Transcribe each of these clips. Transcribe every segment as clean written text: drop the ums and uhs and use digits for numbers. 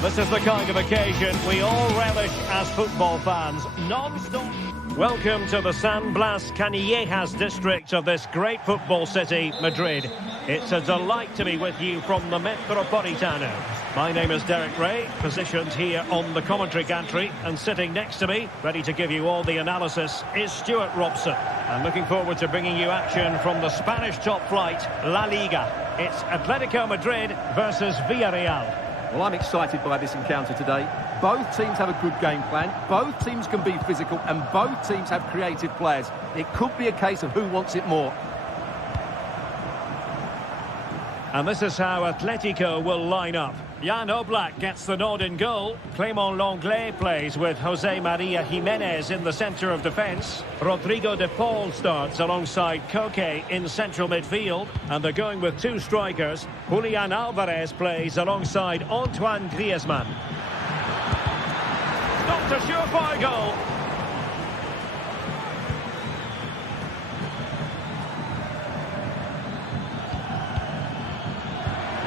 This is the kind of occasion we all relish as football fans. Non-stop. Welcome to the San Blas Canillejas district of this great football city, Madrid. It's a delight to be with you from the Metropolitano. My name is Derek Ray, positioned here on the commentary gantry, and sitting next to me, ready to give you all the analysis, is Stuart Robson. I'm looking forward to bringing you action from the Spanish top flight, La Liga. It's Atletico Madrid versus Villarreal. Well, I'm excited by this encounter today. Both teams have a good game plan, both teams can be physical, and both teams have creative players. It could be a case of who wants it more. And this is how Atletico will line up. Jan Oblak gets the nod in goal. Clément Lenglet plays with Jose Maria Jimenez in the centre of defence. Rodrigo de Paul starts alongside Koke in central midfield. And they're going with two strikers. Julian Alvarez plays alongside Antoine Griezmann. Not a surefire goal.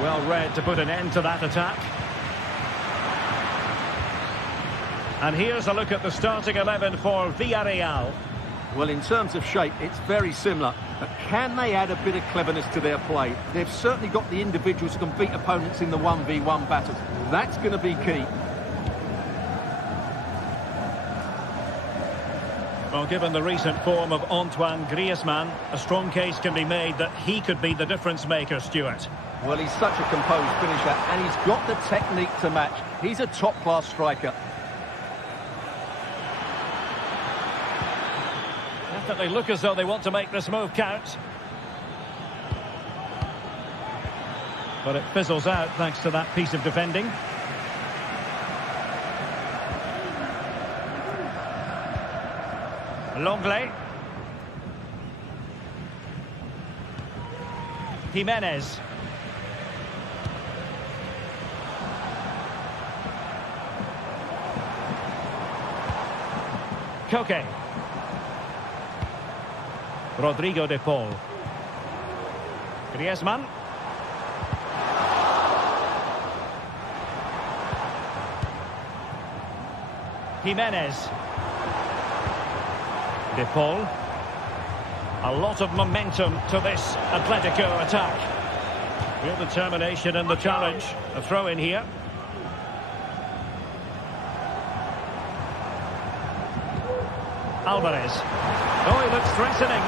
Well read to put an end to that attack. And here's a look at the starting 11 for Villarreal. Well, in terms of shape, it's very similar. But can they add a bit of cleverness to their play? They've certainly got the individuals who can beat opponents in the 1v1 battles. That's going to be key. Well, given the recent form of Antoine Griezmann, a strong case can be made that he could be the difference maker, Stuart. Well, he's such a composed finisher, and he's got the technique to match. He's a top-class striker. Definitely look as though they want to make this move count. But it fizzles out thanks to that piece of defending. Lenglet. Jimenez. Koke. Rodrigo de Paul. Griezmann. Jimenez. De Paul. A lot of momentum to this Atletico attack. Real determination in the challenge. A throw in here. Alvarez. Oh, he looks threatening.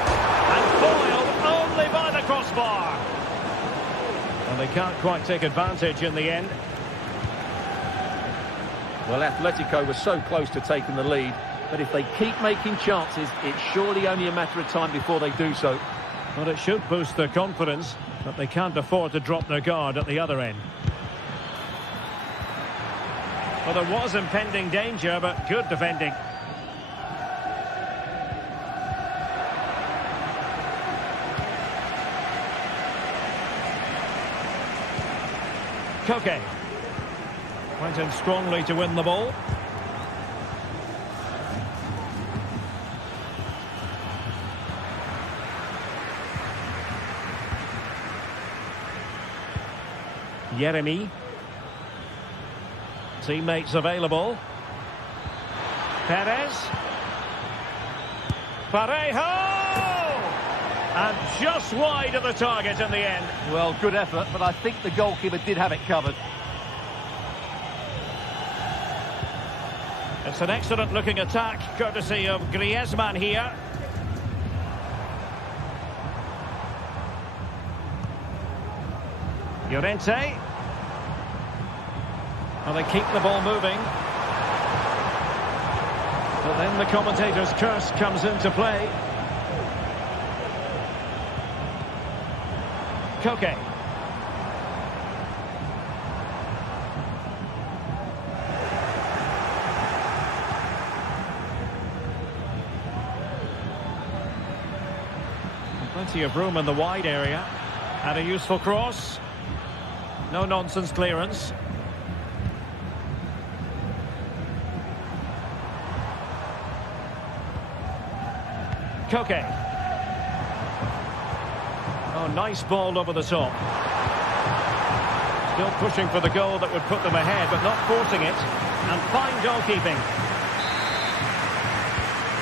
And foiled only by the crossbar. And they can't quite take advantage in the end. Well, Atletico was so close to taking the lead. But if they keep making chances, it's surely only a matter of time before they do so. Well, it should boost their confidence, but they can't afford to drop their guard at the other end. Well, there was impending danger, but good defending. Koke went in strongly to win the ball. Yeremy. Teammates available. Perez. Parejo! And just wide of the target in the end. Well, good effort, but I think the goalkeeper did have it covered. It's an excellent looking attack, courtesy of Griezmann here. Llorente. Well, they keep the ball moving. But then the commentator's curse comes into play. Koke. Plenty of room in the wide area. And a useful cross. No nonsense clearance. Koke. Oh, nice ball over the top. Still pushing for the goal that would put them ahead, but not forcing it. And fine goalkeeping.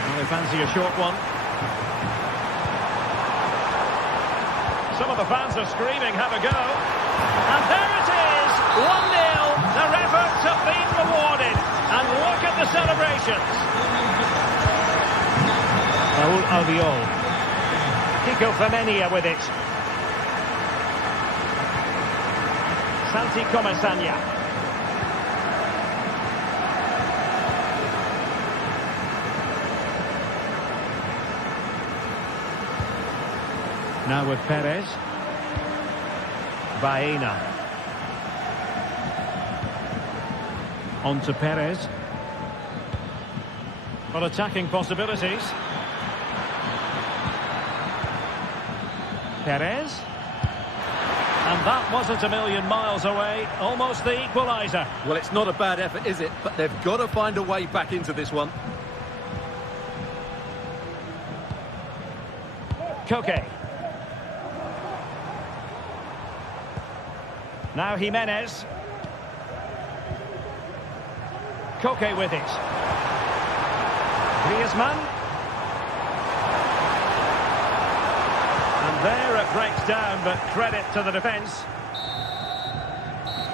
Well, they fancy a short one. Some of the fans are screaming, have a go. And there it is, 1-0. Their efforts have been rewarded. And look at the celebrations. Raul Albiol. Kiko Femenia with it. Santi Comasagna. Now with Perez. Baena. On to Perez. Well, attacking possibilities. Perez. And that wasn't a million miles away. Almost the equaliser. Well, it's not a bad effort, is it? But they've got to find a way back into this one. Koke. Now Jimenez. Koke with it. Griezmann. And there it breaks down, but credit to the defence.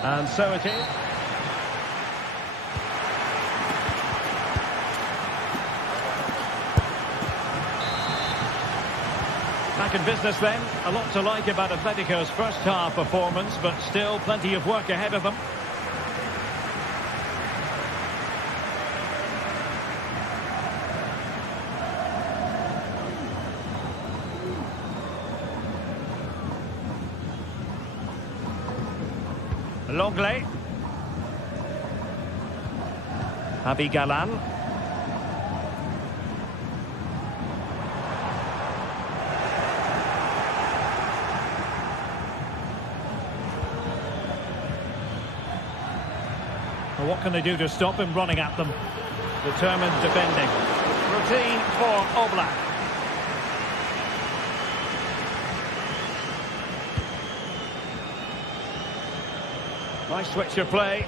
And so it is. Back in business then. A lot to like about Atletico's first half performance, but still plenty of work ahead of them. Longley. Abigalan. Well, what can they do to stop him running at them? Determined defending. Routine for Oblak. Nice switch of play.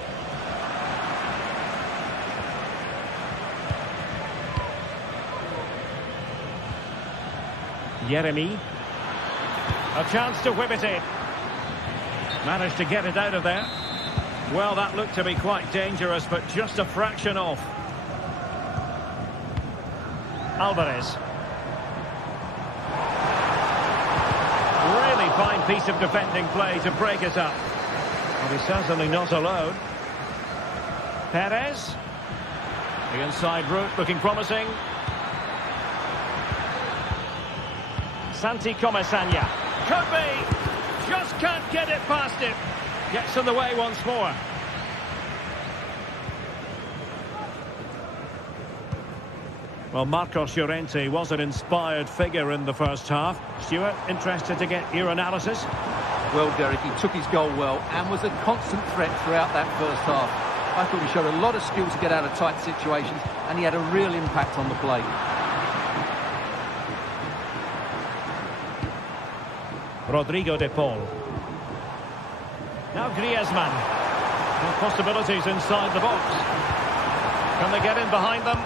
Yeremy. A chance to whip it in. Managed to get it out of there. Well, that looked to be quite dangerous, but just a fraction off. Alvarez. Really fine piece of defending play to break it up. Well, he's certainly not alone. Perez. The inside route looking promising. Santi Comasagna. Could be. Just can't get it past him. Gets in the way once more. Well, Marcos Llorente was an inspired figure in the first half. Stuart, interested to get your analysis? Well, Derek, he took his goal well and was a constant threat throughout that first half. I thought he showed a lot of skill to get out of tight situations, and he had a real impact on the play. Rodrigo de Paul. Now Griezmann. No possibilities inside the box. Can they get in behind them?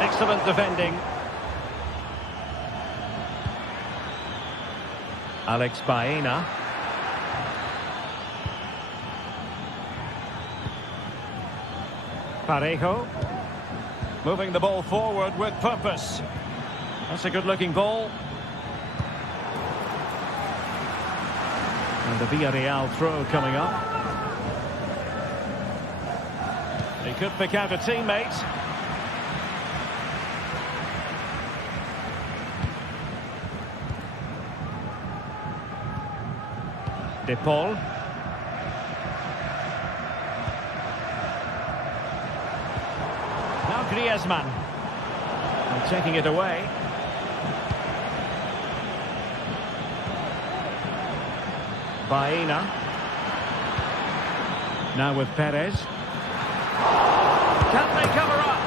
Excellent defending. Alex Baena. Parejo. Moving the ball forward with purpose. That's a good-looking ball. And the Villarreal throw coming up. He could pick out a teammate. De Paul. Now Griezmann. And taking it away. Baena. Now with Perez. Can they cover up?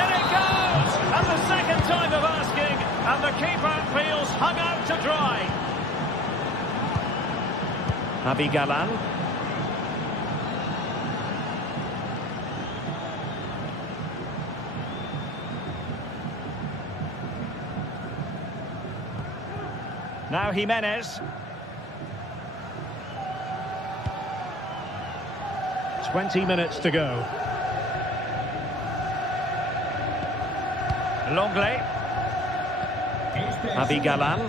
In it goes! And the second time of asking. And the keeper feels hung out to dry. Abigalan. Now Jimenez. 20 minutes to go. Longley. Abigalan.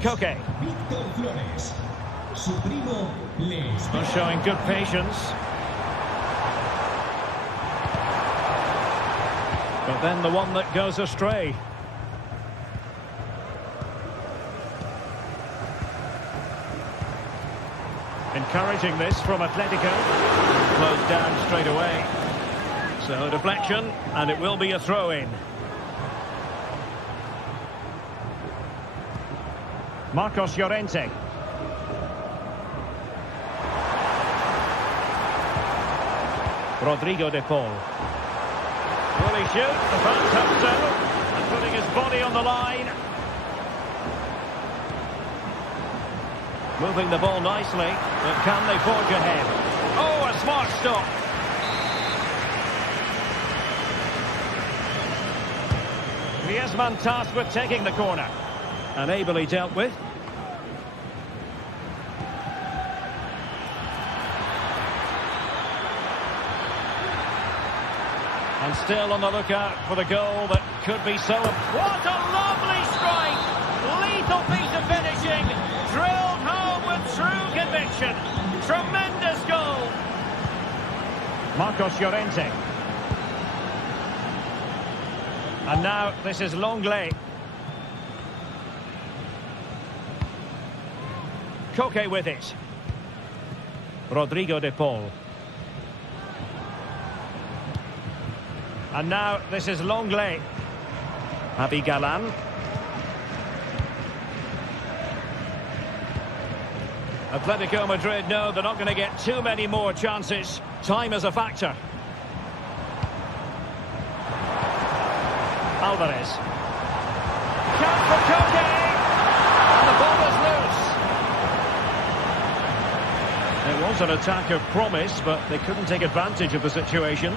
Koke. Not showing good patience. But then the one that goes astray. Encouraging this from Atletico. Closed down straight away. So deflection, and it will be a throw-in. Marcos Llorente. Rodrigo de Paul. Will he shoot? The fans hope so. And putting his body on the line. Moving the ball nicely, but can they forge ahead? Oh, a smart stop. Griezmann tasked with taking the corner. And ably dealt with. And still on the lookout for the goal that could be so... What a lovely strike! Lethal piece of finishing! Drilled home with true conviction! Tremendous goal! Marcos Llorente. And now this is Longley. Koke with it. Rodrigo de Paul. And now this is Longley. Abigalan. Atletico Madrid know they're not going to get too many more chances. Time is a factor. Alvarez. Chance for Koke. And the ball is loose. It was an attack of promise, but they couldn't take advantage of the situation.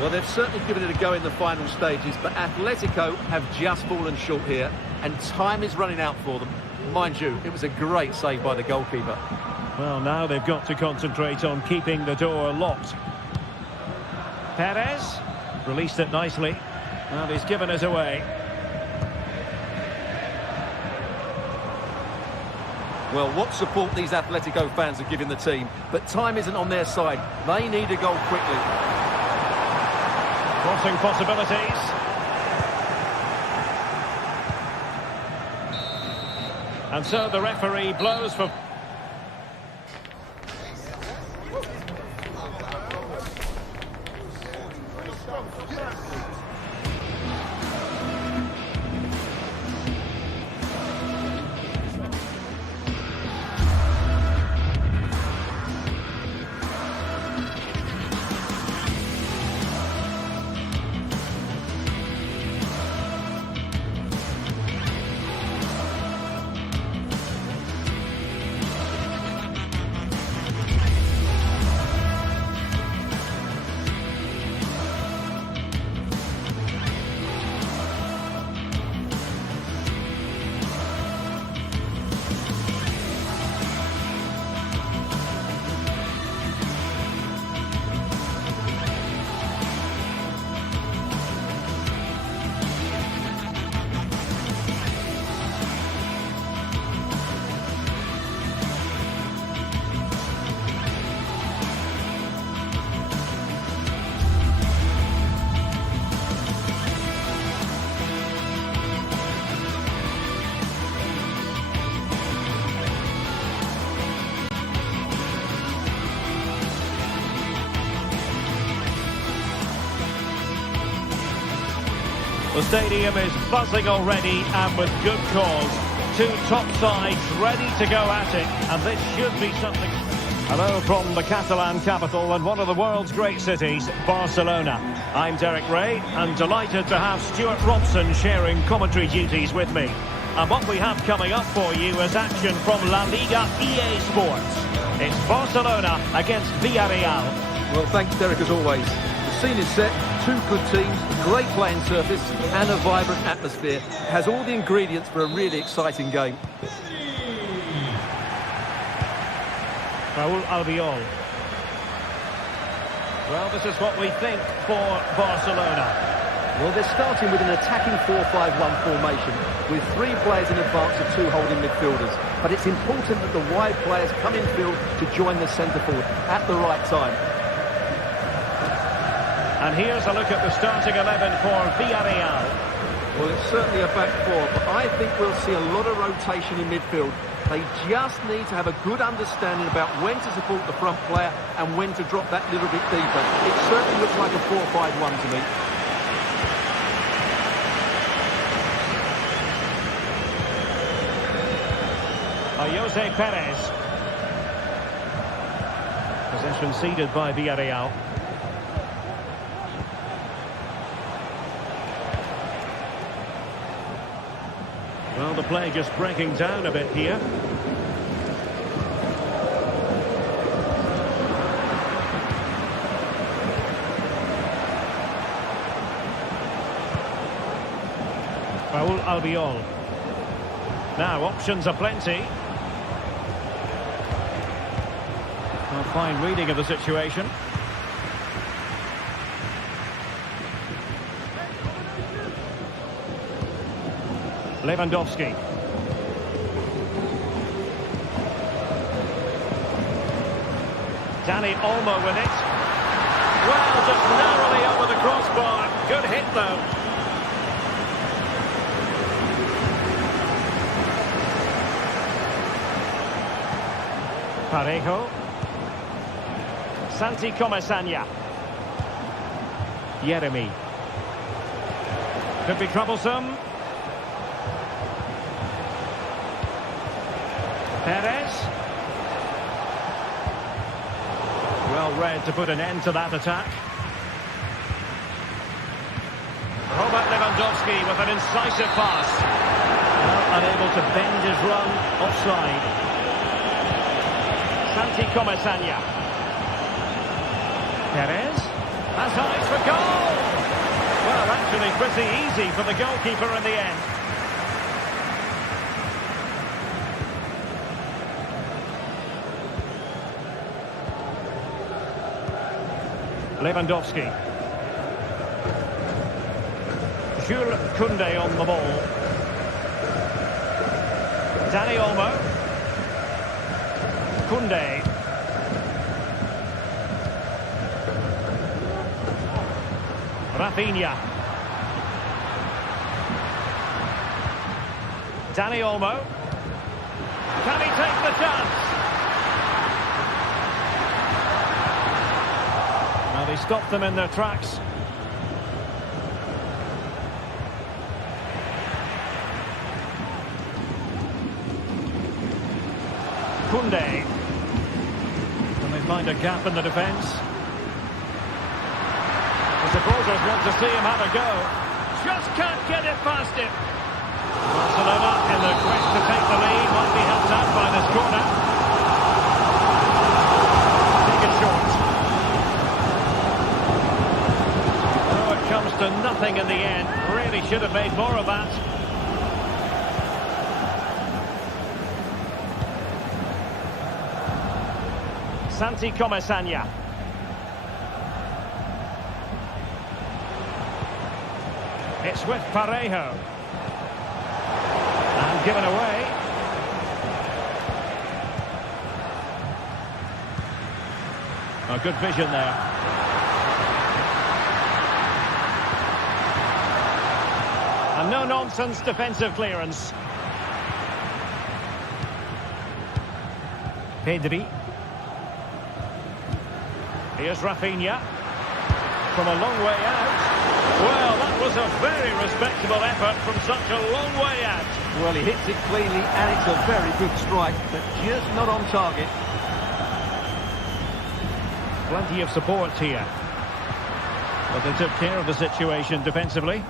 Well, they've certainly given it a go in the final stages, but Atletico have just fallen short here, and time is running out for them. Mind you, it was a great save by the goalkeeper. Well, now they've got to concentrate on keeping the door locked. Perez released it nicely, and he's given it away. Well, what support these Atletico fans are giving the team, but time isn't on their side. They need a goal quickly. Crossing possibilities. And so the referee blows for... The stadium is buzzing already, and with good cause. Two top sides ready to go at it, and this should be something. Hello from the Catalan capital and one of the world's great cities, Barcelona. I'm Derek Ray, and delighted to have Stuart Robson sharing commentary duties with me. And what we have coming up for you is action from La Liga EA Sports. It's Barcelona against Villarreal. Well, thanks, Derek, as always. The scene is set. Two good teams, great playing surface and a vibrant atmosphere. It has all the ingredients for a really exciting game. Raúl Albiol. Well, this is what we think for Barcelona. Well, they're starting with an attacking 4-5-1 formation with 3 players in advance of 2 holding midfielders. But it's important that the wide players come in field to join the centre forward at the right time. And here's a look at the starting 11 for Villarreal. Well, it's certainly a back 4, but I think we'll see a lot of rotation in midfield. They just need to have a good understanding about when to support the front player and when to drop that little bit deeper. It certainly looks like a 4-5-1 to me. Jose Perez. Possession ceded by Villarreal. Well, the play just breaking down a bit here. Raúl Albiol. Now, options are plenty. A fine reading of the situation. Lewandowski. Dani Olmo with it. Well, just narrowly over the crossbar. Good hit, though. Parejo. Santi Comesaña. Yeremy. Could be troublesome. Perez. Well read to put an end to that attack. Robert Lewandowski with an incisive pass. Well, unable to bend his run offside. Santi Comesaña. Perez has eyes for goal. Well, actually pretty easy for the goalkeeper in the end. Lewandowski. Jules Koundé on the ball. Dani Olmo. Koundé. Rafinha. Dani Olmo. Can he take the chance? Well, he stopped them in their tracks. Koundé. Can they find a gap in the defence? The supporters want to see him have a go. Just can't get it past him. Barcelona in the quest to take the lead. Might be helped out by this corner. Take it short. Oh, it comes to nothing in the end. Really should have made more of that. Santi Comesaña. It's with Parejo. And given away. A good vision there. And no-nonsense defensive clearance. Pedri. Here's Rafinha. From a long way out. Well, that was a very respectable effort from such a long way out. Well, he hits it cleanly and it's a very good strike, but just not on target. Plenty of support here. But they took care of the situation defensively.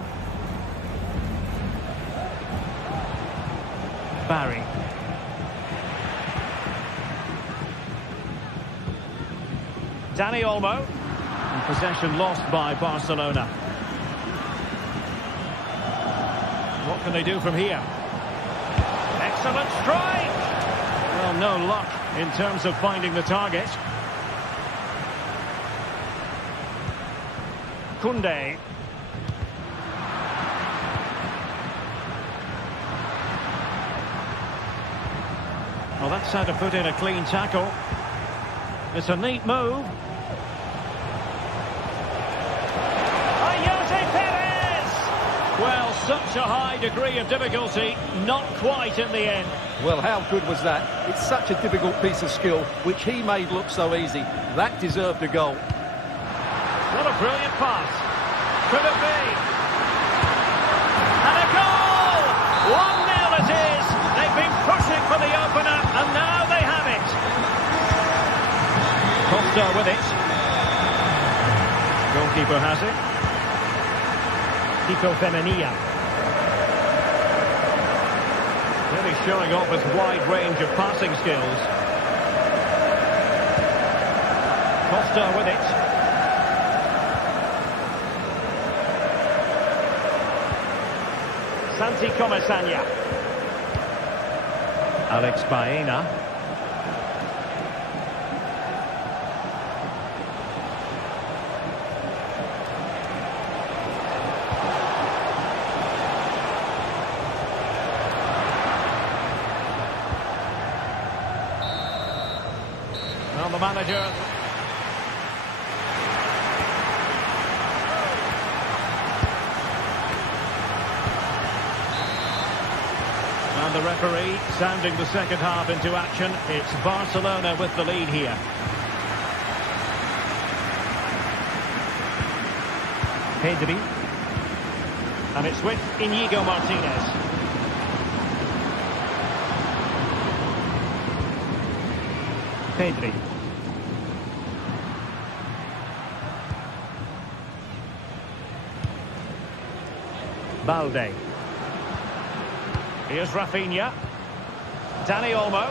Barry. Dani Olmo. And possession lost by Barcelona. What can they do from here? Excellent strike! Well, no luck in terms of finding the target. Koundé. Well, that's how to put in a clean tackle. It's a neat move. Well, such a high degree of difficulty, not quite in the end. Well, how good was that? It's such a difficult piece of skill, which he made look so easy. That deserved a goal. What a brilliant pass. Could it be? And a goal! 1-0 it is. They've been pushing for the opener, and now they have it. Costa with it. Goalkeeper has it. Femenia. Really showing off his wide range of passing skills. Costa with it. Santi Comesania. Alex Baena. Well, the manager. And the referee sounding the second half into action. It's Barcelona with the lead here. Pedri. And it's with Íñigo Martínez. Pedri. Balde. Here's Rafinha. Dani Olmo.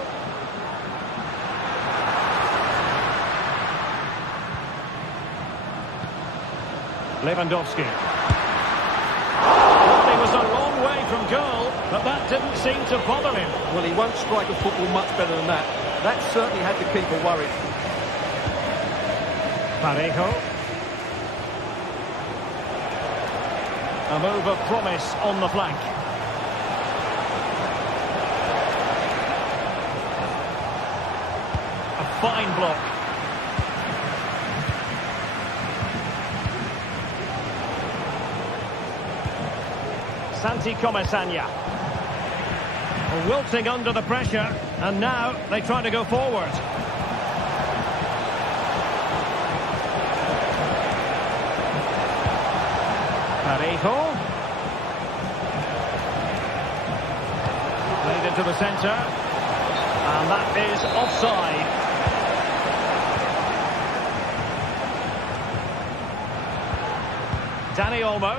Lewandowski. Well, he was a long way from goal, but that didn't seem to bother him. Well, he won't strike a football much better than that. That certainly had the keeper worried. Parejo. A move of promise on the flank. A fine block. Santi Comesania. Wilting under the pressure, and now they try to go forward. Parejo. Played into the centre. And that is offside. Dani Olmo.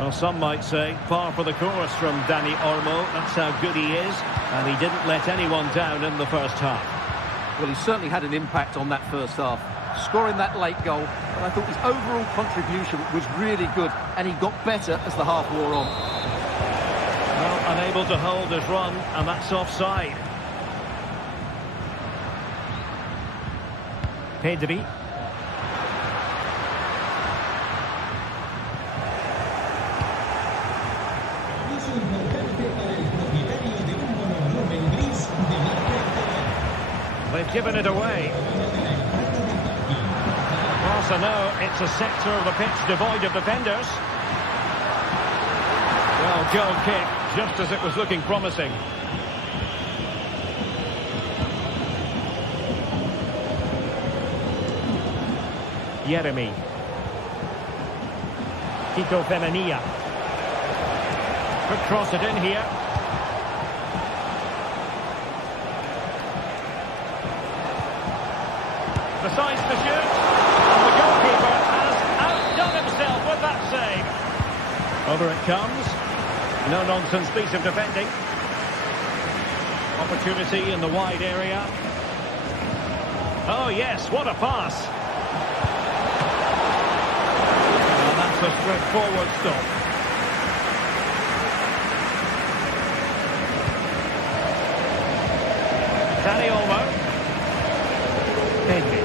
Well, some might say par for the course from Dani Olmo. That's how good he is. And he didn't let anyone down in the first half. Well, he certainly had an impact on that first half. Scoring that late goal, but I thought his overall contribution was really good, and he got better as the half wore on. Well, unable to hold his run, and that's offside. Pedri. They've given it away. Barca know it's a sector of the pitch devoid of defenders. Well, goal kick, just as it was looking promising. Yeremi. Femenia. Could cross it in here. Decides to shoot, and the goalkeeper has outdone himself with that save. Over it comes. No-nonsense piece of defending. Opportunity in the wide area. Oh, yes, what a pass. Well, that's a straightforward stop. Danny Olmo. Pedri.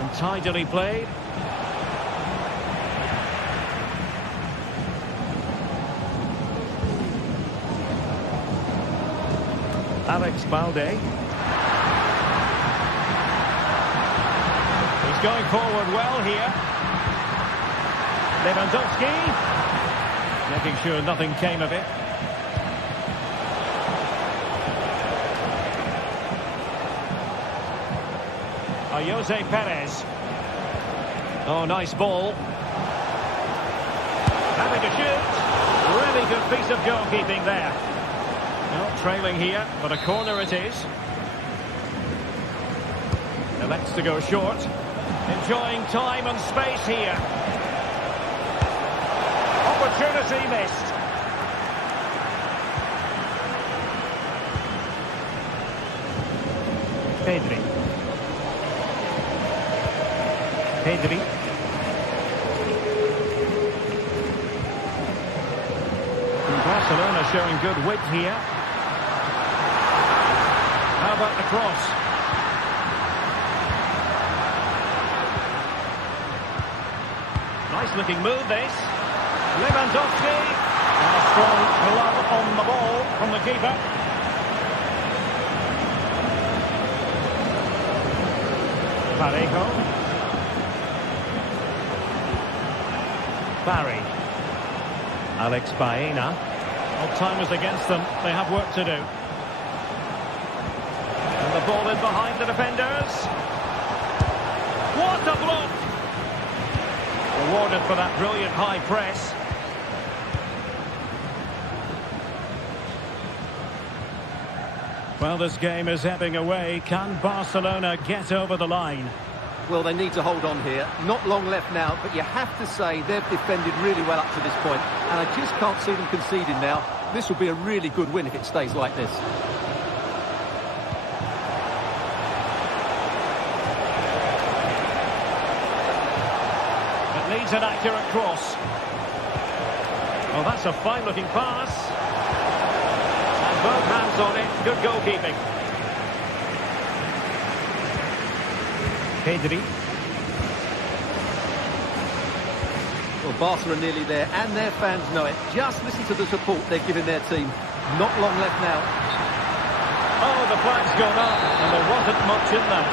And tidily played. Alex Balde. He's going forward well here. Lewandowski. Making sure nothing came of it. Jose Perez. Oh, nice ball. Having to shoot. Really good piece of goalkeeping there. Well, trailing here, but a corner it is. Elects to go short. Enjoying time and space here. Opportunity missed. Pedri. Pedri. And Barcelona showing good width here. How about the cross? Nice looking move this. Lewandowski. And a strong glove on the ball from the keeper. Parejo. Barry. Alex Baena. Well, time is against them. They have work to do. And the ball in behind the defenders. What a block! Rewarded for that brilliant high press. Well, this game is ebbing away. Can Barcelona get over the line? Well, they need to hold on here. Not long left now, but you have to say they've defended really well up to this point, and I just can't see them conceding now. This will be a really good win if it stays like this. It needs an accurate cross. Well, that's a fine-looking pass. And both hands on it. Good goalkeeping. Pedri. Well, Barca are nearly there, and their fans know it. Just listen to the support they're giving their team. Not long left now. Oh, the flag's gone up, and there wasn't much in that.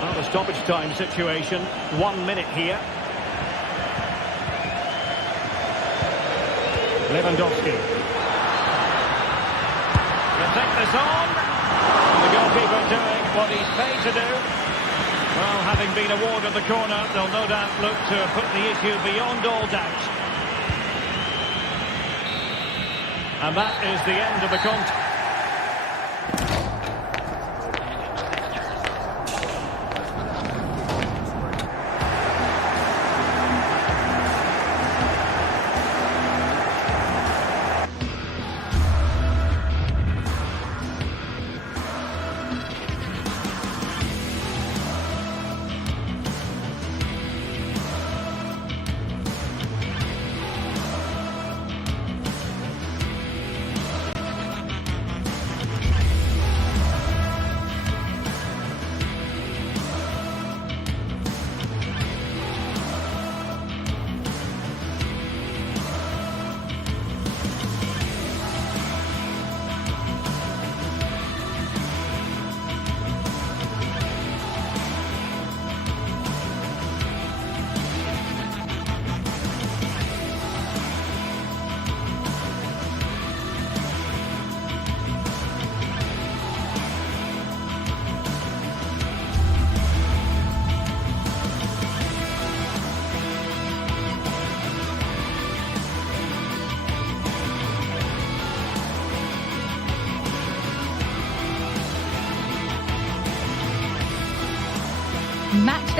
Well, the stoppage time situation. 1 minute here. Lewandowski. Can take this on. And the goalkeeper doing what he's paid to do. Well, having been awarded the corner, they'll no doubt look to put the issue beyond all doubt. And that is the end of the contest.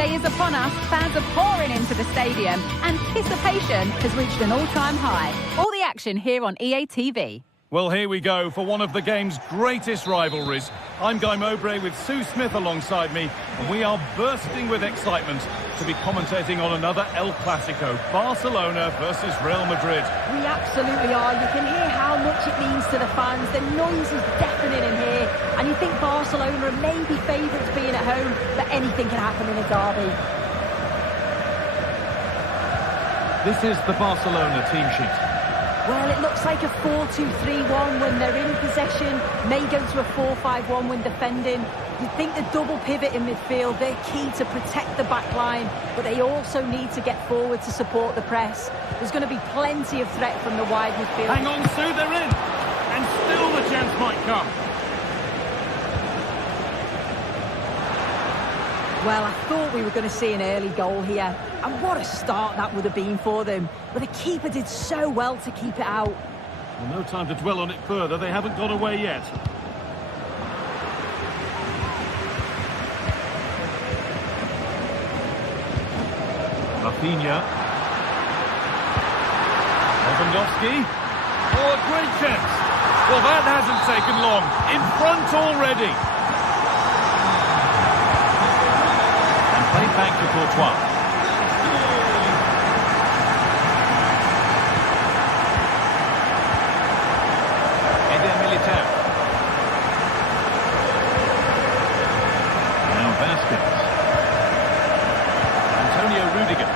day is upon us, fans are pouring into the stadium, anticipation has reached an all-time high. All the action here on EA TV. Well, here we go for one of the game's greatest rivalries. I'm Guy Mowbray with Sue Smith alongside me, and we are bursting with excitement to be commentating on another El Clasico, Barcelona versus Real Madrid. We absolutely are. You can hear how much it means to the fans. The noise is deafening in here, and you think Barcelona are maybe favourites being at home, but anything can happen in a derby. This is the Barcelona team sheet. Well, it looks like a 4-2-3-1 when they're in possession, may go to a 4-5-1 when defending. You'd think the double pivot in midfield, they're key to protect the back line, but they also need to get forward to support the press. There's going to be plenty of threat from the wide midfield. Hang on, Sue, they're in! And still the chance might come. Well, I thought we were going to see an early goal here. And what a start that would have been for them. But the keeper did so well to keep it out. Well, no time to dwell on it further. They haven't got away yet. Rafinha. Lewandowski. Oh, a great chance. Well, that hasn't taken long. In front already. Play back to Courtois. Eder Militao. Now Vasquez. Antonio Rudiger.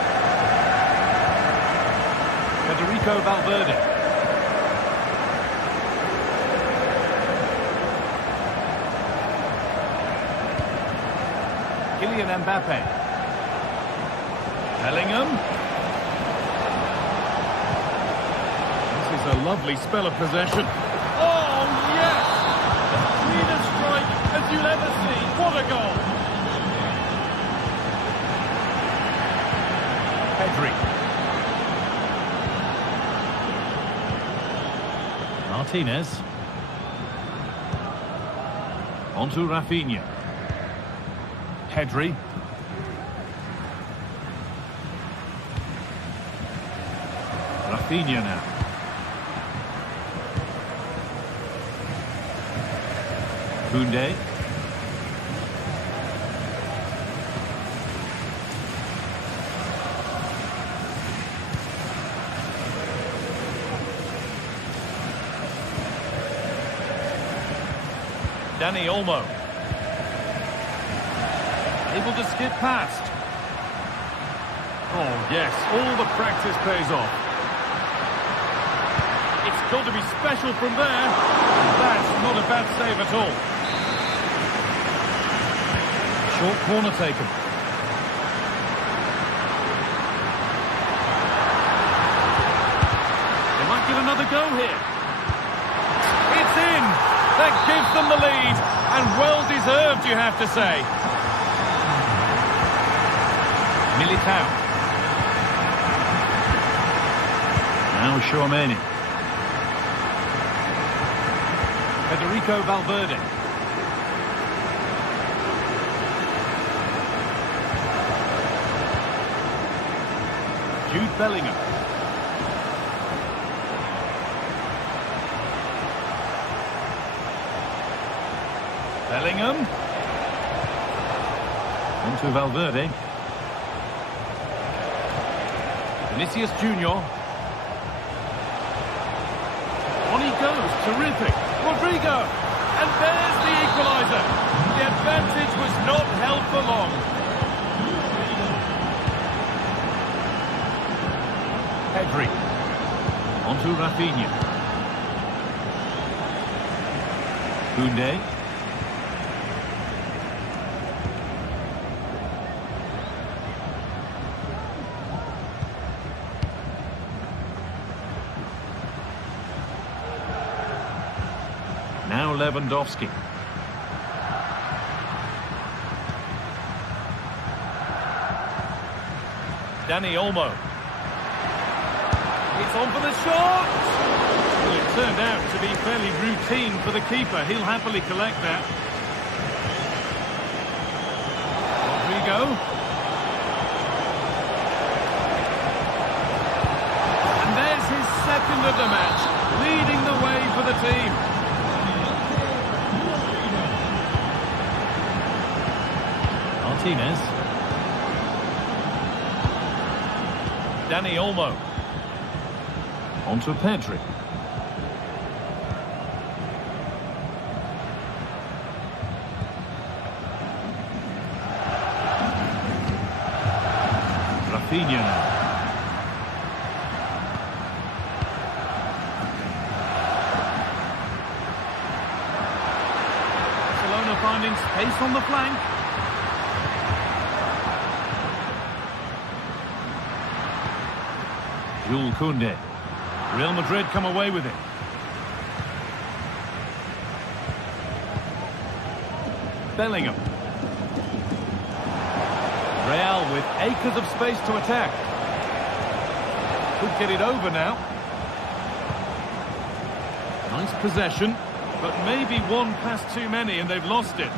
Federico Valverde. Kylian Mbappe. Bellingham. This is a lovely spell of possession. Oh, yes! The cleanest strike as you'll ever see. What a goal! Pedri. Martinez. On to Rafinha. Pedri. Rafinha now. Koundé. Dani Olmo. Able to skip past. Oh, yes, all the practice pays off. It's got to be special from there. That's not a bad save at all. Short corner taken. They might get another go here. It's in. That gives them the lead. And well deserved, you have to say. Militao. Now Tchouaméni. Federico Valverde. Jude Bellingham. Bellingham. On to Valverde. Vinicius Junior. On he goes, terrific. Rodrigo, and there's the equaliser. The advantage was not held for long. Pedri. On to Rafinha. Koundé. Now Lewandowski. Dani Olmo. It's on for the shot! Well, it turned out to be fairly routine for the keeper. He'll happily collect that. Rodrigo. of the match, leading the way for the team. Martinez. Dani Olmo. On to Pedri. Rafinha now. Barcelona finding space on the flank. Jules Koundé. Real Madrid come away with it. Bellingham. Real with acres of space to attack. Could get it over now. Nice possession, but maybe one pass too many and they've lost it.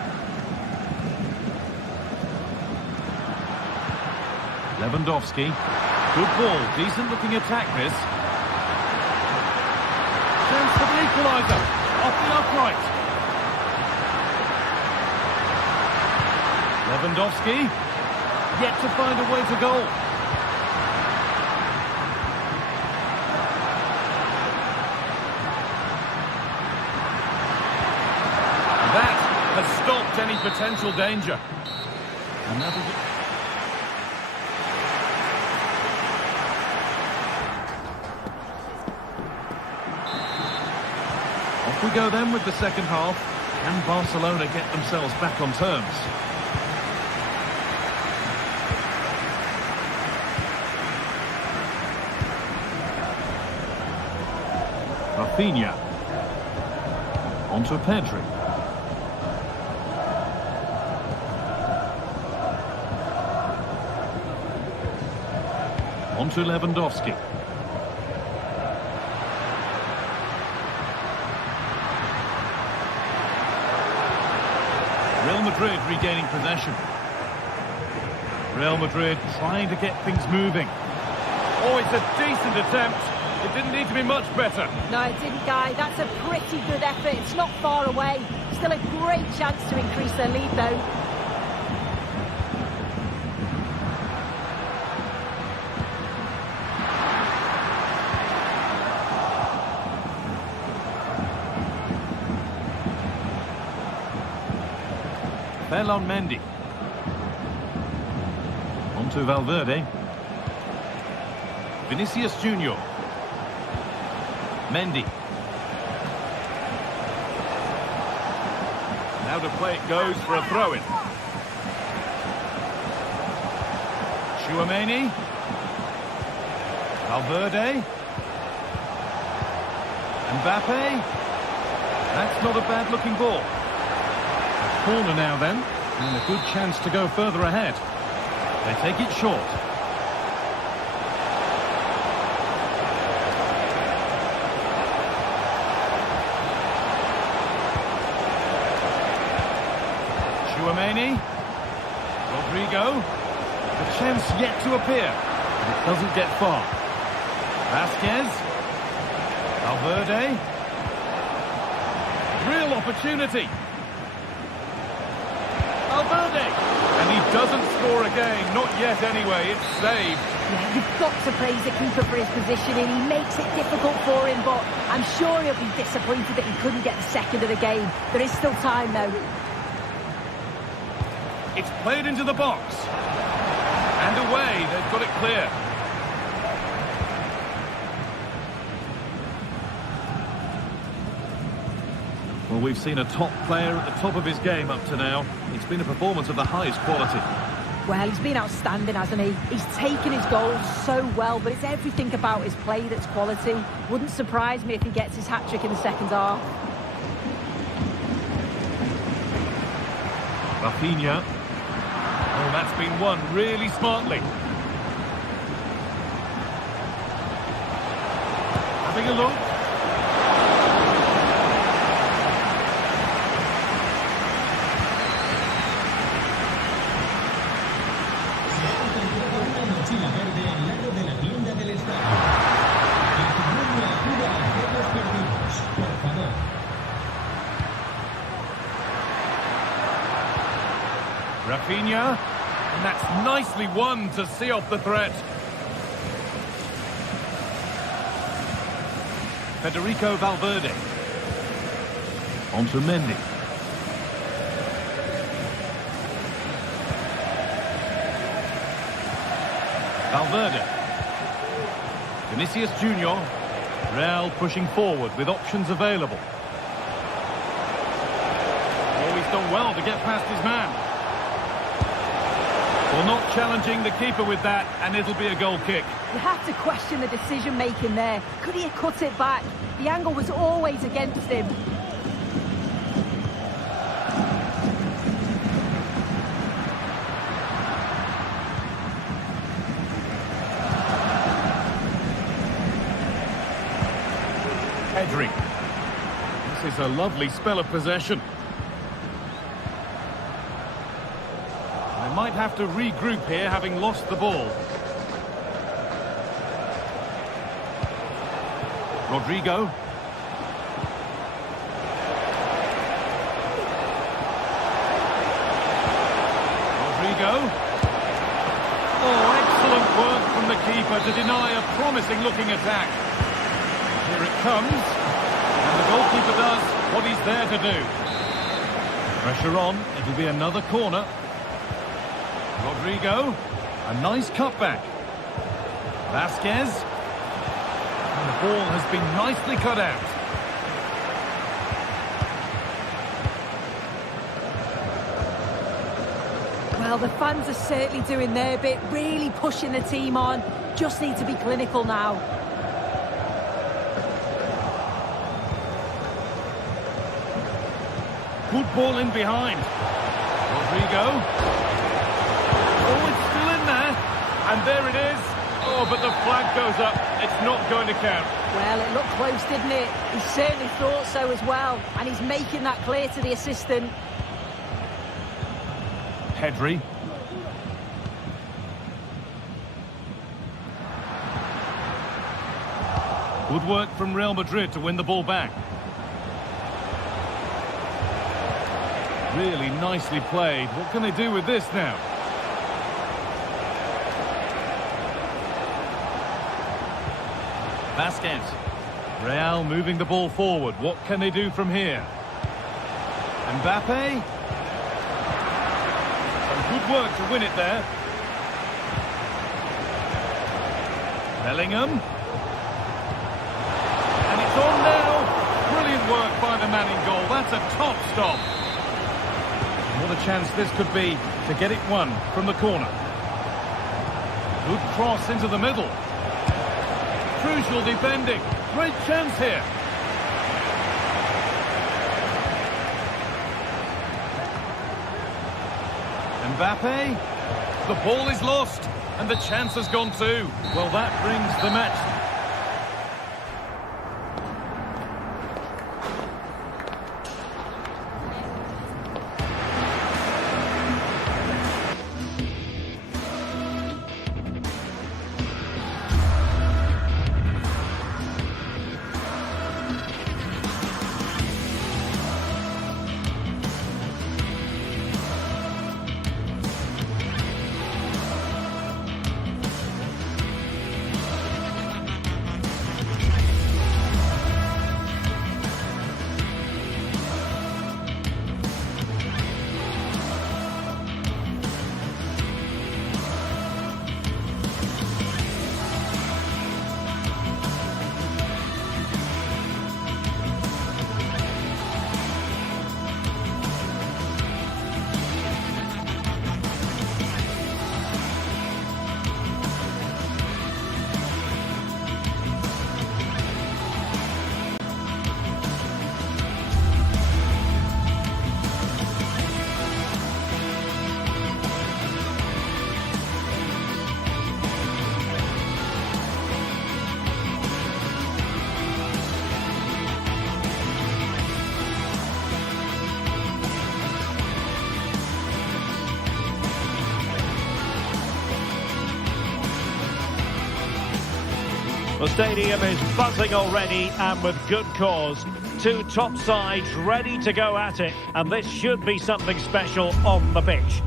Lewandowski. Good ball, decent looking attack this. Chance for the equaliser. Off the upright. Lewandowski. Yet to find a way to goal. That has stopped any potential danger. And that is it. Off we go then with the second half. Can Barcelona get themselves back on terms? Rafinha. On to Pedri. On to Lewandowski. Real Madrid regaining possession. Real Madrid trying to get things moving. Oh, it's a decent attempt. It didn't need to be much better. No, it didn't, Guy. That's a pretty good effort. It's not far away. Still a great chance to increase their lead, though. Fell on Mendy. On to Valverde. Vinicius Junior. Mendy. Now to play it goes for a throw-in. Tchouaméni. Valverde. Mbappe. That's not a bad-looking ball. Corner now then, and a good chance to go further ahead. They take it short. Tchouaméni. Rodrigo. A chance yet to appear, but it doesn't get far. Vasquez. Valverde. Real opportunity. Valverde. And he doesn't score again, not yet anyway, it's saved. Yeah, you've got to praise the keeper for his positioning. He makes it difficult for him, but I'm sure he'll be disappointed that he couldn't get the second of the game. There is still time, though. It's played into the box. And away, they've got it clear. Well, we've seen a top player at the top of his game up to now. It's been a performance of the highest quality. Well, he's been outstanding, hasn't he? He's taken his goals so well, but it's everything about his play that's quality. Wouldn't surprise me if he gets his hat-trick in the second half. Rafinha. Oh, that's been won really smartly. Having a look. Rafinha, and that's nicely won to see off the threat. Federico Valverde. On to Mendy. Valverde. Vinicius Junior. Real pushing forward with options available. Oh, he's done well to get past his man. Well, not challenging the keeper with that, and it'll be a goal kick. You have to question the decision-making there. Could he have cut it back? The angle was always against him. Pedri. This is a lovely spell of possession. They might have to regroup here, having lost the ball. Rodrigo. Oh, excellent work from the keeper to deny a promising-looking attack. Here it comes, and the goalkeeper does what he's there to do. Pressure on, it'll be another corner. Rodrigo, a nice cutback. Vasquez, and the ball has been nicely cut out. Well, the fans are certainly doing their bit, really pushing the team on. Just need to be clinical now. Good ball in behind. Rodrigo. Oh, it's still in there. And there it is. Oh, but the flag goes up. It's not going to count. Well, it looked close, didn't it? He certainly thought so as well. And he's making that clear to the assistant. Pedri. Good work from Real Madrid to win the ball back. Really nicely played. What can they do with this now? Vasquez. Real moving the ball forward. What can they do from here? Mbappe. Some good work to win it there. Bellingham. And it's on now. Brilliant work by the man in goal. That's a top stop. What a chance this could be to get it won from the corner. Good cross into the middle. Crucial defending. Great chance here. Mbappe. The ball is lost and the chance has gone too. Well, that brings the match. The stadium is buzzing already, and with good cause. Two top sides ready to go at it, and this should be something special on the pitch.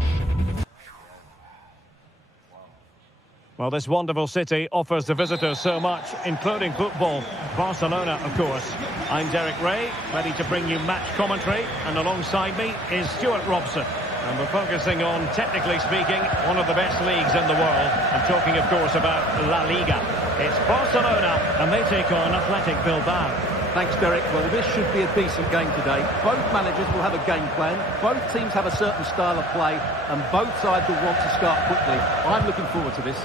Well, this wonderful city offers the visitors so much, including football. Barcelona, of course. I'm Derek Ray, ready to bring you match commentary, and alongside me is Stuart Robson. And we're focusing on, technically speaking, one of the best leagues in the world. I'm talking, of course, about La Liga. It's Barcelona, and they take on Athletic Bilbao. Thanks, Derek. Well, this should be a decent game today. Both managers will have a game plan. Both teams have a certain style of play, and both sides will want to start quickly. I'm looking forward to this.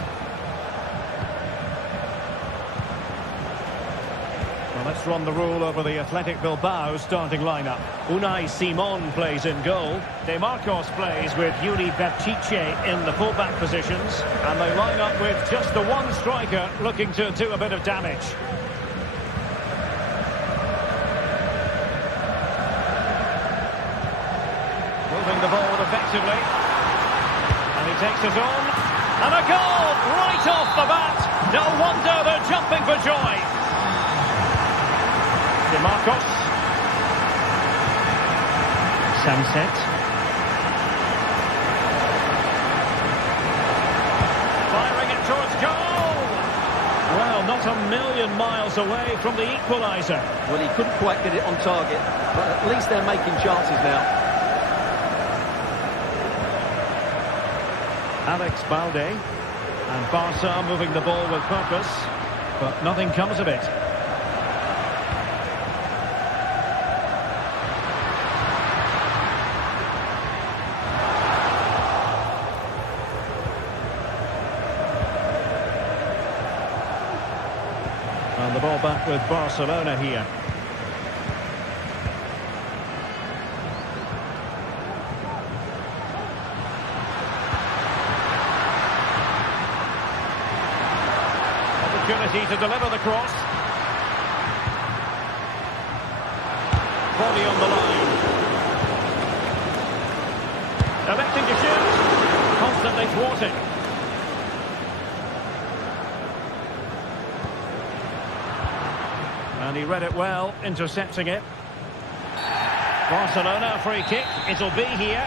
Well, let's run the rule over the Athletic Bilbao starting lineup. Unai Simon plays in goal. De Marcos plays with Yuri Baptice in the fullback positions. And they line up with just the one striker looking to do a bit of damage. Moving the ball effectively. And he takes it on. And a goal right off the bat. No wonder they're jumping for joy. De Marcos. Sunset. Firing it towards goal. Well, not a million miles away from the equaliser. Well, he couldn't quite get it on target, but at least they're making chances now. Alex Balde. And Barca moving the ball with purpose, but nothing comes of it. And the ball back with Barcelona here. Opportunity to deliver the cross. Body on the line. Electing to shoot. Constantly thwarting. And he read it well, intercepting it. Barcelona, free kick. It'll be here.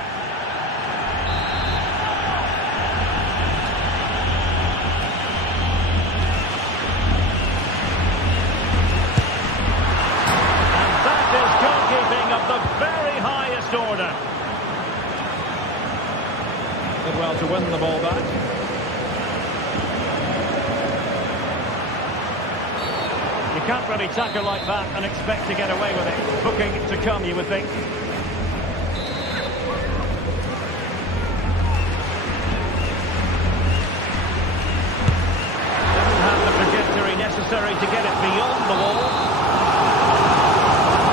And that is goalkeeping of the very highest order. Did well to win the ball back. You can't really tackle like that and expect to get away with it. Booking to come, you would think. Doesn't have the trajectory necessary to get it beyond the wall.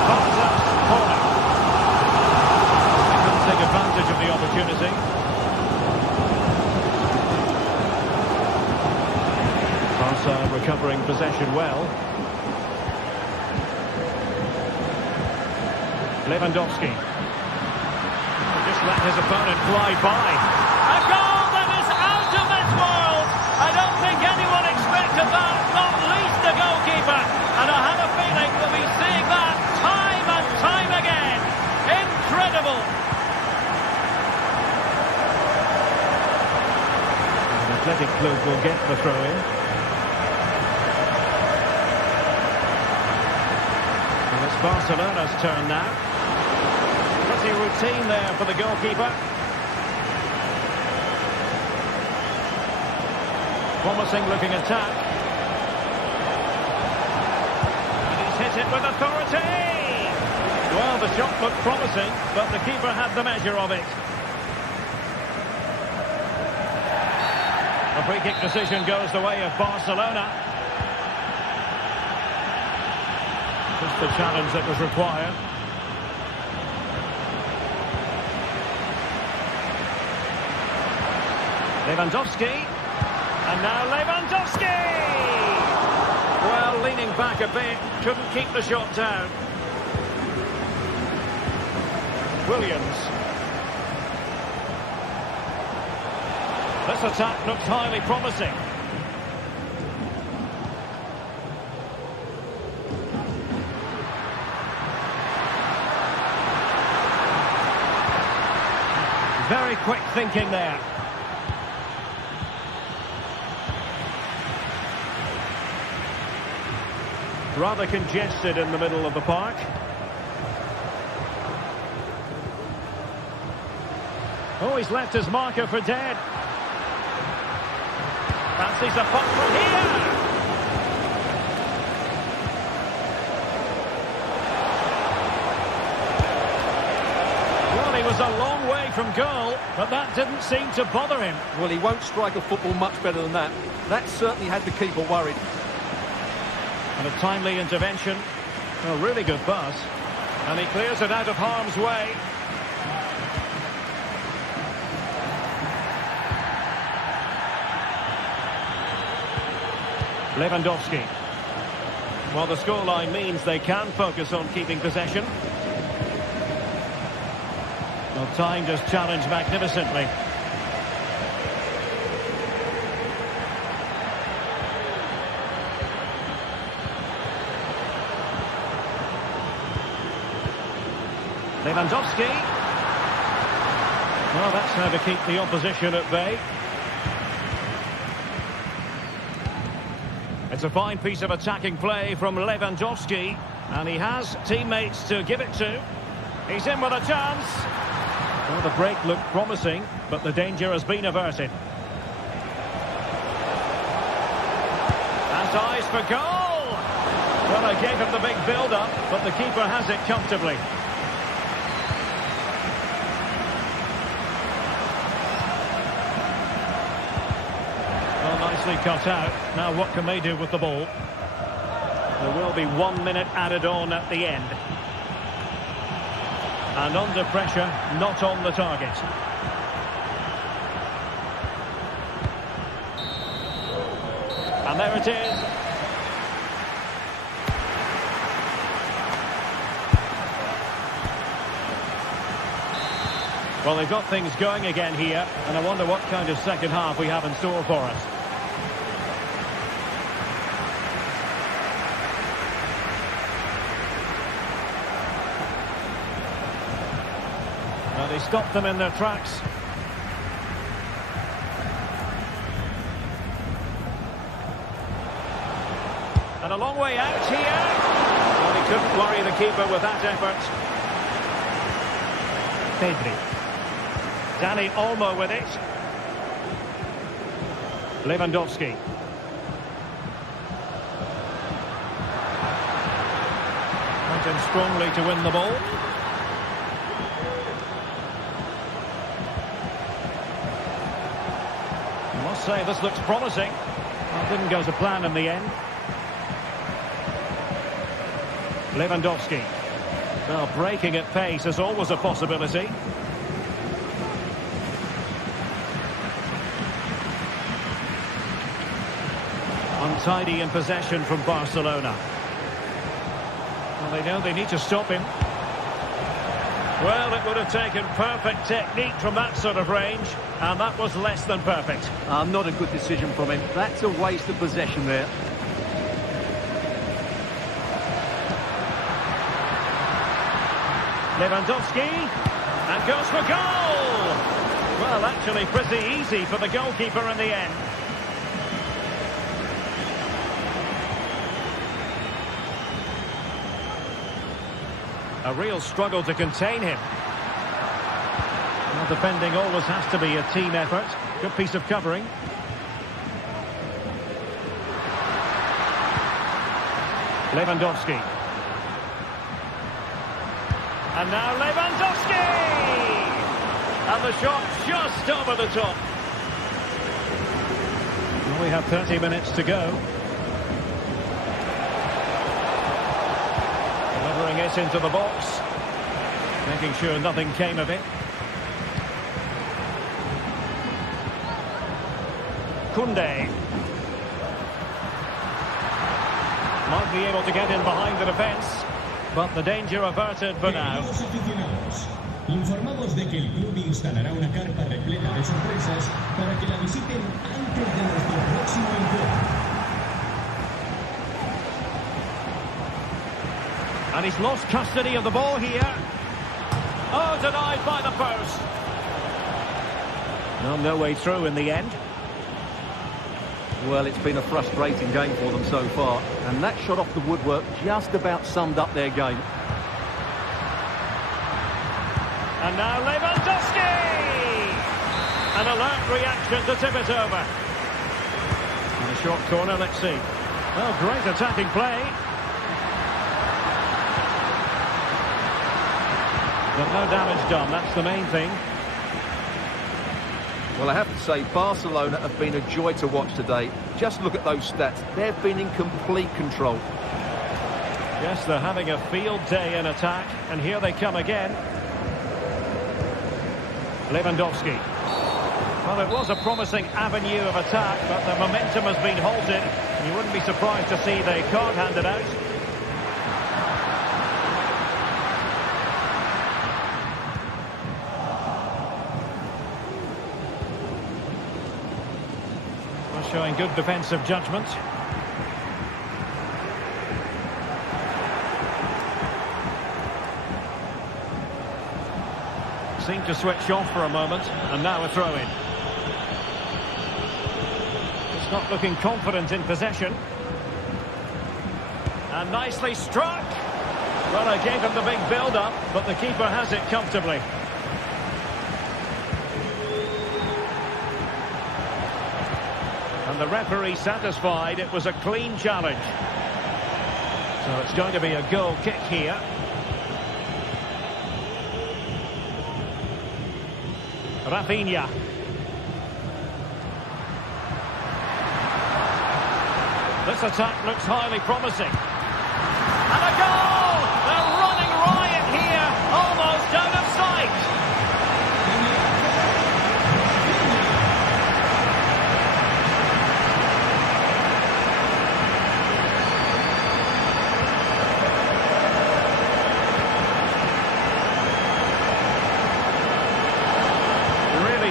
Barca's corner. They couldn't take advantage of the opportunity. Barca recovering possession well. Lewandowski. Just let his opponent fly by. A goal that is out of this world! I don't think anyone expected that, not least the goalkeeper. And I have a feeling we'll be seeing that time and time again. Incredible! The Athletic Club will get the throw-in. And it's Barcelona's turn now. Routine there for the goalkeeper. Promising looking attack. And he's hit it with authority. Well, the shot looked promising, but the keeper had the measure of it. The free kick decision goes the way of Barcelona. Just the challenge that was required. Lewandowski, and now Lewandowski! Well, leaning back a bit, couldn't keep the shot down. Williams. This attack looks highly promising. Very quick thinking there. Rather congested in the middle of the park. Oh, he's left his marker for dead. Fancies a punt from here. Well, he was a long way from goal, but that didn't seem to bother him. Well, he won't strike a football much better than that. That certainly had the keeper worried. And a timely intervention. A really good pass. And he clears it out of harm's way. Lewandowski. Well, the scoreline means they can focus on keeping possession. Well, timed his challenge magnificently. Lewandowski. Well, that's how to keep the opposition at bay. It's a fine piece of attacking play from Lewandowski, and he has teammates to give it to. He's in with a chance. Well, the break looked promising, but the danger has been averted. And eyes for goal. Well, they gave him the big build-up, but the keeper has it comfortably. Nicely cut out. Now what can they do with the ball? There will be 1 minute added on at the end. And under pressure, not on the target. And there it is. Well, they've got things going again here, and I wonder what kind of second half we have in store for us. Well, they stopped them in their tracks. And a long way out here. Well, he couldn't worry the keeper with that effort. Pedri. Dani Olmo with it. Lewandowski. Went in strongly to win the ball. I must say this looks promising. Well, didn't go to plan in the end. Lewandowski. Well, breaking at pace is always a possibility. Untidy in possession from Barcelona. Well, they know they need to stop him. Well, it would have taken perfect technique from that sort of range, and that was less than perfect. Not a good decision from him. That's a waste of possession there. Lewandowski, and goes for goal! Well, actually pretty easy for the goalkeeper in the end. A real struggle to contain him. Well, defending always has to be a team effort. Good piece of covering. Lewandowski. And now Lewandowski! And the shot just over the top. Well, we have 30 minutes to go. Delivering it into the box. Making sure nothing came of it. Koundé. Might be able to get in behind the defence. But the danger averted for now. Informamos de que el club instalará una carpa repleta de sorpresas para que la visiten antes de nuestro próximo encuentro. And he's lost custody of the ball here. Oh, denied by the post. Well, no way through in the end. Well, it's been a frustrating game for them so far, and that shot off the woodwork just about summed up their game. And now Lewandowski! An alert reaction to tip it over. And a short corner, let's see. Well, great attacking play. But no damage done, that's the main thing. Well, I have to say, Barcelona have been a joy to watch today. Just look at those stats. They've been in complete control. Yes, they're having a field day in attack, and here they come again. Lewandowski. Well, it was a promising avenue of attack, but the momentum has been halted. You wouldn't be surprised to see they can't hand it out. Showing good defensive judgment. Seemed to switch off for a moment, and now a throw-in. It's not looking confident in possession. And nicely struck. Well, I gave him the big build-up, but the keeper has it comfortably. And the referee satisfied it was a clean challenge. So it's going to be a goal kick here. Rafinha. This attack looks highly promising. And a goal! They're running riot here, almost out of sight.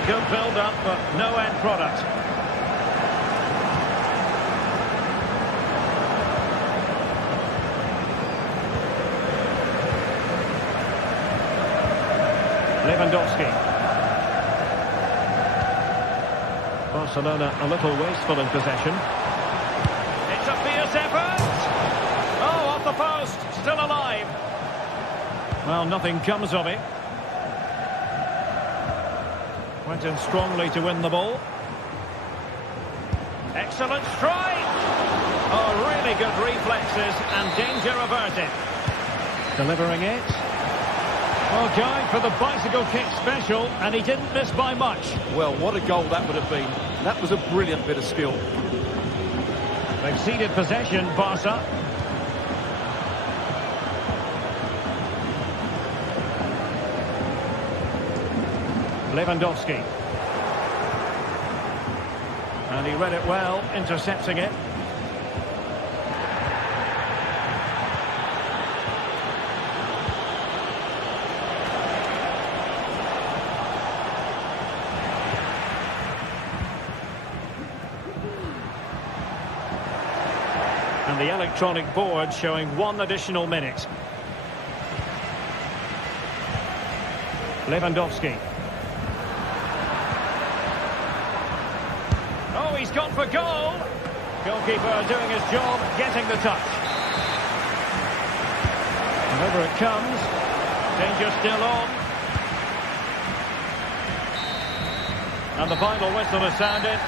Good build-up, but no end product. Lewandowski. Barcelona a little wasteful in possession. It's a fierce effort! Oh, off the post, still alive. Well, nothing comes of it. Went in strongly to win the ball. Excellent strike! Oh, really good reflexes and danger averted. Delivering it. Oh, going for the bicycle kick special, and he didn't miss by much. Well, what a goal that would have been. That was a brilliant bit of skill. They've ceded possession, Barca. Lewandowski. And he read it well, intercepting it. And the electronic board showing 1 additional minute. Lewandowski. Oh, he's gone for goal. Goalkeeper doing his job, getting the touch. And over it comes. Danger still on. And the final whistle has sounded.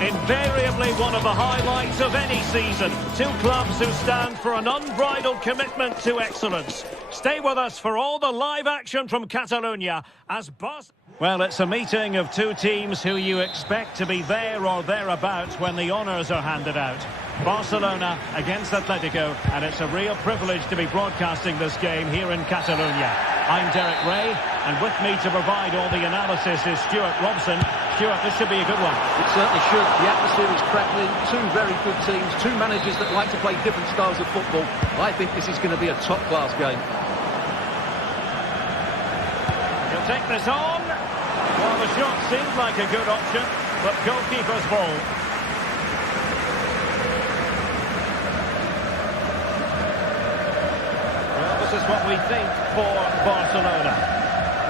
Invariably one of the highlights of any season. Two clubs who stand for an unbridled commitment to excellence. Stay with us for all the live action from Catalonia as Barcelona... Well, it's a meeting of two teams who you expect to be there or thereabouts when the honours are handed out. Barcelona against Atletico, and it's a real privilege to be broadcasting this game here in Catalonia. I'm Derek Ray, and with me to provide all the analysis is Stuart Robson. Stuart, this should be a good one. It certainly should. The atmosphere is crackling. Two very good teams, two managers that like to play different styles of football. I think this is going to be a top-class game. He'll take this on. Well, the shot seemed like a good option, but goalkeeper's ball. Well, this is what we think for Barcelona.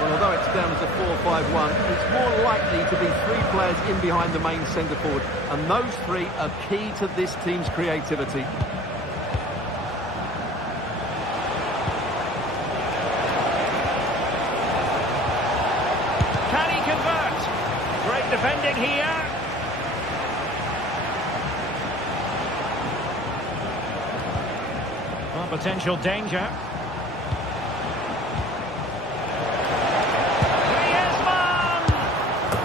Well, although it's down as a 4-5-1, it's more likely to be three players in behind the main centre-forward, and those three are key to this team's creativity. Defending here. Well, potential danger. Griezmann!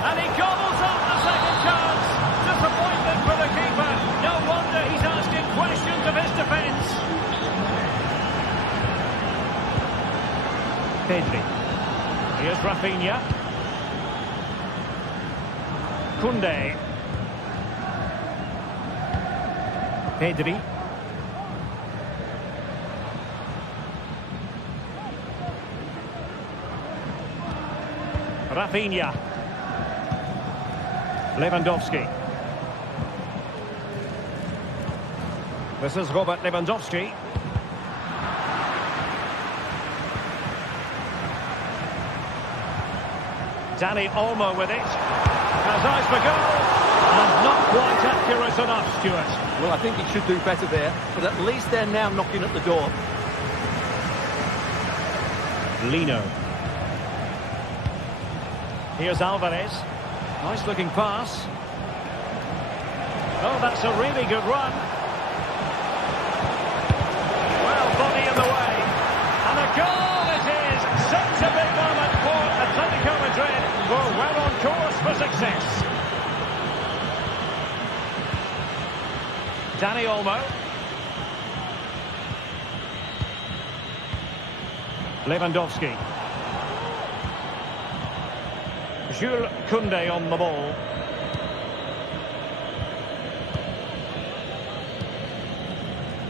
And he gobbles up the second chance. Disappointment for the keeper. No wonder he's asking questions of his defence. Pedri. Here's Rafinha. Koundé. Pedri. Rafinha. Lewandowski. This is Robert Lewandowski. Dani Olmo with it. Has eyes for goal, and not quite accurate enough, Stuart. Well, I think he should do better there, but at least they're now knocking at the door. Lino. Here's Alvarez. Nice looking pass. Oh, that's a really good run. Well, body in the way. And a goal it is. Such a big moment for Atletico Madrid. We're well on course for success. Dani Olmo. Lewandowski. Jules Koundé on the ball.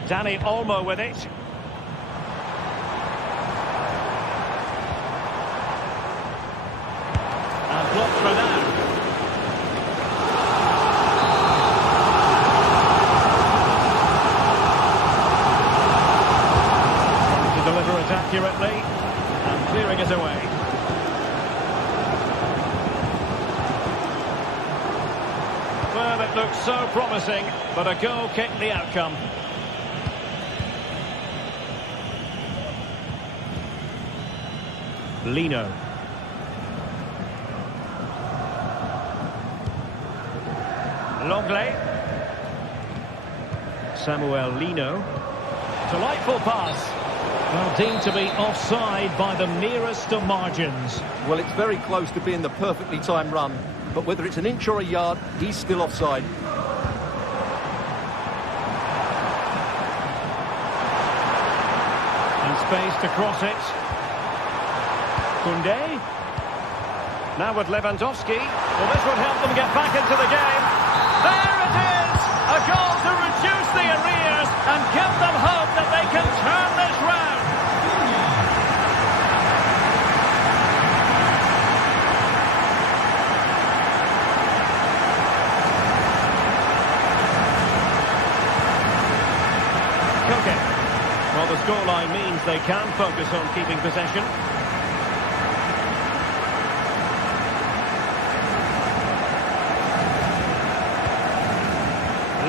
Dani Olmo with it. And blocked for now. Trying to deliver it accurately and clearing it away. Well, it looks so promising, but a goal kicked the outcome. Lino. Longley. Samuel Lino. Delightful pass. Well, deemed to be offside by the nearest of margins. Well, it's very close to being the perfectly timed run, but whether it's an inch or a yard, he's still offside. And space to cross it. Koundé. Now with Lewandowski. Well, this would help them get back into the game. There it is! A goal to reduce the arrears and give them hope that they can turn this round. Koke. Well, the scoreline means they can focus on keeping possession.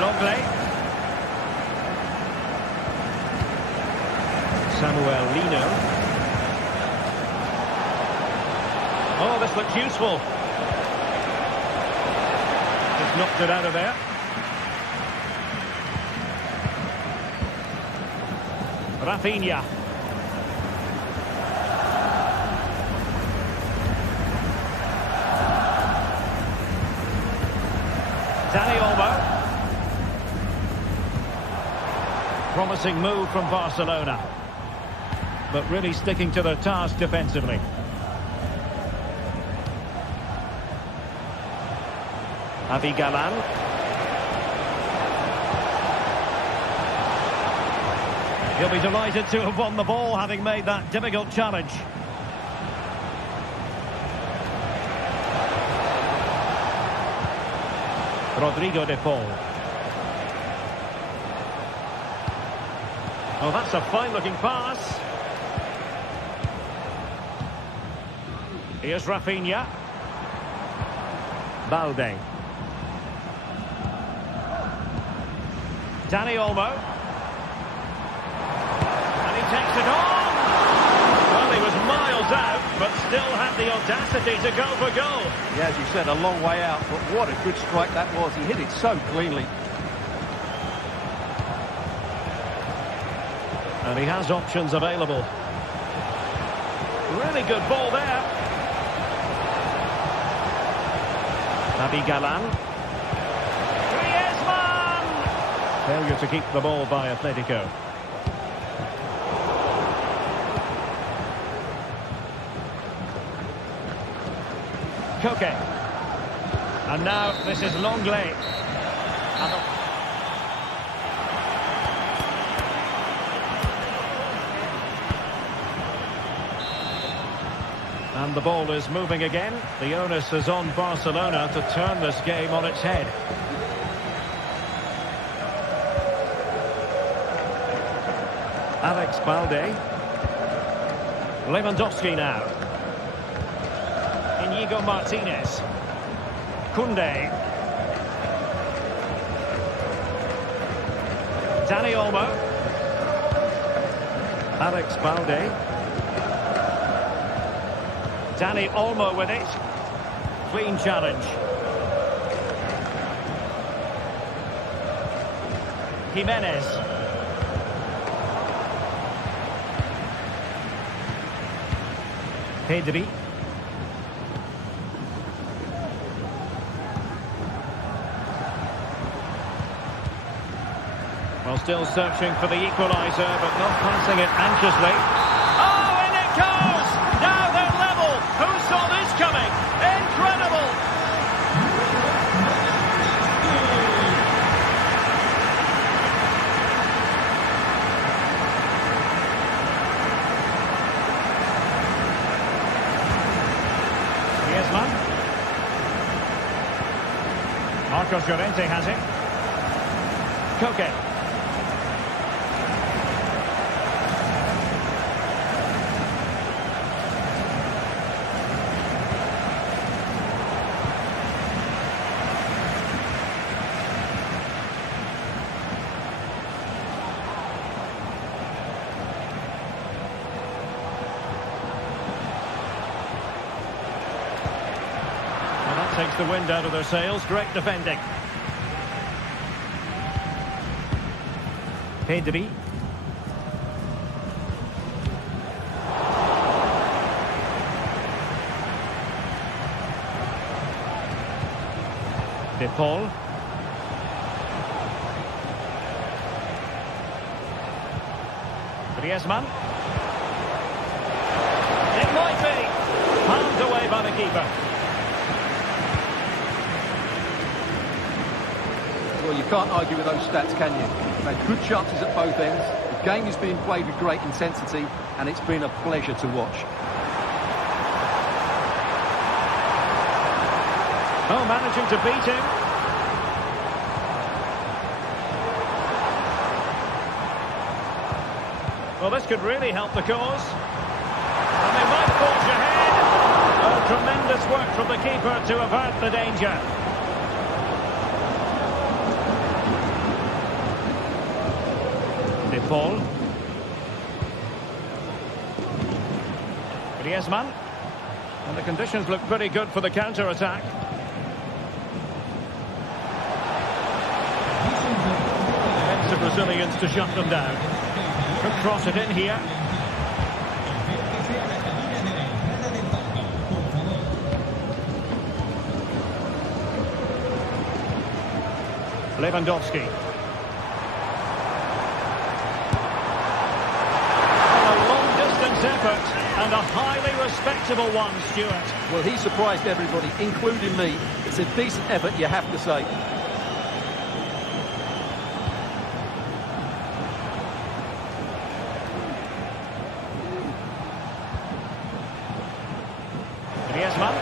Longley. Samuel Lino. Oh, this looks useful. Just knocked it out of there. Rafinha. Dani Olmo. Promising move from Barcelona. But really sticking to their task defensively. Javi Galan. He'll be delighted to have won the ball, having made that difficult challenge. Rodrigo de Paul. Oh, that's a fine-looking pass. Here's Rafinha. Balde. Dani Olmo. And he takes it on. Well, he was miles out, but still had the audacity to go for goal. Yeah, as you said, a long way out, but what a good strike that was. He hit it so cleanly. And he has options available. Really good ball there. Javi Galan. Griezmann! Failure to keep the ball by Atletico. Koke. And now this is Longley. And the ball is moving again. The onus is on Barcelona to turn this game on its head. Alex Balde. Lewandowski now. Inigo Martinez. Koundé. Dani Olmo. Alex Balde. Dani Olmo with it. Clean challenge. Jimenez. Pedri. Well, still searching for the equaliser, but not passing it anxiously. Oh, in it goes! Now they're level! Who saw this coming? Incredible! Griezmann. Marcos Llorente has it. Koke. Takes the wind out of their sails. Great defending. Pedri. De Paul. Griezmann. It might be. Palmed away by the keeper. Well, you can't argue with those stats, can you? They've had good chances at both ends. The game is being played with great intensity, and it's been a pleasure to watch. Oh, managing to beat him. Well, this could really help the cause. And they might forge ahead. Oh, tremendous work from the keeper to avert the danger. De Paul. Griezmann. And the conditions look pretty good for the counter-attack. The Brazilians to shut them down. Could cross it in here. Lewandowski. Effort, and a highly respectable one, Stuart. Well, he surprised everybody, including me. It's a decent effort, you have to say. Griezmann.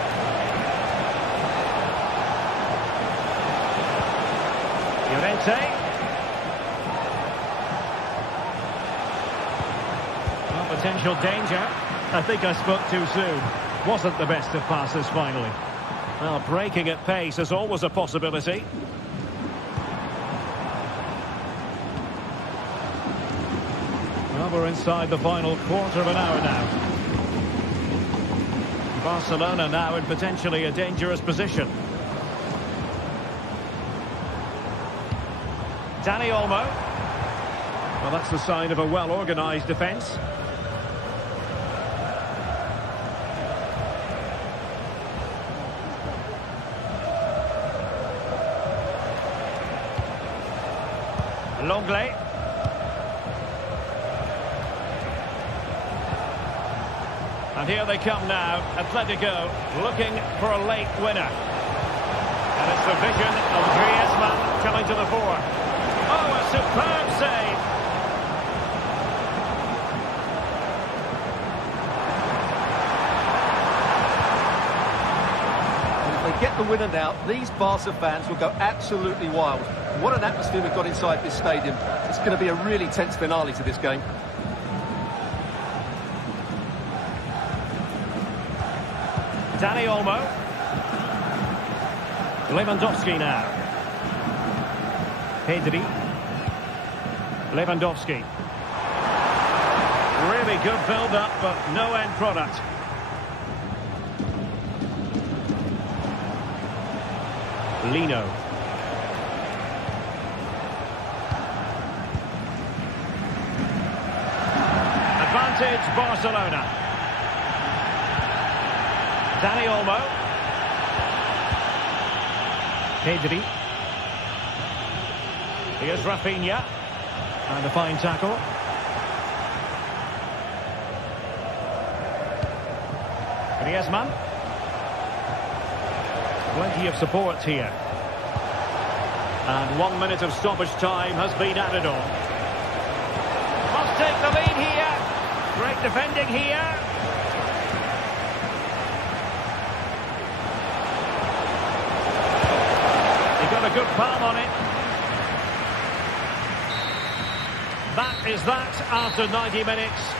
Llorente. Potential danger. I think I spoke too soon. Wasn't the best of passes finally. Well, breaking at pace is always a possibility. Well, we're inside the final quarter of an hour now. Barcelona now in potentially a dangerous position. Dani Olmo. Well, that's the sign of a well-organised defence. Longley. And here they come now. Atletico looking for a late winner. And it's the vision of Griezmann coming to the fore. Oh, a superb save. And if they get the winner now, these Barca fans will go absolutely wild. What an atmosphere we've got inside this stadium. It's going to be a really tense finale to this game. Dani Olmo. Lewandowski now. Pedri. Lewandowski. Really good build-up, but no end product. Lino. Advantage Barcelona. Dani Olmo. Pedri. Here's Rafinha. And a fine tackle. Griezmann. Plenty of support here. And 1 minute of stoppage time has been added on. Must take the lead here. Great defending here. He got a good palm on it. That is that after 90 minutes.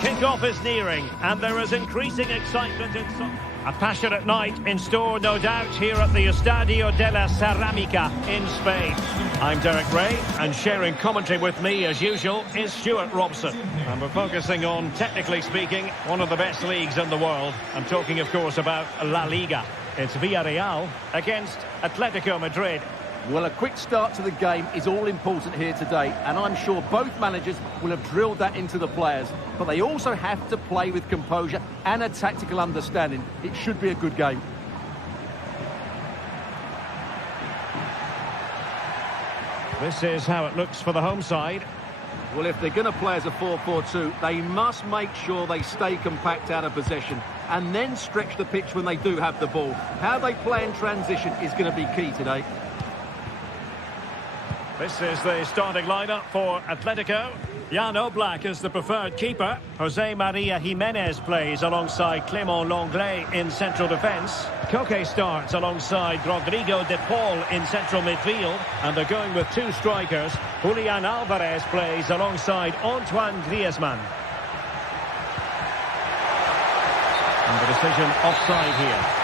Kick-off is nearing, and there is increasing excitement in soccer. A passionate night in store, no doubt, here at the Estadio de la Cerámica in Spain. I'm Derek Ray, and sharing commentary with me, as usual, is Stuart Robson. And we're focusing on, technically speaking, one of the best leagues in the world. I'm talking, of course, about La Liga. It's Villarreal against Atletico Madrid. Well, a quick start to the game is all important here today, and I'm sure both managers will have drilled that into the players. But they also have to play with composure and a tactical understanding. It should be a good game. This is how it looks for the home side. Well, if they're going to play as a 4-4-2, they must make sure they stay compact out of possession and then stretch the pitch when they do have the ball. How they play in transition is going to be key today. This is the starting lineup for Atletico. Jan Oblak is the preferred keeper. Jose Maria Jimenez plays alongside Clément Lenglet in central defence. Koke starts alongside Rodrigo de Paul in central midfield. And they're going with two strikers. Julian Alvarez plays alongside Antoine Griezmann. And the decision offside here.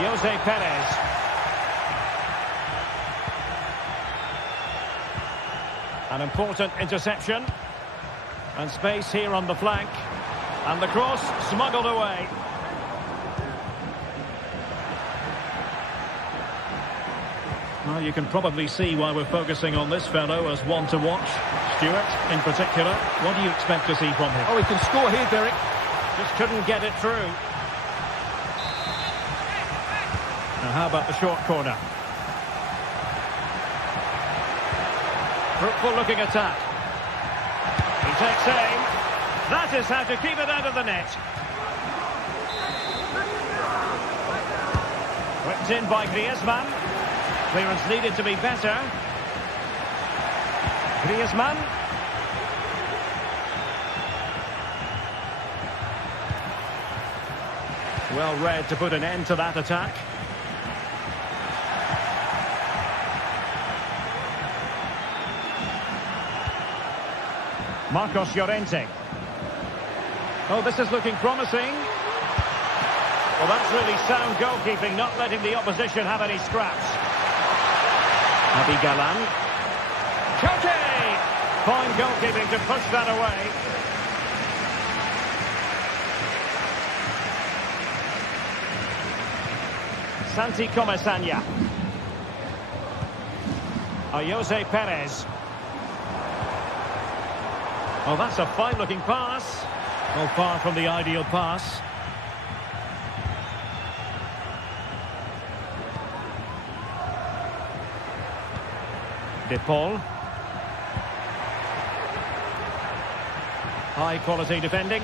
Jose Perez. An important interception. And space here on the flank. And the cross smuggled away. Well, you can probably see why we're focusing on this fellow as one to watch. Stuart, in particular, what do you expect to see from him? Oh, he can score here, Derek. Just couldn't get it through. Now, how about the short corner? Fruitful looking attack. He takes aim. That is how to keep it out of the net. Whipped in by Griezmann. Clearance needed to be better. Griezmann. Well read to put an end to that attack. Marcos Llorente. Oh, this is looking promising. Well, that's really sound goalkeeping, not letting the opposition have any scraps. Abi Galan. Koke! Fine goalkeeping to push that away. Santi Comesaña. Jose Perez. Oh, that's a fine-looking pass. Oh, far from the ideal pass. De Paul. High-quality defending.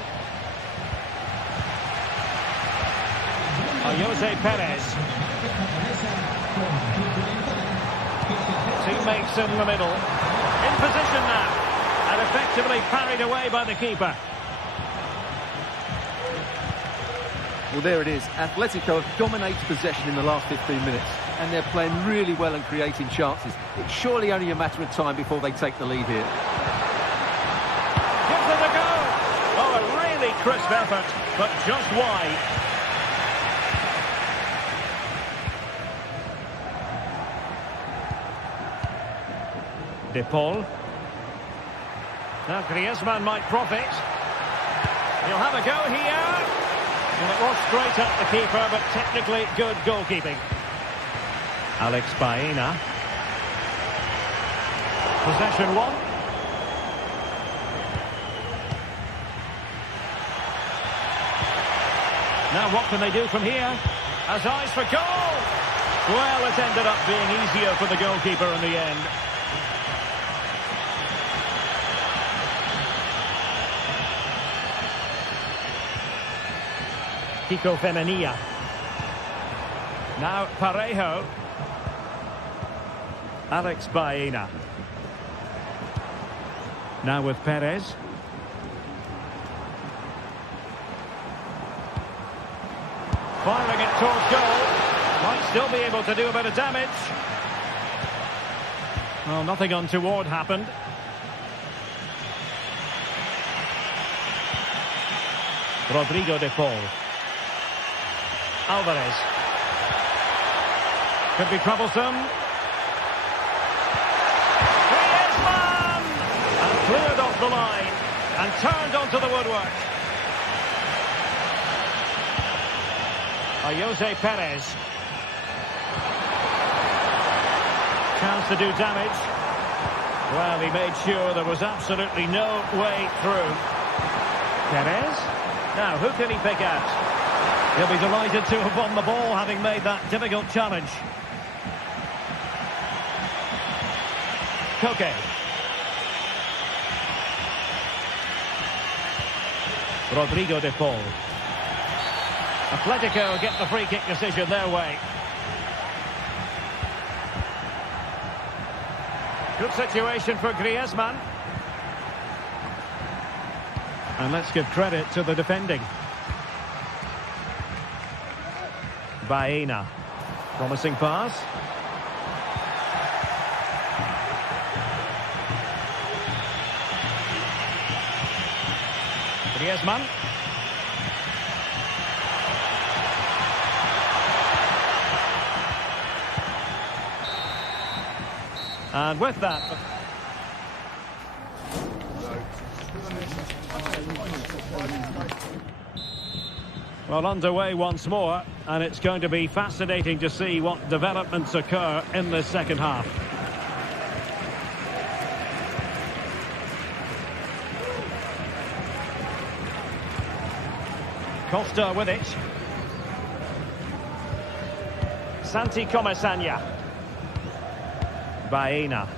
Jose Perez. Teammates in the middle. In position now. And effectively parried away by the keeper. Well, there it is. Atletico have dominated possession in the last 15 minutes. And they're playing really well and creating chances. It's surely only a matter of time before they take the lead here. Gives it a go. Oh, a really crisp effort, but just wide. De Paul. Now Griezmann might profit. He'll have a go here. Well, it was straight at the keeper, but technically good goalkeeping. Alex Baena. Possession one. Now what can they do from here? Has eyes for goal. Well, it ended up being easier for the goalkeeper in the end. Kiko Femenia. Now Parejo. Alex Baena. Now with Perez. Firing it towards goal. Might still be able to do a bit of damage. Well, nothing untoward happened. Rodrigo de Paul. Alvarez. Could be troublesome. Griezmann! And cleared off the And turned onto the woodwork. Jose Perez. Chance to do damage. Well, he made sure there was absolutely no way through. Perez. Now, who can he pick out? He'll be delighted to have won the ball, having made that difficult challenge. Koke. Rodrigo de Paul. Atletico get the free kick decision their way. Good situation for Griezmann. And let's give credit to the defending. Baena. Promising pass. Griezmann. And with that... Well, underway once more, and it's going to be fascinating to see what developments occur in the second half. Costa with it. Santi Comesaña. Baena.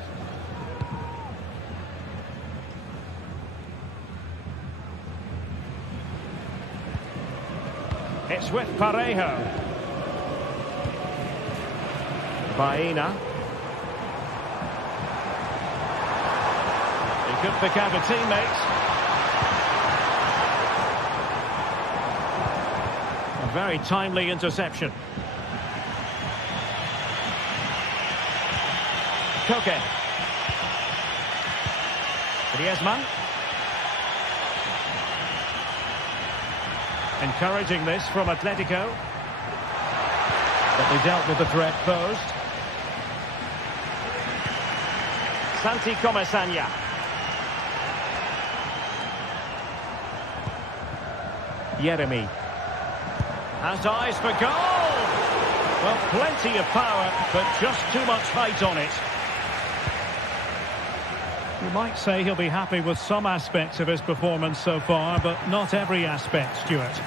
It's with Parejo. Baena. He could pick out a teammate. A very timely interception. Koke. Griezmann. Encouraging this from Atletico. But they dealt with the threat posed. Santi Comesaña. Yeremi. Has eyes for goal! Well, plenty of power, but just too much height on it. You might say he'll be happy with some aspects of his performance so far, but not every aspect, Stuart.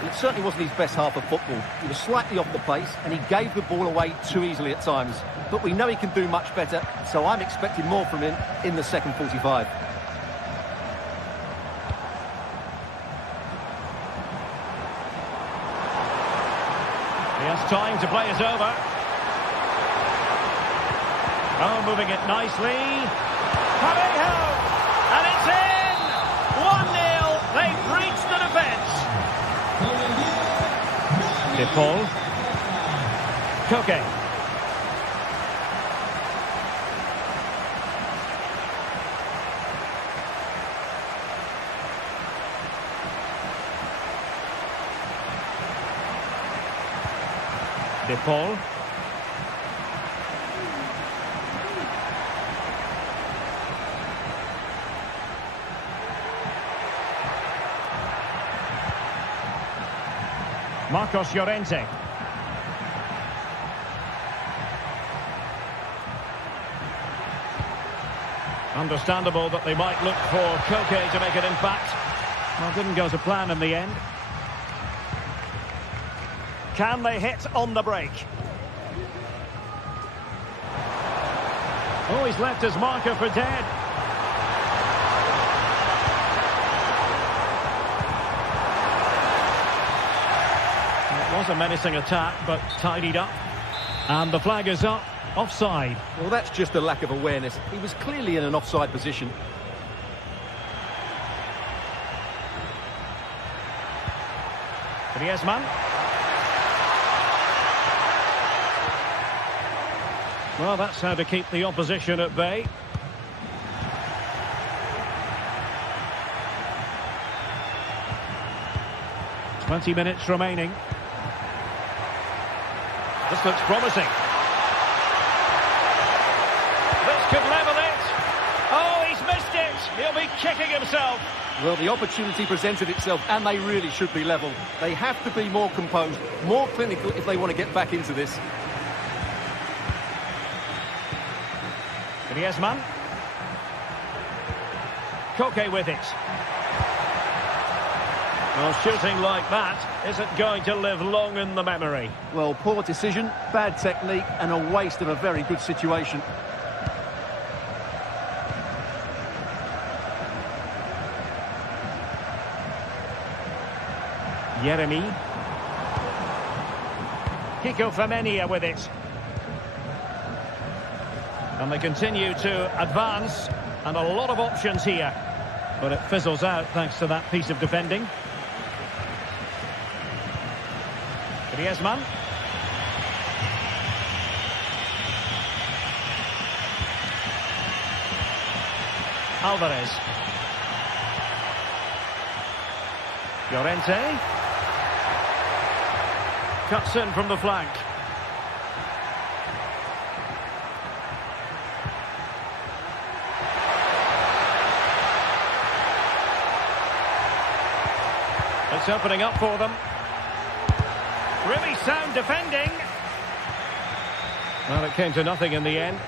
Well, it certainly wasn't his best half of football. He was slightly off the pace, and he gave the ball away too easily at times. But we know he can do much better, so I'm expecting more from him in the second 45. He has time to play it over. Oh, moving it nicely. Parejo! And it's in! 1-0. They've breached the defence. De Paul. Koke. De Paul. Marcos Llorente. Understandable that they might look for Koke to make an impact. Well, didn't go to plan in the end. Can they hit on the break? Oh, he's left his marker for dead. It was a menacing attack, but tidied up. And the flag is up. Offside. Well, that's just a lack of awareness. He was clearly in an offside position. Griezmann. Well, that's how to keep the opposition at bay. "20 minutes remaining. This looks promising. This could level it. Oh, he's missed it. He'll be kicking himself. Well, the opportunity presented itself, and they really should be level. They have to be more composed, more clinical if they want to get back into this. Griezmann. Koke with it. Well, shooting like that isn't going to live long in the memory. Well, poor decision, bad technique, and a waste of a very good situation. Yeremy. Kiko Femenia with it. And they continue to advance, and a lot of options here. But it fizzles out thanks to that piece of defending. Griezmann. Alvarez. Llorente. Cuts in from the flank. It's opening up for them. Really sound defending. Well, it came to nothing in the end.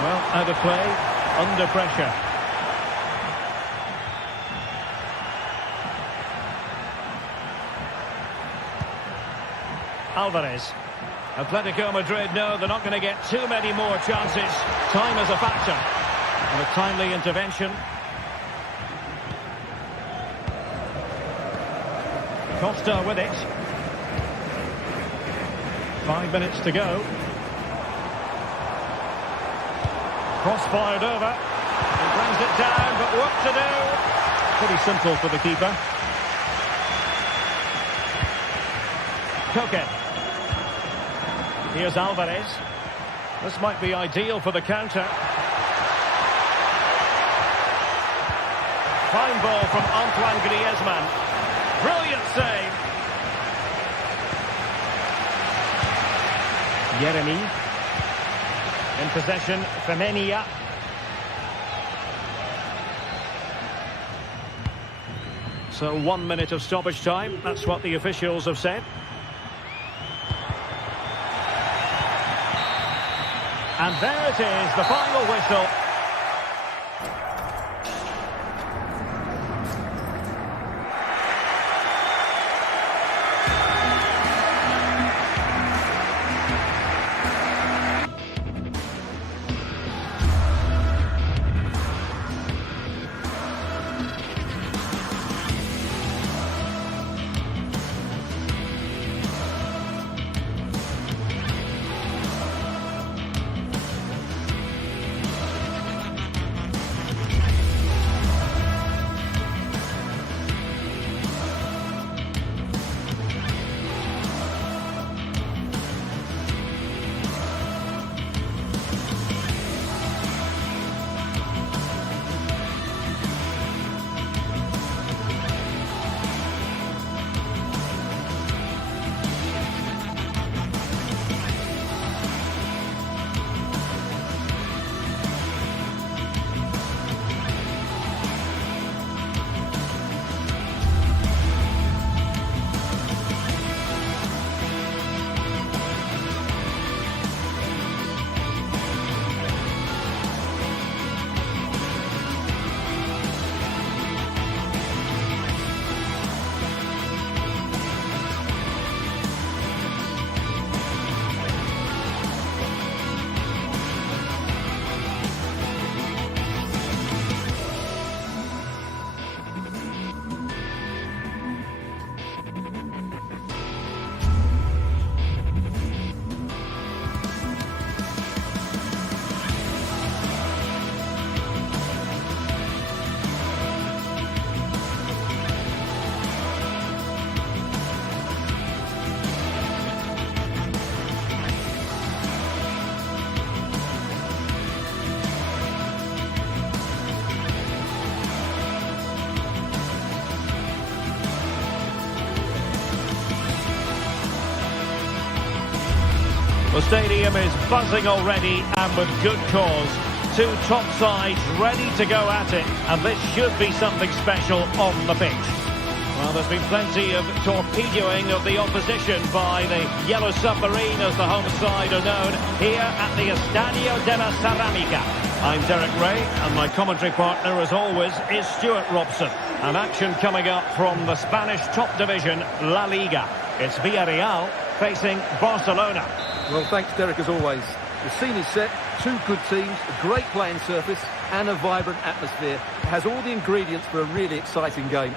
Well, out of play, under pressure. Alvarez. Atletico Madrid know they're not going to get too many more chances. Time is a factor. And a timely intervention. Costa with it. 5 minutes to go. Cross-fired over. He brings it down, but what to do? Pretty simple for the keeper. Koke. Here's Alvarez. This might be ideal for the counter. Fine ball from Antoine Griezmann. Brilliant save. Yeremy. In possession, Femenia. So 1 minute of stoppage time. That's what the officials have said. And there it is, the final whistle. stadium is buzzing already, and with good cause. Two top sides ready to go at it, and this should be something special on the pitch. Well, there's been plenty of torpedoing of the opposition by the Yellow Submarine, as the home side are known, here at the Estadio de la Ceramica. I'm Derek Ray, and my commentary partner, as always, is Stuart Robson. An action coming up from the Spanish top division, La Liga. It's Villarreal facing Barcelona. Well, thanks, Derek, as always. The scene is set, two good teams, a great playing surface, and a vibrant atmosphere. It has all the ingredients for a really exciting game.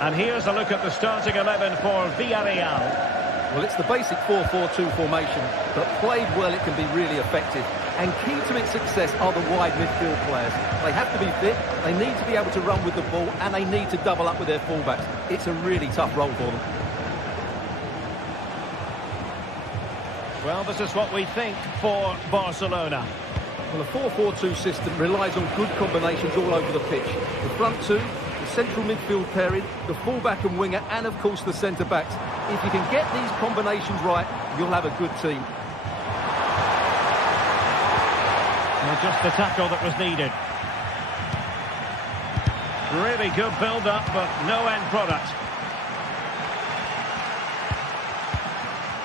And here's a look at the starting 11 for Villarreal. Well, it's the basic 4-4-2 formation, but played well, it can be really effective. And key to its success are the wide midfield players. They have to be fit, they need to be able to run with the ball, and they need to double up with their fullbacks. It's a really tough role for them. Well, this is what we think for Barcelona. Well, the 4-4-2 system relies on good combinations all over the pitch. The front two, the central midfield pairing, the fullback and winger, and of course the centre-backs. If you can get these combinations right, you'll have a good team. Well, just the tackle that was needed. Really good build-up, but no end product.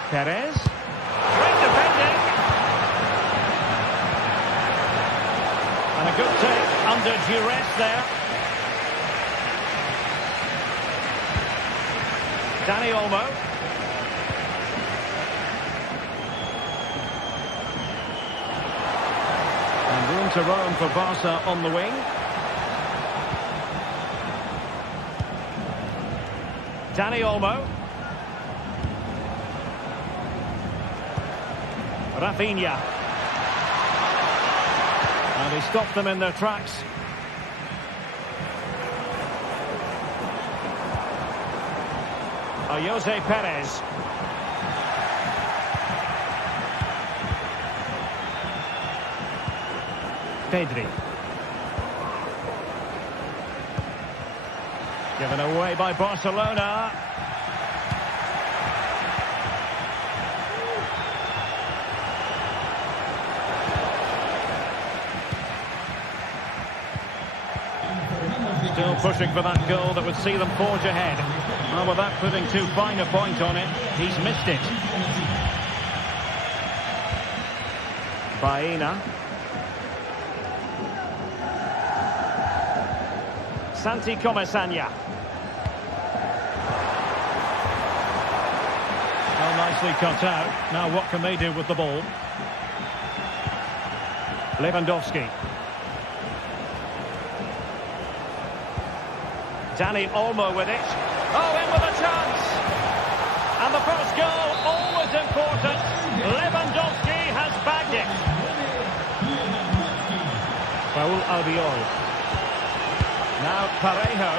Perez. Great defending. And a good take under duress there. Dani Olmo. And room to roam for Barca on the wing. Dani Olmo. Rafinha. And he stopped them in their tracks. Jose Perez. Pedri. Given away by Barcelona. Still pushing for that goal that would see them forge ahead. Well, without putting too fine a point on it, he's missed it. Baena. Santi Comesaña. Well, nicely cut out. Now what can they do with the ball? Lewandowski. Dani Olmo with it. Oh, in with a chance. And the first goal, always important. Lewandowski has bagged it. Raúl Albiol. Now Parejo.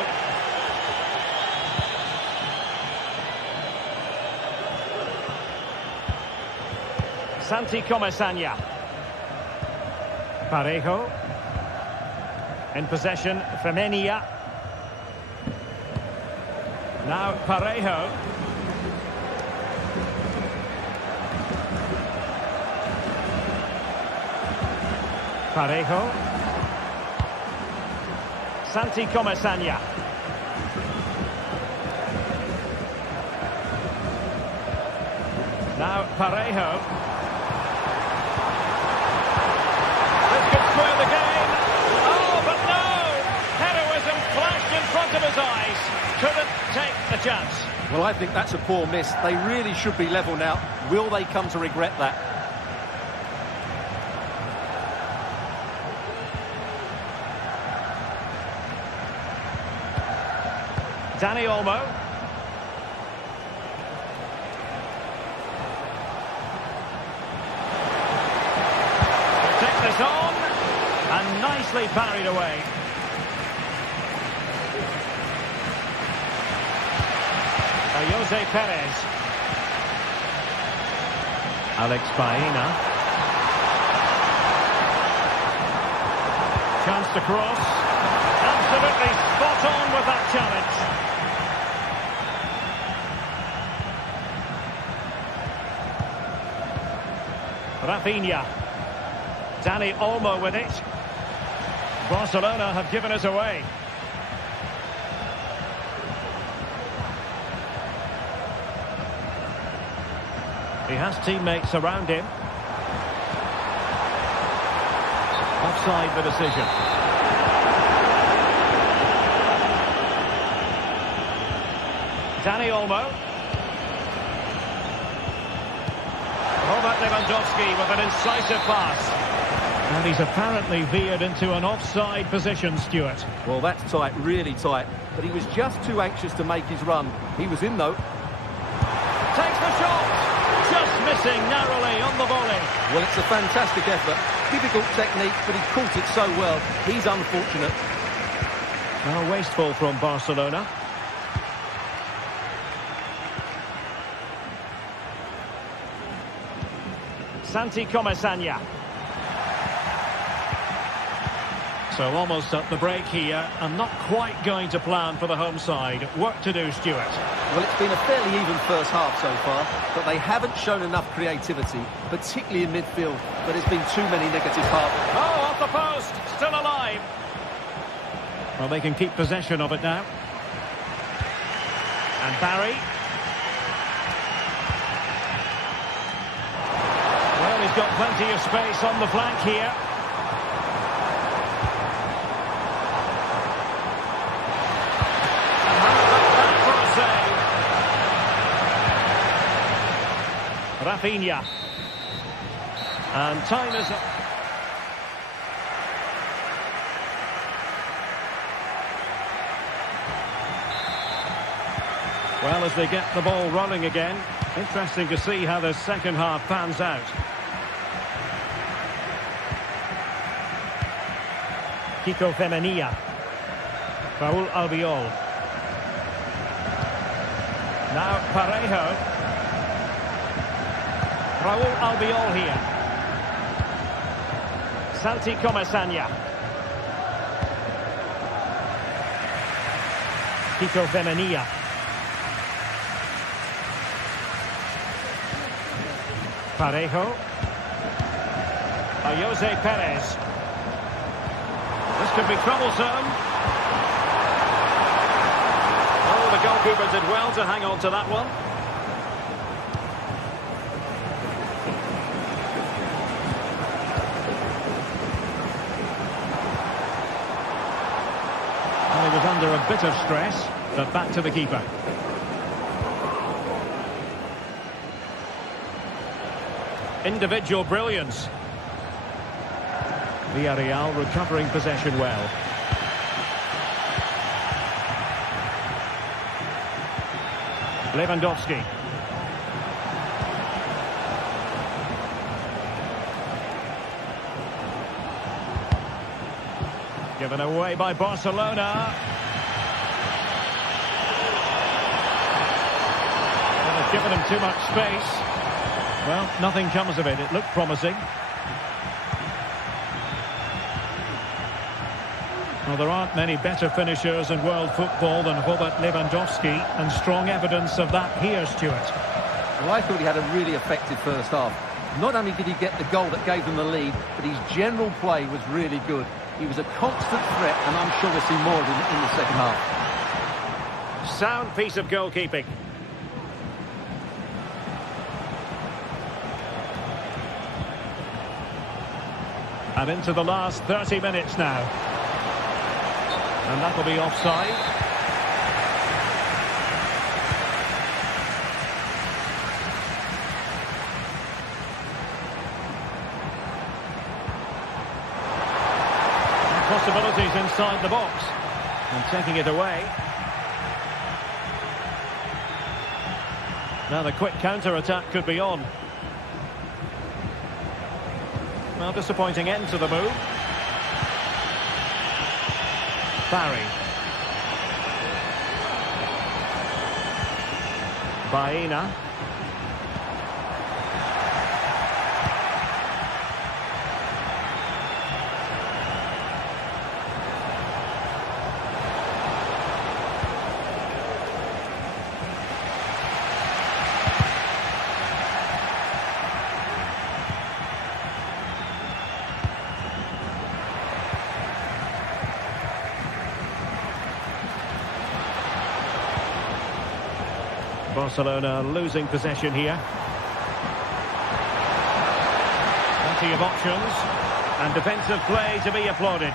Santi Comesaña. Parejo. In possession, Femenia. Now Parejo. Parejo. Santi Comesaña. Now Parejo. This could square the game. Oh, but no! Heroism flashed in front of his eyes. Couldn't take the chance. Well, I think that's a poor miss. They really should be level now. Will they come to regret that? Dani Olmo. Take this on. And nicely parried away. Jose Perez. Alex Baena. Chance to cross. Absolutely spot on with that challenge. Rafinha. Dani Olmo with it. Barcelona have given us away. He has teammates around him. Offside the decision. Dani Olmo. Robert Lewandowski with an incisive pass. And he's apparently veered into an offside position, Stuart. Well, that's tight, really tight. But he was just too anxious to make his run. He was in, though. Takes the shot. Just missing narrowly on the volley. Well, it's a fantastic effort. Difficult technique, but he caught it so well. He's unfortunate. Now wasteful from Barcelona. Santi Comesaña. So almost at the break here, and not quite going to plan for the home side. Work to do, Stuart. Well, it's been a fairly even first half so far, but they haven't shown enough creativity, particularly in midfield. But there's been too many negative passes. Oh, off the post, still alive. Well, they can keep possession of it now. And Barry. Well, he's got plenty of space on the flank here. Rafinha. And time is up. Well, as they get the ball rolling again, interesting to see how the second half pans out. Kiko Femenia. Raúl Albiol. Now Parejo. Raúl Albiol here. Santi Comesaña. Kiko Femenia. Parejo. Jose Perez. This could be troublesome. Oh, the goalkeeper did well to hang on to that one. He was under a bit of stress, but back to the keeper. Individual brilliance. Villarreal recovering possession well. Lewandowski. Given away by Barcelona. Well, they've given him too much space. Well, nothing comes of it. It looked promising. Well, there aren't many better finishers in world football than Robert Lewandowski, and strong evidence of that here, Stuart. Well, I thought he had a really effective first half. Not only did he get the goal that gave them the lead, but his general play was really good. He was a constant threat, and I'm sure we'll see more of him in the second half. Sound piece of goalkeeping. And into the last 30 minutes now. And that will be offside. Possibilities inside the box. And taking it away. Now the quick counter-attack could be on. Well, disappointing end to the move. Barry. Baena. Barcelona losing possession here. Plenty of options and defensive play to be applauded.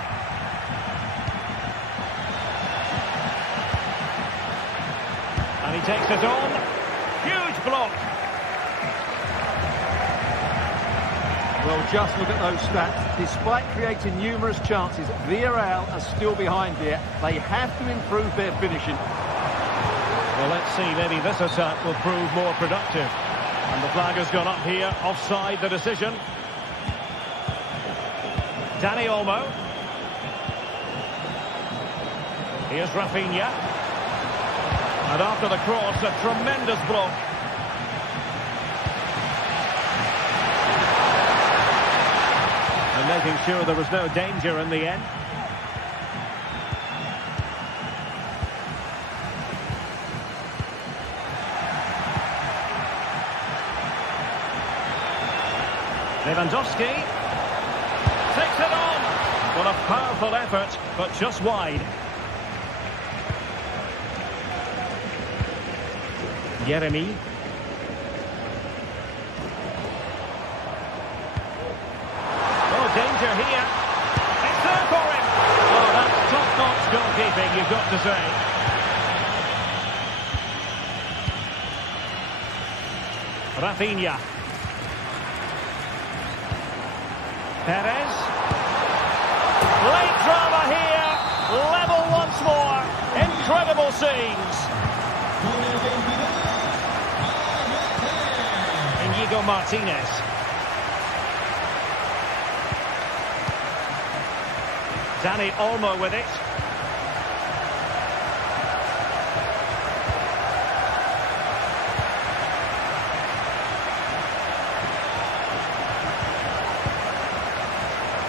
And he takes it on. Huge block. Well, just look at those stats. Despite creating numerous chances, Villarreal are still behind here. They have to improve their finishing. Well, let's see, maybe this attack will prove more productive. And the flag has gone up here, offside the decision. Dani Olmo. Here's Rafinha. And after the cross, a tremendous block. And making sure there was no danger in the end. Lewandowski takes it on. Well, a powerful effort, but just wide. Jeremy. Oh, danger here. It's there for him. Oh, that's top-notch goalkeeping, you've got to say. Rafinha. Perez. Late drama here. Level once more. Incredible scenes. Inigo Martinez. Dani Olmo with it.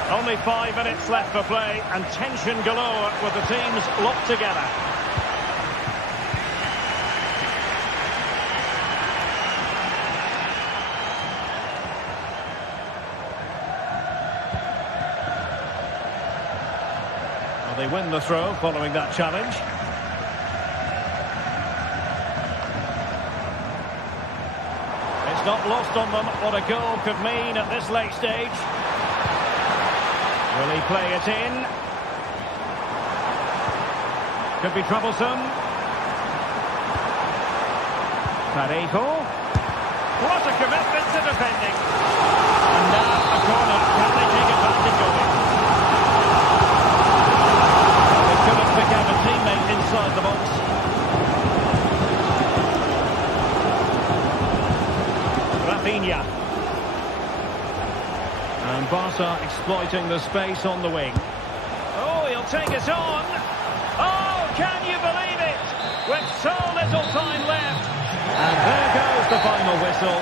Only 5 minutes left for play and tension galore with the teams locked together. Well, they win the throw following that challenge. It's not lost on them what a goal could mean at this late stage. Will he play it in? Could be troublesome. Parejo. What a commitment to defending. And now a corner. Can they take advantage of it? They couldn't pick out a teammate inside the box. Rafinha. And Barca exploiting the space on the wing. Oh, he'll take it on. Oh, can you believe it? With so little time left. And there goes the final whistle.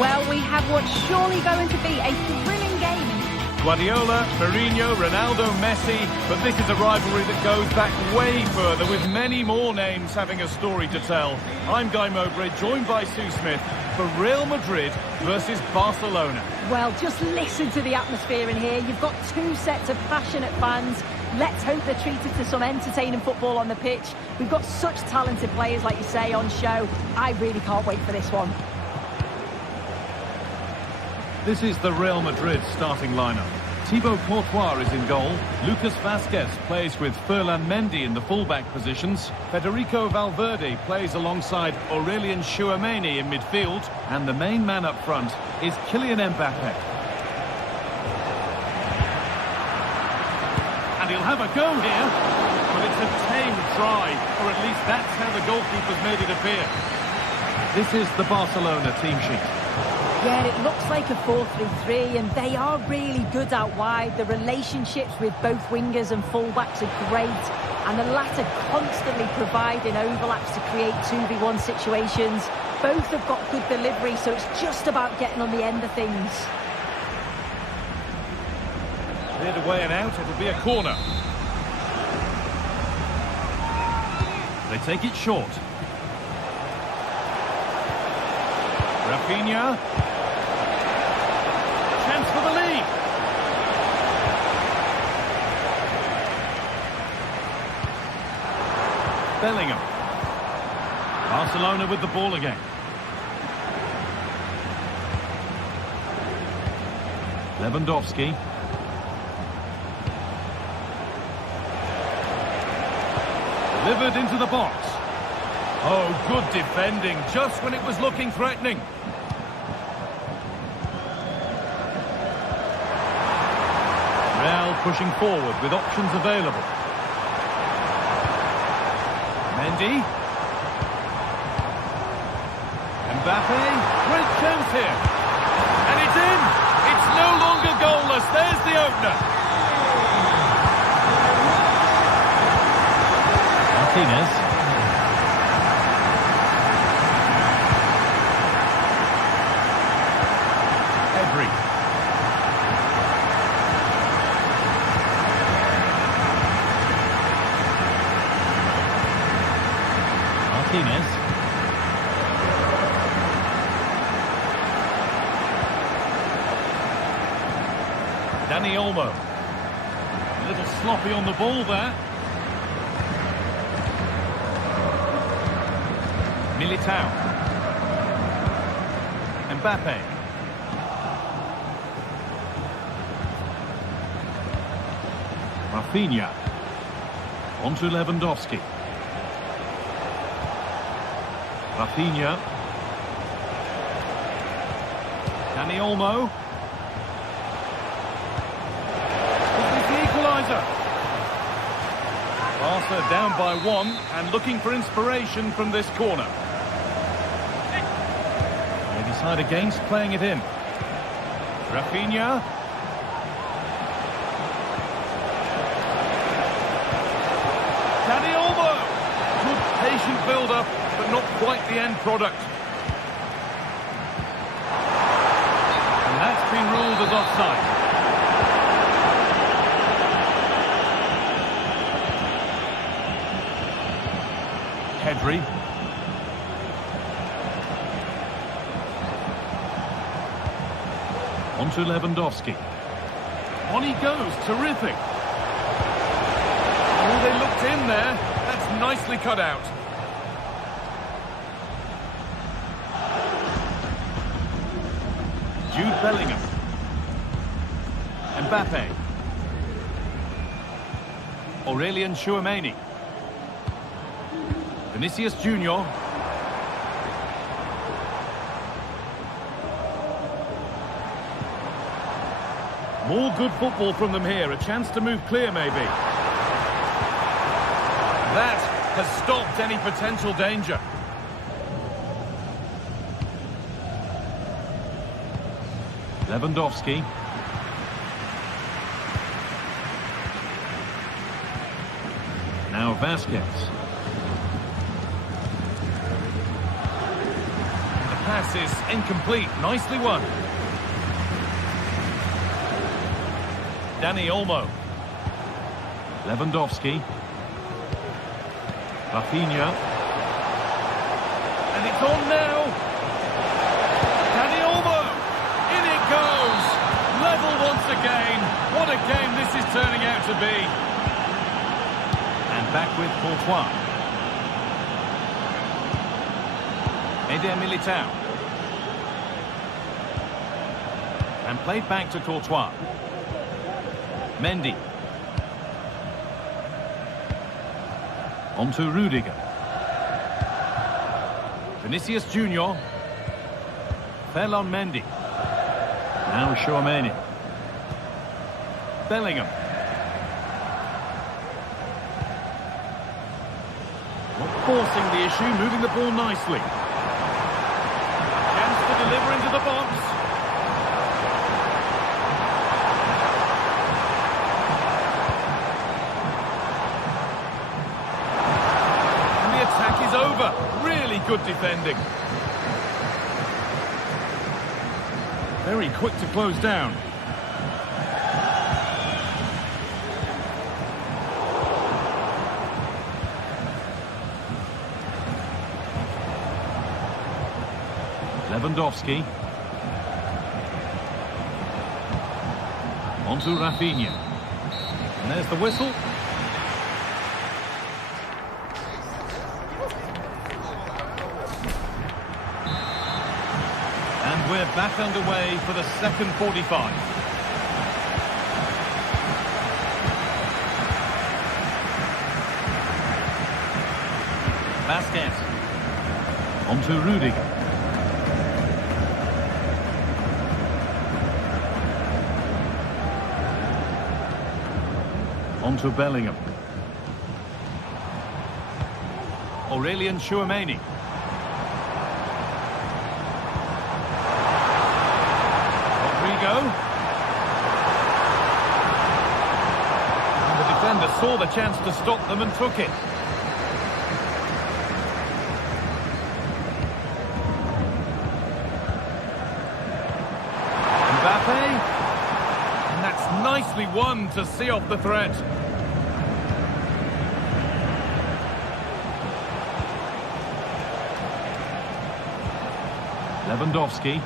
Well, we have what's surely going to be a thrilling game. Guardiola, Mourinho, Ronaldo, Messi, but this is a rivalry that goes back way further, with many more names having a story to tell. I'm Guy Mowbray, joined by Sue Smith for Real Madrid versus Barcelona. Well, just listen to the atmosphere in here. You've got two sets of passionate fans. Let's hope they're treated to some entertaining football on the pitch. We've got such talented players, like you say, on show. I really can't wait for this one. This is the Real Madrid starting lineup. Thibaut Courtois is in goal. Lucas Vazquez plays with Ferland Mendy in the fullback positions. Federico Valverde plays alongside Aurelien Tchouameni in midfield. And the main man up front is Kylian Mbappe. And he'll have a go here. But it's a tame try, or at least that's how the goalkeeper's made it appear. This is the Barcelona team sheet. Yeah, it looks like a 4-3-3, and they are really good out wide. The relationships with both wingers and fullbacks are great, and the latter constantly providing overlaps to create 2v1 situations. Both have got good delivery, so it's just about getting on the end of things. Cleared away and out, it'll be a corner. They take it short. Rafinha. Chance for the lead. Bellingham. Barcelona with the ball again. Lewandowski. Delivered into the box. Oh, good defending, just when it was looking threatening. Real pushing forward with options available. Mendy. Mbappe. Great chance here. And it's in. It's no longer goalless. There's the opener. Martinez. Martinez. Dani Olmo. A little sloppy on the ball there. Militao. Mbappe. Rafinha. On to Lewandowski. Rafinha. Dani Olmo. Is the equaliser? Barca down by 1 and looking for inspiration from this corner. They decide against playing it in. Rafinha. Dani Olmo. Good patient build-up, but not quite the end product. And that's been ruled as offside. Pedri. On to Lewandowski. On he goes, terrific. Oh, they looked in there. That's nicely cut out. Jude Bellingham. Mbappe. Aurelien Tchouameni. Vinicius Junior. More good football from them here. A chance to move clear, maybe. That has stopped any potential danger. Lewandowski. Now Vazquez. The pass is incomplete. Nicely won. Dani Olmo. Lewandowski. Rafinha. And it's on now. Dani Olmo. In it goes. Level once again. What a game this is turning out to be. And back with Courtois. Eder Militao. And played back to Courtois. Mendy. On to Rudiger. Vinicius Junior. Ferland Mendy. Now Chouameni. Bellingham. Not forcing the issue, moving the ball nicely. Chance to deliver into the box. And the attack is over. Really good defending. Very quick to close down. Lewandowski. On to Rafinha. And there's the whistle. And we're back underway for the second 45. Vasquez. On to Rudiger. On to Bellingham. Aurelien Chouameni. Rodrigo. And the defender saw the chance to stop them and took it. Mbappe. And that's nicely won to see off the threat. Lewandowski.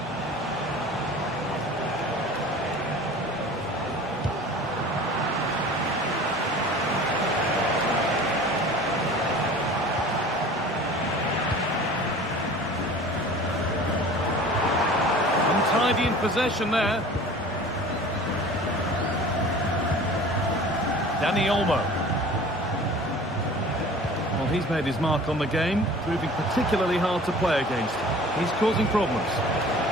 Untidy in possession there. Dani Olmo. Well, he's made his mark on the game, proving particularly hard to play against. He's causing problems.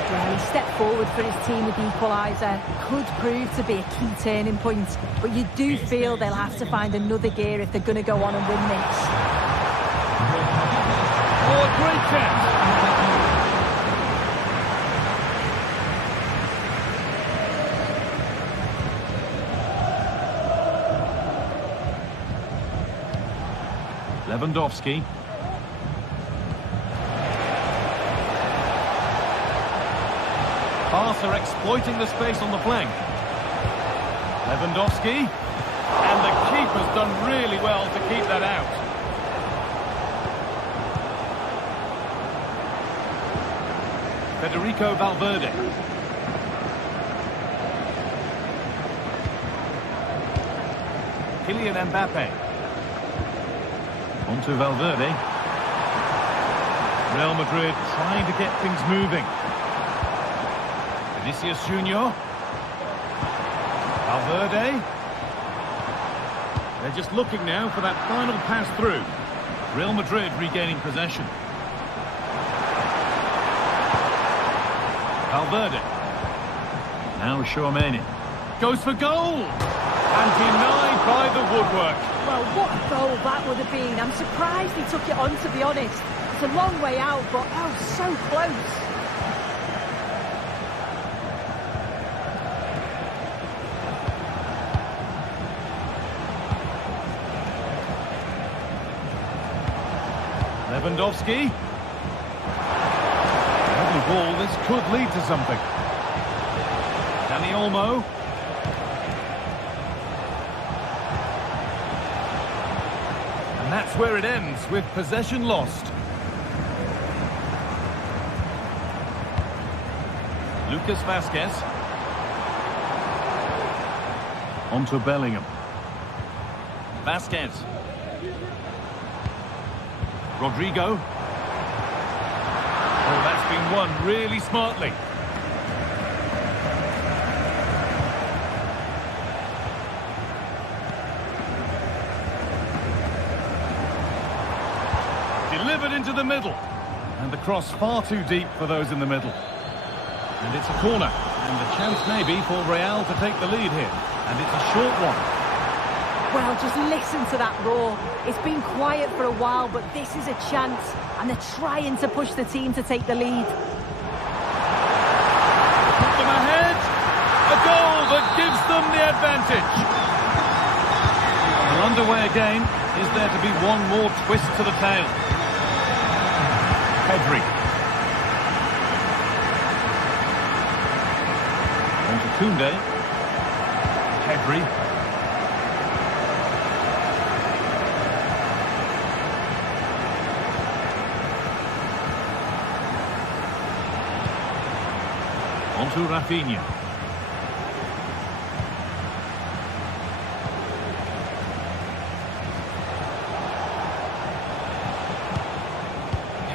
Well, he stepped forward for his team with the equaliser. Could prove to be a key turning point, but you do feel they'll have to find another gear if they're going to go on and win this. Oh, a great chance! Lewandowski. Barca exploiting the space on the flank. Lewandowski. And the keeper's done really well to keep that out. Federico Valverde. Kylian Mbappe. On to Valverde. Real Madrid trying to get things moving. Vinicius Junior. Valverde. They're just looking now for that final pass through. Real Madrid regaining possession. Valverde. Now Chouameni. Goes for goal! And denied by the woodwork. Well, what a goal that would have been. I'm surprised he took it on, to be honest. It's a long way out, but oh, so close. Lewandowski. Lovely ball, this could lead to something. Dani Olmo. And that's where it ends, with possession lost. Lucas Vasquez. On to Bellingham. Vasquez. Rodrigo. Oh, that's been won really smartly. delivered into the middle. And the cross far too deep for those in the middle. And it's a corner. And the chance maybe for Real to take the lead here. And it's a short one. Well, just listen to that roar. It's been quiet for a while, but this is a chance. And they're trying to push the team to take the lead. Put them ahead. A goal that gives them the advantage. Well, underway again. Is there to be one more twist to the tail? Pedri. On to Koundé. Pedri. On to Rafinha.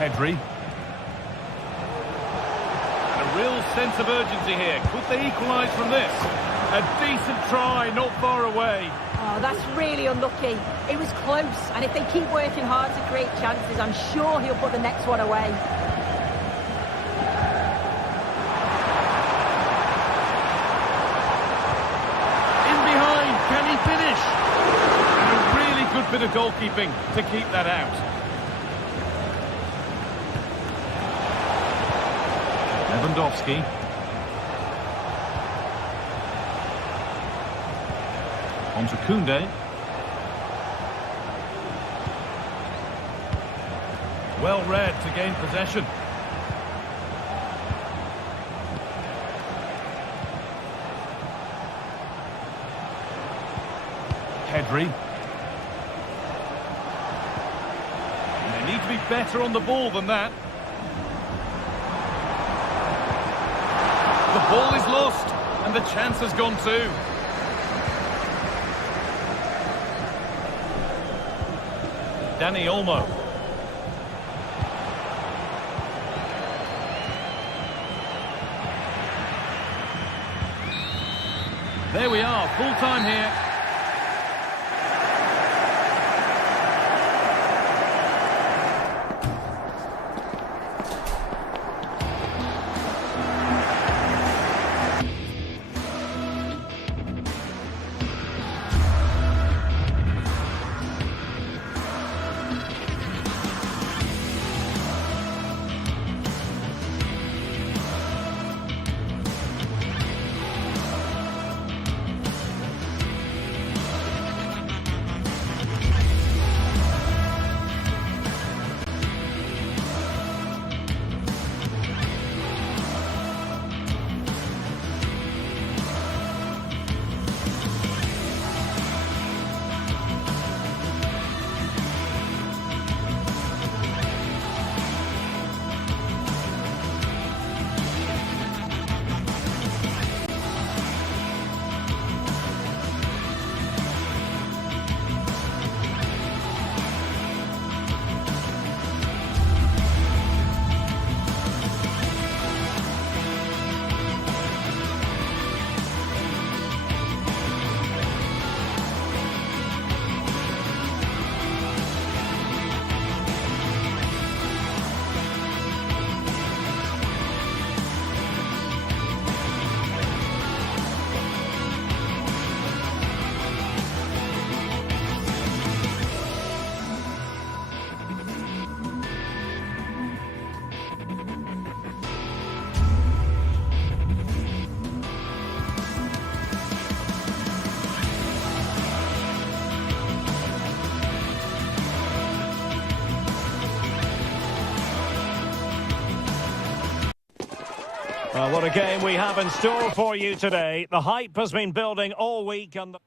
Pedri. A real sense of urgency here. Could they equalise from this? A decent try, not far away. Oh, that's really unlucky. It was close, and if they keep working hard to create chances, I'm sure he'll put the next one away. In behind, can he finish? And a really good bit of goalkeeping to keep that out. Lewandowski. On to Koundé. Well read to gain possession. Pedri. And they need to be better on the ball than that. The ball is lost, and the chance has gone too. Dani Olmo. There we are, full time here. Well, what a game we have in store for you today. The hype has been building all week. And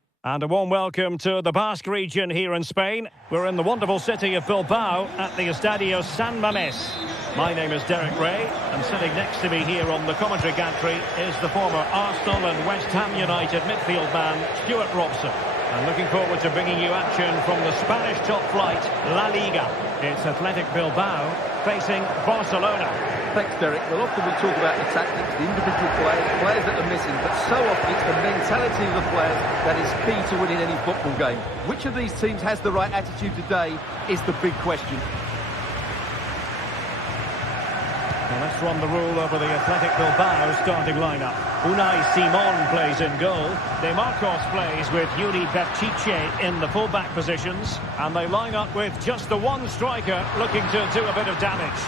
a warm welcome to the Basque region here in Spain. We're in the wonderful city of Bilbao at the Estadio San Mamés. My name is Derek Ray, and sitting next to me here on the commentary gantry is the former Arsenal and West Ham United midfield man, Stuart Robson. And looking forward to bringing you action from the Spanish top flight, La Liga. It's Athletic Bilbao facing Barcelona. Thanks, Derek. Well, often we talk about the tactics, the individual players that are missing, but so often it's the mentality of the players that is key to winning any football game. Which of these teams has the right attitude today is the big question. Well, let's run the rule over the Athletic Bilbao starting lineup. Unai Simon plays in goal. De Marcos plays with Yuri Berchiche in the full-back positions. And they line up with just the one striker looking to do a bit of damage.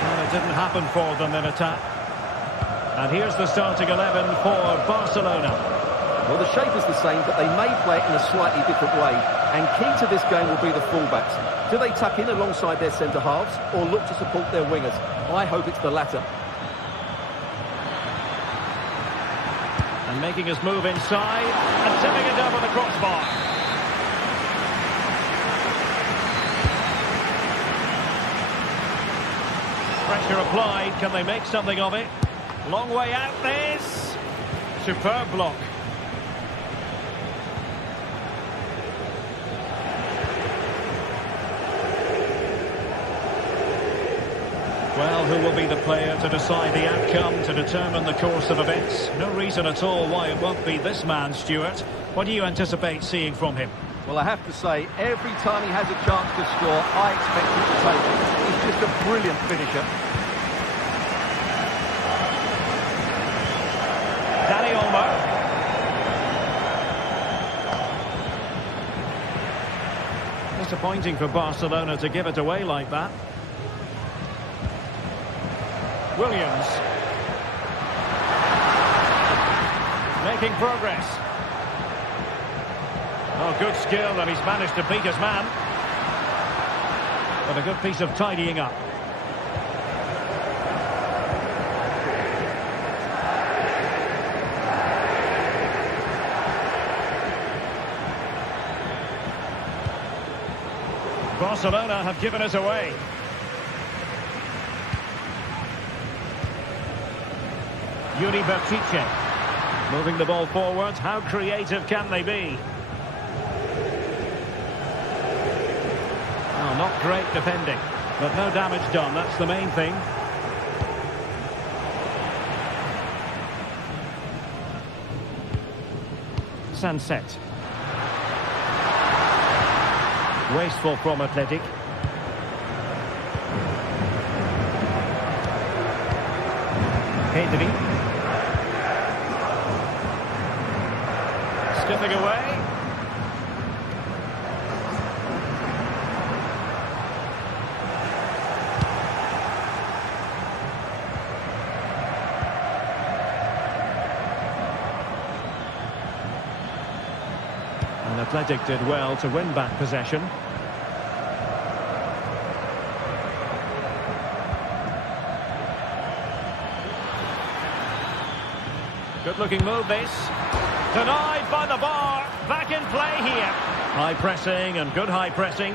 Well, it didn't happen for them in attack. And here's the starting 11 for Barcelona. Well, the shape is the same, but they may play it in a slightly different way. And key to this game will be the fullbacks. Do they tuck in alongside their centre-halves or look to support their wingers? I hope it's the latter. And making his move inside and tipping it over the crossbar. Pressure applied. Can they make something of it? Long way out this. Superb block. Well, who will be the player to decide the outcome, to determine the course of events? No reason at all why it won't be this man, Stuart. What do you anticipate seeing from him? Well, I have to say, every time he has a chance to score, I expect him to take it. He's just a brilliant finisher. Danny Olmo. Disappointing for Barcelona to give it away like that. Williams. Making progress. Oh, good skill, and he's managed to beat his man. But a good piece of tidying up. Barcelona have given it away. Yuri Berchiche moving the ball forward. How creative can they be? Oh, not great defending, but no damage done. That's the main thing. Sunset. Wasteful from Athletic. Pedri. Skipping away. And Athletic did well to win back possession. Good-looking move, this. Denied by the bar. Back in play here. High pressing and good high pressing.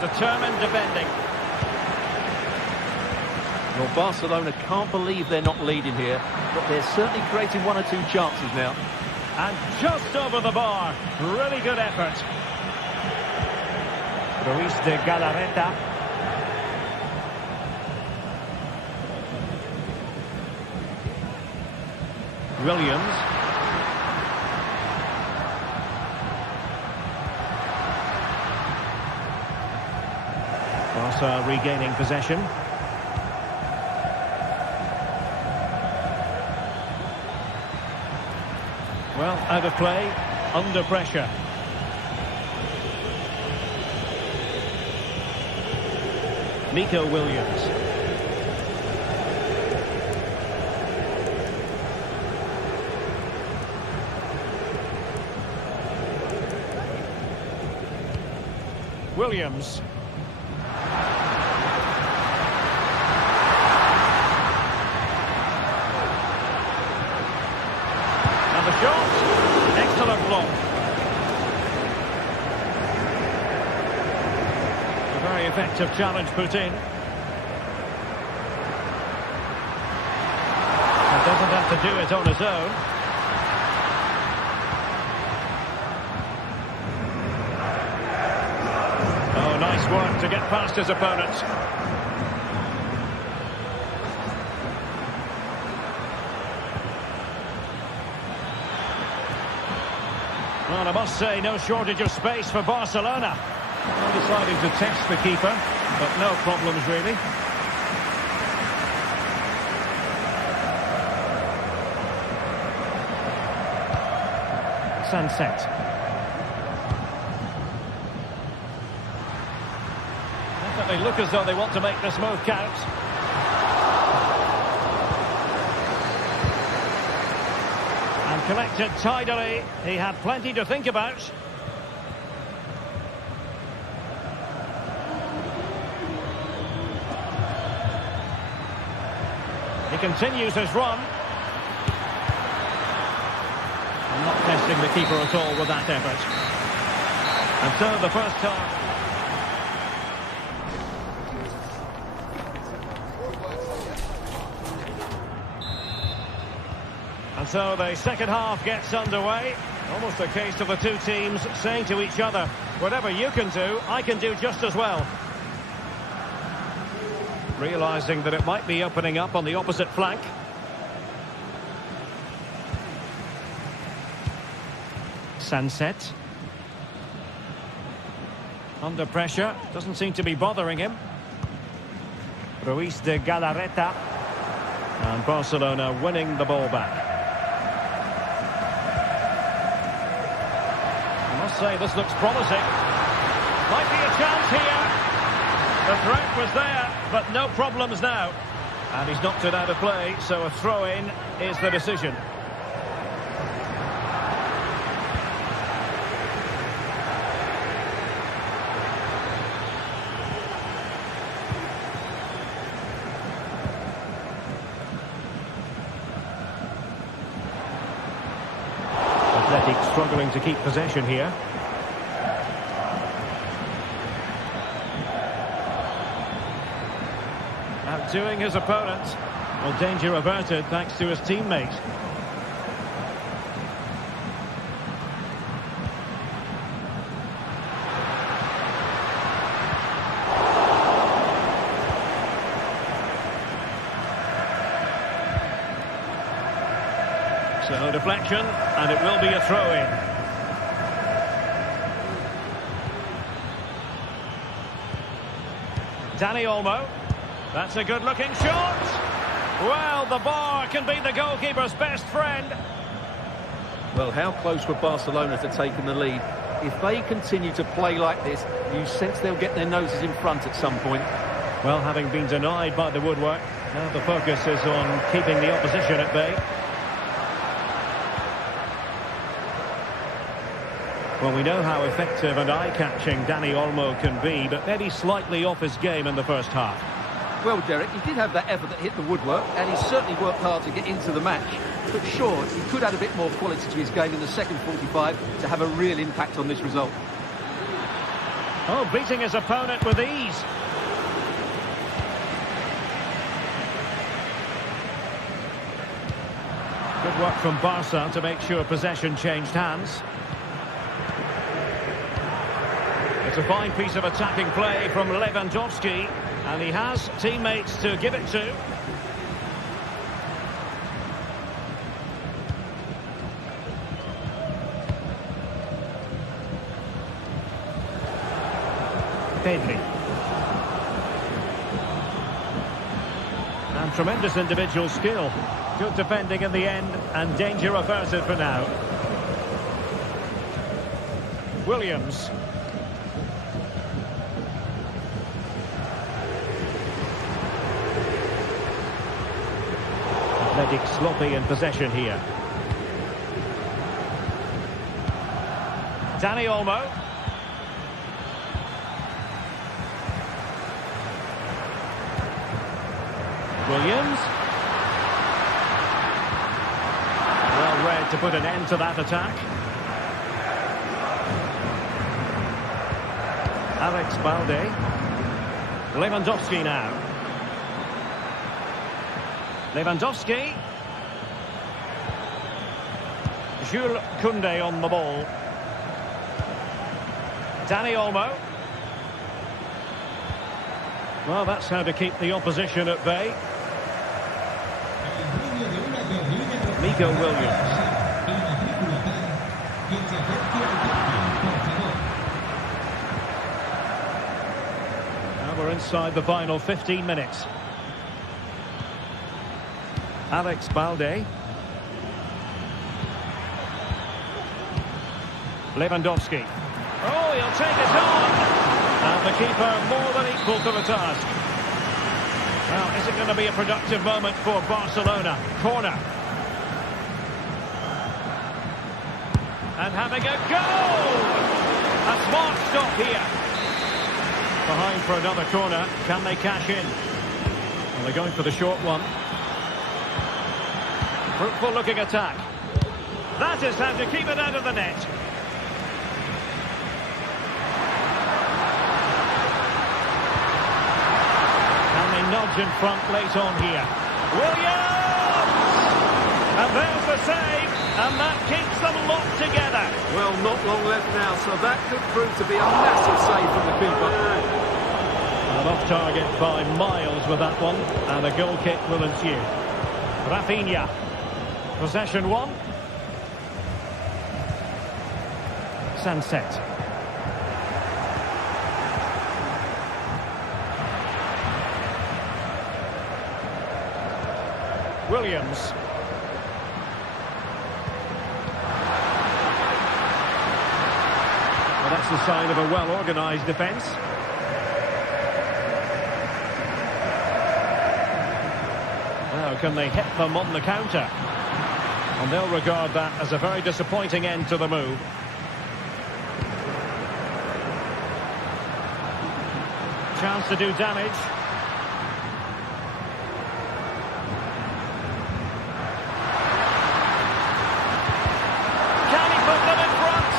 Determined defending. Well, Barcelona can't believe they're not leading here, but they're certainly creating one or two chances now. And just over the bar. Really good effort. Ruiz de Galarreta. Williams. Barca regaining possession. Well, out of play, under pressure. Nico Williams. Williams. And the shot. Excellent block. A very effective challenge put in. And doesn't have to do it on his own. Nice work to get past his opponents. Well, I must say, no shortage of space for Barcelona. Deciding to test the keeper, but no problems really. Sunset. Definitely look as though they want to make this move count. And collected tidily. He had plenty to think about. He continues his run. I'm not testing the keeper at all with that effort. And so the first half. And so the second half gets underway. Almost a case of the two teams saying to each other, whatever you can do, I can do just as well. Realising that it might be opening up on the opposite flank. Sunset. Under pressure. Doesn't seem to be bothering him. Ruiz de Galarreta. And Barcelona winning the ball back. I must say this looks promising. Might be a chance here. The threat was there, but no problems now. And he's knocked it out of play, so a throw-in is the decision. Athletic struggling to keep possession here. Outdoing his opponent. Well, danger averted thanks to his teammate. So deflection, and it will be a throw-in. Dani Olmo. That's a good-looking shot. Well, the bar can be the goalkeeper's best friend. Well, how close were Barcelona to taking the lead? If they continue to play like this, you sense they'll get their noses in front at some point. Well, having been denied by the woodwork, now the focus is on keeping the opposition at bay. Well, we know how effective and eye-catching Dani Olmo can be, but maybe slightly off his game in the first half. Well, Derek, he did have that effort that hit the woodwork, and he certainly worked hard to get into the match. But sure, he could add a bit more quality to his game in the second 45 to have a real impact on this result. Oh, beating his opponent with ease. Good work from Barca to make sure possession changed hands. It's a fine piece of attacking play from Lewandowski, and he has teammates to give it to. Pedri. And tremendous individual skill. Good defending in the end, and danger averted for now. Williams. Athletic sloppy in possession here. Dani Olmo. Williams. Well read to put an end to that attack. Alex Balde. Lewandowski now. Lewandowski. Jules Koundé on the ball. Dani Olmo. Well, that's how to keep the opposition at bay. Nico Williams. inside the final 15 minutes. Alex Balde. Lewandowski. Oh, he'll take it on. And the keeper more than equal to the task. Now, is it going to be a productive moment for Barcelona? Corner. And having a goal! A smart stop here. Behind for another corner. Can they cash in? Well, they're going for the short one. Fruitful looking attack. That is how to keep it out of the net. And they nudge in front late on here. Williams! And there's the save, and that keeps them locked together. Well, not long left now, so that could prove to be a massive save from the keeper. And off target by miles with that one, and a goal kick will ensue. Rafinha. Possession one. Sunset. Williams. Well, that's the sign of a well-organised defence. Now, can they hit them on the counter? And they'll regard that as a very disappointing end to the move. Chance to do damage. Can he put them in front?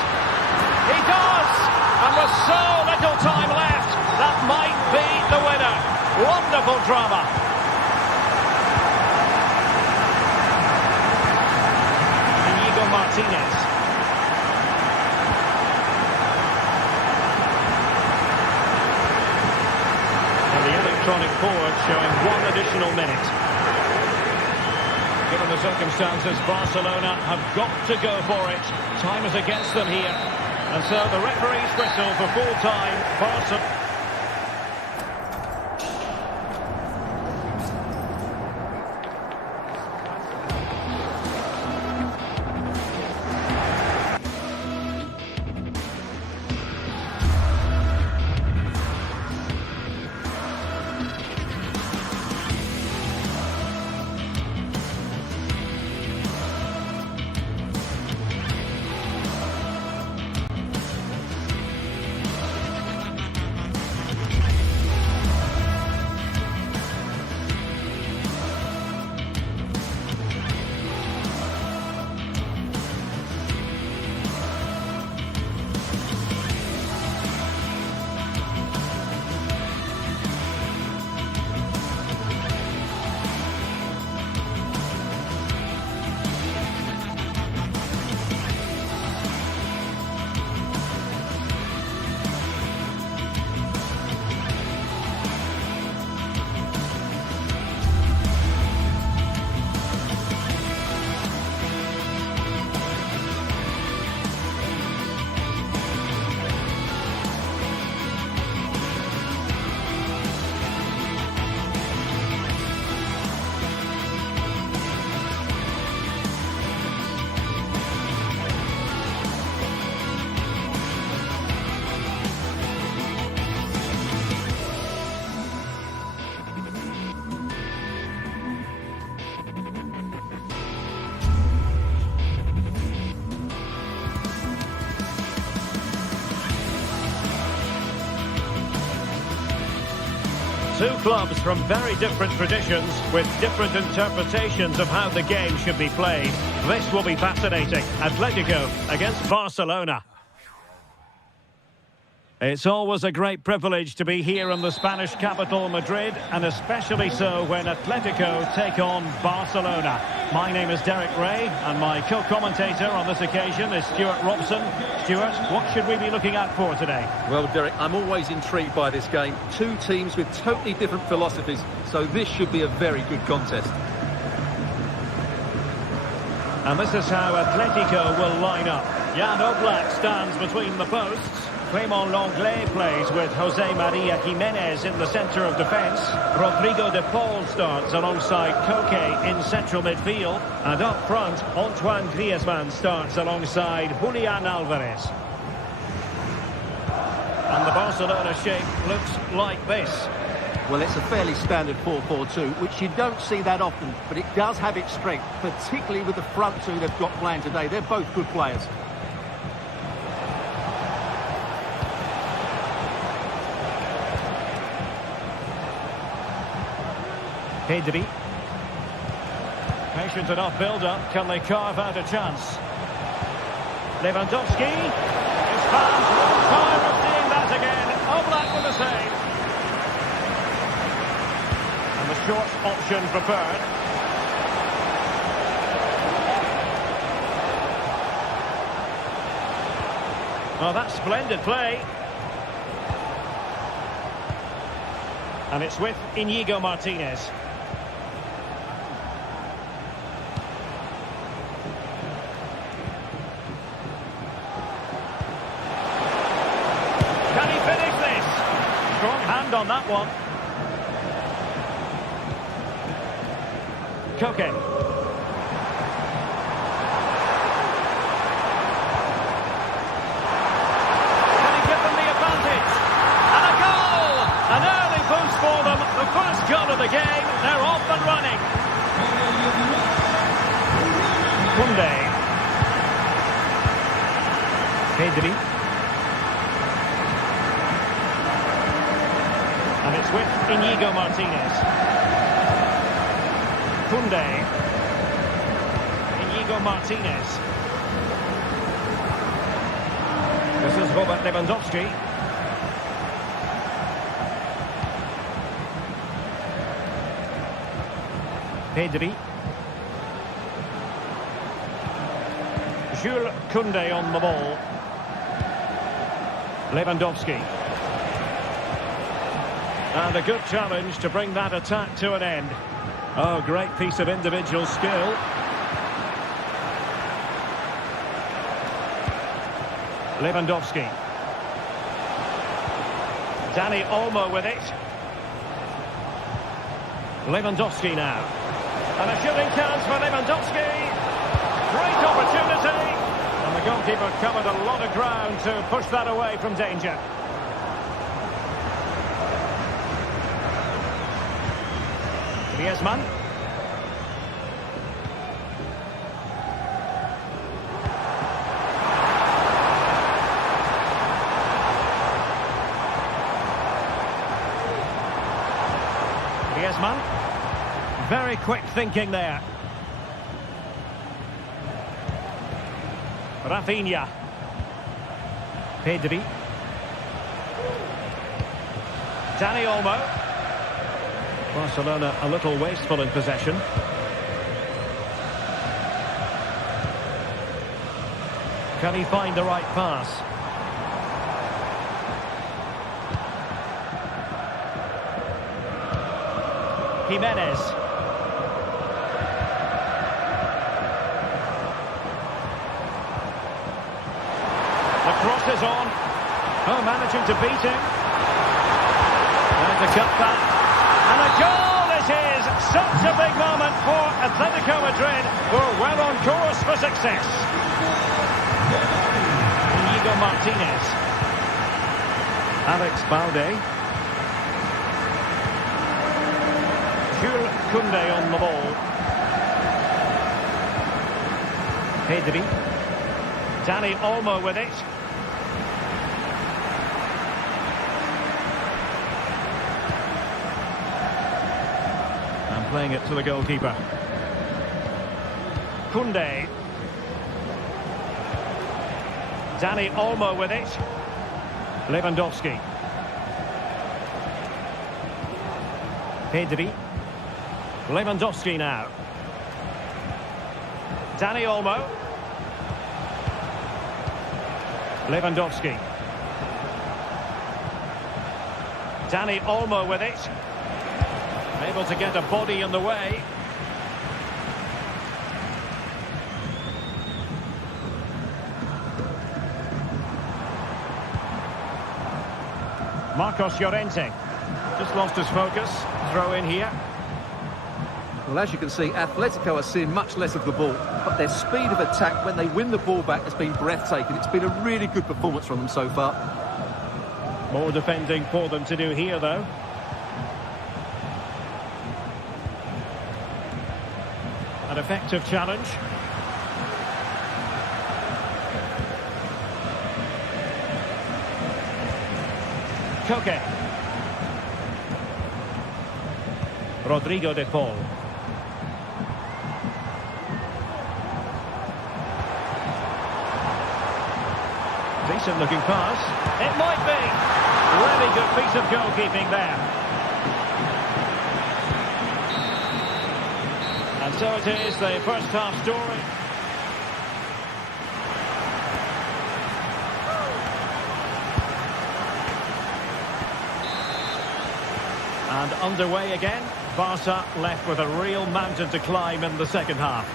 He does! And with so little time left, that might be the winner. Wonderful drama. Martinez. And the electronic board showing one additional minute. Given the circumstances, Barcelona have got to go for it. Time is against them here. And so the referee's whistle for full time. Barcelona. Two clubs from very different traditions with different interpretations of how the game should be played. This will be fascinating. Atletico against Barcelona. It's always a great privilege to be here in the Spanish capital, Madrid, and especially so when Atletico take on Barcelona. My name is Derek Ray, and my co-commentator on this occasion is Stuart Robson. Stuart, what should we be looking out for today? Well, Derek, I'm always intrigued by this game. Two teams with totally different philosophies, so this should be a very good contest. And this is how Atletico will line up. Jan Oblak stands between the posts. Clément Lenglet plays with Jose Maria Jimenez in the centre of defence. Rodrigo de Paul starts alongside Koke in central midfield. And up front, Antoine Griezmann starts alongside Julian Alvarez. And the Barcelona shape looks like this. Well, it's a fairly standard 4-4-2, which you don't see that often, but it does have its strength, particularly with the front two they've got playing today. They're both good players. Pedri. Patient enough build-up. Can they carve out a chance? Lewandowski. His fans will tire of seeing that again. Oblak with the save. And the short option preferred. Oh, that's splendid play. And it's with Íñigo Martínez. Can he finish this? Strong hand on that one. Koke. Can he give them the advantage? And a goal! An early boost for them. The first goal of the game. They're off and running. Koundé. Pedri. And it's with Íñigo Martínez. Koundé. Íñigo Martínez. This is Robert Lewandowski. Pedri. Jules Koundé on the ball. Lewandowski. And a good challenge to bring that attack to an end. Oh, great piece of individual skill. Lewandowski. Dani Olmo with it. Lewandowski now. And a shooting chance for Lewandowski. Great opportunity. And the goalkeeper covered a lot of ground to push that away from danger. Griezmann. Griezmann. Very quick thinking there. Rafinha. Pedri. Dani Olmo. Barcelona a little wasteful in possession. Can he find the right pass? Jimenez. The cross is on. Oh, managing to beat him. And to cut that. And a goal it is! Such a big moment for Atletico Madrid, who are well on course for success. Íñigo Martínez. Alex Balde. Jules Koundé on the ball. Pedri. Dani Olmo with it. Playing it to the goalkeeper. Koundé. Dani Olmo with it. Lewandowski. Pedri. Lewandowski now. Dani Olmo. Lewandowski. Dani Olmo with it. Able to get a body in the way. Marcos Llorente. Just lost his focus. Throw in here. Well, as you can see, Atletico are seeing much less of the ball, but their speed of attack when they win the ball back has been breathtaking. It's been a really good performance from them so far. More defending for them to do here, though. An effective challenge. Koke. Rodrigo de Paul. Decent looking pass. It might be. Really good piece of goalkeeping there. And so it is, the first half story. And underway again. Barca left with a real mountain to climb in the second half.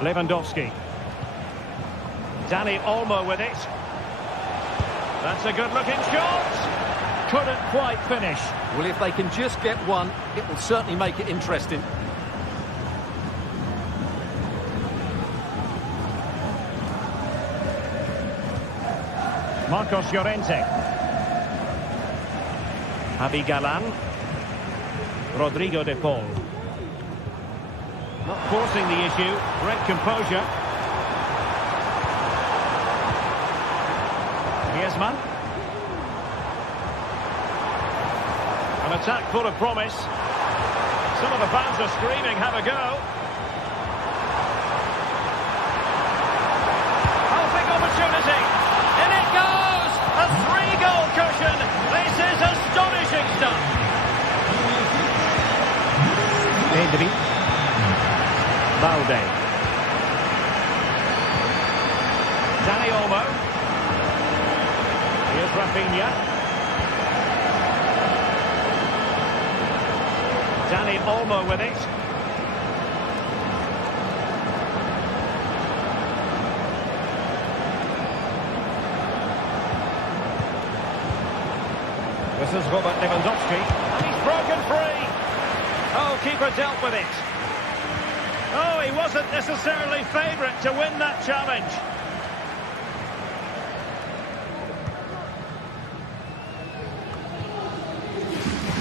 Lewandowski. Dani Olmo with it. That's a good-looking shot. Couldn't quite finish. Well, if they can just get one, it will certainly make it interesting. Marcos Llorente. Javi Galan. Rodrigo de Paul. Not forcing the issue. Great composure. Griezmann. An attack full of promise. Some of the fans are screaming, have a go. Oh, big opportunity. In it goes! A 3-goal cushion. This is astonishing stuff. Pedri. Balde. Dani Olmo. Here's Rafinha. Dani Olmo with it. This is Robert Lewandowski. And he's broken free. Oh, keeper dealt with it. Oh, he wasn't necessarily favourite to win that challenge.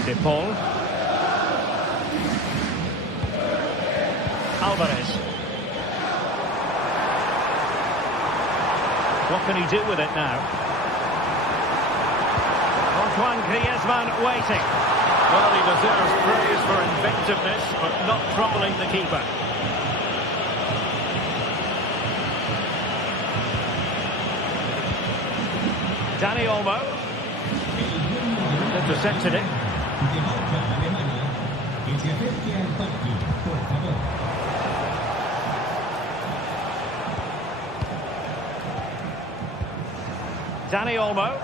De Paul. Alvarez. What can he do with it now? Antoine Griezmann waiting. Well, he deserves praise for inventiveness, but not troubling the keeper. Dani Olmo. Intercepted it. Dani Olmo.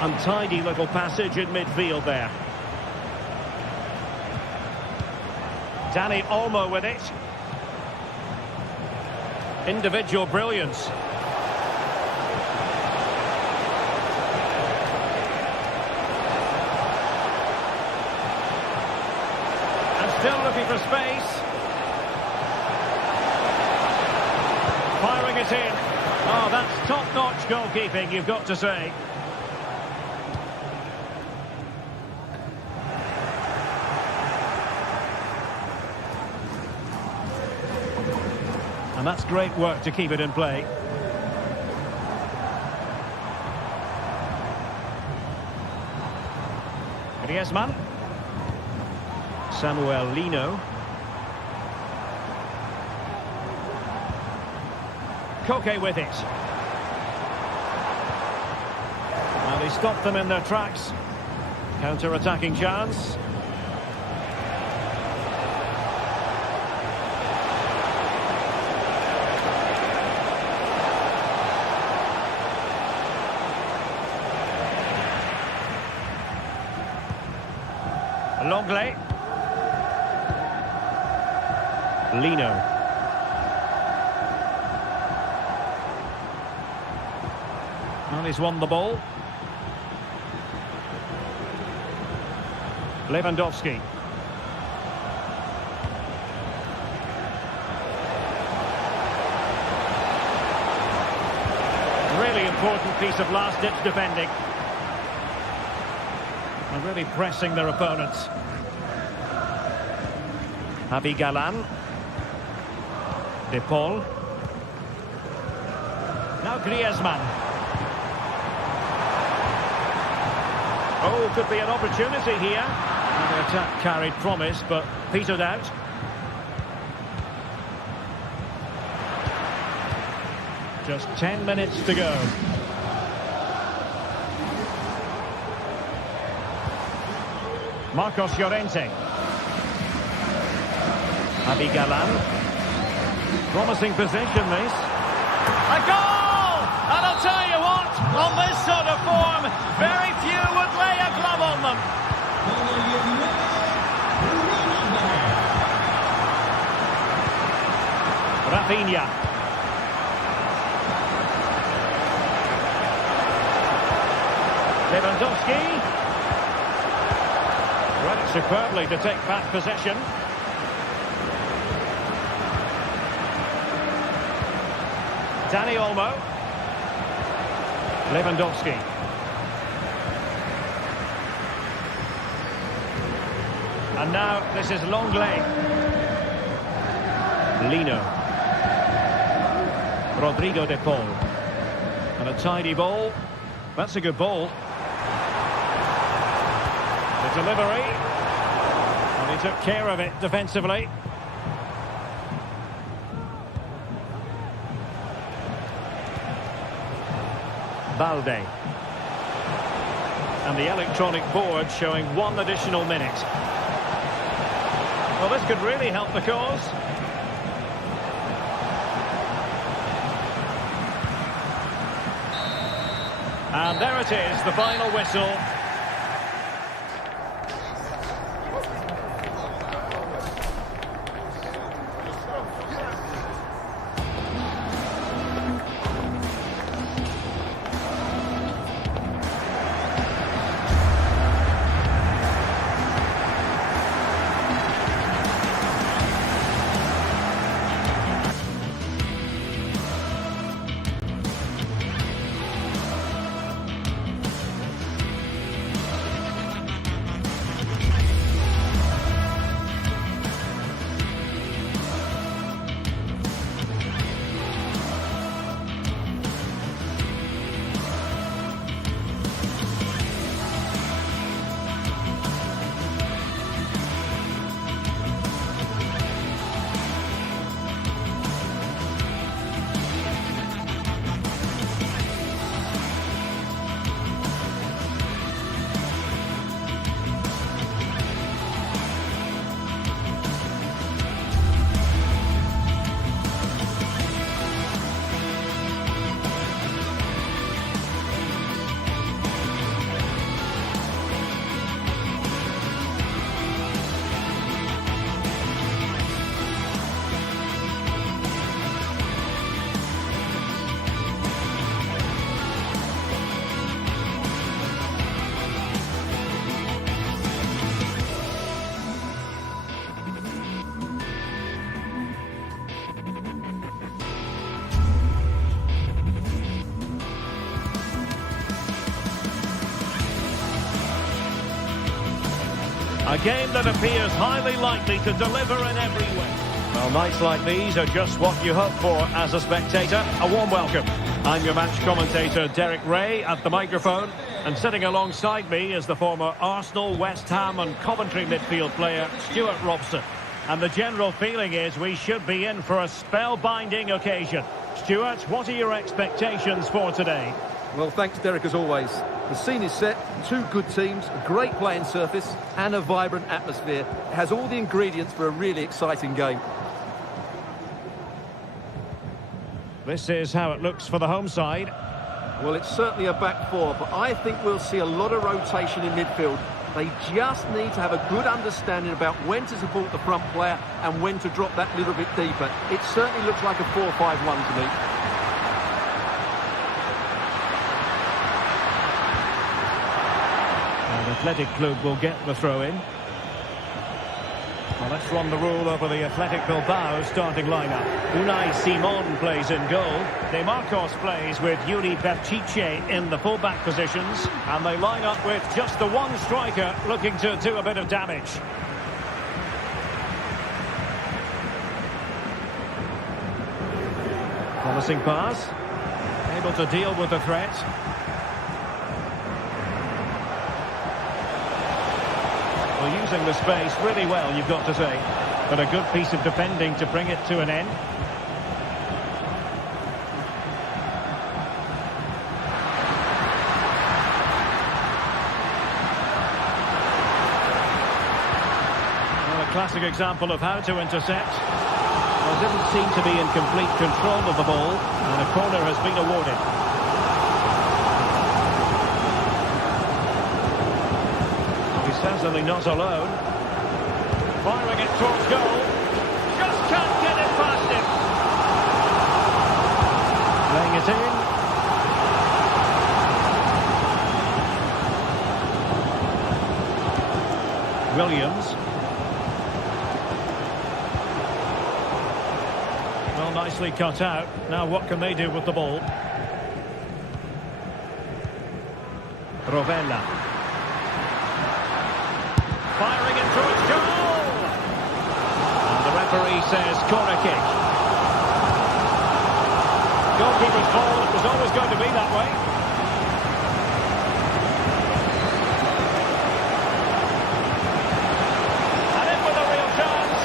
Untidy little passage in midfield there. Dani Olmo with it. Individual brilliance. And still looking for space. Firing it in. Oh, that's top-notch goalkeeping, you've got to say. And that's great work to keep it in play. Griezmann. Samuel Lino. Koke with it. And he stopped them in their tracks. Counter-attacking chance. Longley. Lino. And he's won the ball. Lewandowski. Really important piece of last-ditch defending. And really pressing their opponents. Javi Galan. De Paul. Now Griezmann. Oh, could be an opportunity here. The attack carried promise, but petered out. Just 10 minutes to go. Marcos Llorente. Javi Galan. Promising position, this. A goal! And I'll tell you what, on this sort of form, very few would lay a glove on them. Rafinha. Lewandowski. Read it superbly to take back possession. Dani Olmo. Lewandowski. And now this is Longley. Lino. Rodrigo de Paul. And a tidy ball. That's a good ball. The delivery. And he took care of it defensively. Balde. And the electronic board showing 1 additional minute. Well, this could really help the cause. And there it is, the final whistle. A game that appears highly likely to deliver in every way. Well, nights like these are just what you hope for as a spectator. A warm welcome. I'm your match commentator, Derek Ray, at the microphone. And sitting alongside me is the former Arsenal, West Ham and Coventry midfield player, Stuart Robson. And the general feeling is we should be in for a spellbinding occasion. Stuart, what are your expectations for today? Well, thanks, Derek, as always. The scene is set, 2 good teams, a great playing surface and a vibrant atmosphere. It has all the ingredients for a really exciting game. This is how it looks for the home side. Well, it's certainly a back four, but I think we'll see a lot of rotation in midfield. They just need to have a good understanding about when to support the front player and when to drop that little bit deeper. It certainly looks like a 4-5-1 to me. And Athletic Club will get the throw-in. Well, let's run the rule over the Athletic Bilbao starting lineup. Unai Simon plays in goal. De Marcos plays with Yuri Berchiche in the full-back positions. And they line up with just the one striker looking to do a bit of damage. Promising pass. Able to deal with the threat. Well, using the space really well, you've got to say. But a good piece of defending to bring it to an end. Well, a classic example of how to intercept. Well, didn't seem to be in complete control of the ball, and a corner has been awarded. Certainly not alone. Firing it towards goal. Just can't get it past him. Playing it in. Williams. Well, nicely cut out. Now what can they do with the ball? Rovella. Firing it towards goal! And the referee says corner kick. Goalkeeper's ball, it was always going to be that way. And in with a real chance.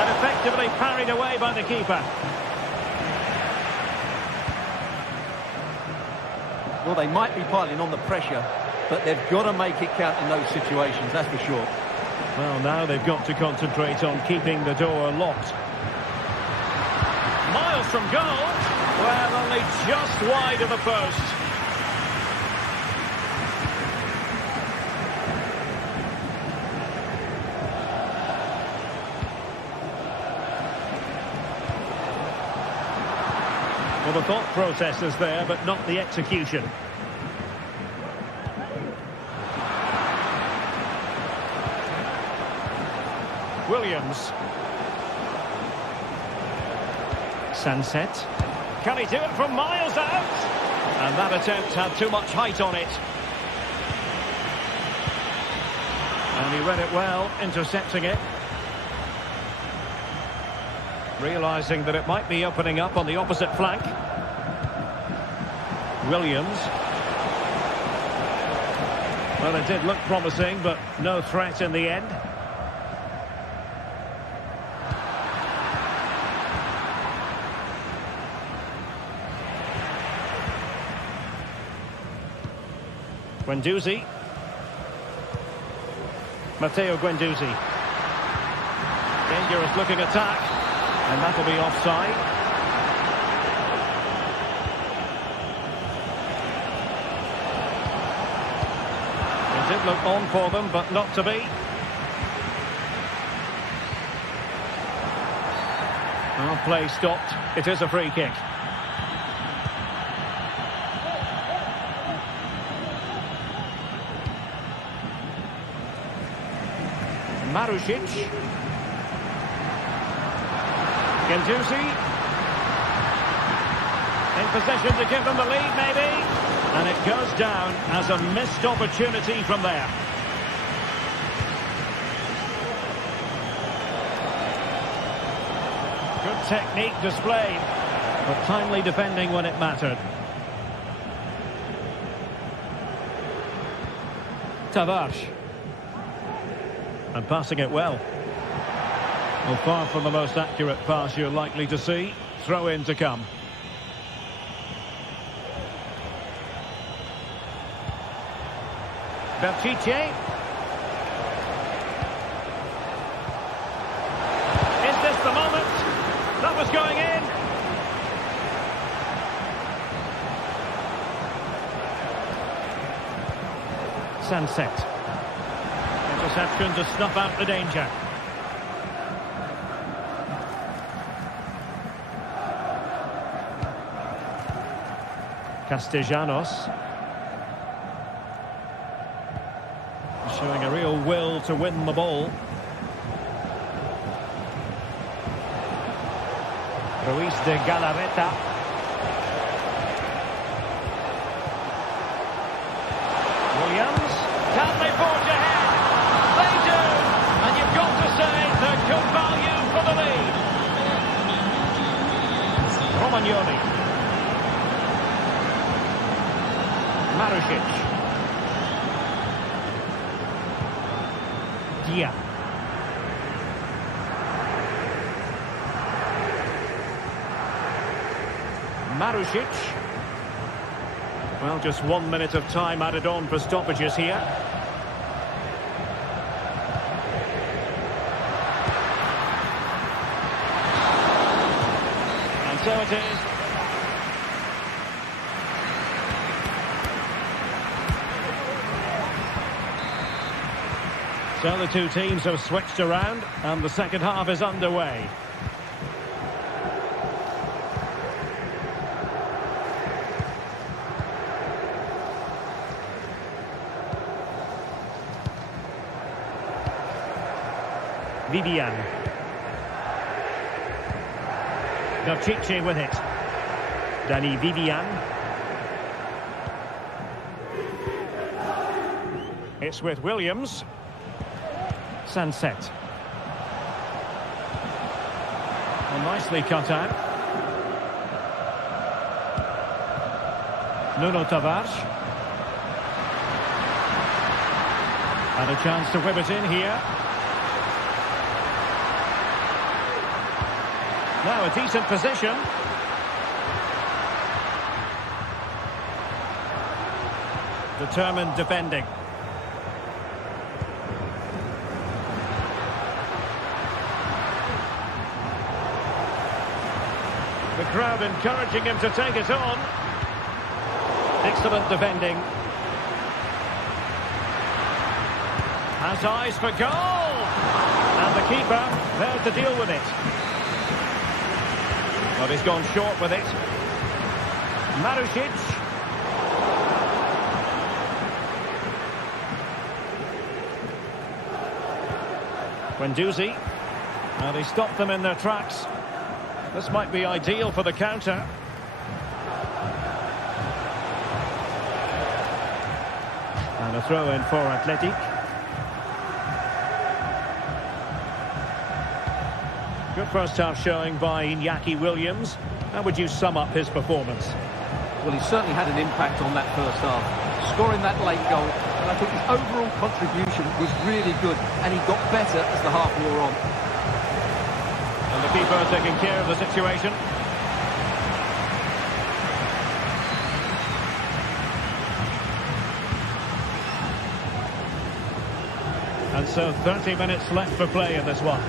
And effectively parried away by the keeper. Well, they might be piling on the pressure, but they've got to make it count in those situations, that's for sure. Well, now they've got to concentrate on keeping the door locked. Miles from goal. Well, only just wide of the post. Well, the thought process is there, but not the execution. Williams. Sunset. Can he do it from miles out? And that attempt had too much height on it. And he read it well, intercepting it. Realising that it might be opening up on the opposite flank. Williams. Well, it did look promising, but no threat in the end. Guendouzi. Matteo Guendouzi. Dangerous looking attack. And that'll be offside. It did look on for them, but not to be. Well, play stopped. It is a free kick. Marušić. Guendouzi. In possession to give them the lead, maybe. And it goes down as a missed opportunity from there. Good technique displayed, but timely defending when it mattered. Tavares. And passing it well. Well, far from the most accurate pass you're likely to see. Throw in to come. Berchiche. Is this the moment? That was going in. Sunset. Interception to snuff out the danger. Castellanos. Showing a real will to win the ball. Ruiz de Galarreta. Williams. Can they forge ahead? They do! And you've got to say they're good value for the lead. Romagnoli. Marusic. Dia. Marusic. Well, just 1 minute of time added on for stoppages here. And so it is. So the two teams have switched around and the second half is underway. Vivian. Dacic with it. Danny Vivian. It's with Williams. Sunset. Well, nicely cut out. Nuno Tavares. And a chance to whip it in here. Now a decent position. Determined defending. The crowd encouraging him to take it on. Excellent defending. Has eyes for goal. And the keeper there to deal with it. But he's gone short with it. Marusic. Guendouzi. They stopped them in their tracks. This might be ideal for the counter. And a throw in for Athletic. Good first half showing by Iñaki Williams. How would you sum up his performance? Well, he certainly had an impact on that first half, scoring that late goal, and I think his overall contribution was really good, and he got better as the half wore on. And the keeper taking care of the situation. And so 30 minutes left for play in this one.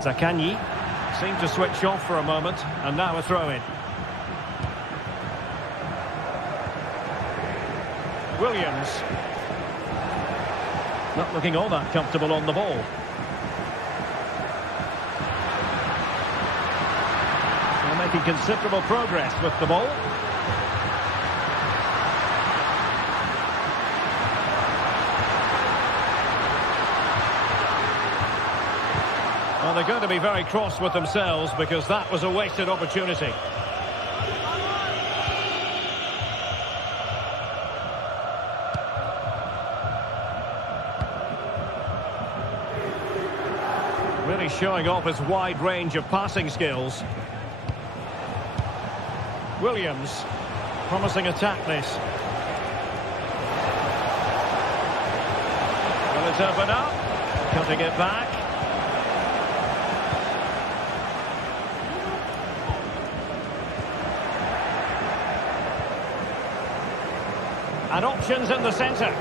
Zaccagni seemed to switch off for a moment, and now a throw-in. Williams. Not looking all that comfortable on the ball. They're making considerable progress with the ball. Well, they're going to be very cross with themselves because that was a wasted opportunity. Really showing off his wide range of passing skills. Williams, promising attack this. Will it open up? Cutting it back. And options in the centre.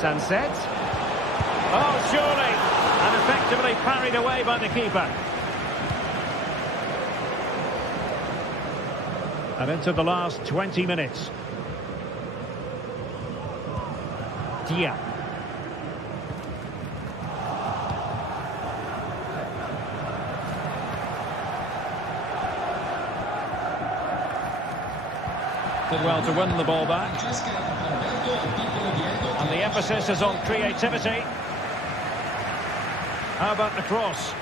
Sunset. Oh, surely. And effectively parried away by the keeper. And into the last 20 minutes. Dia. Did well to win the ball back. And the emphasis is on creativity. How about the cross?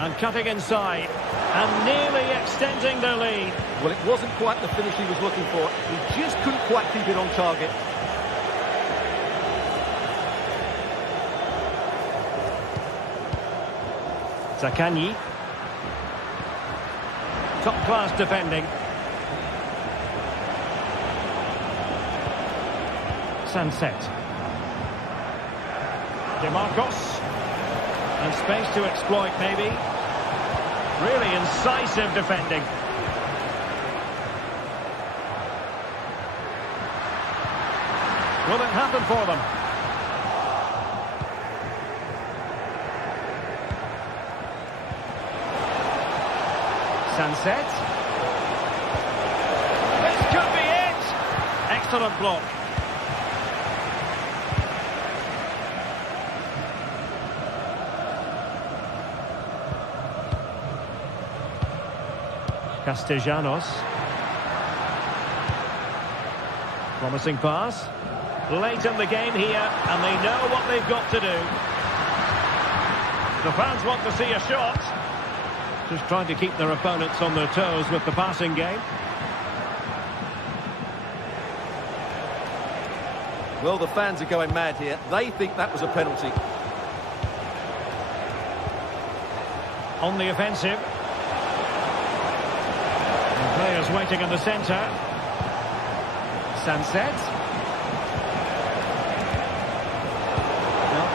And cutting inside. And nearly extending their lead. Well, it wasn't quite the finish he was looking for. He just couldn't quite keep it on target. Zakanyi. Top-class defending. Sunset. DeMarcos. And space to exploit, maybe. Really incisive defending. Will it happen for them? Sunset. This could be it! Excellent block. Castellanos. Promising pass. Late in the game here, and they know what they've got to do. The fans want to see a shot. Just trying to keep their opponents on their toes with the passing game. Well, the fans are going mad here. They think that was a penalty. On the offensive. And players waiting in the centre. Sunset.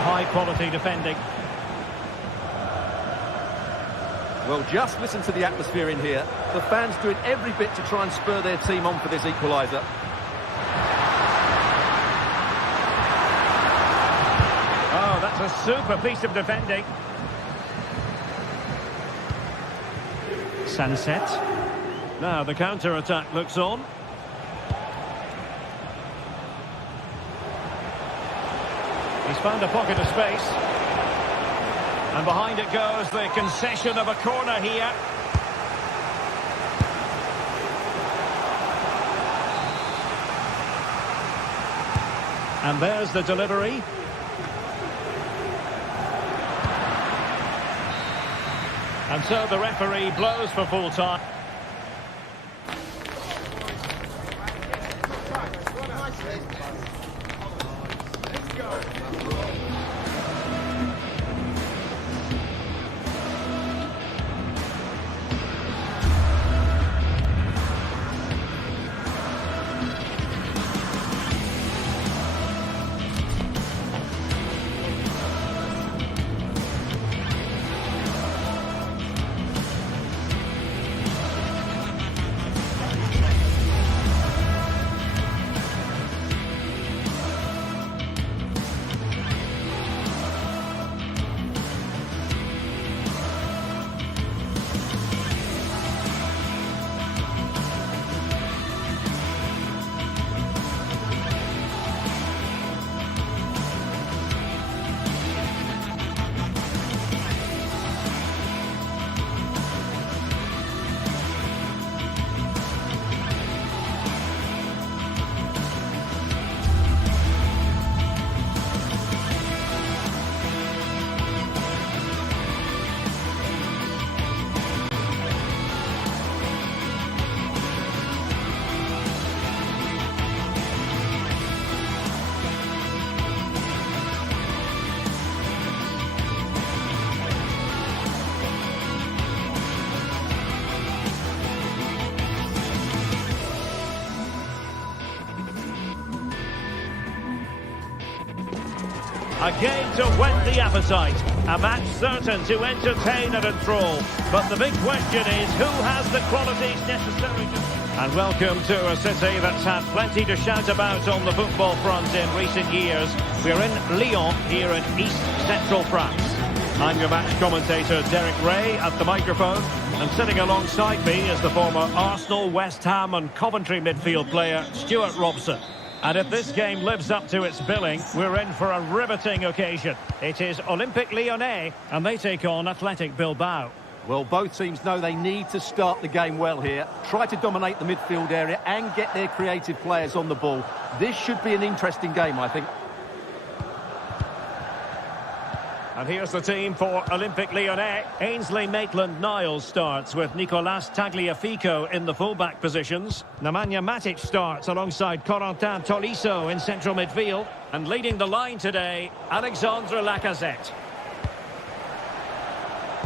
High quality defending. Well, just listen to the atmosphere in here. The fans doing every bit to try and spur their team on for this equaliser. Oh, that's a super piece of defending. Sunset. Now the counter-attack looks on. He's found a pocket of space. And behind it goes the concession of a corner here. And there's the delivery. And so the referee blows for full time. A game to whet the appetite. A match certain to entertain and enthrall. But the big question is, who has the qualities necessary to... And welcome to a city that's had plenty to shout about on the football front in recent years. We're in Lyon, here in East Central France. I'm your match commentator, Derek Ray, at the microphone. And sitting alongside me is the former Arsenal, West Ham and Coventry midfield player, Stuart Robson. And if this game lives up to its billing, we're in for a riveting occasion. It is Olympique Lyonnais, and they take on Athletic Bilbao. Well, both teams know they need to start the game well here. Try to dominate the midfield area and get their creative players on the ball. This should be an interesting game, I think. And here's the team for Olympique Lyonnais. Ainsley Maitland-Niles starts with Nicolas Tagliafico in the full-back positions. Nemanja Matic starts alongside Corentin Tolisso in central midfield. And leading the line today, Alexandre Lacazette.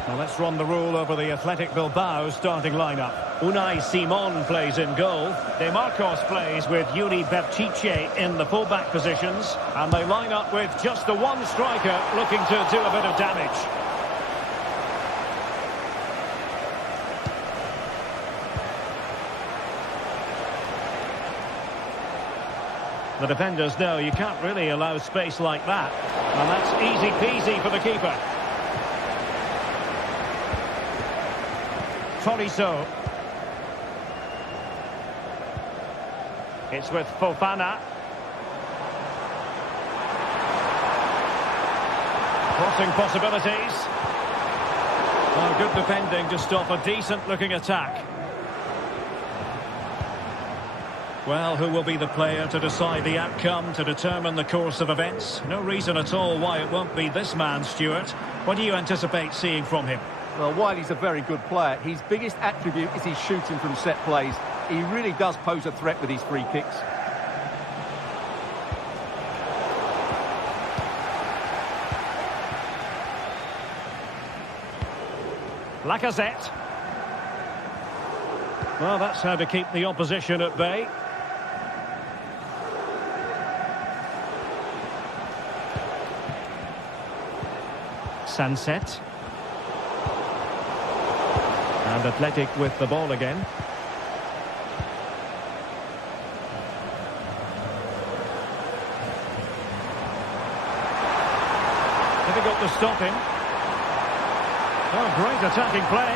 Now let's run the rule over the Athletic Bilbao starting lineup. Unai Simon plays in goal. De Marcos plays with Yuri Berchiche in the full-back positions. And they line up with just the one striker looking to do a bit of damage. The defenders know you can't really allow space like that. And that's easy peasy for the keeper. Tolisso. It's with Fofana. Crossing possibilities. Oh, good defending to stop a decent-looking attack. Well, who will be the player to decide the outcome, to determine the course of events? No reason at all why it won't be this man, Stuart. What do you anticipate seeing from him? Well, while he's a very good player, his biggest attribute is his shooting from set plays. He really does pose a threat with his free kicks. Lacazette. Well, that's how to keep the opposition at bay. Sunset. And Athletic with the ball again. Difficult to stop him. Oh, great attacking play.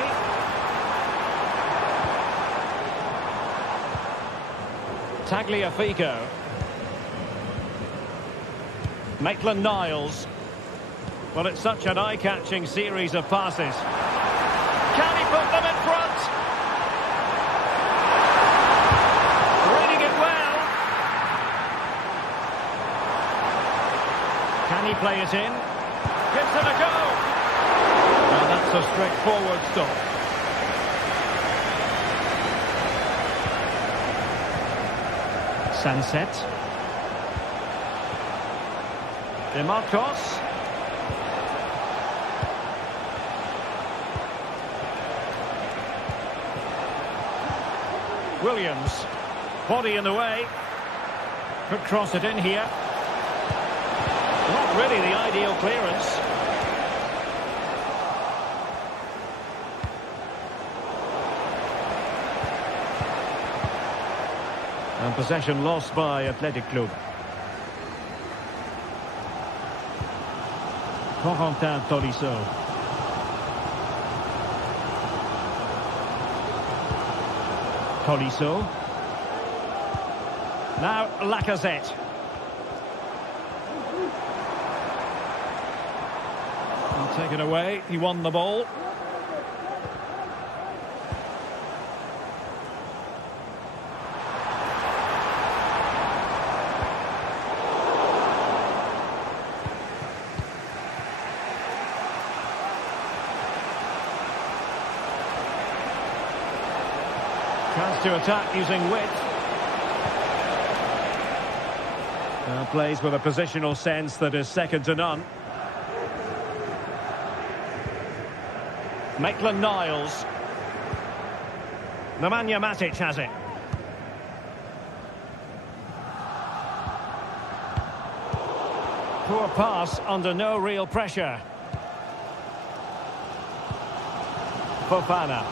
Tagliafico. Maitland-Niles. Well, it's such an eye-catching series of passes. Can he put them in front? Reading it well. Can he play it in? Gives it a go. Well, that's a straightforward stop. Sunset. De Marcos. Williams, body in the way, could cross it in here. Not really the ideal clearance. And possession lost by Athletic Club. Corentin Tolisso. Tolisso. Now Lacazette. And taken away. He won the ball. Chance to attack using width. Plays with a positional sense that is second to none. Maitland-Niles. Nemanja Matic has it. Poor pass under no real pressure. Fofana.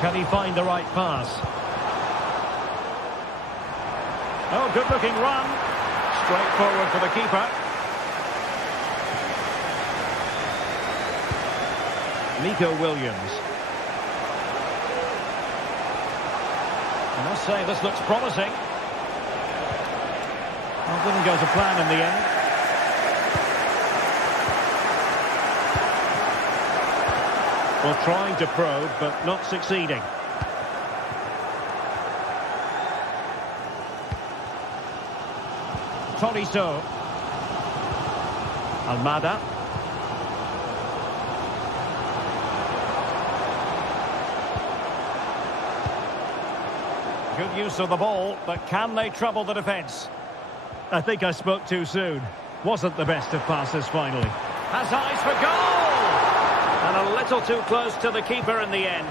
Can he find the right pass? Oh, good-looking run. Straight forward for the keeper. Nico Williams. I must say, this looks promising. Well, didn't go to plan in the end. Well, trying to probe, but not succeeding. Tolisso. Almada. Good use of the ball, but can they trouble the defence? I think I spoke too soon. Wasn't the best of passes finally. Has eyes for goal! And a little too close to the keeper in the end.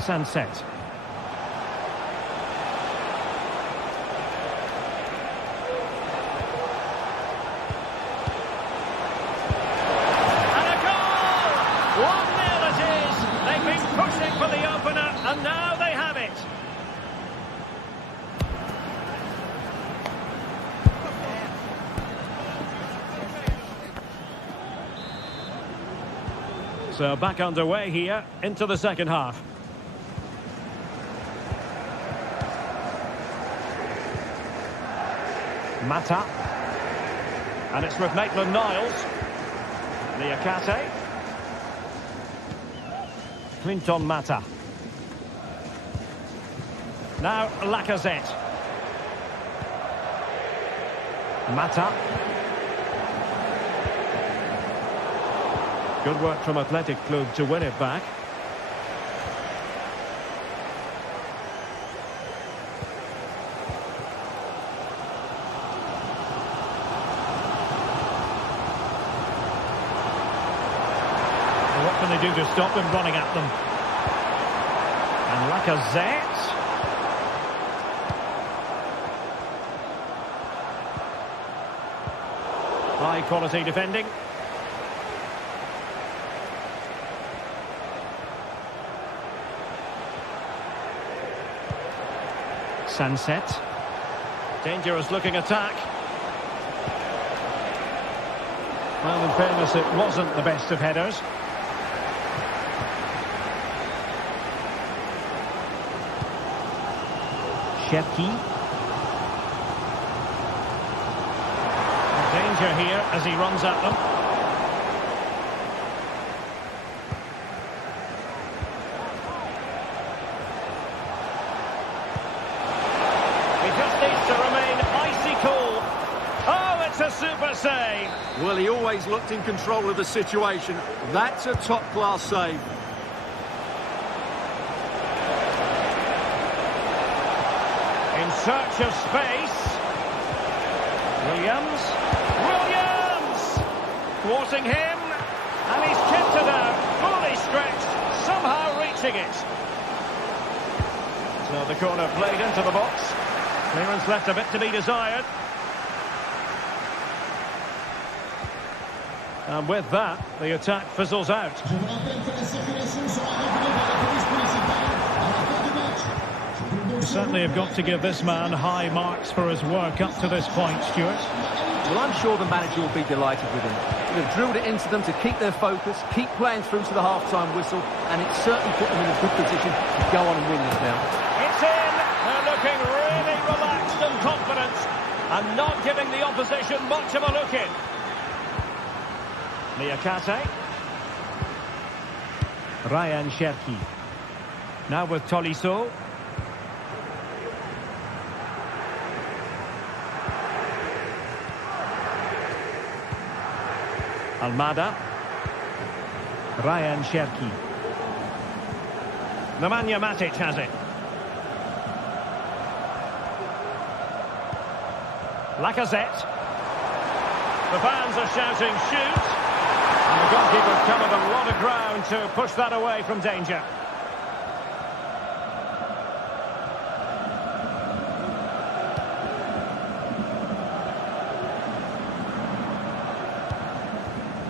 Sunset. And now they have it. So back underway here into the second half. Mata. And it's with Maitland-Niles. Niakate. Clinton Mata. Now Lacazette. Mata. Good work from Athletic Club to win it back. What can they do to stop them running at them? And Lacazette. High quality defending. Sunset. Dangerous looking attack. Well, in fairness, it wasn't the best of headers. Shepki. Danger here as he runs at them. He just needs to remain icy cool. Oh, it's a super save. Well, he always looked in control of the situation. That's a top-class save. In search of space. Williams. Thwarting him, and he's kept it out, fully stretched, somehow reaching it. So the corner played into the box. Clearance left a bit to be desired. And with that, the attack fizzles out. You certainly have got to give this man high marks for his work up to this point, Stuart. Well, I'm sure the manager will be delighted with him. They've drilled it into them to keep their focus, keep playing through to the half-time whistle, and it's certainly put them in a good position to go on and win this now. It's in! They're looking really relaxed and confident, and not giving the opposition much of a look in. Niakate. Ryan Cherki. Now with Tolisso. Almada. Ryan Cherki. Nemanja Matic has it. Lacazette. The fans are shouting shoot. And the goalkeeper's covered a lot of ground to push that away from danger.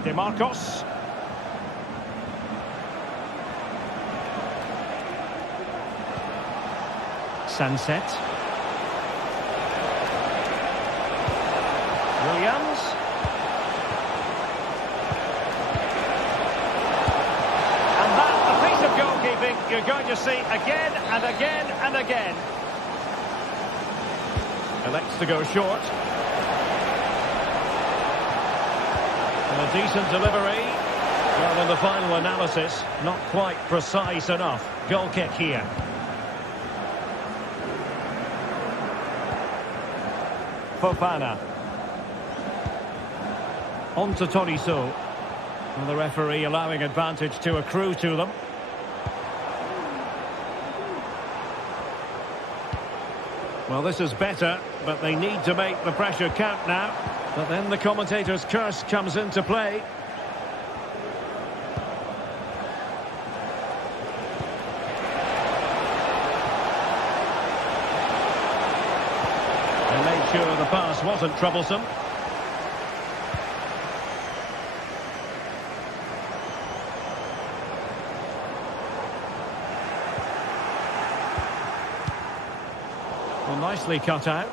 DeMarcos. Sunset. Williams. And that's a piece of goalkeeping you're going to see again and again and again. Elects to go short. And a decent delivery. Well, in the final analysis, not quite precise enough. Goal kick here. Fofana. On to Tolisso. And the referee allowing advantage to accrue to them. Well, this is better, but they need to make the pressure count now. But then the commentator's curse comes into play. They made sure the pass wasn't troublesome. Well, nicely cut out.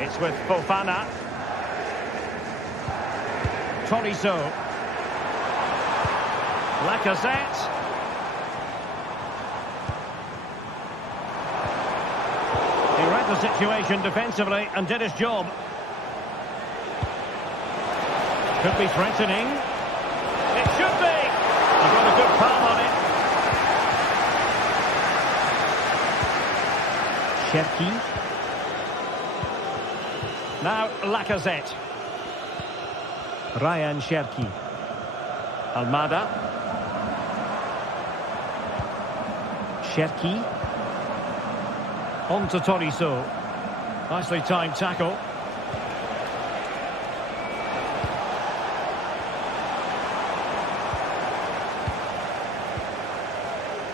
It's with Fofana. Tolisso. Lacazette. He read the situation defensively and did his job. Could be threatening. It should be. He's got a good palm on it. Cherki. Now Lacazette. Ryan Cherki. Almada. Cherki. On to Tolisso. Nicely timed tackle.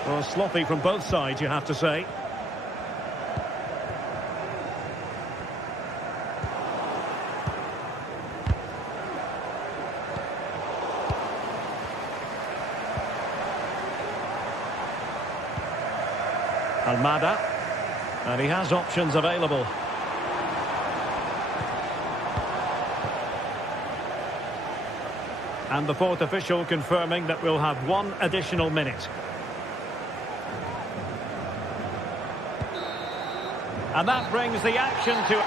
Well, sloppy from both sides, you have to say. Almada, and he has options available. And the fourth official confirming that we'll have one additional minute. And that brings the action to...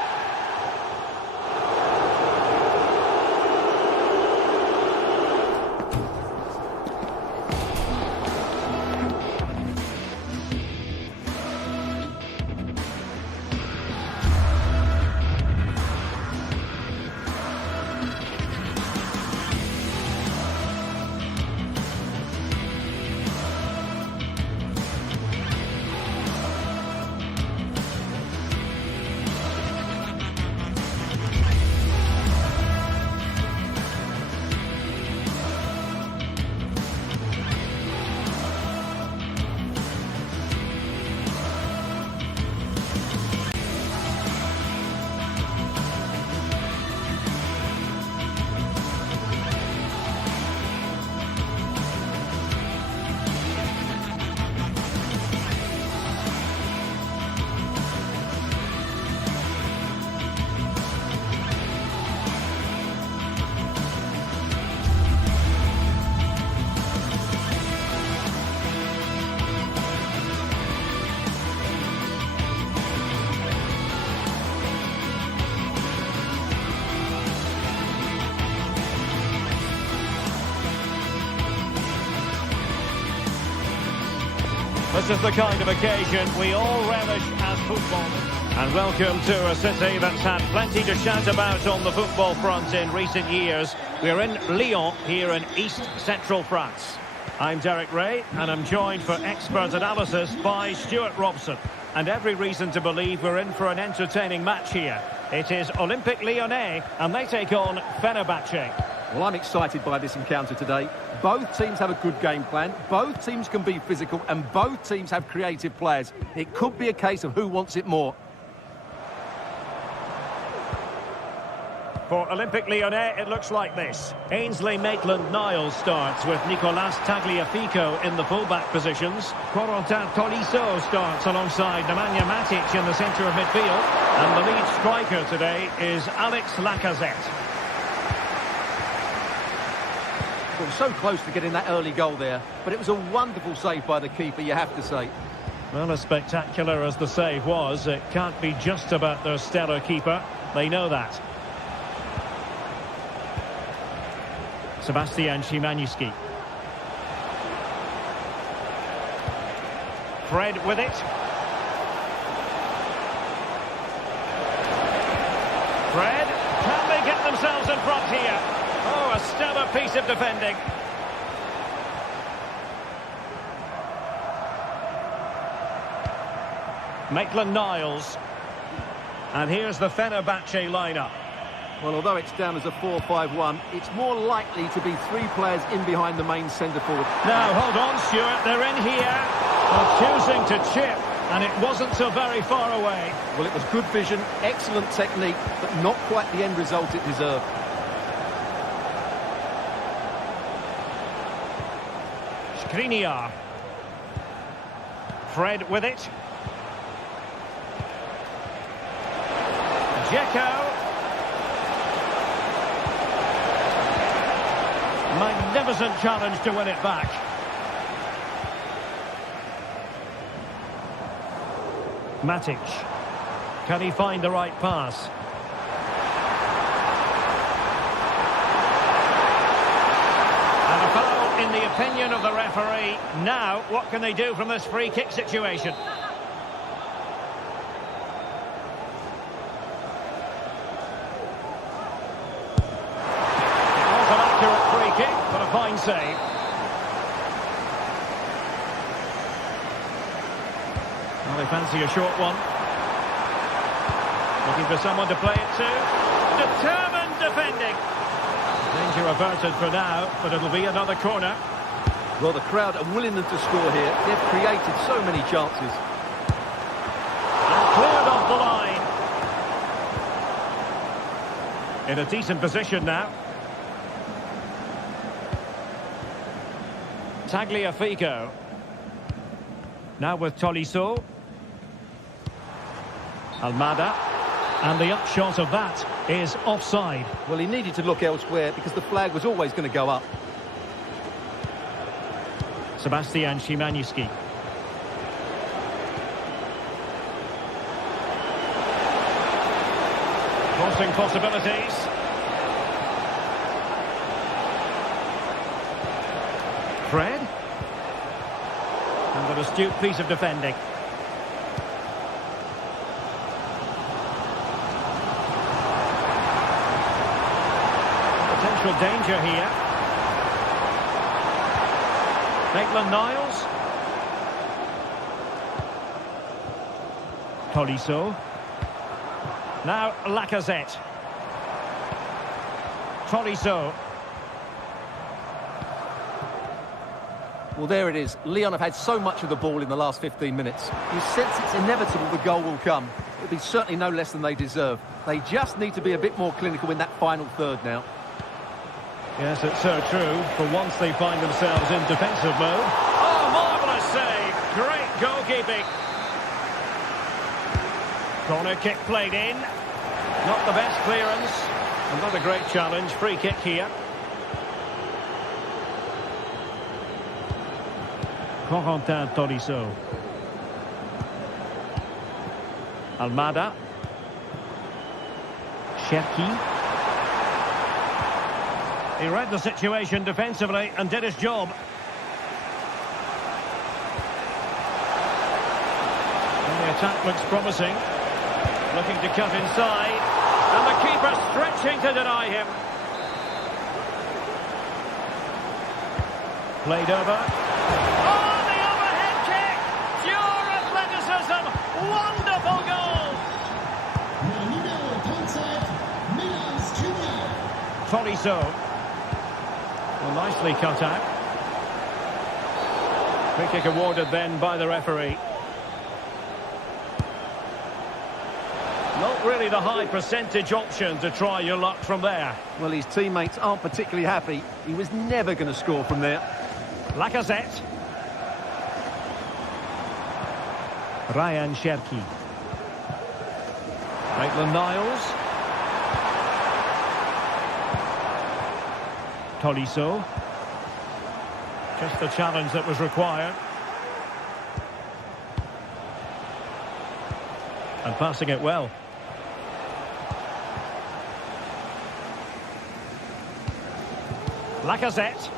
This is the kind of occasion we all relish as footballers. And welcome to a city that's had plenty to shout about on the football front in recent years. We're in Lyon, here in east-central France. I'm Derek Ray, and I'm joined for expert analysis by Stuart Robson. And every reason to believe we're in for an entertaining match here. It is Olympique Lyonnais, and they take on Fenerbahce. Well, I'm excited by this encounter today. Both teams have a good game plan, both teams can be physical, and both teams have creative players. It could be a case of who wants it more. For Olympique Lyonnais, it looks like this. Ainsley Maitland-Niles starts with Nicolas Tagliafico in the full-back positions. Corentin Tolisso starts alongside Nemanja Matic in the centre of midfield. And the lead striker today is Alex Lacazette. Well, so close to getting that early goal there, but it was a wonderful save by the keeper, you have to say. Well, as spectacular as the save was, it can't be just about their stellar keeper. They know that. Sebastian Szymanski. Fred with it. Fred, can they get themselves in front here? Oh, a stellar piece of defending. Maitland-Niles. And here's the Fenerbahce lineup. Well, although it's down as a 4-5-1, it's more likely to be three players in behind the main centre-forward. Now, hold on, Stuart, they're in here. Choosing to chip, and it wasn't so very far away. Well, it was good vision, excellent technique, but not quite the end result it deserved. Skriniar. Fred with it. Dzeko. Magnificent challenge to win it back. Matic. Can he find the right pass? And a foul in the opinion of the referee. Now, what can they do from this free kick situation? But a fine save. Well, they fancy a short one. Looking for someone to play it to. Determined defending. Danger averted for now, but it'll be another corner. Well, the crowd are willing them to score here. They've created so many chances. And cleared off the line. In a decent position now. Tagliafico. Now with Tolisso. Almada. And the upshot of that is offside. Well, he needed to look elsewhere because the flag was always going to go up. Sebastian Szymanski. Crossing possibilities. Fred. And an astute piece of defending. Potential danger here. Maitland-Niles. Tolisso. Now Lacazette. Tolisso. Well, there it is. Lyon have had so much of the ball in the last 15 minutes. You sense it's inevitable the goal will come. It'll be certainly no less than they deserve. They just need to be a bit more clinical in that final third now. Yes, it's so true. For once they find themselves in defensive mode. Oh, marvellous save. Great goalkeeping. Corner kick played in. Not the best clearance. Another great challenge. Free kick here. Corentin Tolisso. Almada. Cherki. He read the situation defensively and did his job. And the attack looks promising. Looking to cut inside. And the keeper stretching to deny him. Played over. Oh, the overhead kick! Pure athleticism! Wonderful goal! Tolisso. Well, nicely cut out. Free kick awarded then by the referee. Not really the high percentage option to try your luck from there. Well, his teammates aren't particularly happy. He was never going to score from there. Lacazette. Ryan Cherki. Maitland-Niles. Tolisso. Just the challenge that was required. And passing it well. Lacazette.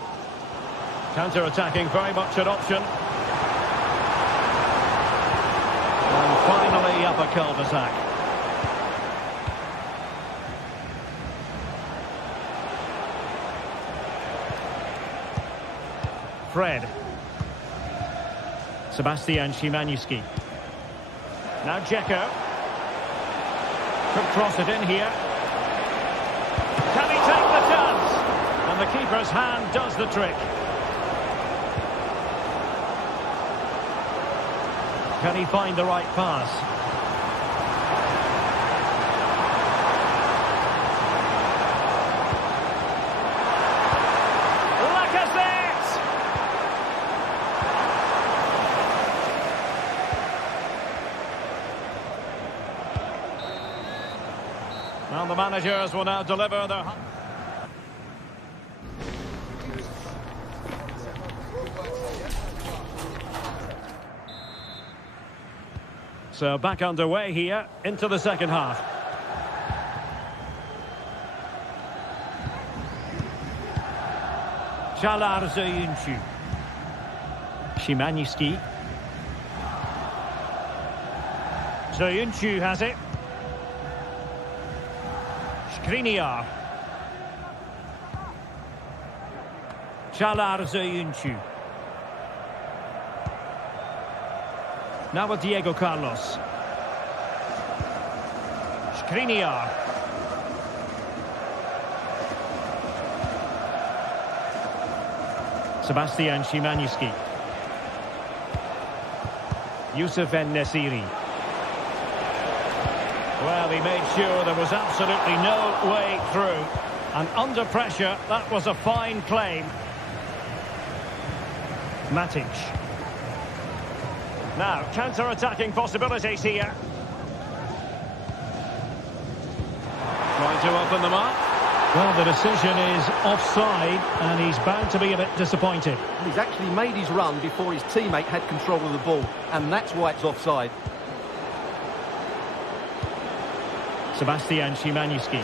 Counter-attacking, very much an option. And finally up a cul-de-sac. Fred. Sebastian Szymanski. Now Dzeko. Could cross it in here. Can he take the chance? And the keeper's hand does the trick. Can he find the right pass? Lacazette! Well, the managers will now deliver their... So back underway here into the second half. Çağlar Söyüncü. Szymanski. Söyüncü has it. Skriniar. Çağlar Söyüncü. Now with Diego Carlos. Skriniar. Sebastian Szymanski. Youssef En-Nesyri. Well, he made sure there was absolutely no way through. And under pressure, that was a fine claim. Matic. Now, counter-attacking possibilities here. Trying to open them up. Well, the decision is offside, and he's bound to be a bit disappointed. He's actually made his run before his teammate had control of the ball, and that's why it's offside. Sebastian Szymanski.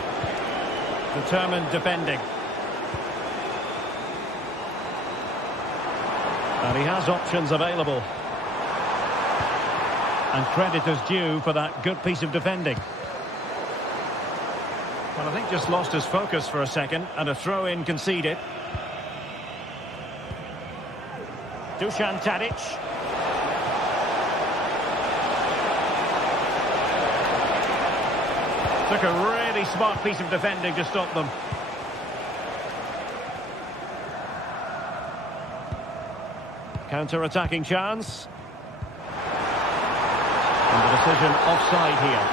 Determined defending. And he has options available. And credit is due for that good piece of defending. Well, I think just lost his focus for a second, and a throw-in conceded. Dusan Tadic. Took a really smart piece of defending to stop them. Counter-attacking chance. And the decision offside here.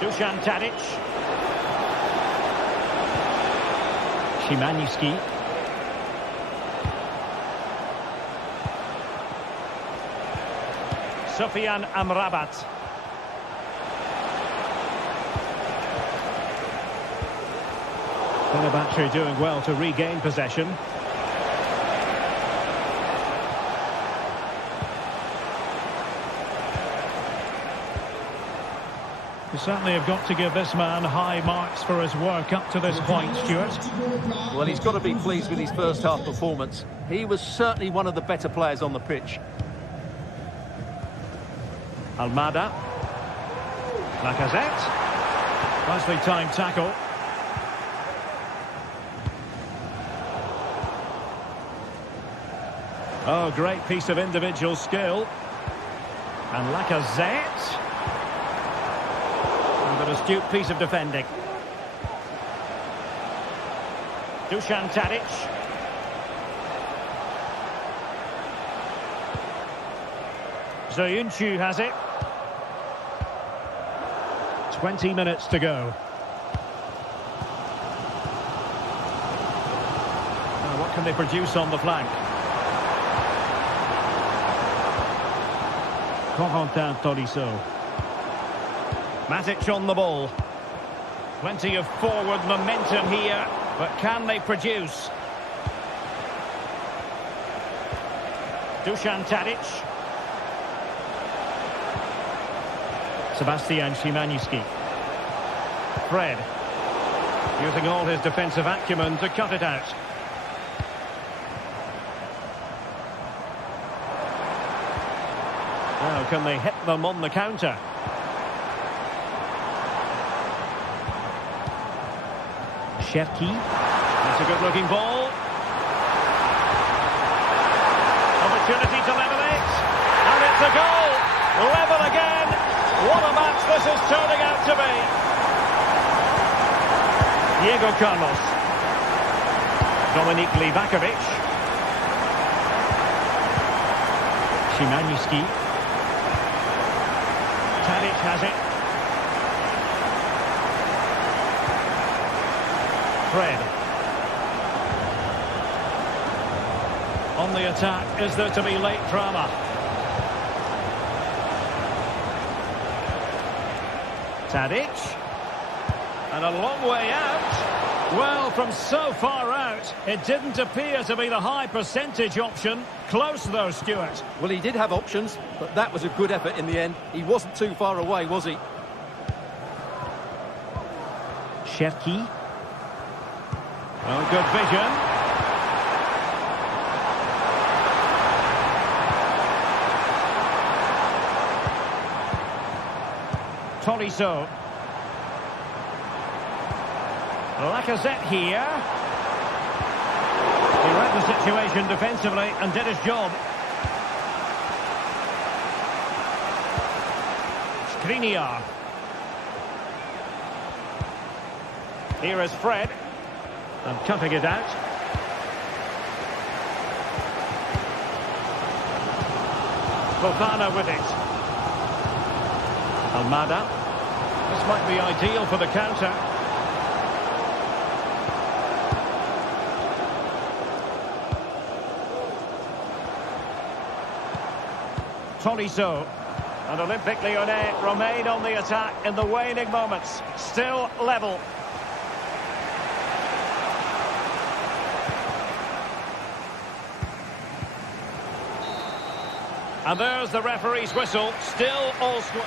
Dusan Tadic. Szymanski. Sofyan Amrabat. Fenerbahce doing well to regain possession. You certainly have got to give this man high marks for his work up to this point, Stuart. Well, he's got to be pleased with his first half performance. He was certainly one of the better players on the pitch. Almada. Lacazette. Nicely timed tackle. Oh, great piece of individual skill. And Lacazette. And an astute piece of defending. Dusan Tadic. Soyuncu has it. 20 minutes to go. Now, what can they produce on the flank? Corentin Tolisso. Matic on the ball. Plenty of forward momentum here, but can they produce? Dusan Tadic. Sebastian Szymanski. Fred. Using all his defensive acumen to cut it out. Now, can they hit them on the counter? Cherki. That's a good-looking ball. Opportunity to level it. And it's a goal. Level again. What a match this is turning out to be. Diego Carlos. Dominik Livakovic. Szymanski. Tadic has it. Fred. On the attack, is there to be late drama? Tadic. And a long way out. Well, from so far out, it didn't appear to be the high percentage option. Close though, Stuart. Well, he did have options, but that was a good effort in the end. He wasn't too far away, was he? Cherki. Oh, good vision. Tolisso. Lacazette here. He read the situation defensively and did his job. Skriniar. Here is Fred. And cutting it out. Fofana with it. Almada. This might be ideal for the counter. Tolisso. And Olympique Lyonnais remain on the attack in the waning moments. Still level. And there's the referee's whistle. Still all square.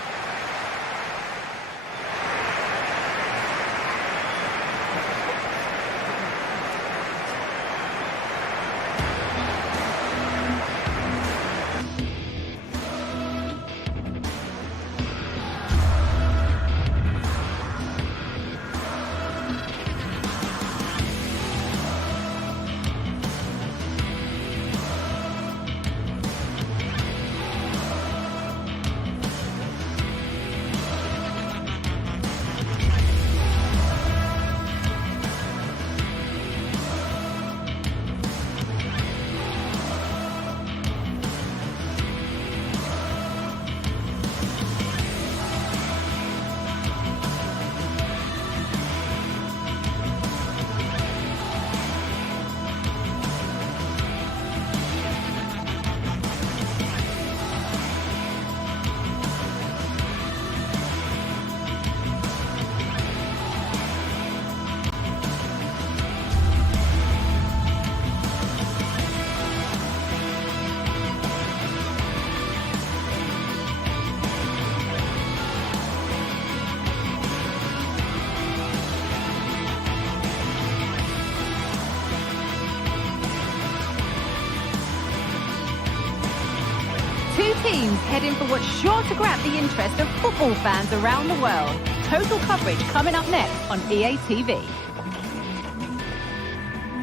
Two teams heading for what's sure to grab the interest of football fans around the world. Total coverage coming up next on EA TV.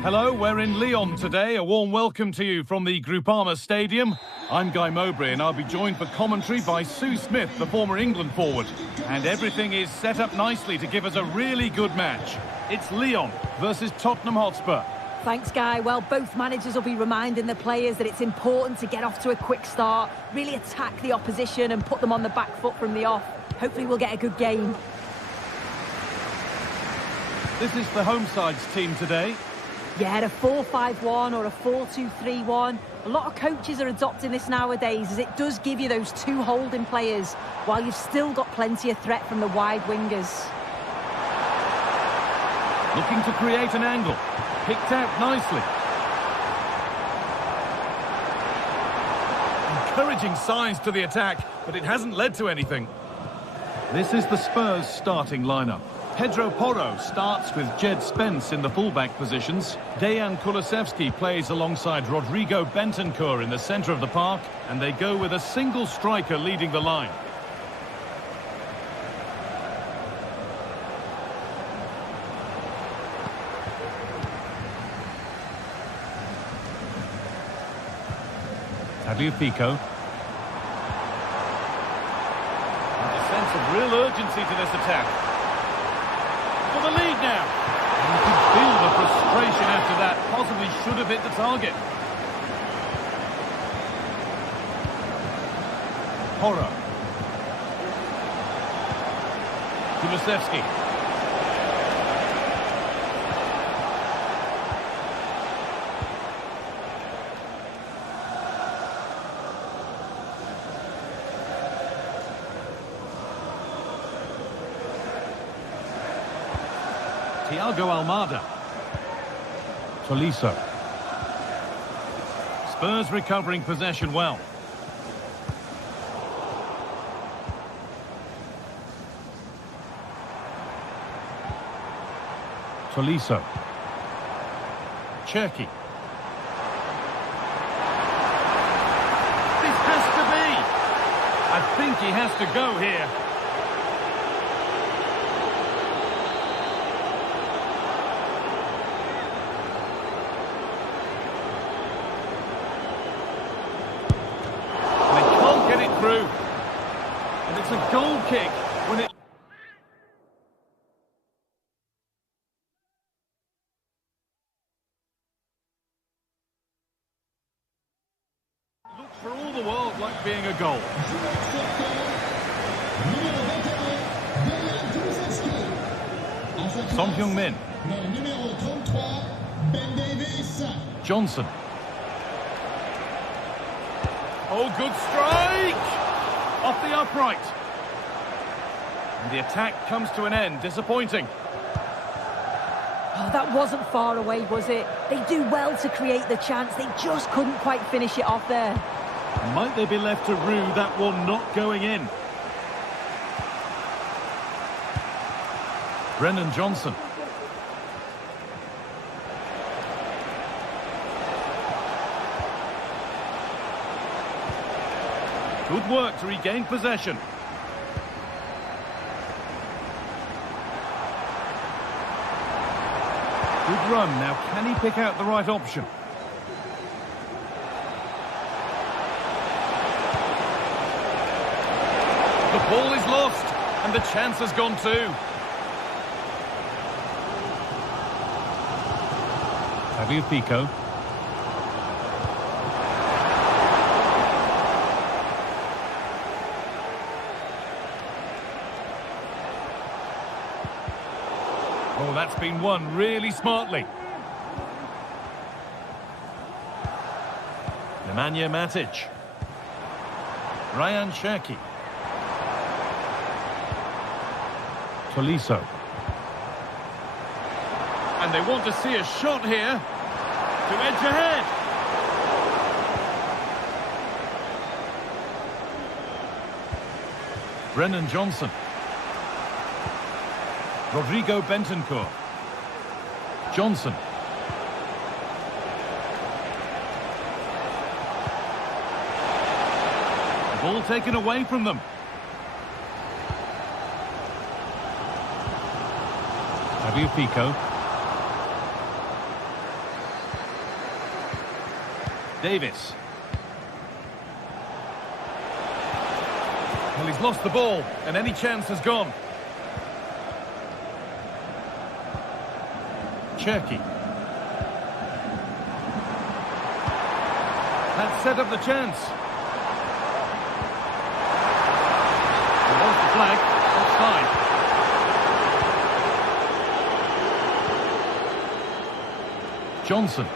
Hello, we're in Lyon today. A warm welcome to you from the Groupama Stadium. I'm Guy Mowbray and I'll be joined for commentary by Sue Smith, the former England forward. And everything is set up nicely to give us a really good match. It's Lyon versus Tottenham Hotspur. Thanks, Guy. Well, both managers will be reminding the players that it's important to get off to a quick start, really attack the opposition and put them on the back foot from the off. Hopefully we'll get a good game. This is the home side's team today. Yeah, a 4-5-1 or a 4-2-3-1. A lot of coaches are adopting this nowadays as it does give you those two holding players while you've still got plenty of threat from the wide wingers. Looking to create an angle. Picked out nicely. Encouraging signs to the attack, but it hasn't led to anything. This is the Spurs starting lineup. Pedro Porro starts with Jed Spence in the fullback positions. Dejan Kulusevski plays alongside Rodrigo Bentancur in the centre of the park, and they go with a single striker leading the line. Tagliafico. And a sense of real urgency to this attack. For the lead now. And you can feel the frustration after that. Possibly should have hit the target. Porro. Kulusevski. Thiago Almada. Tolisso. Spurs recovering possession well. Tolisso. Cherki. This has to be. I think he has to go here. Through. And it's a goal kick when it... looks for all the world like being a goal. Son Heung-min. Johnson. Oh, good strike! Off the upright. And the attack comes to an end. Disappointing. Oh, that wasn't far away, was it? They do well to create the chance. They just couldn't quite finish it off there. Might they be left to rue that one not going in? Brennan Johnson. Good work to regain possession. Good run. Now, can he pick out the right option? The ball is lost, and the chance has gone too. Tagliafico. Oh, that's been won really smartly. Nemanja Matic. Ryan Cherki. Tolisso. And they want to see a shot here to edge ahead. Brennan Johnson. Rodrigo Bentancur. Johnson. The ball taken away from them. Tagliafico. Davis. Well, he's lost the ball, and any chance has gone. Cherky. That set up the chance. He wants the flag. Offside. Johnson.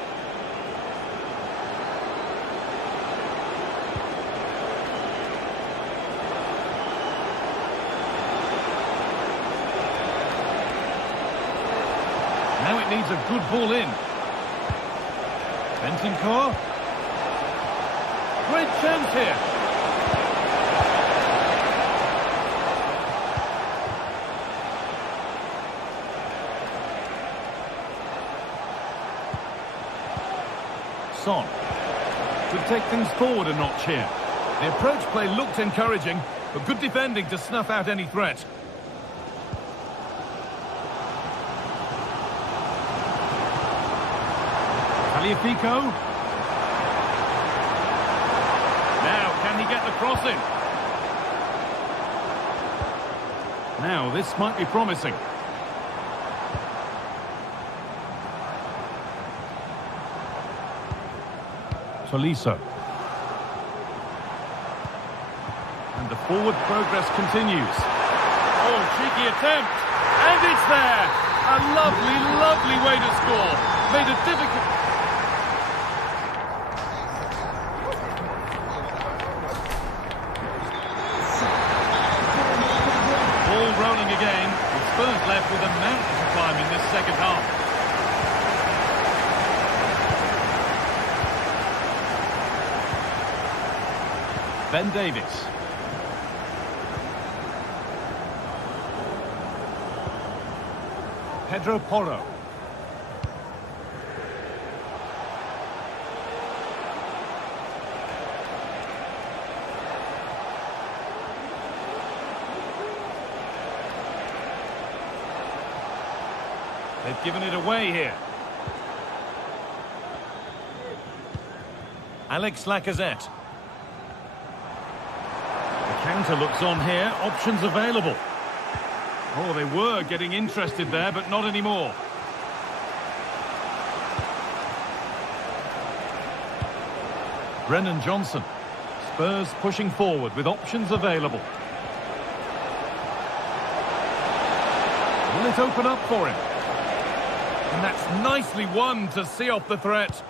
Now it needs a good ball in. Bentancur. Great chance here. Son. Could take things forward a notch here. The approach play looked encouraging, but good defending to snuff out any threat. Tagliafico. Now, can he get the cross in? Now, this might be promising. Tolisso. And the forward progress continues. Oh, cheeky attempt. And it's there. A lovely, lovely way to score. Made a difficult... Ball rolling again. The Spurs left with a mountain to climb in this second half. Ben Davis. Pedro Porro. They've given it away here. Alex Lacazette. Counter looks on here, options available. Oh, they were getting interested there, but not anymore. Brennan Johnson. Spurs pushing forward with options available. Will it open up for him? And that's nicely won to see off the threat.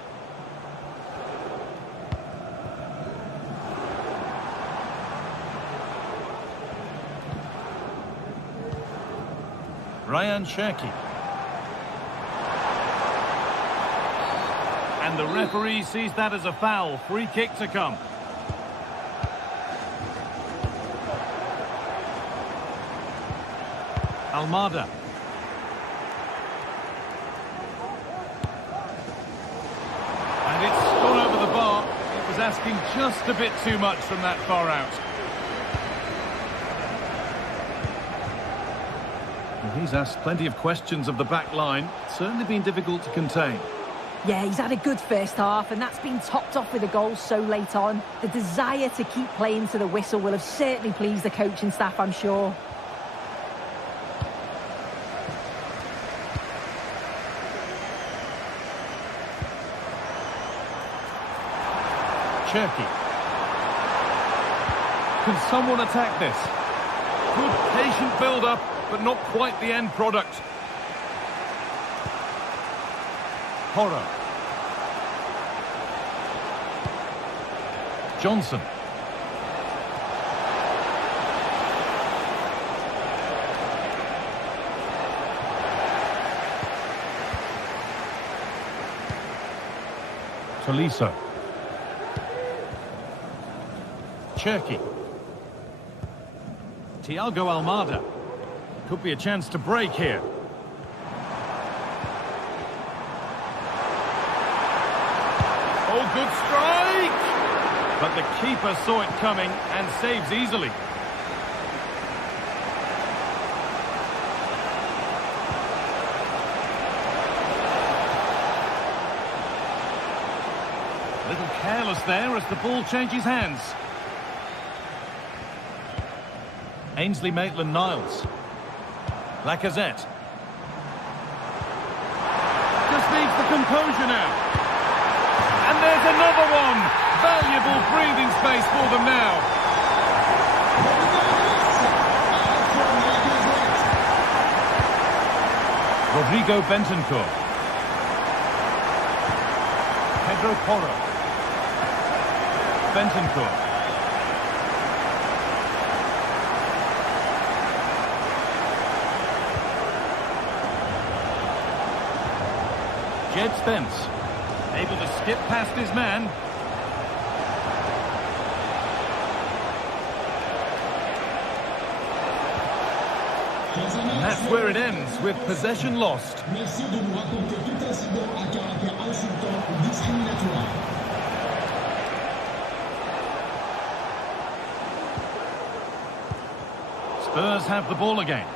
Ryan Cherky. And the referee sees that as a foul. Free kick to come. Almada. And it's gone over the bar. It was asking just a bit too much from that far out. He's asked plenty of questions of the back line. Certainly been difficult to contain. Yeah, he's had a good first half, and that's been topped off with a goal so late on. The desire to keep playing to the whistle will have certainly pleased the coaching staff, I'm sure. Cherky. Can someone attack this? Good patient build-up, but not quite the end product. Porro. Johnson. Tolisso. Cherky. Thiago Almada. Could be a chance to break here. Oh, good strike! But the keeper saw it coming and saves easily. little careless there as the ball changes hands. Ainsley Maitland-Niles. Lacazette. Just needs the composure now. And there's another one. Valuable breathing space for them now. Rodrigo Bentancur. Pedro Porro. Bentancur. Jed Spence, able to skip past his man. And that's where it ends, with possession lost. Spurs have the ball again.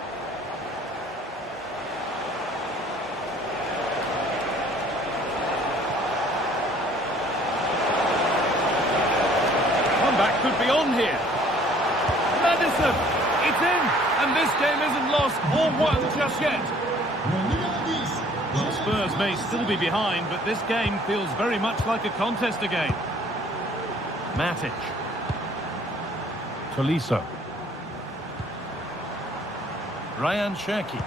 Comeback could be on here. Madison, it's in, and this game isn't lost or won just yet. Well, Spurs may still be behind, but this game feels very much like a contest again. Matic. Tolisso. Ryan Cherki.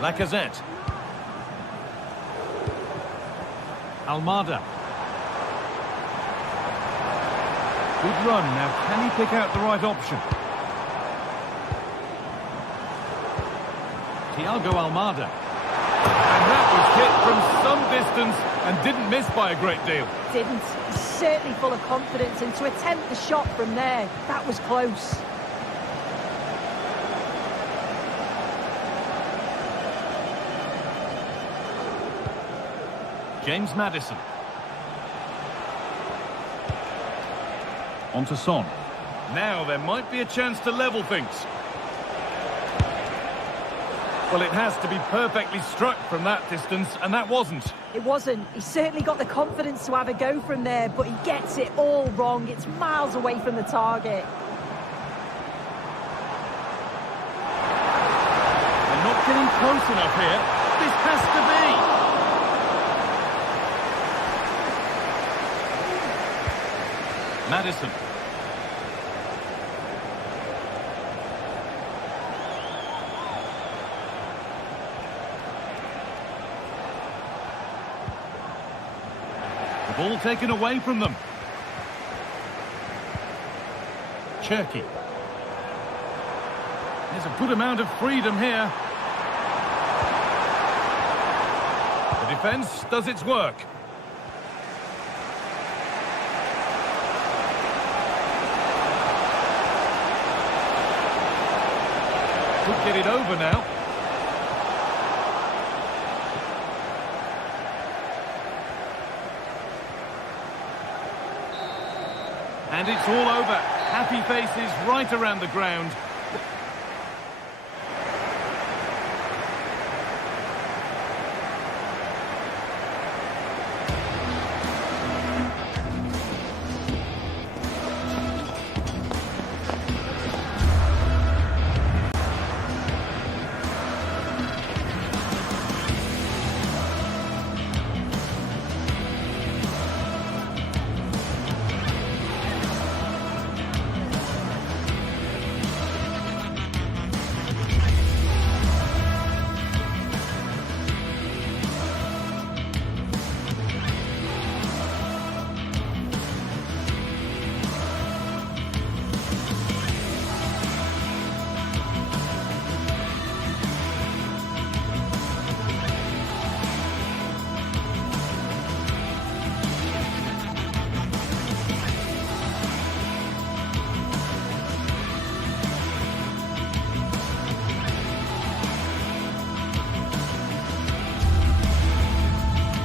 Lacazette. Almada. Good run. Now, can he pick out the right option? Thiago Almada. And that was hit from some distance and didn't miss by a great deal. Didn't. He's certainly full of confidence, and to attempt the shot from there, that was close. James Maddison. On to Son. Now there might be a chance to level things. Well, it has to be perfectly struck from that distance, and that wasn't. It wasn't. He certainly got the confidence to have a go from there, but he gets it all wrong. It's miles away from the target. They're not getting close enough here. This has to be. Madison. The ball taken away from them. Cherki. There's a good amount of freedom here. The defence does its work. Could get it over now. And it's all over. Happy faces right around the ground.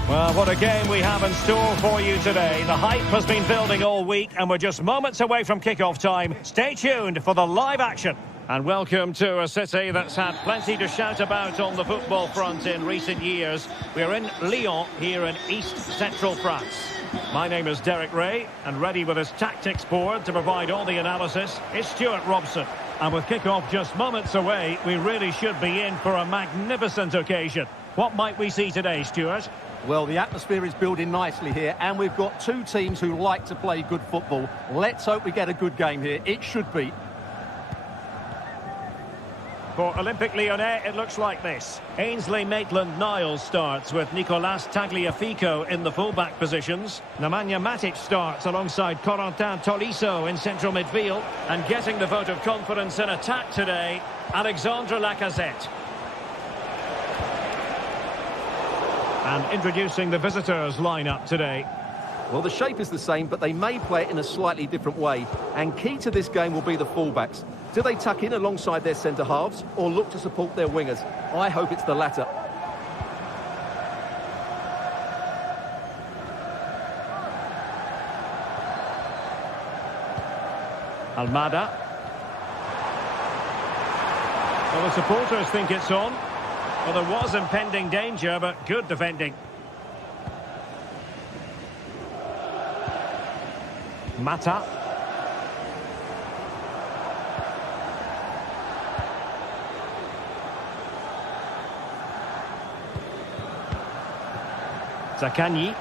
Well, what a game we have in store for you today. The hype has been building all week and we're just moments away from kick-off time. Stay tuned for the live action. And welcome to a city that's had plenty to shout about on the football front in recent years. We're in Lyon, here in East Central France. My name is Derek Ray, and ready with his tactics board to provide all the analysis is Stuart Robson. And with kick-off just moments away, we really should be in for a magnificent occasion. What might we see today, Stuart? Well, the atmosphere is building nicely here, and we've got two teams who like to play good football. Let's hope we get a good game here. It should be. For Olympique Lyonnais, it looks like this. Ainsley Maitland-Niles starts with Nicolas Tagliafico in the full-back positions. Nemanja Matic starts alongside Corentin Tolisso in central midfield. And getting the vote of confidence in attack today, Alexandre Lacazette. And introducing the visitors' lineup today. Well, the shape is the same, but they may play it in a slightly different way. And key to this game will be the fullbacks. Do they tuck in alongside their centre-halves or look to support their wingers? I hope it's the latter. Almada. Well, the supporters think it's on. Well, there was impending danger, but good defending. Mata. Zaccagni.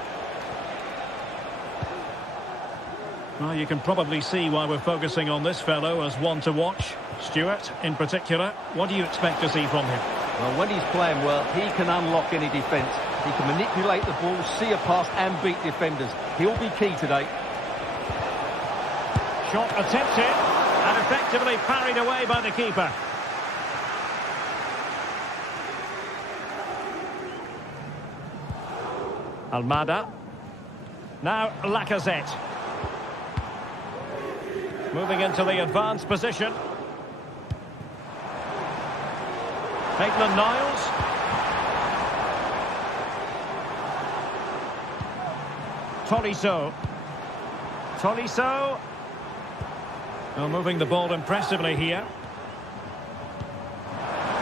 Well, you can probably see why we're focusing on this fellow as one to watch. Stuart, in particular, what do you expect to see from him? Well, when he's playing well, he can unlock any defence. He can manipulate the ball, see a pass and beat defenders. He'll be key today. Shot attempted and effectively parried away by the keeper. Almada. Now Lacazette. Moving into the advanced position. Maitland-Niles. Tolisso. Well, moving the ball impressively here.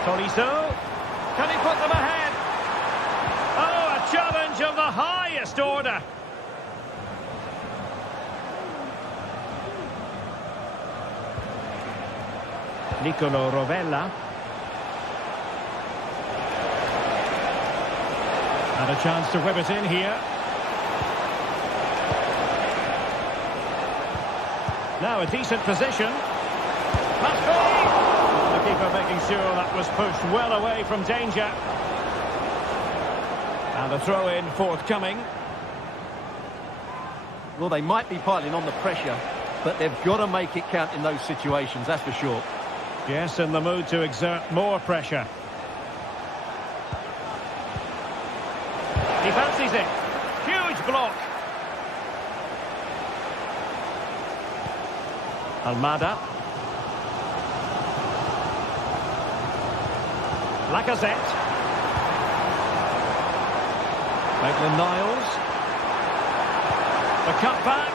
Tolisso. Can he put them ahead? Oh, a challenge of the highest order. Nicolo Rovella. And a chance to whip it in here. Now a decent position. Must be! The keeper making sure that was pushed well away from danger. And the throw-in forthcoming. Well, they might be piling on the pressure, but they've got to make it count in those situations, that's for sure. Yes, in the mood to exert more pressure. He fancies it. Huge block. Almada. Lacazette. Maitland-Niles. The cut back.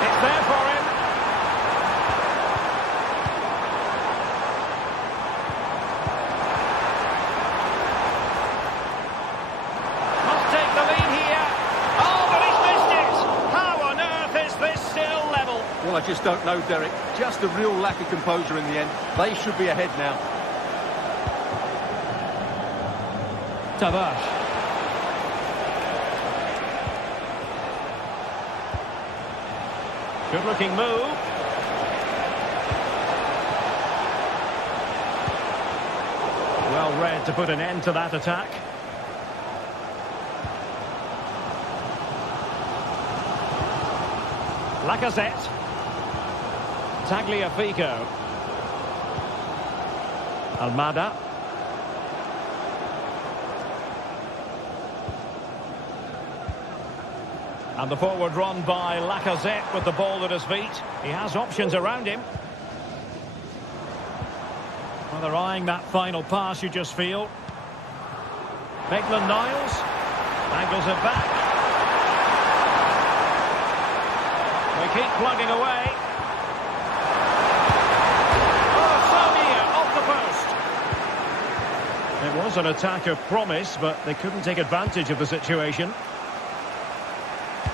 It's there for him. Must take the lead here. Oh, but he's missed it. How on earth is this still level? Well, I just don't know, Derek. Just a real lack of composure in the end. They should be ahead now. Tavares. Good looking move. Well read to put an end to that attack. Lacazette. Tagliafico. Almada. And the forward run by Lacazette with the ball at his feet. He has options around him. Well, they're eyeing that final pass, you just feel. Maitland-Niles angles it back. We keep plugging away. Oh, so near, off the post. It was an attack of promise, but they couldn't take advantage of the situation.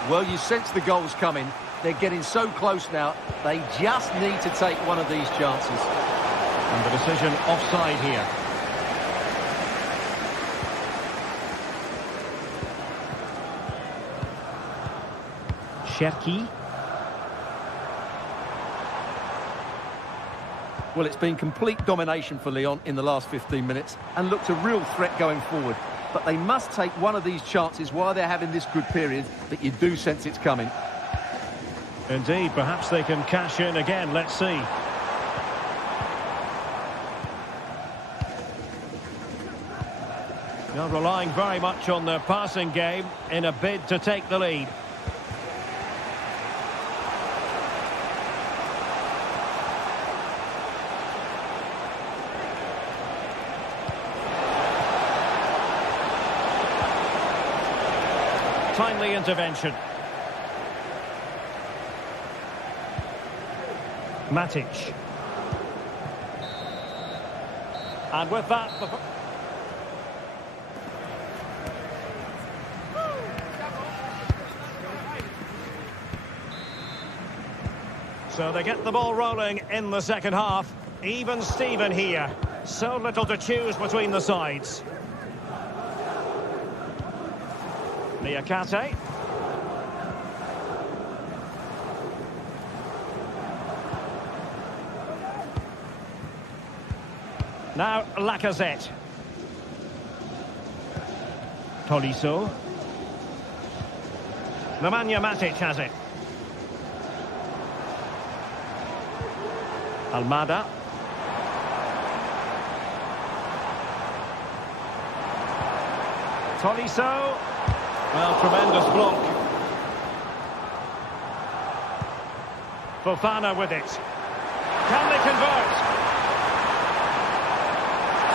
Well, you sense the goals coming. They're getting so close now. They just need to take one of these chances. And the decision offside here. Cherki. Well, it's been complete domination for Lyon in the last 15 minutes and looked a real threat going forward. But they must take one of these chances while they're having this good period, but you do sense it's coming. Indeed, perhaps they can cash in again. Let's see. They're relying very much on their passing game in a bid to take the lead. Timely intervention. Matic. And with that... So they get the ball rolling in the second half. Even Steven here. So little to choose between the sides. Niakate. Now Lacazette. Tolisso. Nemanja Matic has it. Almada. Tolisso. Well, tremendous block. Fofana with it. Can they convert?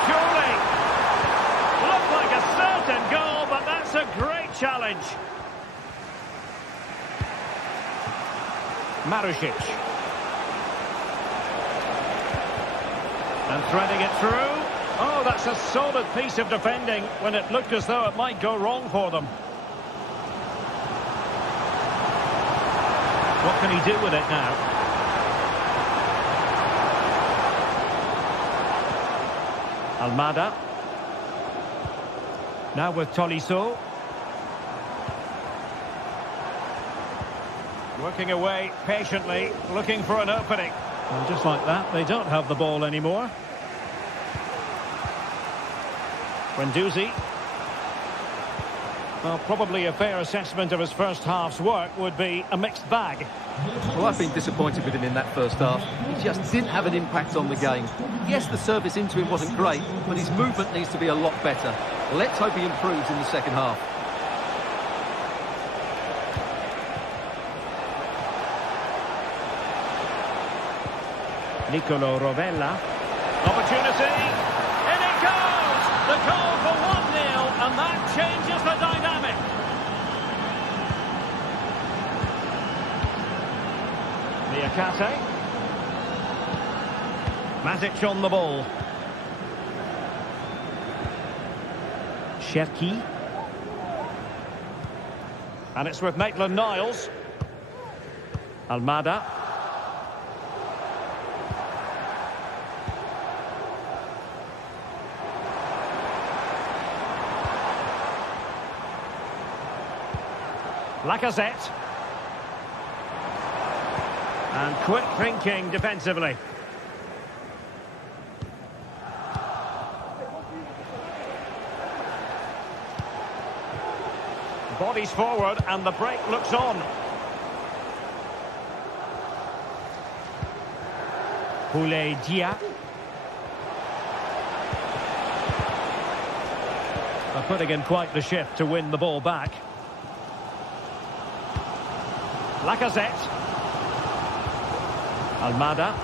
Surely. Looked like a certain goal, but that's a great challenge. Marušić. And threading it through. Oh, that's a solid piece of defending when it looked as though it might go wrong for them. What can he do with it now? Almada. Now with Tolisso. Working away patiently, looking for an opening. And just like that, they don't have the ball anymore. Guendouzi. Well, probably a fair assessment of his first half's work would be a mixed bag. Well, I've been disappointed with him in that first half. He just didn't have an impact on the game. Yes, the service into him wasn't great, but his movement needs to be a lot better. Let's hope he improves in the second half. Nicolo Rovella. Opportunity. In it goes! The goal for 1-0, and that changes the dynamic. Niakate. Matic on the ball. Cherki. And it's with Maitland-Niles. Almada. Lacazette. And quick thinking defensively. Bodies forward and the break looks on. Boulaye Dia. They're putting in quite the shift to win the ball back. Lacazette. Almada.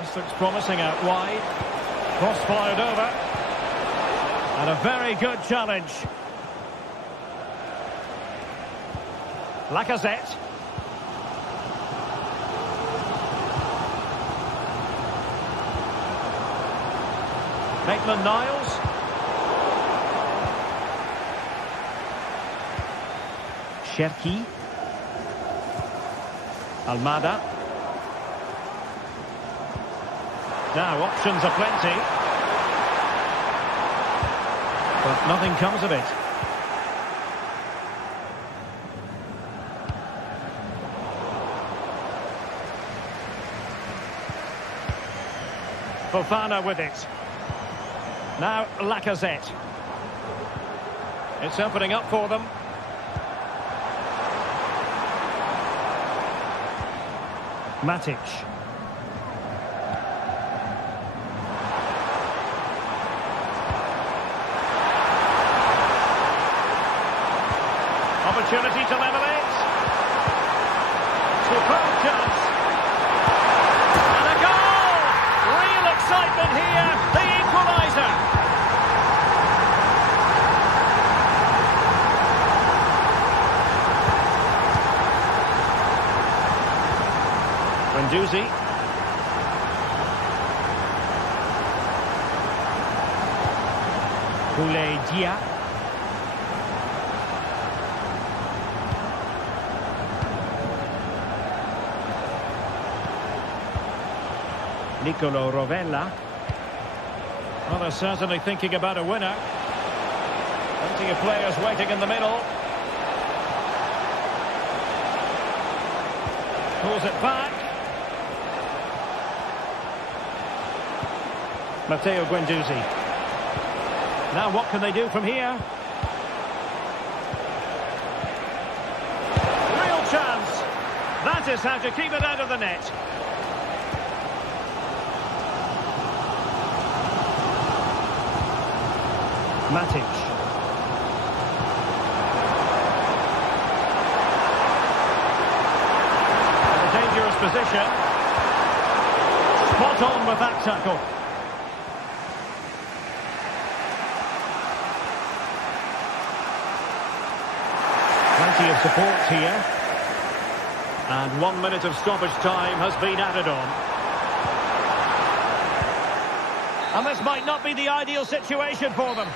This looks promising out wide. Cross fired over. And a very good challenge. Lacazette. Maitland-Niles. Cherki. Almada. Now, options are plenty. But nothing comes of it. Fofana with it. Now Lacazette. It's opening up for them. Matic. Opportunity to level it. Superb chance. And a goal! Real excitement here. The equaliser. Guendouzi. Dia. Nicolo Rovella. Well, they're certainly thinking about a winner. Plenty of players waiting in the middle. Pulls it back. Matteo Guendouzi. Now what can they do from here? Real chance. That is how to keep it out of the net. Matic. In a dangerous position. Spot on with that tackle. Plenty of support here. And 1 minute of stoppage time has been added on. And this might not be the ideal situation for them.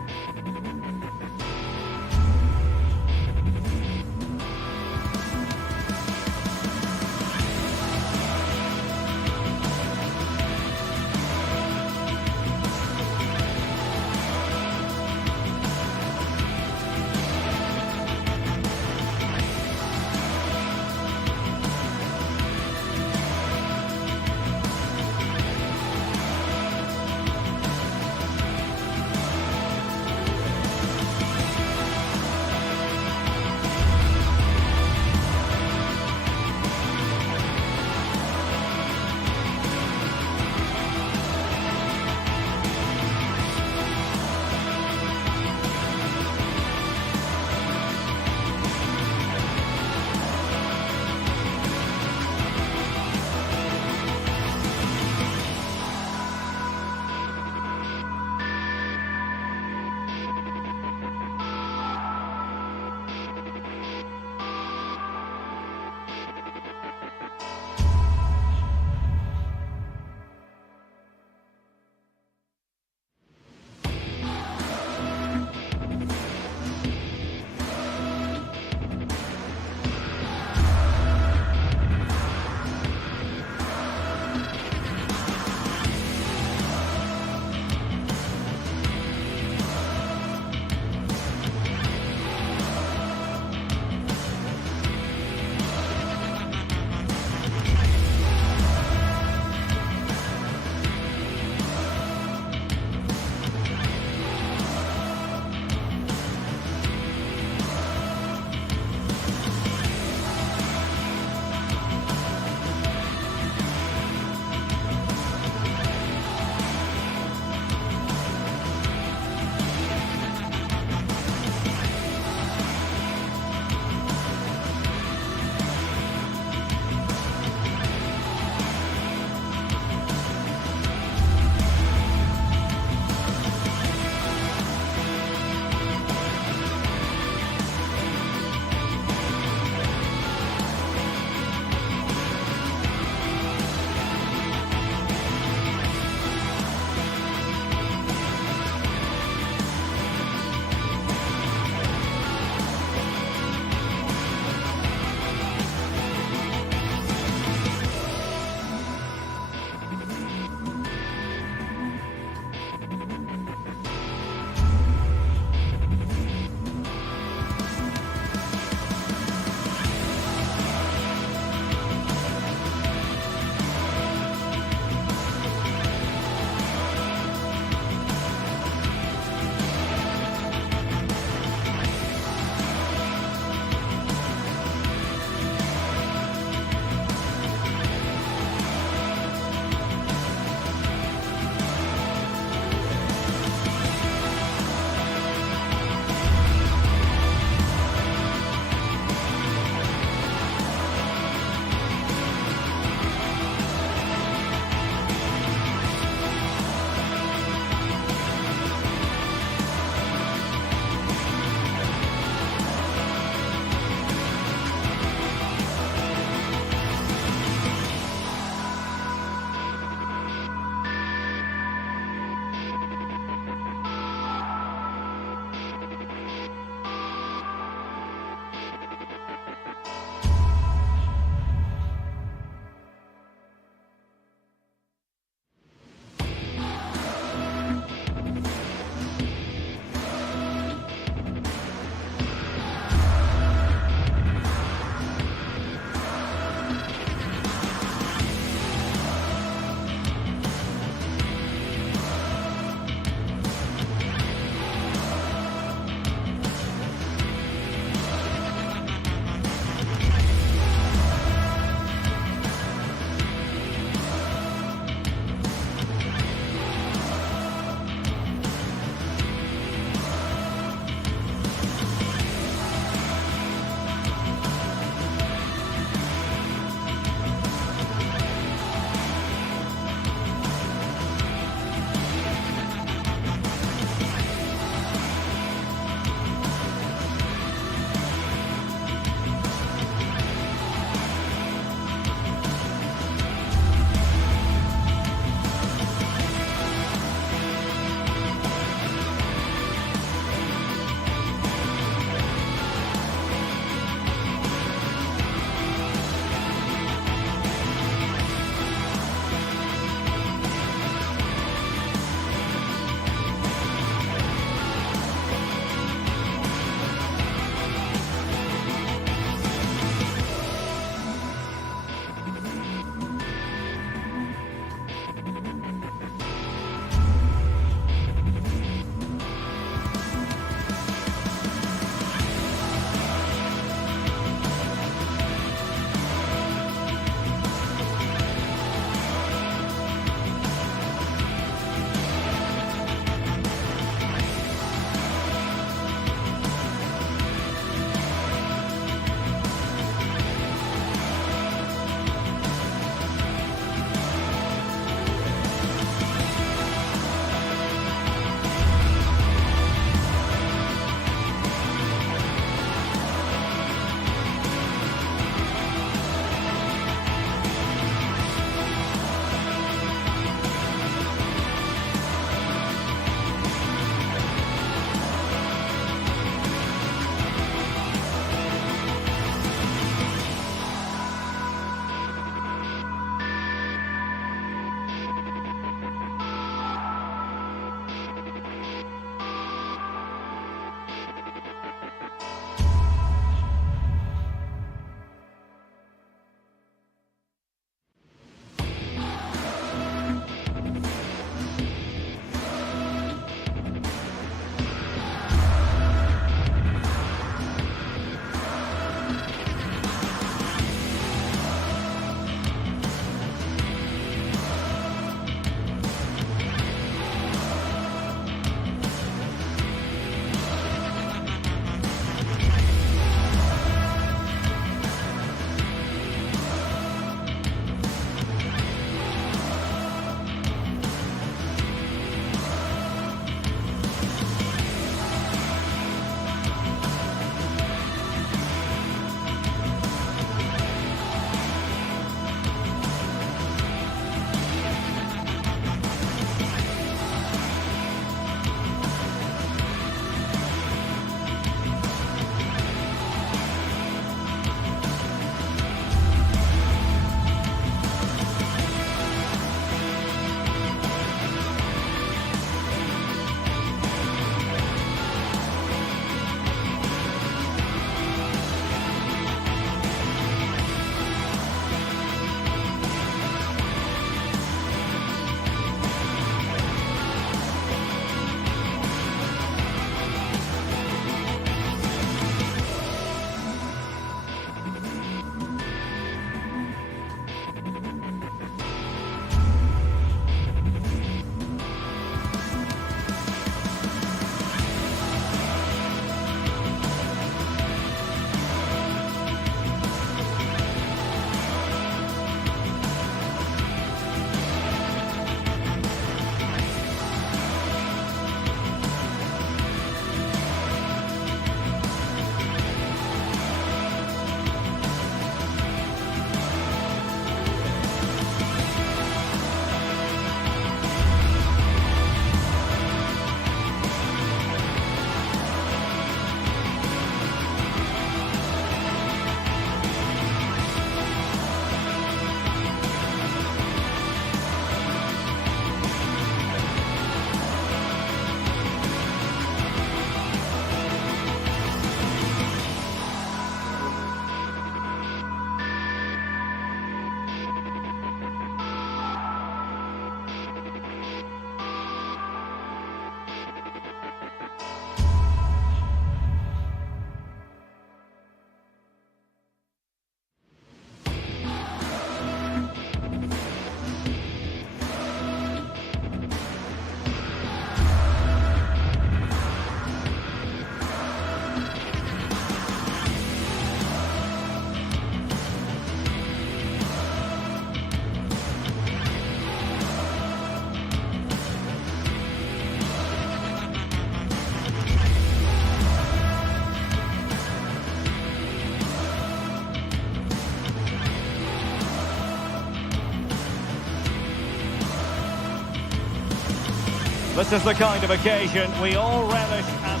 This is the kind of occasion we all relish as...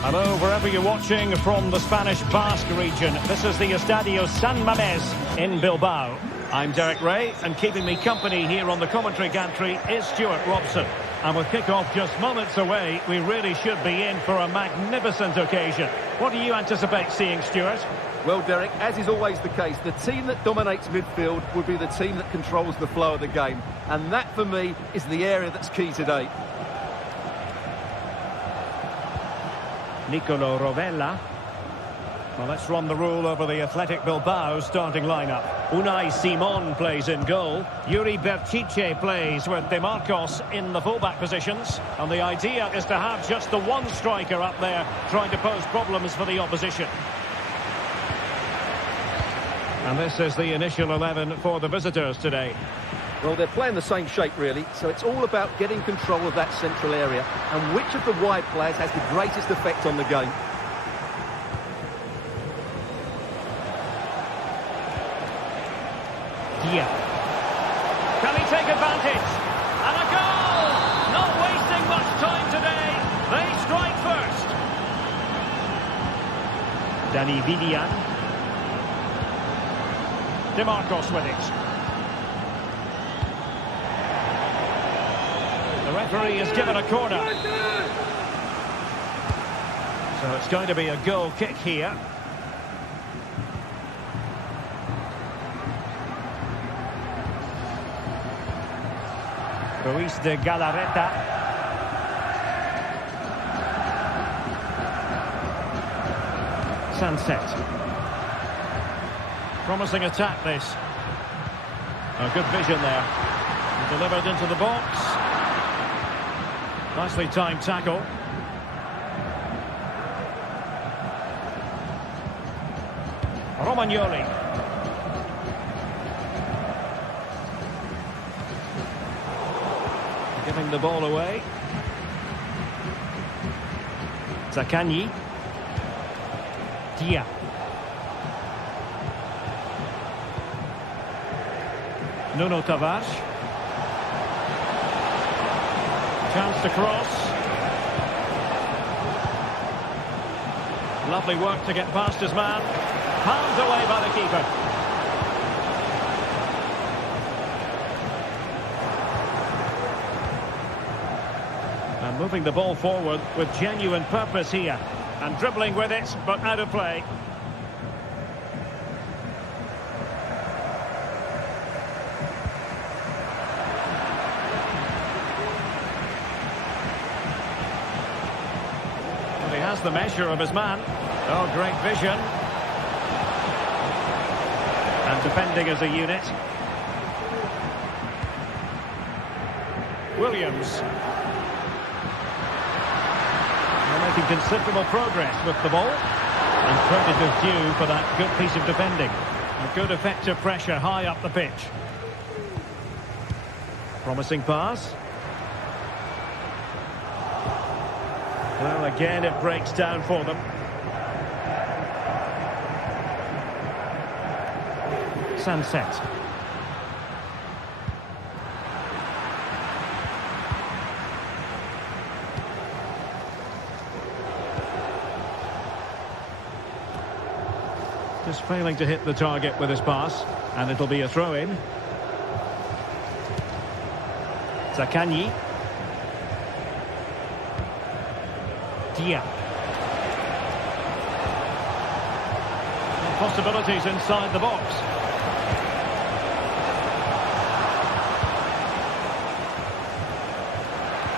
Hello, wherever you're watching from the Spanish Basque region. This is the Estadio San Mamés in Bilbao. I'm Derek Ray, and keeping me company here on the commentary gantry is Stuart Robson. And with kick-off just moments away, we really should be in for a magnificent occasion. What do you anticipate seeing, Stuart? Well, Derek, as is always the case, the team that dominates midfield will be the team that controls the flow of the game. And that, for me, is the area that's key today. Nicolo Rovella. Well, let's run the rule over the Athletic Bilbao starting lineup. Unai Simon plays in goal. Yuri Berchiche plays with De Marcos in the fullback positions. And the idea is to have just the one striker up there trying to pose problems for the opposition. And this is the initial 11 for the visitors today. Well, they're playing the same shape, really, so it's all about getting control of that central area and which of the wide players has the greatest effect on the game. Yeah. Can he take advantage? And a goal! Not wasting much time today. They strike first. Dani Vidian. De Marcos with it. The referee has given a corner. So it's going to be a goal kick here. Ruiz de Galarreta. Sunset. Promising attack, this. A good vision there. Delivered into the box. Nicely timed tackle. Romagnoli. Giving the ball away. Zaccagni. Dia. Nuno Tavares. Chance to cross. Lovely work to get past his man. Palmed away by the keeper. And moving the ball forward with genuine purpose here. And dribbling with it, but out of play. Has the measure of his man. Oh, great vision. And defending as a unit. Williams. They're making considerable progress with the ball. And credit is due for that good piece of defending. A good effective pressure high up the pitch. Promising pass. Well, again, it breaks down for them. Sunset. Just failing to hit the target with his pass, and it'll be a throw-in. Zaccagni. Dia. Possibilities inside the box.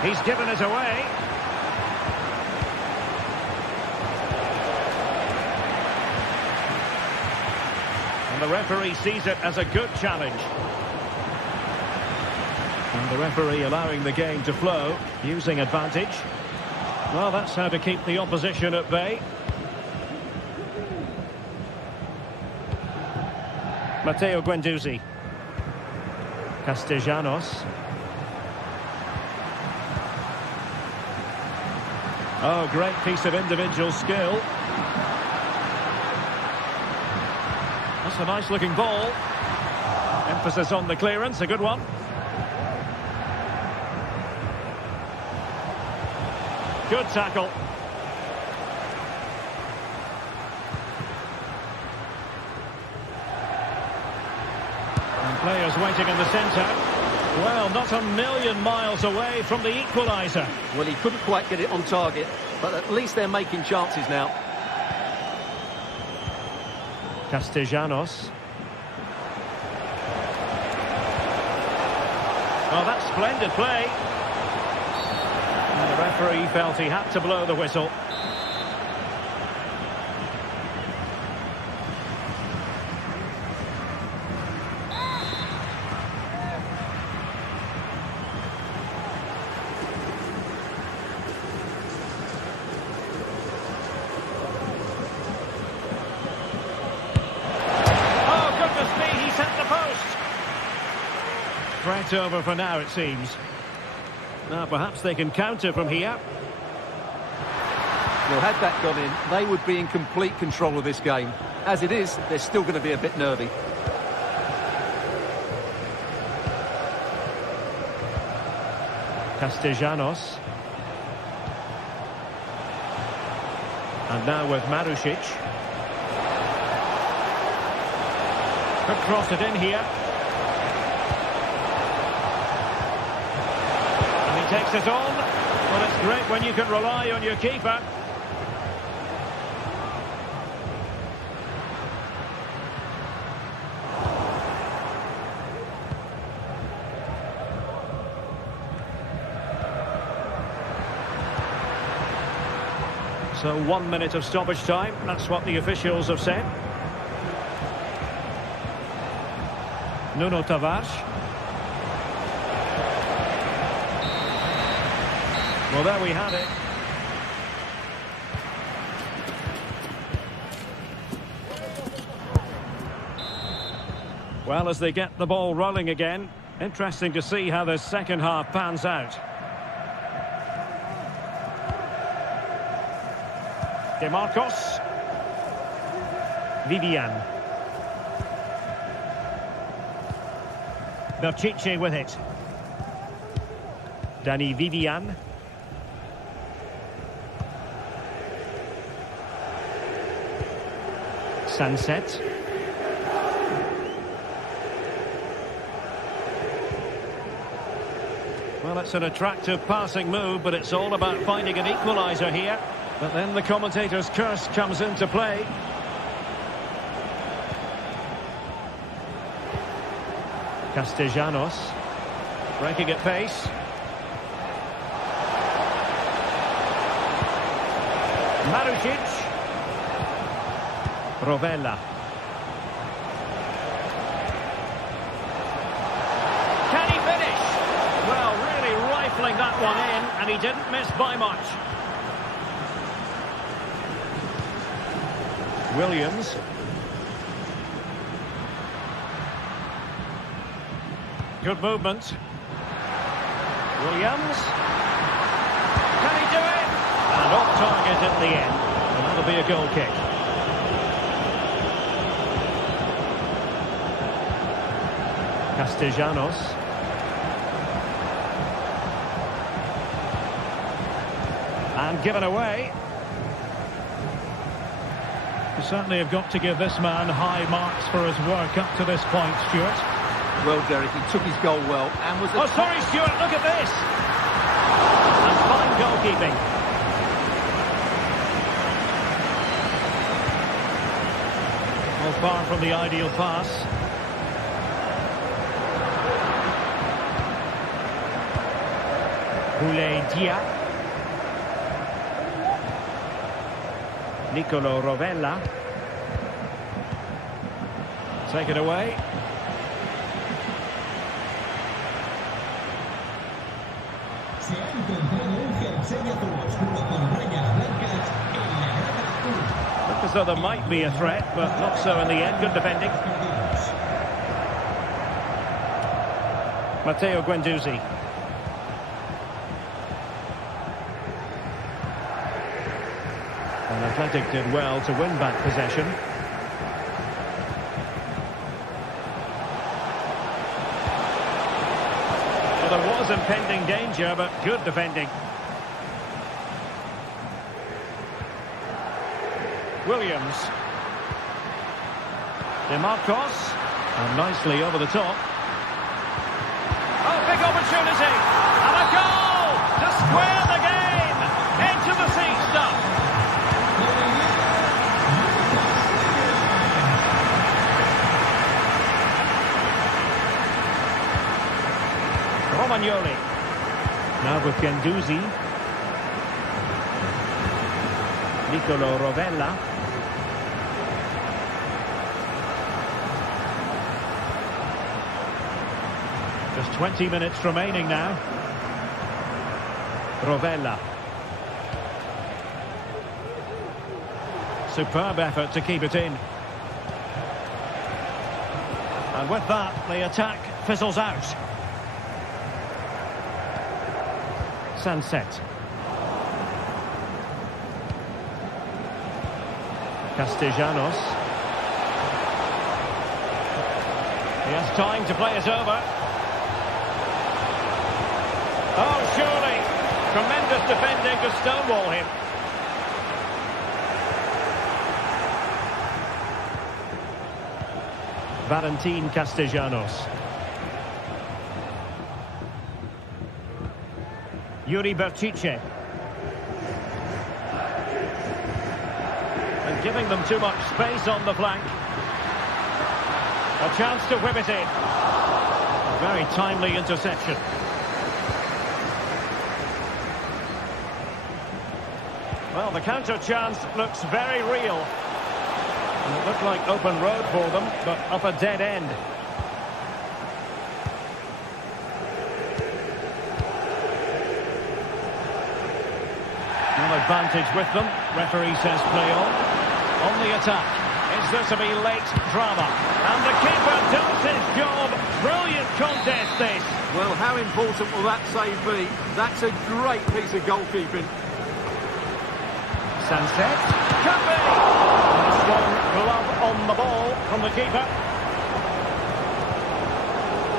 He's given it away. And the referee sees it as a good challenge. And the referee allowing the game to flow, using advantage. Well, that's how to keep the opposition at bay. Matteo Guendouzi. Castellanos. Oh, great piece of individual skill. That's a nice-looking ball. Emphasis on the clearance, a good one. Good tackle. And players waiting in the centre. Well, not a million miles away from the equaliser. Well, he couldn't quite get it on target, but at least they're making chances now. Castellanos. Oh, that's splendid play. And the referee felt he had to blow the whistle. Threat over for now, it seems. Now, perhaps they can counter from here. Well, had that gone in, they would be in complete control of this game. As it is, they're still going to be a bit nervy. Castellanos. And now with Marusic. Could cross it in here. Takes it on. Well, it's great when you can rely on your keeper. So 1 minute of stoppage time. That's what the officials have said. Nuno Tavares. Well, there we had it. Well, as they get the ball rolling again, interesting to see how the second half pans out. De Marcos. Vivian. Berchiche with it. Dani Vivian. Sunset. Well, it's an attractive passing move, but it's all about finding an equaliser here. But then the commentator's curse comes into play. Castellanos. Breaking at pace. Marusic. Rovella. Can he finish? Well, really rifling that one in, and he didn't miss by much. Williams. Good movement. Williams. Can he do it? And off target at the end. And that'll be a goal kick. Castellanos. And given away. You certainly have got to give this man high marks for his work up to this point, Stuart. Well, Derek, he took his goal well and was... Oh, sorry, Stuart, look at this! And fine goalkeeping. Well, far from the ideal pass. Dia. Nicolo Rovella. Take it away. Se ha encontrado un jersey azul oscuro con rayas blancas en la grada azul. Looked as though there might be a threat, but not so in the end. Good defending. Matteo Guendouzi. And Athletic did well to win back possession. Well, there was impending danger, but good defending. Williams. DeMarcos. And nicely over the top. Oh, big opportunity. And a goal to square the game. Into the sea stuff. Romagnoli. Now with Guendouzi. Nicolo Rovella. Just 20 minutes remaining now. Rovella. Superb effort to keep it in. And with that, the attack fizzles out. Sunset. Castellanos. He has time to play it over. Oh, surely. Tremendous defending to stonewall him. Valentin Castellanos. Yuri Berchiche. And giving them too much space on the flank. A chance to whip it in. A very timely interception. Well, the counter chance looks very real. And it looked like open road for them, but up a dead end. No advantage with them. Referee says play on. On the attack. Is there to be late drama? And the keeper does his job. Brilliant contest this. Well, how important will that save be? That's a great piece of goalkeeping. Sunset. Could be! Strong glove on the ball from the keeper.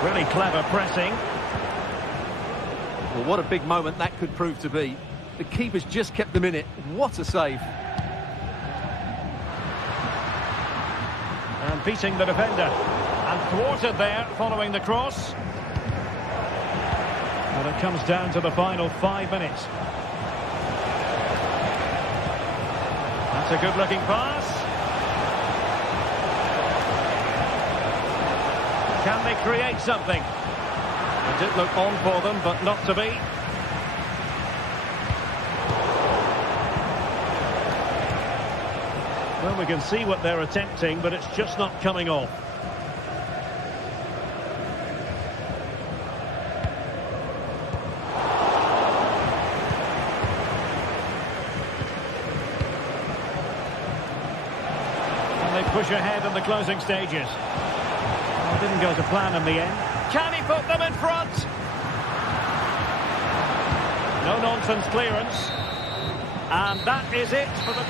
Really clever pressing. Well, what a big moment that could prove to be. The keeper's just kept them in it. What a save. And beating the defender. And thwarted there following the cross. And it comes down to the final 5 minutes. That's a good-looking pass. Can they create something? It did look on for them, but not to be. Well, we can see what they're attempting, but it's just not coming off. Push ahead in the closing stages. Well, didn't go to plan in the end. Can he put them in front? No nonsense clearance. And that is it for the...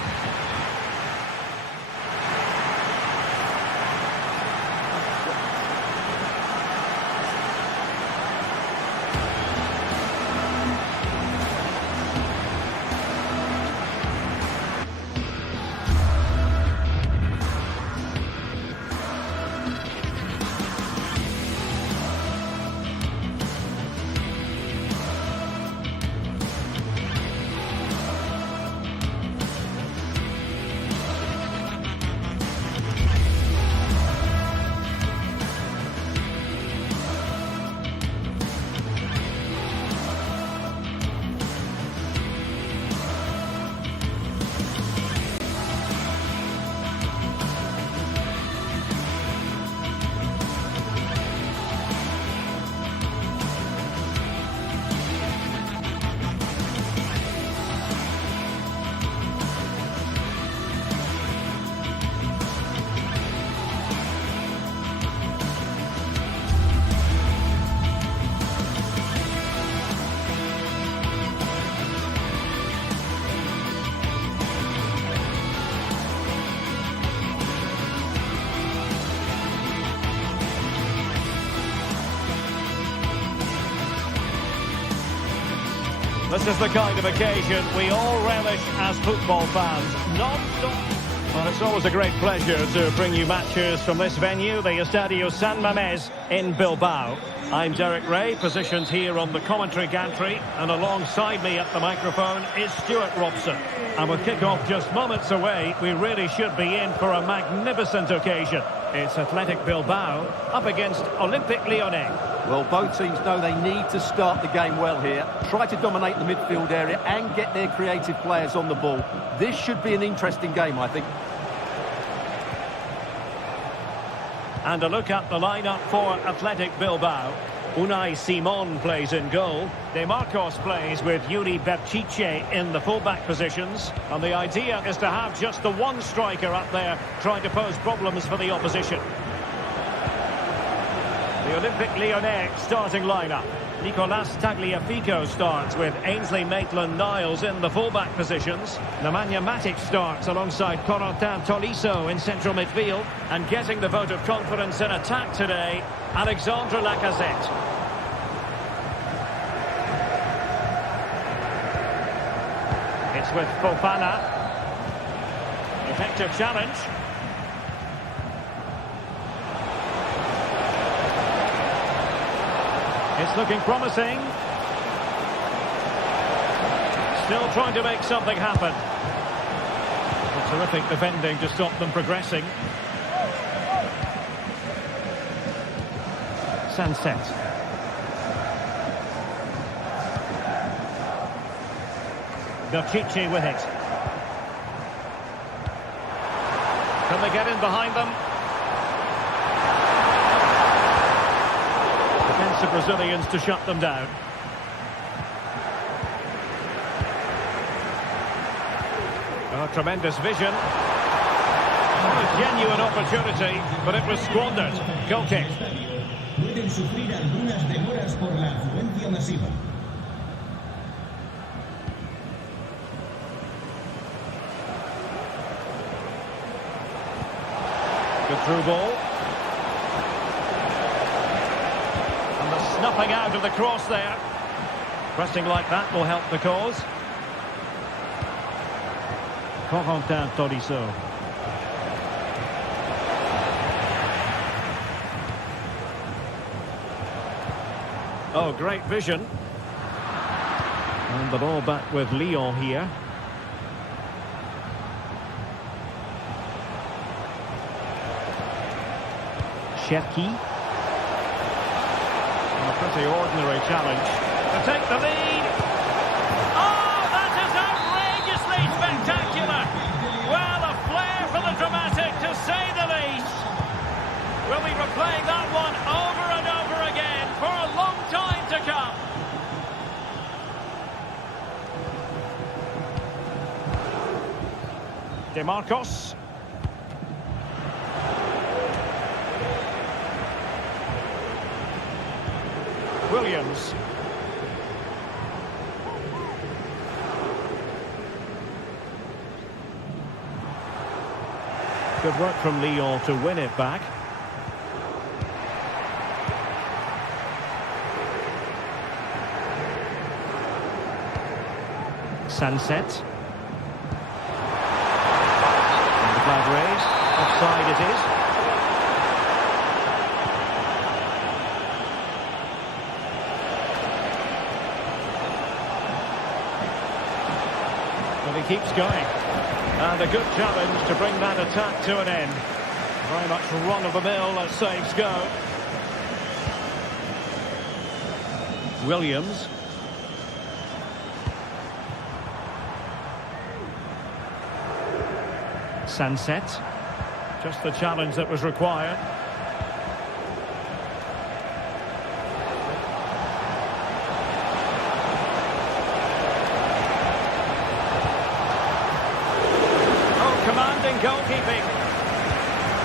This is the kind of occasion we all relish as football fans. Non-stop. Well, it's always a great pleasure to bring you matches from this venue, the Estadio San Mamés in Bilbao. I'm Derek Ray, positioned here on the commentary gantry, and alongside me at the microphone is Stuart Robson. And with kick-off just moments away, we really should be in for a magnificent occasion. It's Athletic Bilbao up against Olympique Lyonnais. Well, both teams know they need to start the game well here. Try to dominate the midfield area and get their creative players on the ball. This should be an interesting game, I think. And a look at the lineup for Athletic Bilbao. Unai Simon plays in goal. De Marcos plays with Yuri Berchiche in the fullback positions. And the idea is to have just the one striker up there trying to pose problems for the opposition. The Olympique Lyonnais starting lineup. Nicolas Tagliafico starts with Ainsley Maitland-Niles in the fullback positions. Nemanja Matic starts alongside Corentin Tolisso in central midfield. And getting the vote of confidence in attack today, Alexandre Lacazette. It's with Fofana. Effective challenge. It's looking promising. Still trying to make something happen. A terrific defending to stop them progressing. Sunset. Berchiche with it. Can they get in behind them? Defensive Brazilians to shut them down. Oh, tremendous vision. Oh, a genuine opportunity, but it was squandered. Goal kick. Pueden sufrir algunas demoras por la afluencia masiva. Good through ball. And the snuffing out of the cross there. Pressing like that will help the cause. Corentin Tolisso. Oh, great vision. And the ball back with Lyon here. Cherki. A pretty ordinary challenge to take the lead. Oh, that is outrageously spectacular. Well, a flair for the dramatic, to say the least. We'll be replaying that one over and over again for a long time to come. De Marcos. Williams. Good work from Lyon to win it back. Sunset. And the flag raised. Offside it is. But he keeps going. And a good challenge to bring that attack to an end. Very much run-of-the-mill as saves go. Williams. Sunset. Just the challenge that was required. Oh, commanding goalkeeping.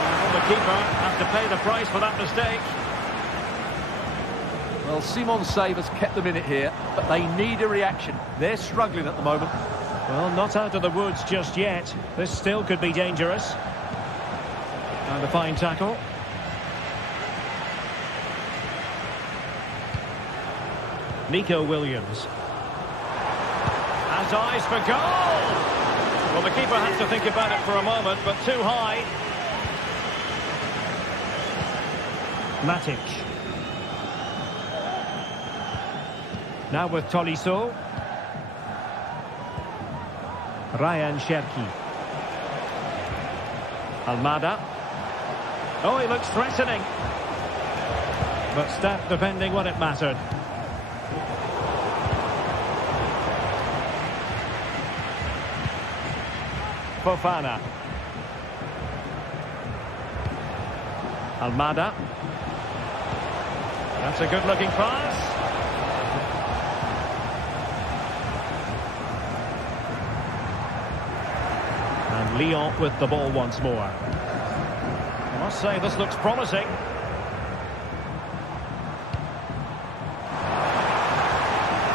Well, the keeper has to pay the price for that mistake. Well, Simon's save has kept them in it here, but they need a reaction. They're struggling at the moment. Well, not out of the woods just yet. This still could be dangerous. And a fine tackle. Nico Williams. Has eyes for goal! Well, the keeper had to think about it for a moment, but too high. Matic. Now with Tolisso. Ryan Cherki. Almada. Oh, he looks threatening. But stat defending when it mattered. Fofana. Almada. That's a good-looking pass. And Lyon with the ball once more. I must say this looks promising.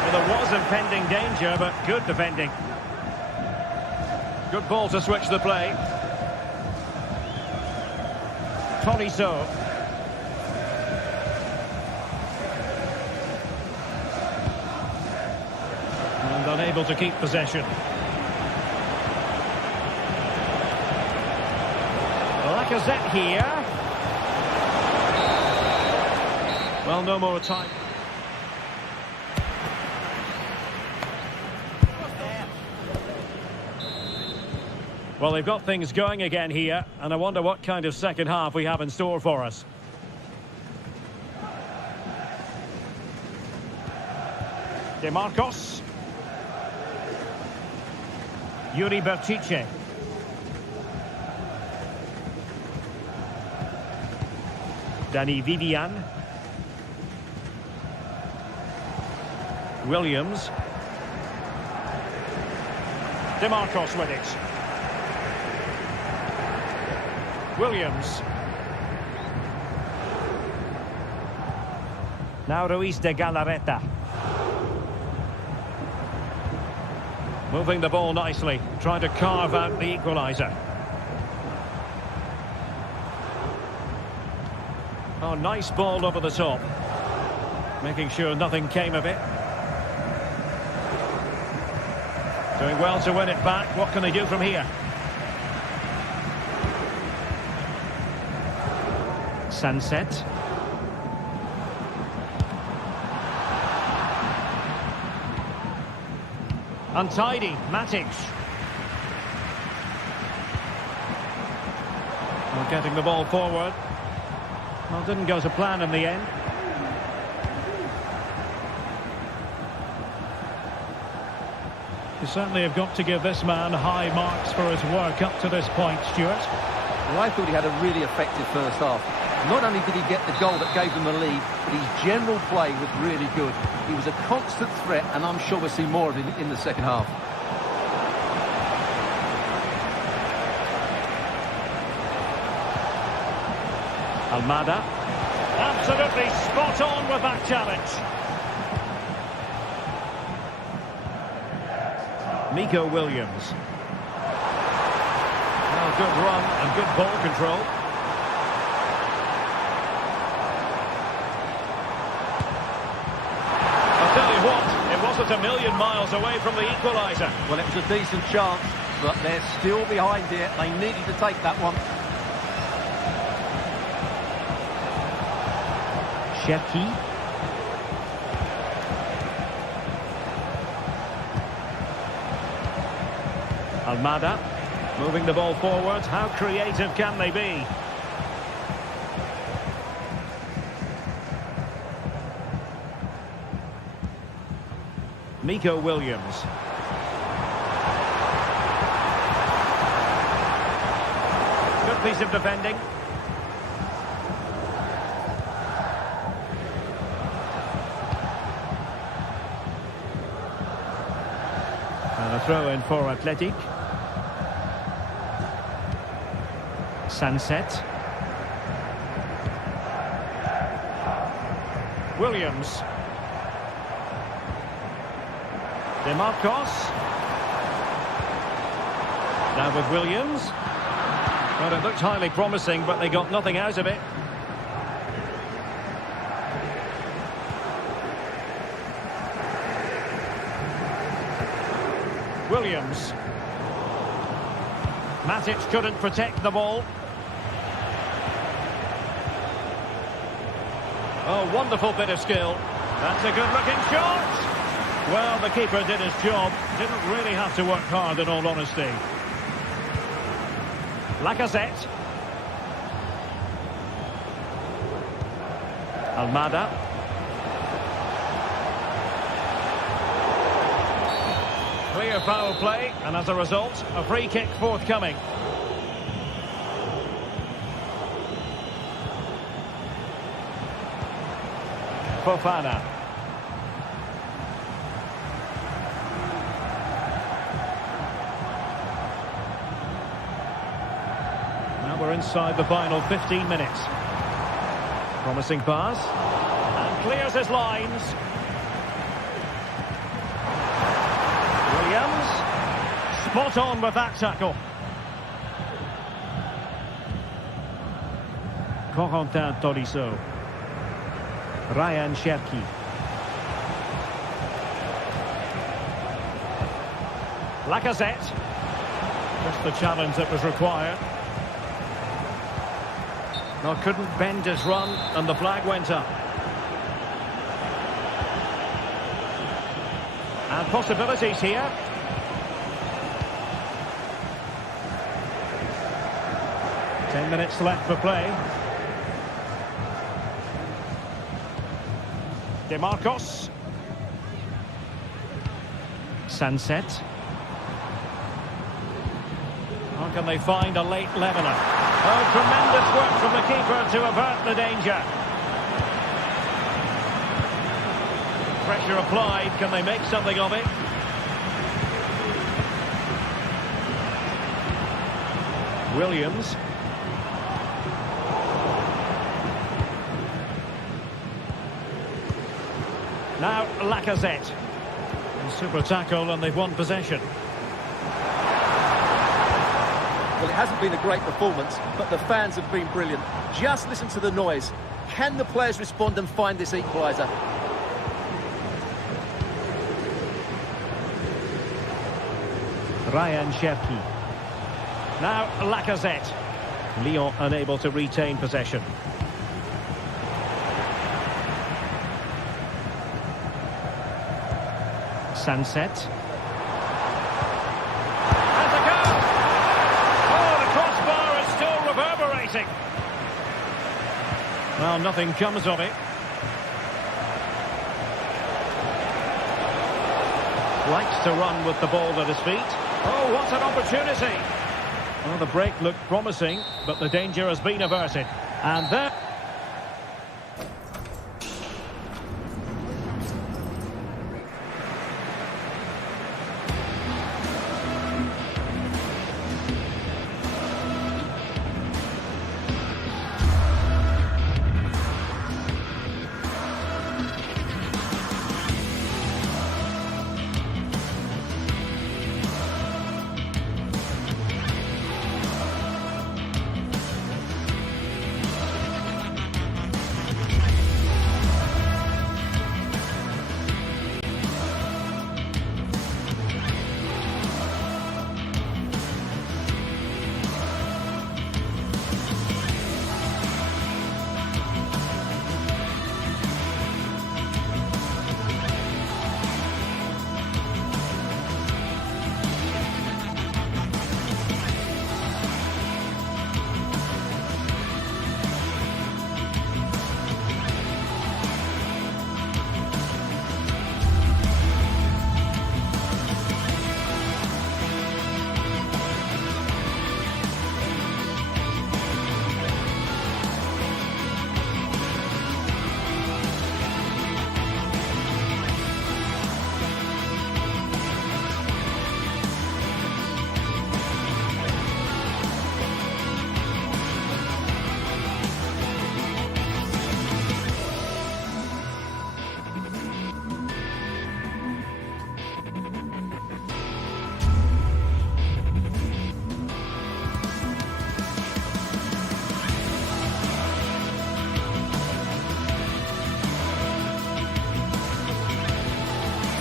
Well, there was impending danger, but good defending. Good ball to switch the play. Tolisso. And unable to keep possession. Lacazette here. Well, no more time. Well, they've got things going again here, and I wonder what kind of second half we have in store for us. De Marcos. Yuri Bertice. Danny Vivian. Williams. De Marcos with it. Williams. Now Ruiz de Galarreta. Moving the ball nicely, trying to carve out the equaliser. Oh, nice ball over the top. Making sure nothing came of it. Doing well to win it back. What can they do from here? Sunset. Untidy, Matic. Well, getting the ball forward. Well, didn't go to plan in the end. You certainly have got to give this man high marks for his work up to this point, Stuart. Well, I thought he had a really effective first half. Not only did he get the goal that gave them the lead, but his general play was really good. He was a constant threat, and I'm sure we'll see more of him in the second half. Almada. Absolutely spot on with that challenge. Nico Williams. Well, good run and good ball control. I'll tell you what, it wasn't a million miles away from the equaliser. Well, it was a decent chance, but they're still behind here. They needed to take that one. Cherki. Almada, moving the ball forward. How creative can they be? Nico Williams. Good piece of defending. And a throw in for Athletic. Sunset. Williams. De Marcos. Now with Williams. Well, it looked highly promising, but they got nothing out of it. Williams. Matic couldn't protect the ball. Oh, wonderful bit of skill. That's a good-looking shot. Well, the keeper did his job. Didn't really have to work hard, in all honesty. Lacazette. Almada. Clear foul play, and as a result, a free kick forthcoming. Fofana. Now we're inside the final 15 minutes. Promising pass. And clears his lines. Williams. Spot on with that tackle. Corentin Tolisso. Ryan Cherki. Lacazette. Just the challenge that was required. No, couldn't bend his run, and the flag went up. And possibilities here. Ten minutes left for play. DeMarcos. Sunset. How can they find a late leveller? Oh, tremendous work from the keeper to avert the danger. Pressure applied. Can they make something of it? Williams. Now Lacazette. Super tackle, and they've won possession. Well, it hasn't been a great performance, but the fans have been brilliant. Just listen to the noise. Can the players respond and find this equaliser? Ryan Cherki. Now Lacazette. Lyon unable to retain possession. Sunset. Has a go! Oh, the crossbar is still reverberating. Well, nothing comes of it. Likes to run with the ball at his feet. Oh, what an opportunity! Well, the break looked promising, but the danger has been averted. And there...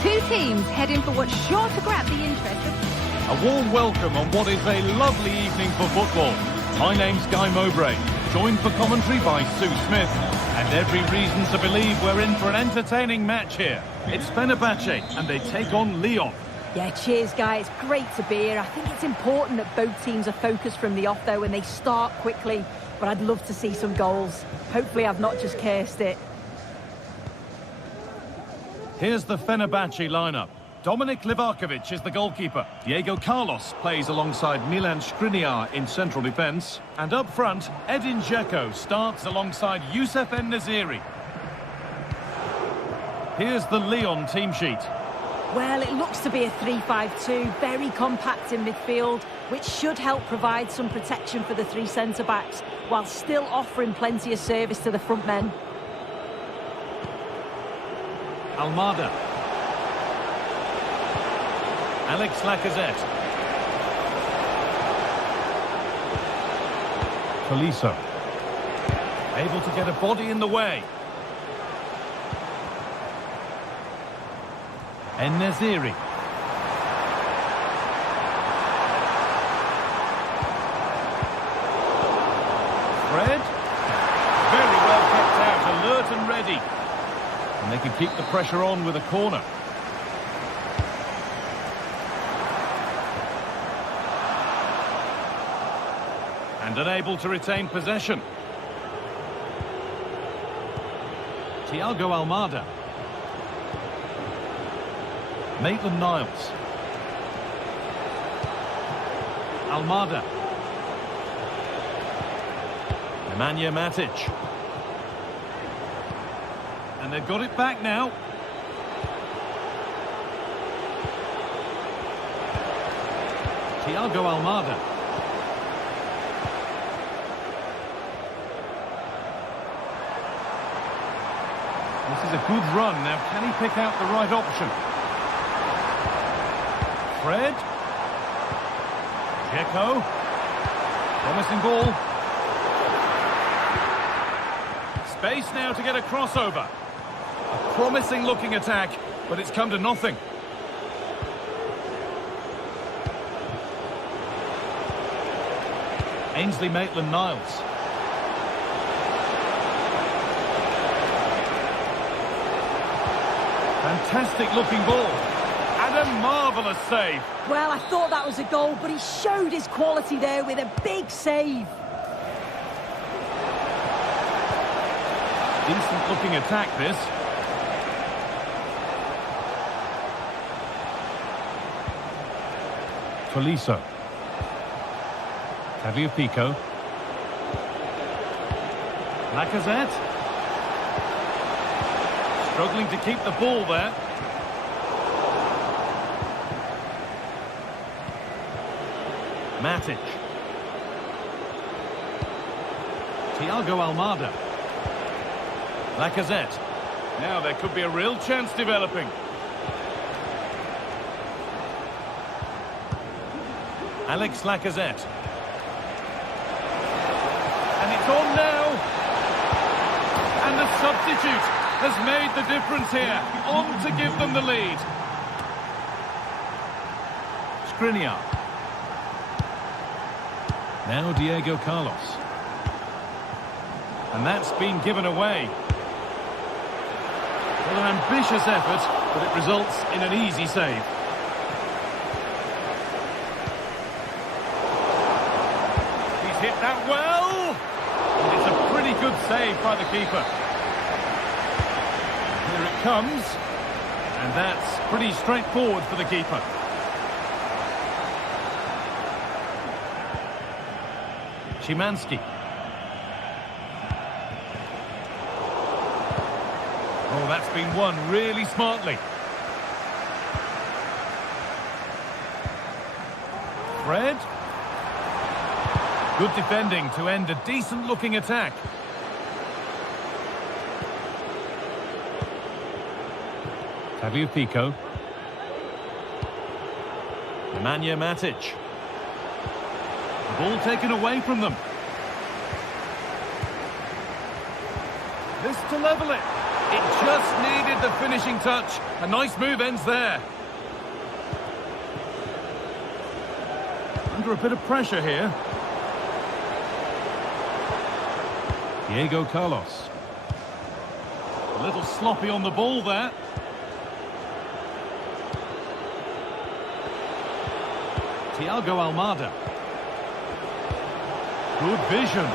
Two teams heading for what's sure to grab the interest of... A warm welcome on what is a lovely evening for football. My name's Guy Mowbray, joined for commentary by Sue Smith, and every reason to believe we're in for an entertaining match here. It's Fenerbahce, and they take on Lyon. Yeah, cheers, Guy. It's great to be here. I think it's important that both teams are focused from the off, though, and they start quickly. But I'd love to see some goals. Hopefully I've not just cursed it. Here's the Fenerbahce lineup. Dominik Livakovic is the goalkeeper. Diego Carlos plays alongside Milan Skriniar in central defence. And up front, Edin Dzeko starts alongside Youssef En-Nesyri. Here's the Lyon team sheet. Well, it looks to be a 3-5-2, very compact in midfield, which should help provide some protection for the three centre-backs, while still offering plenty of service to the front men. Almada. Alex Lacazette. Tolisso. Able to get a body in the way. En-Nesyri. Fred. Very well kept out, alert and ready. And they can keep the pressure on with a corner. And unable to retain possession. Thiago Almada. Maitland-Niles. Almada. Nemanja Matic. And they've got it back now. Thiago Almada. This is a good run. Now, can he pick out the right option? Fred. Dzeko. Promising ball. Space now to get a crossover. A promising looking attack, but it's come to nothing. Ainsley Maitland-Niles. Fantastic looking ball. And a marvellous save. Well, I thought that was a goal, but he showed his quality there with a big save. Decent looking attack, this. Tolisso. Tagliafico. Lacazette. Struggling to keep the ball there. Matic. Thiago Almada. Lacazette. Now there could be a real chance developing. Alex Lacazette. And it's on now. And the substitute has made the difference here. On to give them the lead. Skriniar. Now Diego Carlos. And that's been given away. Well, an ambitious effort, but it results in an easy save. He's hit that well. And it's a pretty good save by the keeper. Here it comes. And that's pretty straightforward for the keeper. Szymanski. Oh, that's been won really smartly. Fred. Good defending to end a decent-looking attack. Tagliafico. Nemanja Matic. The ball taken away from them. This to level it. It just needed the finishing touch. A nice move ends there. Under a bit of pressure here. Diego Carlos. A little sloppy on the ball there. Thiago Almada. Good vision.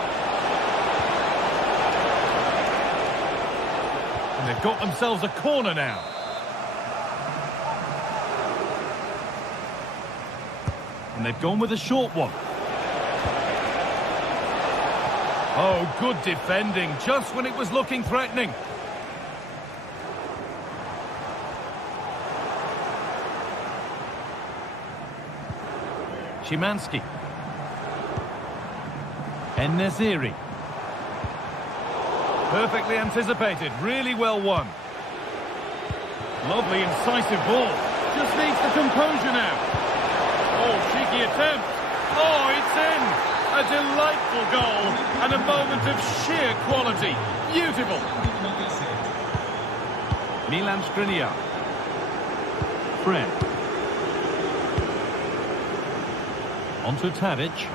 And they've got themselves a corner now. And they've gone with a short one. Oh, good defending, just when it was looking threatening. Szymanski. En-Nesyri. Perfectly anticipated, really well won. Lovely, incisive ball. Just needs the composure now. Oh, cheeky attempt. Oh, it's in. A delightful goal and a moment of sheer quality. Beautiful. Milan Skriniar. Fred. On to Tadic.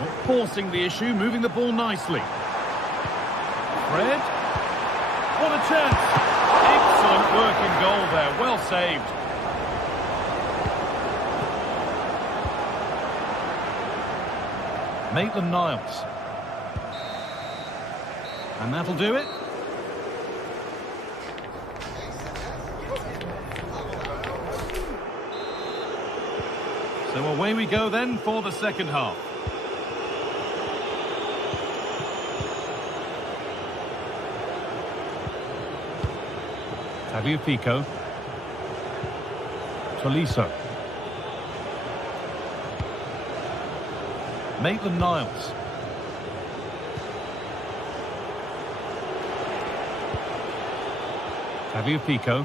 Not forcing the issue, moving the ball nicely. Fred. What a chance. Excellent work in goal there. Well saved. Maitland-Niles. And that'll do it. So away we go then for the second half. Tagliafico. Tolisso. Maitland-Niles. Tagliafico.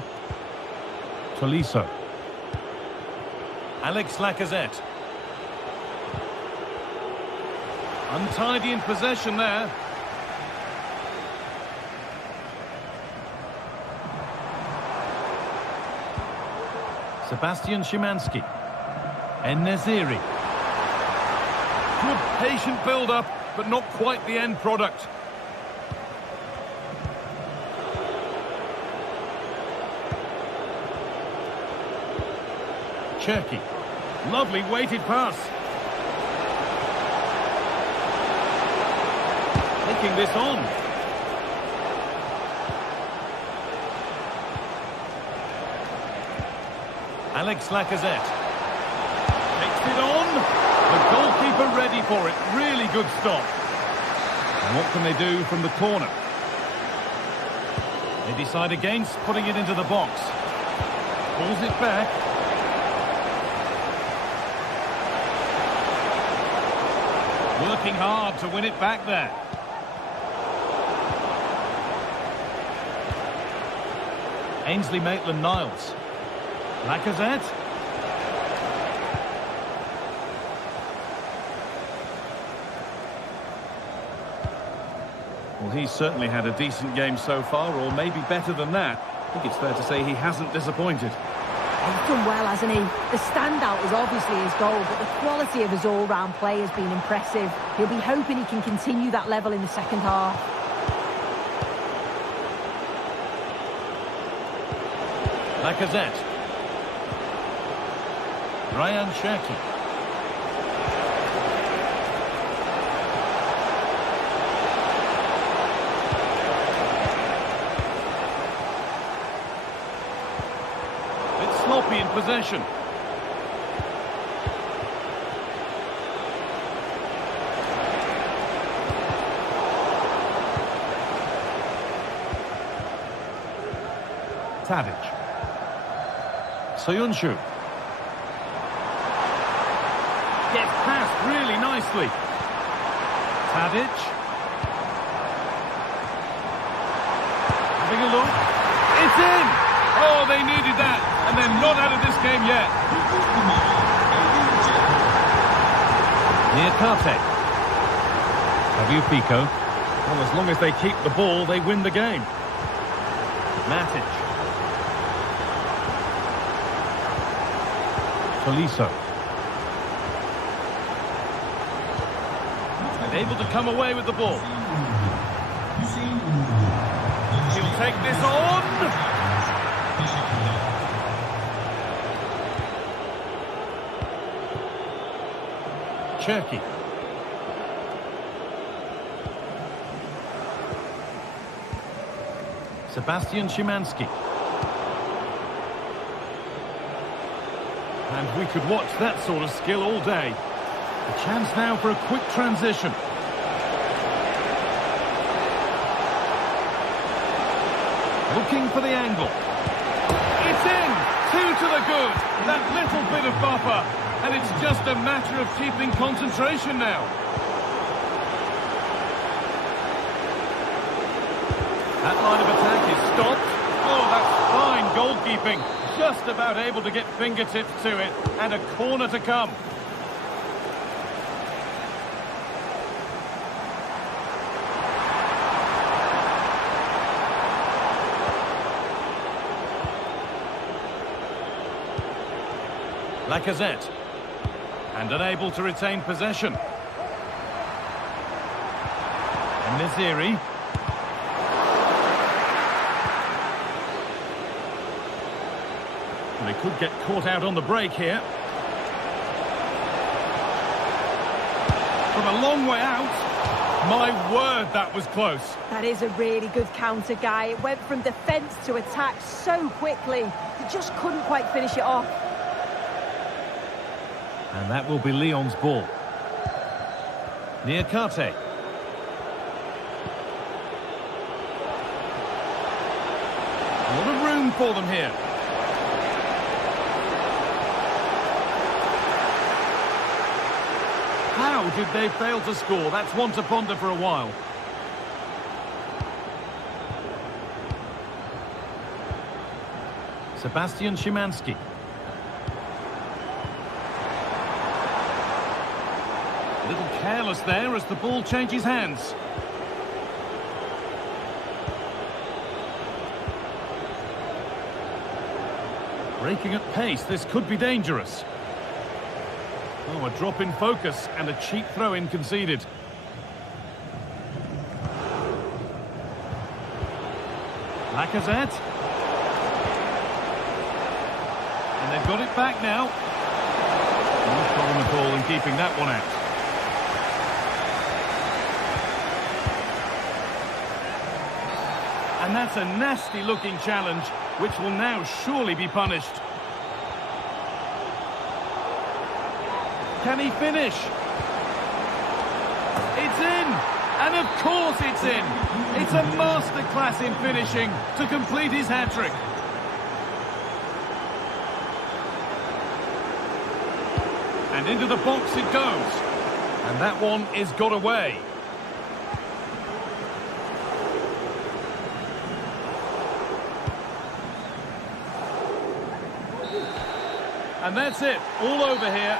Tolisso. Alex Lacazette. Untidy in possession there. Sebastian Szymanski. En-Nesyri. Good patient build-up, but not quite the end product. Cherki. Lovely weighted pass. Taking this on. Alex Lacazette. Takes it on. The goalkeeper ready for it. Really good stop. And what can they do from the corner? They decide against putting it into the box. Pulls it back. Working hard to win it back there. Ainsley Maitland-Niles. Lacazette. Well, he's certainly had a decent game so far, or maybe better than that. I think it's fair to say he hasn't disappointed. He's done well, hasn't he? The standout is obviously his goal, but the quality of his all-round play has been impressive. He'll be hoping he can continue that level in the second half. Lacazette. Ryan Cherki. Bit sloppy in possession. Tadic. Soyuncu. Gets past really nicely. Tadic. Having a look. It's in! Oh, they needed that. And they're not out of this game yet. Niakate. Tagliafico. Well, as long as they keep the ball, they win the game. Tolisso. And able to come away with the ball. He'll take this on. Cherky. Sebastian Szymanski. And we could watch that sort of skill all day. A chance now for a quick transition. Looking for the angle. It's in! 2 to the good. That little bit of buffer. And it's just a matter of keeping concentration now. That line of attack is stopped. Oh, that's fine goalkeeping. Just about able to get fingertips to it. And a corner to come. Lacazette. And unable to retain possession. And Naziri. They could get caught out on the break here. From a long way out. My word, that was close. That is a really good counter, Guy. It went from defence to attack so quickly. He just couldn't quite finish it off. And that will be Lyon's ball. Niakate. A lot of room for them here. How did they fail to score? That's one to ponder for a while. Sebastian Szymanski. A little careless there as the ball changes hands. Breaking at pace, this could be dangerous. Oh, a drop in focus and a cheap throw-in conceded. Lacazette. And they've got it back now. No problem at all in keeping that one out. And that's a nasty-looking challenge, which will now surely be punished. Can he finish? It's in! And of course it's in! It's a masterclass in finishing to complete his hat-trick. And into the box it goes. And that one is got away. And that's it, all over here.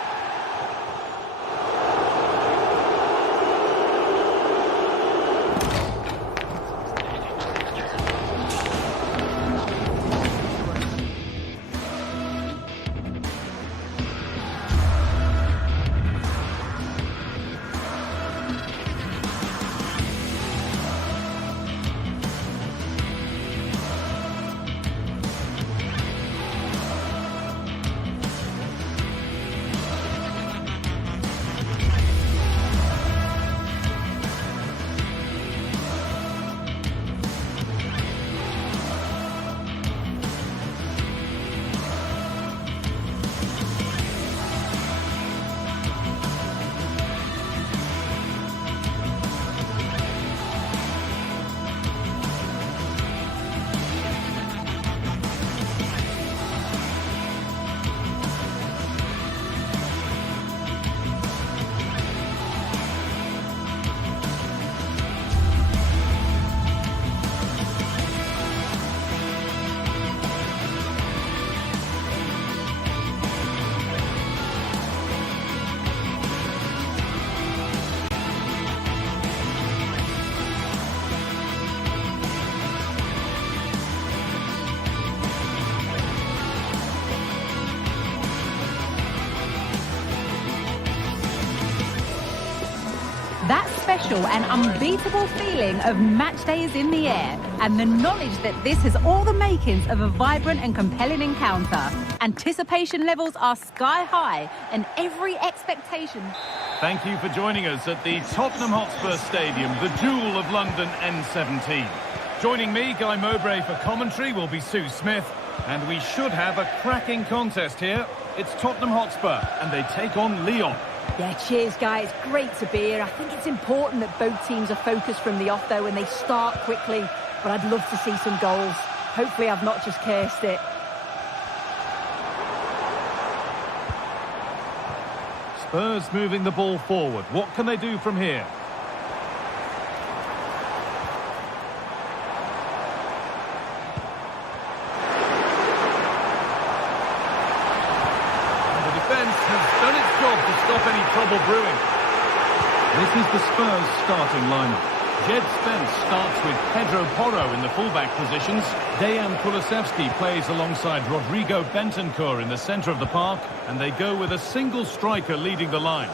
special and unbeatable feeling of match day is in the air, and the knowledge that this has all the makings of a vibrant and compelling encounter. Anticipation levels are sky high, and every expectation... Thank you for joining us at the Tottenham Hotspur Stadium, the jewel of London N17. Joining me, Guy Mowbray, for commentary will be Sue Smith, and we should have a cracking contest here. It's Tottenham Hotspur, and they take on Lyon. Yeah, cheers, guys. Great to be here. I think it's important that both teams are focused from the off, though, and they start quickly. But I'd love to see some goals. Hopefully I've not just cursed it. Spurs moving the ball forward. What can they do from here? And the defence has done its job to stop any trouble brewing. This is the Spurs starting lineup. Jed Spence starts with Pedro Porro in the fullback positions. Dejan Kulusevski plays alongside Rodrigo Bentancur in the centre of the park, and they go with a single striker leading the line.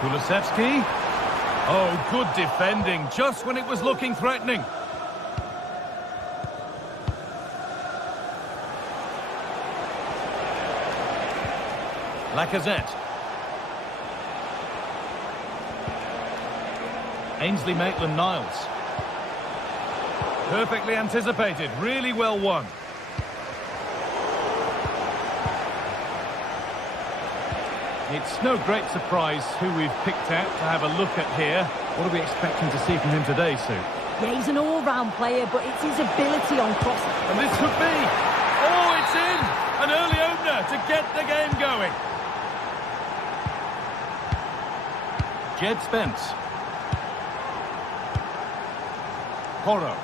Kulusevski. Oh, good defending, just when it was looking threatening. Lacazette. Ainsley Maitland-Niles. Perfectly anticipated, really well won. It's no great surprise who we've picked out to have a look at here. What are we expecting to see from him today, Sue? Yeah, he's an all-round player, but it's his ability on cross. And this could be... Oh, it's in! An early opener to get the game going. Jed Spence. Porro.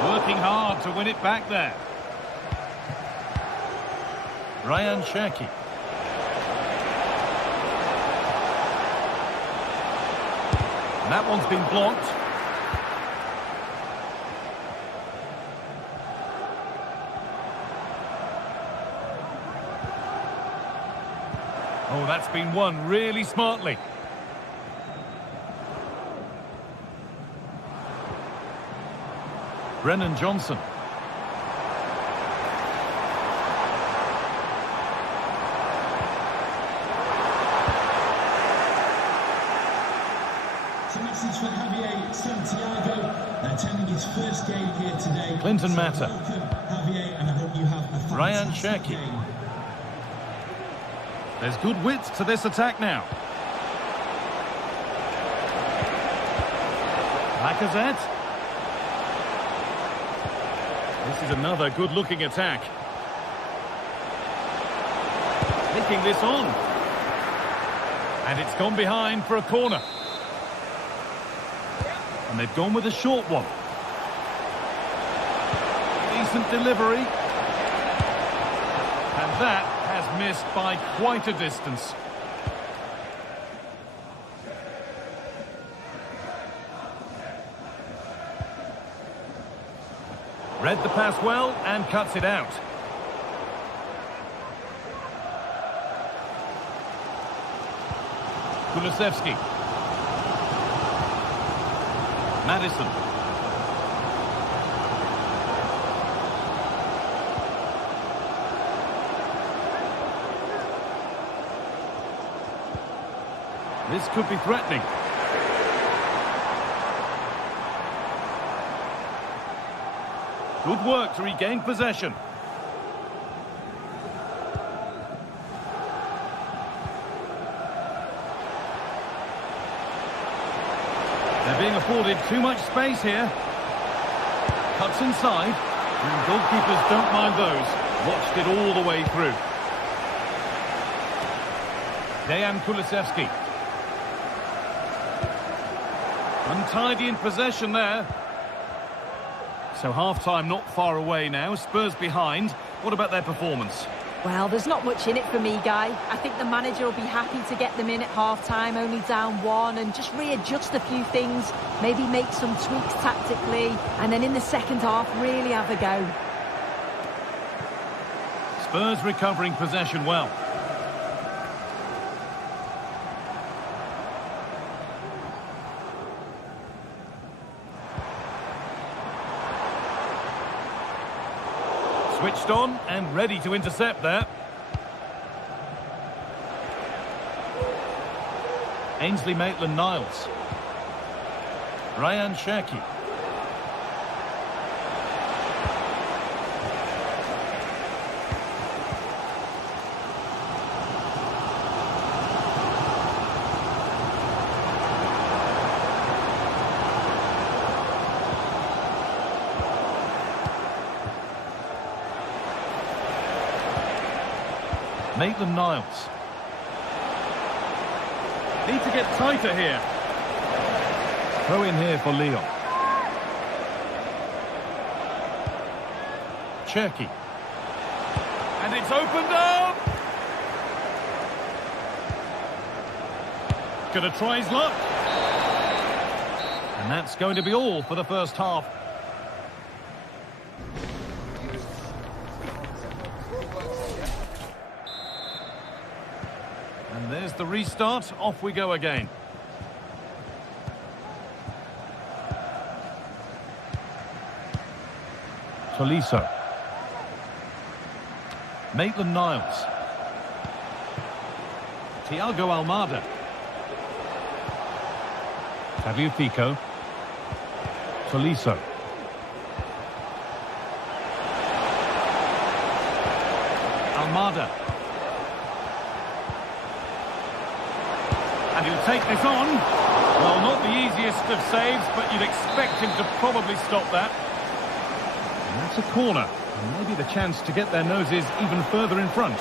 Working hard to win it back there. Ryan Cherki. And that one's been blocked. Oh, that's been won really smartly. Brennan Johnson. It's a message for Javier Santiago, attending his first game here today. Clinton Mata. Welcome, Javier, and I hope you have a Ryan fantastic Cherki. game. There's good width to this attack now. Lacazette. This is another good-looking attack. Taking this on. And it's gone behind for a corner. And they've gone with a short one. Decent delivery. And that has missed by quite a distance. Read the pass well and cuts it out. Kulusevski. Madison. This could be threatening. Good work to regain possession. They're being afforded too much space here. Cuts inside. And goalkeepers don't mind those. Watched it all the way through. Dejan Kulusevski. Untidy in possession there. So half-time not far away now. Spurs behind. What about their performance? Well, there's not much in it for me, Guy. I think the manager will be happy to get them in at half-time, only down 1, and just readjust a few things, maybe make some tweaks tactically, and then in the second half, really have a go. Spurs recovering possession well. Switched on and ready to intercept there. Ainsley Maitland-Niles. Ryan Cherki. Maitland-Niles. Need to get tighter here. Throw in here for Lyon. Cherki. And it's opened up! Gonna try his luck. And that's going to be all for the first half. And there's the restart. Off we go again. Tolisso. Maitland-Niles. Thiago Almada. Tagliafico. Tolisso. Almada. And he'll take this on. Well, not the easiest of saves, but you'd expect him to probably stop that. And that's a corner. And maybe the chance to get their noses even further in front.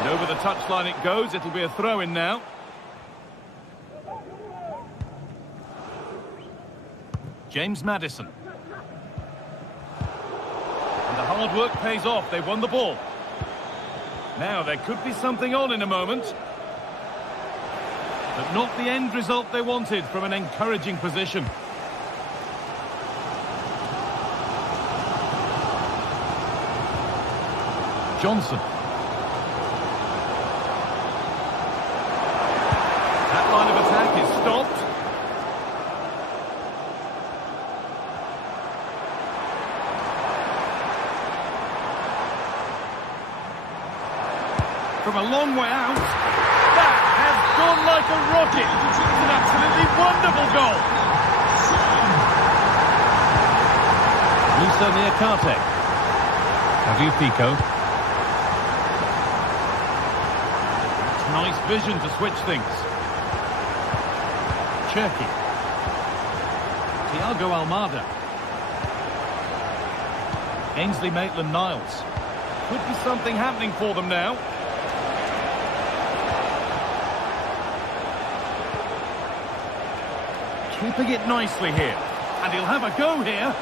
And over the touchline it goes. It'll be a throw-in now. James Maddison. And the hard work pays off. They've won the ball. Now, there could be something on in a moment. But not the end result they wanted from an encouraging position. Johnson. That line of attack is stopped. From a long way out. That has gone like a rocket. It's an absolutely wonderful goal. Musa Niakate. Tagliafico. Nice vision to switch things. Cherki. Thiago Almada. Ainsley Maitland-Niles. Could be something happening for them now. Keeping it nicely here. And he'll have a go here.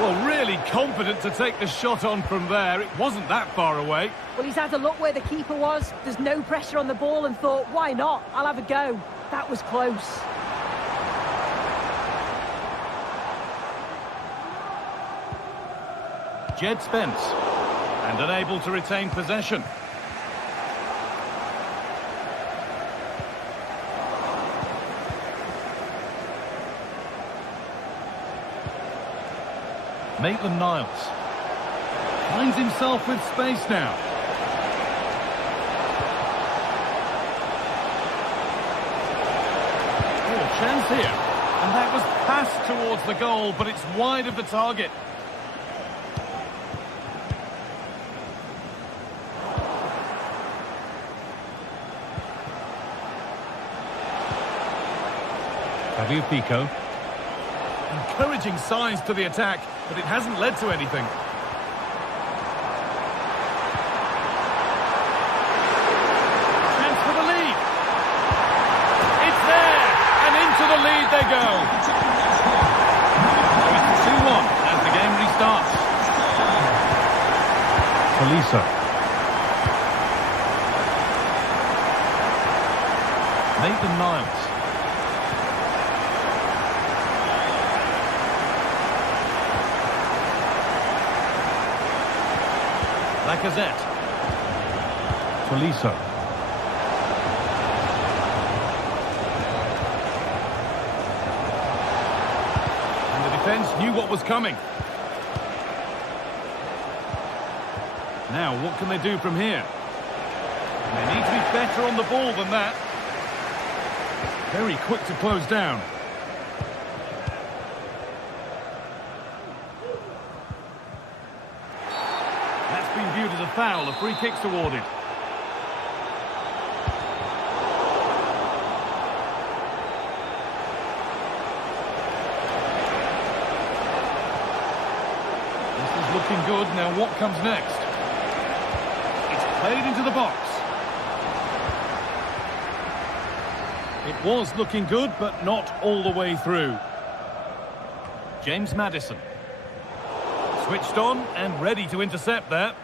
Well, really confident to take the shot on from there. It wasn't that far away. Well, he's had a look where the keeper was. There's no pressure on the ball and thought, why not? I'll have a go. That was close. Jed Spence. And unable to retain possession. Maitland-Niles finds himself with space now. Oh, chance here. And that was passed towards the goal, but it's wide of the target. Tagliafico. Encouraging signs to the attack, but it hasn't led to anything. they go. It's 2-1 as the game restarts. Tolisso. Nathan Niles. Lacazette. Tolisso. And the defence knew what was coming. Now, what can they do from here? They need to be better on the ball than that. Very quick to close down. That's been viewed as a foul. A free kick's awarded. This is looking good. Now what comes next? It's played into the box. It was looking good, but not all the way through. James Maddison. Switched on and ready to intercept that.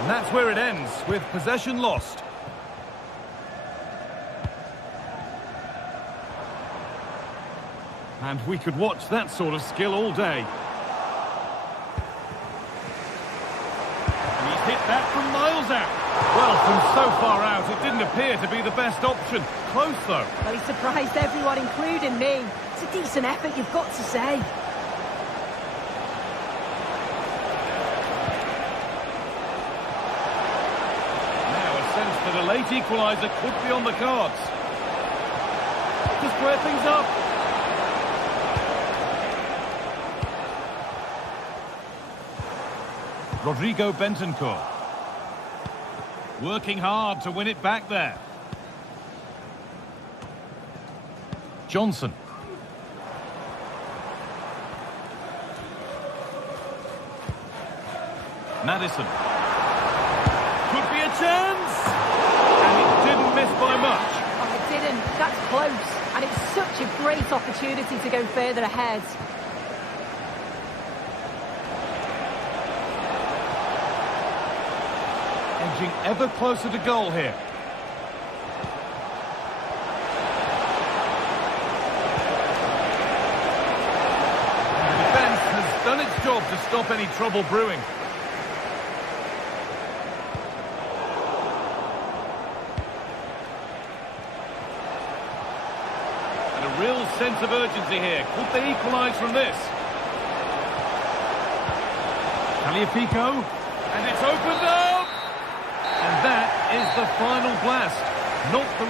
And that's where it ends, with possession lost. And we could watch that sort of skill all day. And he's hit that from miles out. Well, from so far out, it didn't appear to be the best option. Close, though. Well, he surprised everyone, including me. It's a decent effort, you've got to say. Now a sense that a late equaliser could be on the cards. To square things up. Rodrigo Bentancur. Working hard to win it back there. Johnson. Maddison. Could be a chance! And it didn't miss by much. Oh, it didn't. That's close. And it's such a great opportunity to go further ahead. Edging ever closer to goal here. And the defence has done its job to stop any trouble brewing. And a real sense of urgency here. Could they equalise from this? Tagliafico. And it's opened up! And that is the final blast. Not the...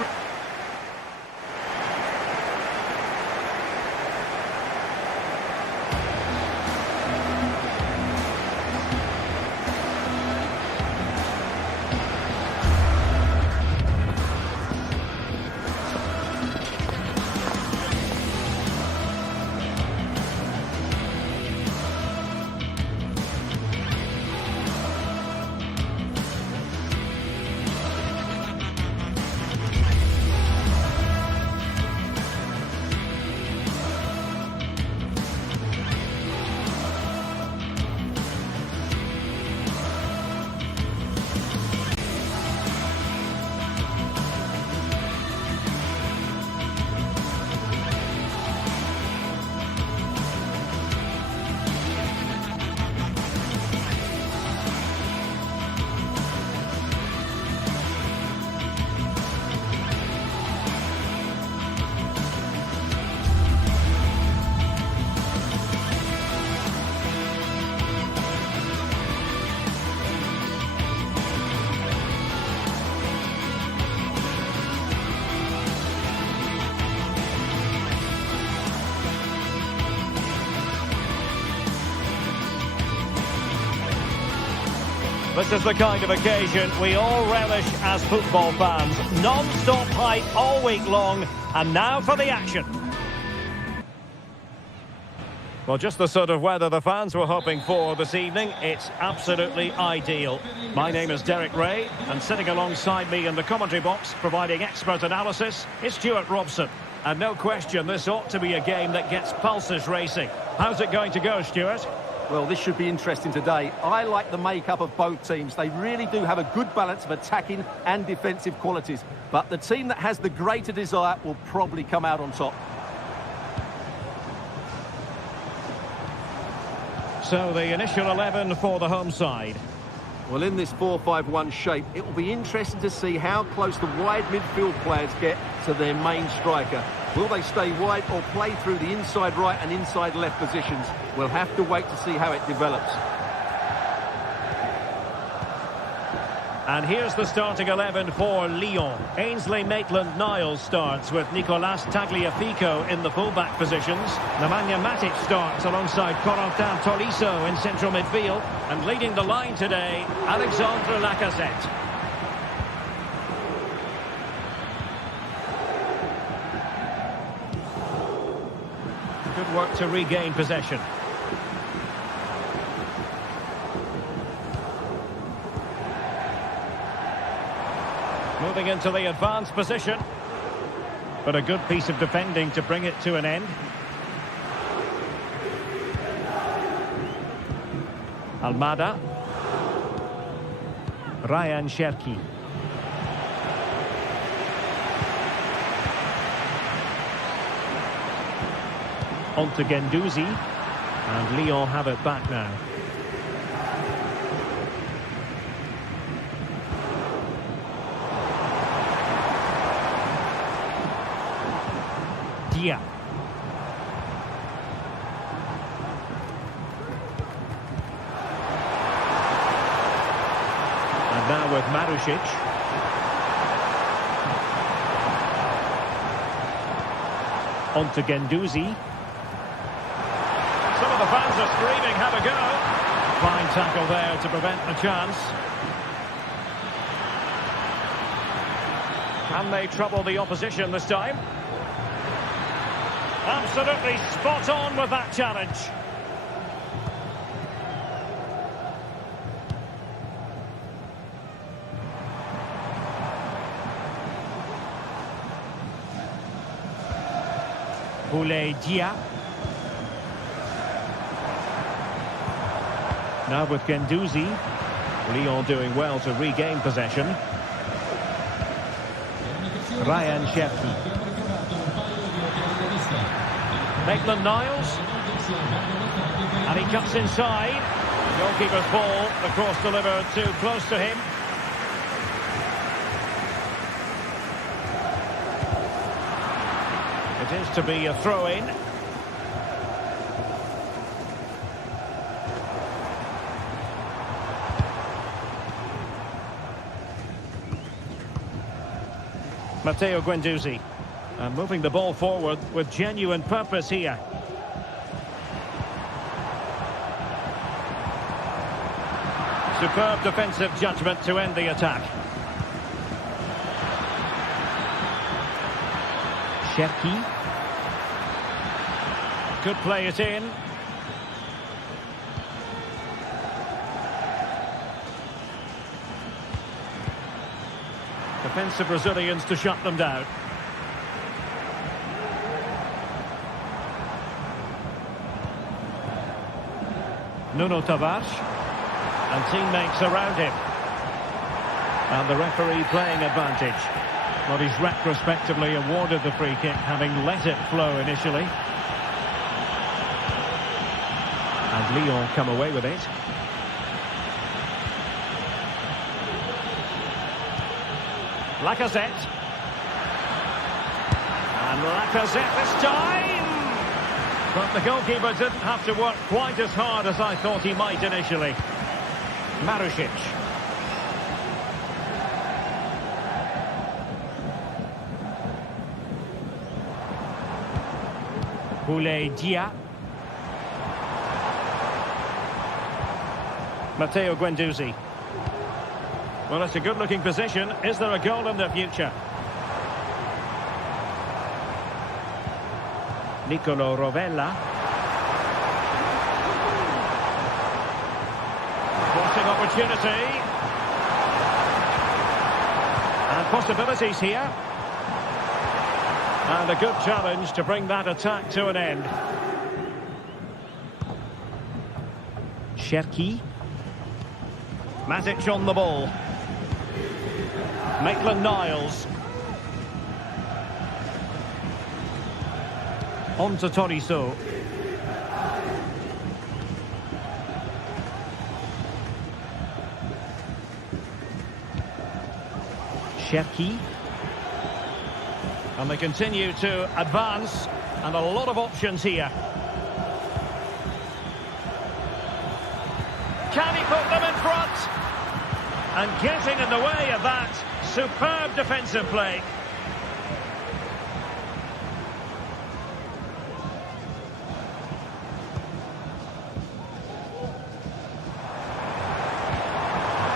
This is the kind of occasion we all relish as football fans. Non-stop hype all week long, and now for the action. Well, just the sort of weather the fans were hoping for this evening. It's absolutely ideal. My name is Derek Ray, and sitting alongside me in the commentary box, providing expert analysis, is Stuart Robson. And no question, this ought to be a game that gets pulses racing. How's it going to go, Stuart? Well, this should be interesting today. I like the makeup of both teams. They really do have a good balance of attacking and defensive qualities. But the team that has the greater desire will probably come out on top. So the initial 11 for the home side. Well, in this 4-5-1 shape, it will be interesting to see how close the wide midfield players get to their main striker. Will they stay wide or play through the inside right and inside left positions? We'll have to wait to see how it develops. And here's the starting 11 for Lyon. Ainsley Maitland-Niles starts with Nicolas Tagliafico in the full-back positions. Nemanja Matic starts alongside Corentin Tolisso in central midfield. And leading the line today, Alexandre Lacazette. Good work to regain possession. Moving into the advanced position. But a good piece of defending to bring it to an end. Almada. Ryan Cherki. On to Guendouzi. And Lyon have it back now. Dia. And now with Marušić. On to Guendouzi. Some of the fans are screaming, have a go. Fine tackle there to prevent a chance. Can they trouble the opposition this time? Absolutely spot on with that challenge. Boulaye Dia. Now with Guendouzi. Lyon doing well to regain possession. Ryan Cherki. Maitland-Niles. And he cuts inside. Goalkeeper's ball. The cross delivered too close to him. It is to be a throw-in. Matteo Guendouzi. And moving the ball forward with genuine purpose here. Superb defensive judgment to end the attack. Cherki. Could play it in. Defensive Brazilians to shut them down. Nuno Tavares. And teammates around him. And the referee playing advantage. Well, he's retrospectively awarded the free kick, having let it flow initially. And Lyon come away with it. Lacazette. And Lacazette this time! But the goalkeeper didn't have to work quite as hard as I thought he might initially. Marušić. Boulaye Dia. Matteo Guendouzi. Well, it's a good-looking position. Is there a goal in the future? Nicolo Rovella. opportunity. And possibilities here. And a good challenge to bring that attack to an end. Cherki. Matic on the ball. Maitland-Niles. On to Tolisso. Cherki. And they continue to advance, and a lot of options here. Can he put them in front? And getting in the way of that, superb defensive play.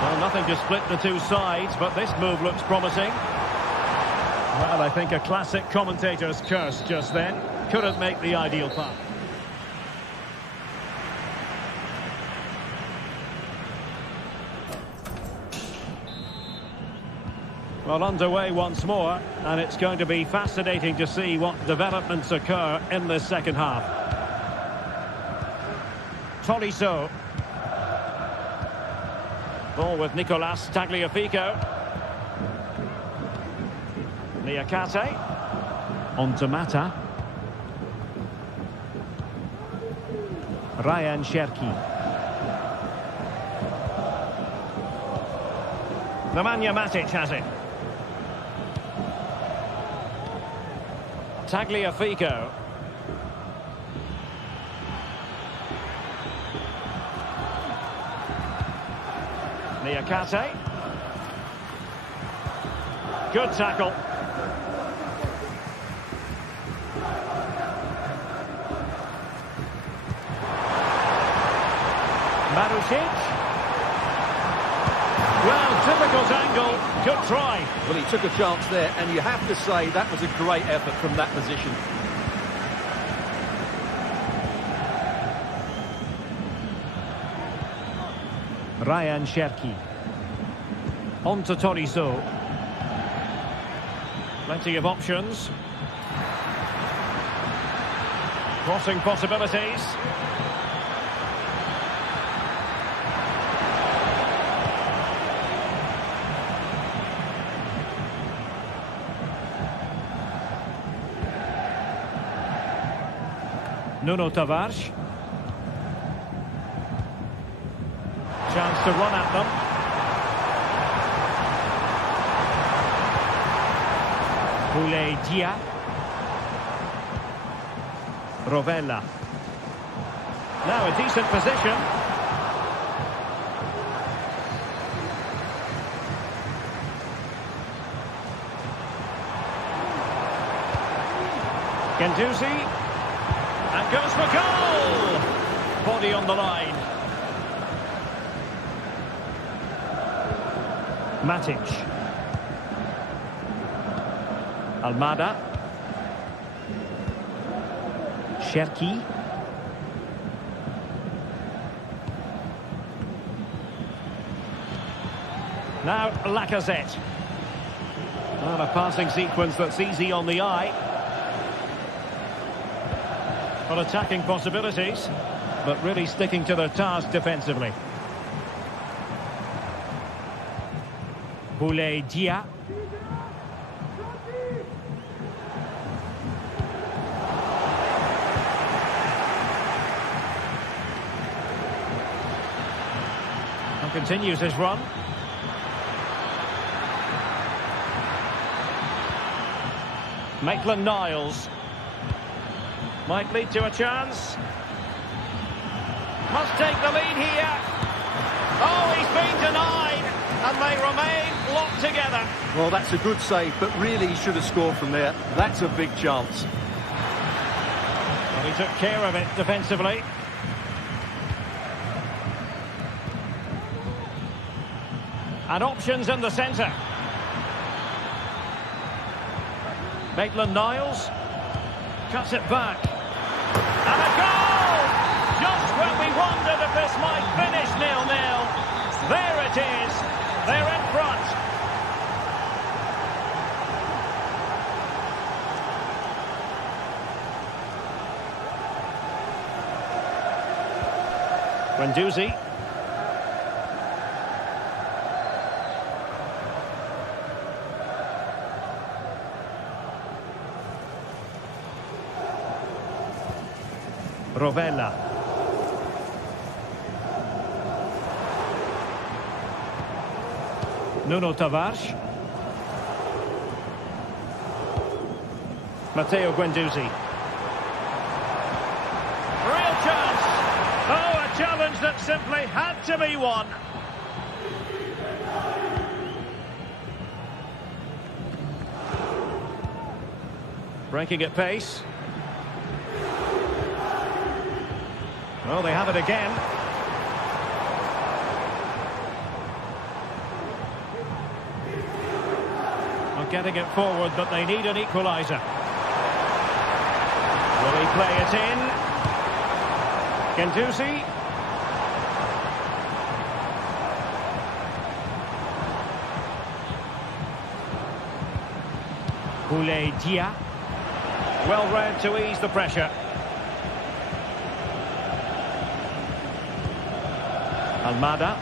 Well, nothing to split the two sides, but this move looks promising. Well, I think a classic commentator's curse just then. Couldn't make the ideal pass. Well, underway once more, and it's going to be fascinating to see what developments occur in this second half. Tolisso. Ball with Nicolas Tagliafico. Niakate. On to Mata. Ryan Cherki. Nemanja Matic has it. Tagliafico. Niakate. Good tackle. Marusic. Well, difficult angle. Good try. Well, he took a chance there, and you have to say that was a great effort from that position. Ryan Cherki. On to Tolisso. Plenty of options. Crossing possibilities. Nuno Tavares. Chance to run at them. Boulaye Dia. Rovella. Now a decent position. Guendouzi. And goes for goal! Body on the line. Matic. Almada. Cherki. Now Lacazette. Not a passing sequence that's easy on the eye. Well, attacking possibilities, but really sticking to their task defensively. Boulaye Dia. And continues his run. Maitland-Niles. Might lead to a chance. Must take the lead here. Oh, he's been denied. And they remain locked together. Well, that's a good save, but really he should have scored from there. That's a big chance. Well, he took care of it defensively. And options in the centre. Maitland-Niles cuts it back. And a goal! Just when we wondered if this might finish 0-0. There it is. They're in front. Guendouzi. Rovella. Nuno Tavares. Matteo Guendouzi. Real chance. Oh, a challenge that simply had to be won. Breaking at pace. Well, they have it again. Not getting it forward, but they need an equaliser. Will he play it in? Guendouzi. Boulaye Dia. Well read to ease the pressure. Almada.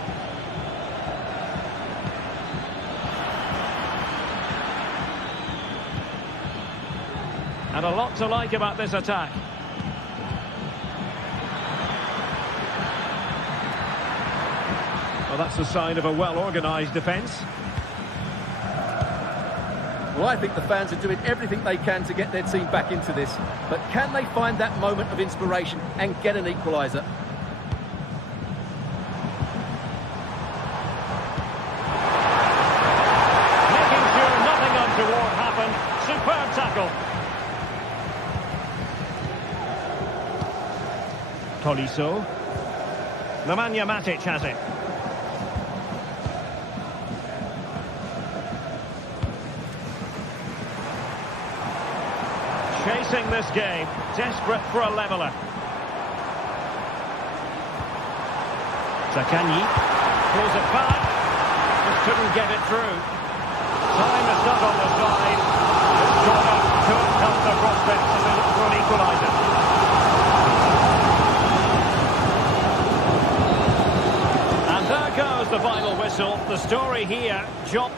And a lot to like about this attack. Well, that's a sign of a well-organised defence. Well, I think the fans are doing everything they can to get their team back into this. But can they find that moment of inspiration and get an equaliser? Superb tackle. Tolisso. Nemanja Matic has it. Chasing this game, desperate for a leveller. Zaccagni pulls it back, just couldn't get it through. Time is not on the side. This corner could help the prospects as they look for an equaliser. And there goes the final whistle. The story here, John.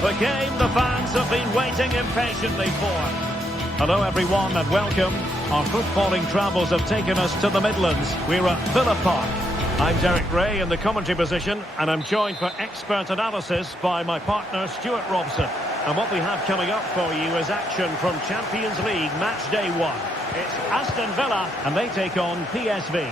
The game the fans have been waiting impatiently for. Hello everyone and welcome. Our footballing travels have taken us to the Midlands. We're at Villa Park. I'm Derek Ray in the commentary position, and I'm joined for expert analysis by my partner Stuart Robson. And what we have coming up for you is action from Champions League match day 1. It's Aston Villa, and they take on PSV.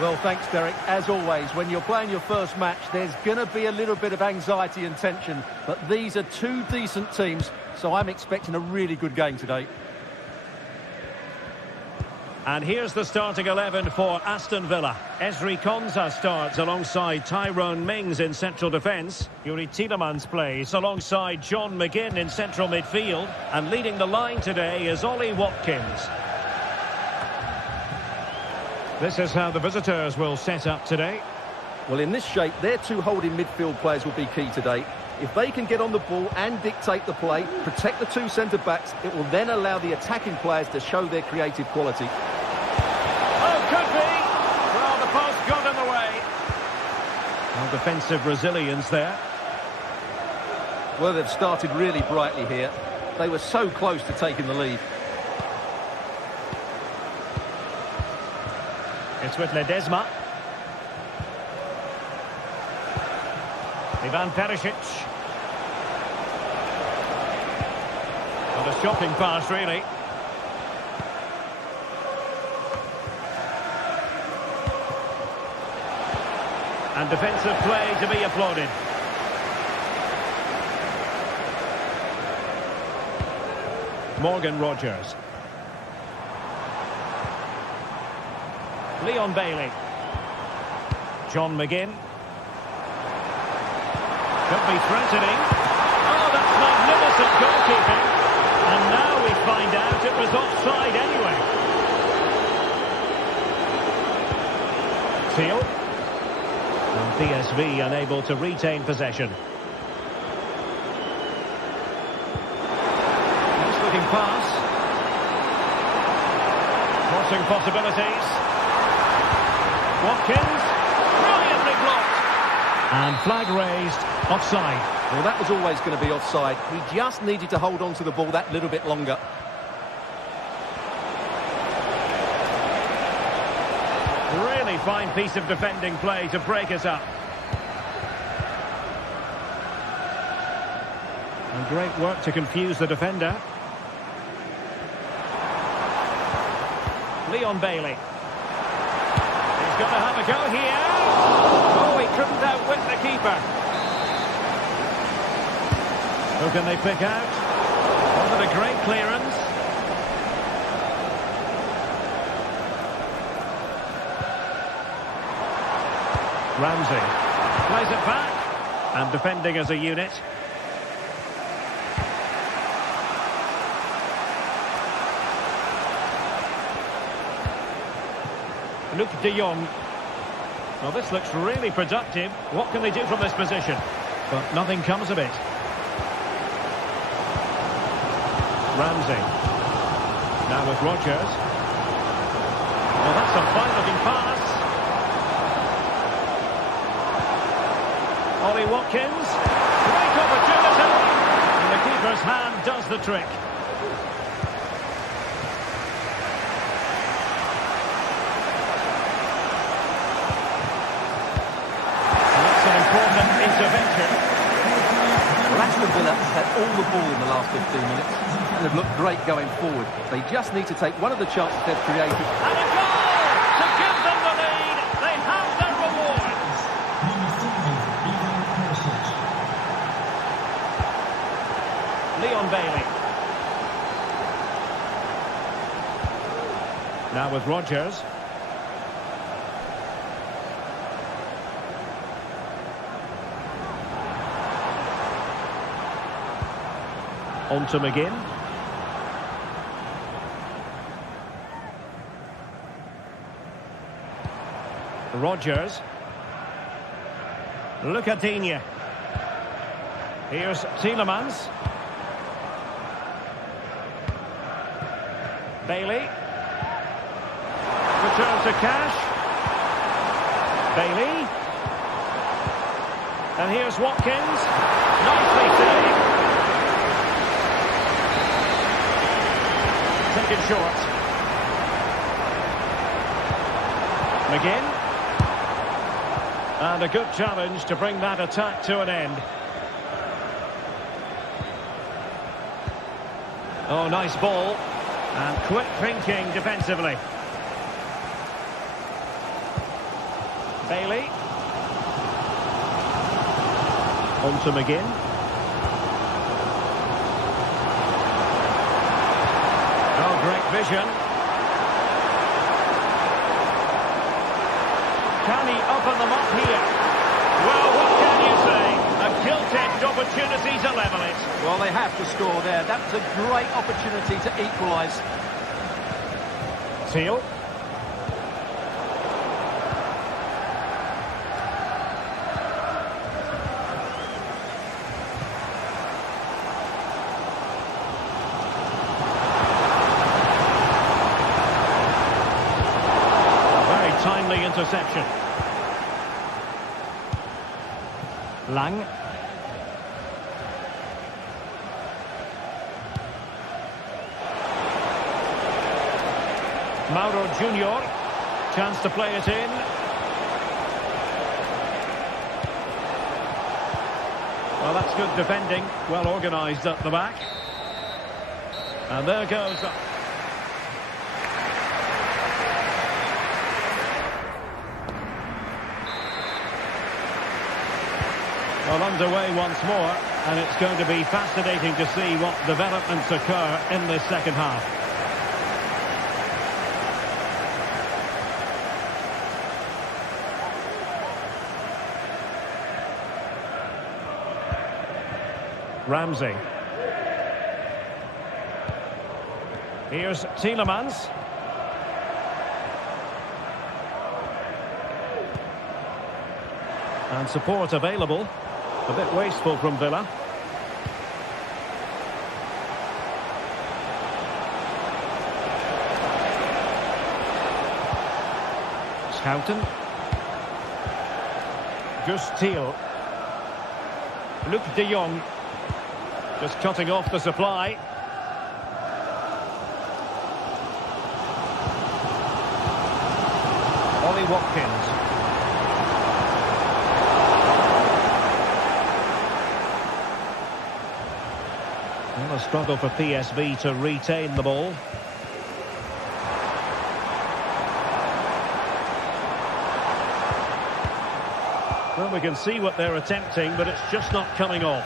Well, thanks, Derek. As always, when you're playing your first match, there's going to be a little bit of anxiety and tension. But these are two decent teams, so I'm expecting a really good game today. And here's the starting 11 for Aston Villa. Ezri Konsa starts alongside Tyrone Mings in central defence. Youri Tielemans plays alongside John McGinn in central midfield. And leading the line today is Ollie Watkins. This is how the visitors will set up today. Well, in this shape, their two holding midfield players will be key today. If they can get on the ball and dictate the play, protect the two centre-backs, it will then allow the attacking players to show their creative quality. Oh, could be! Well, the post got in the way. Well, defensive resilience there. Well, they've started really brightly here. They were so close to taking the lead. It's with Ledesma. Ivan Perisic. What a shocking pass, really. And defensive play to be applauded. Morgan Rogers. Leon Bailey. John McGinn. Could be threatening. Oh, that's magnificent goalkeeping. And now we find out it was offside anyway. Teal. And PSV unable to retain possession. Nice looking pass. Crossing possibilities. Watkins. Brilliantly blocked. And flag raised. Offside. Well, that was always going to be offside. He just needed to hold on to the ball that little bit longer. Really fine piece of defending play to break us up. And great work to confuse the defender. Leon Bailey. He's going to have a go here. Oh, he couldn't outwit the keeper. Who can they pick out? Oh, what a great clearance. Ramsey plays it back, and defending as a unit. Luke de Jong. Well, this looks really productive. What can they do from this position? But nothing comes of it. Ramsey. Now with Rogers. Well, that's a fine-looking pass. Ollie Watkins. Great opportunity. And the keeper's hand does the trick. And that's an important intervention. Well, Aston Villa have had all the ball in the last 15 minutes and have looked great going forward. They just need to take one of the chances they've created. And a goal to give them the lead. They have their reward. Leon Bailey. Now with Rogers. On to McGinn. Rogers. Lucadinha. Here's Tielemans. Bailey. Return to Cash. Bailey. And here's Watkins. Nicely saved. Taken short. McGinn. And a good challenge to bring that attack to an end. Oh, nice ball. And quick thinking defensively. Bailey. On to McGinn. Oh, great vision. Can he open them up here? Well, what can you say? A gilt-edged opportunity to level it. Well, they have to score there. That was a great opportunity to equalise. Teal. Timely interception. Lang. Mauro Junior. Chance to play it in. Well, that's good defending. Well organised at the back. And there goes... Well, underway once more, and it's going to be fascinating to see what developments occur in this second half. Ramsey. Here's Tielemans. And support available. A bit wasteful from Villa. Schouten. Gus Thiel. Luc de Jong. Just cutting off the supply. Ollie Watkins. Well, a struggle for PSV to retain the ball. Well, we can see what they're attempting, but it's just not coming off.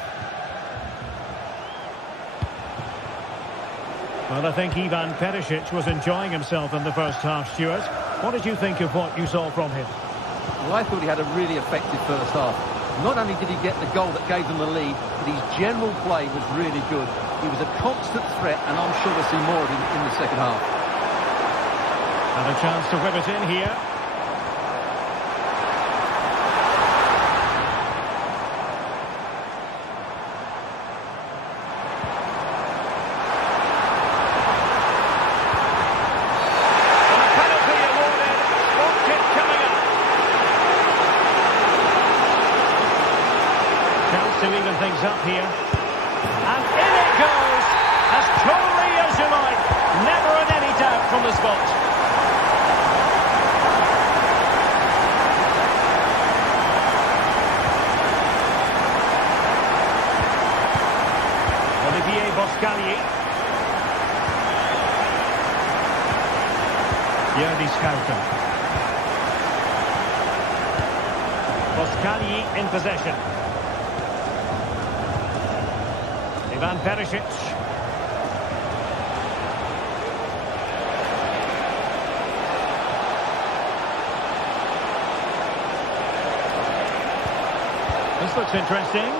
Well, I think Ivan Perisic was enjoying himself in the first half, Stuart. What did you think of what you saw from him? Well, I thought he had a really effective first half. Not only did he get the goal that gave them the lead, but his general play was really good. He was a constant threat, and I'm sure we'll see more of him in the second half. And a chance to whip it in here. And a penalty awarded. Spot kick coming up. Chance to even things up here. And in it goes, as totally as you like. Never in any doubt from the spot. Olivier Boscagli. Jordi Schouten. Boscagli in possession. Ivan Perisic. This looks interesting.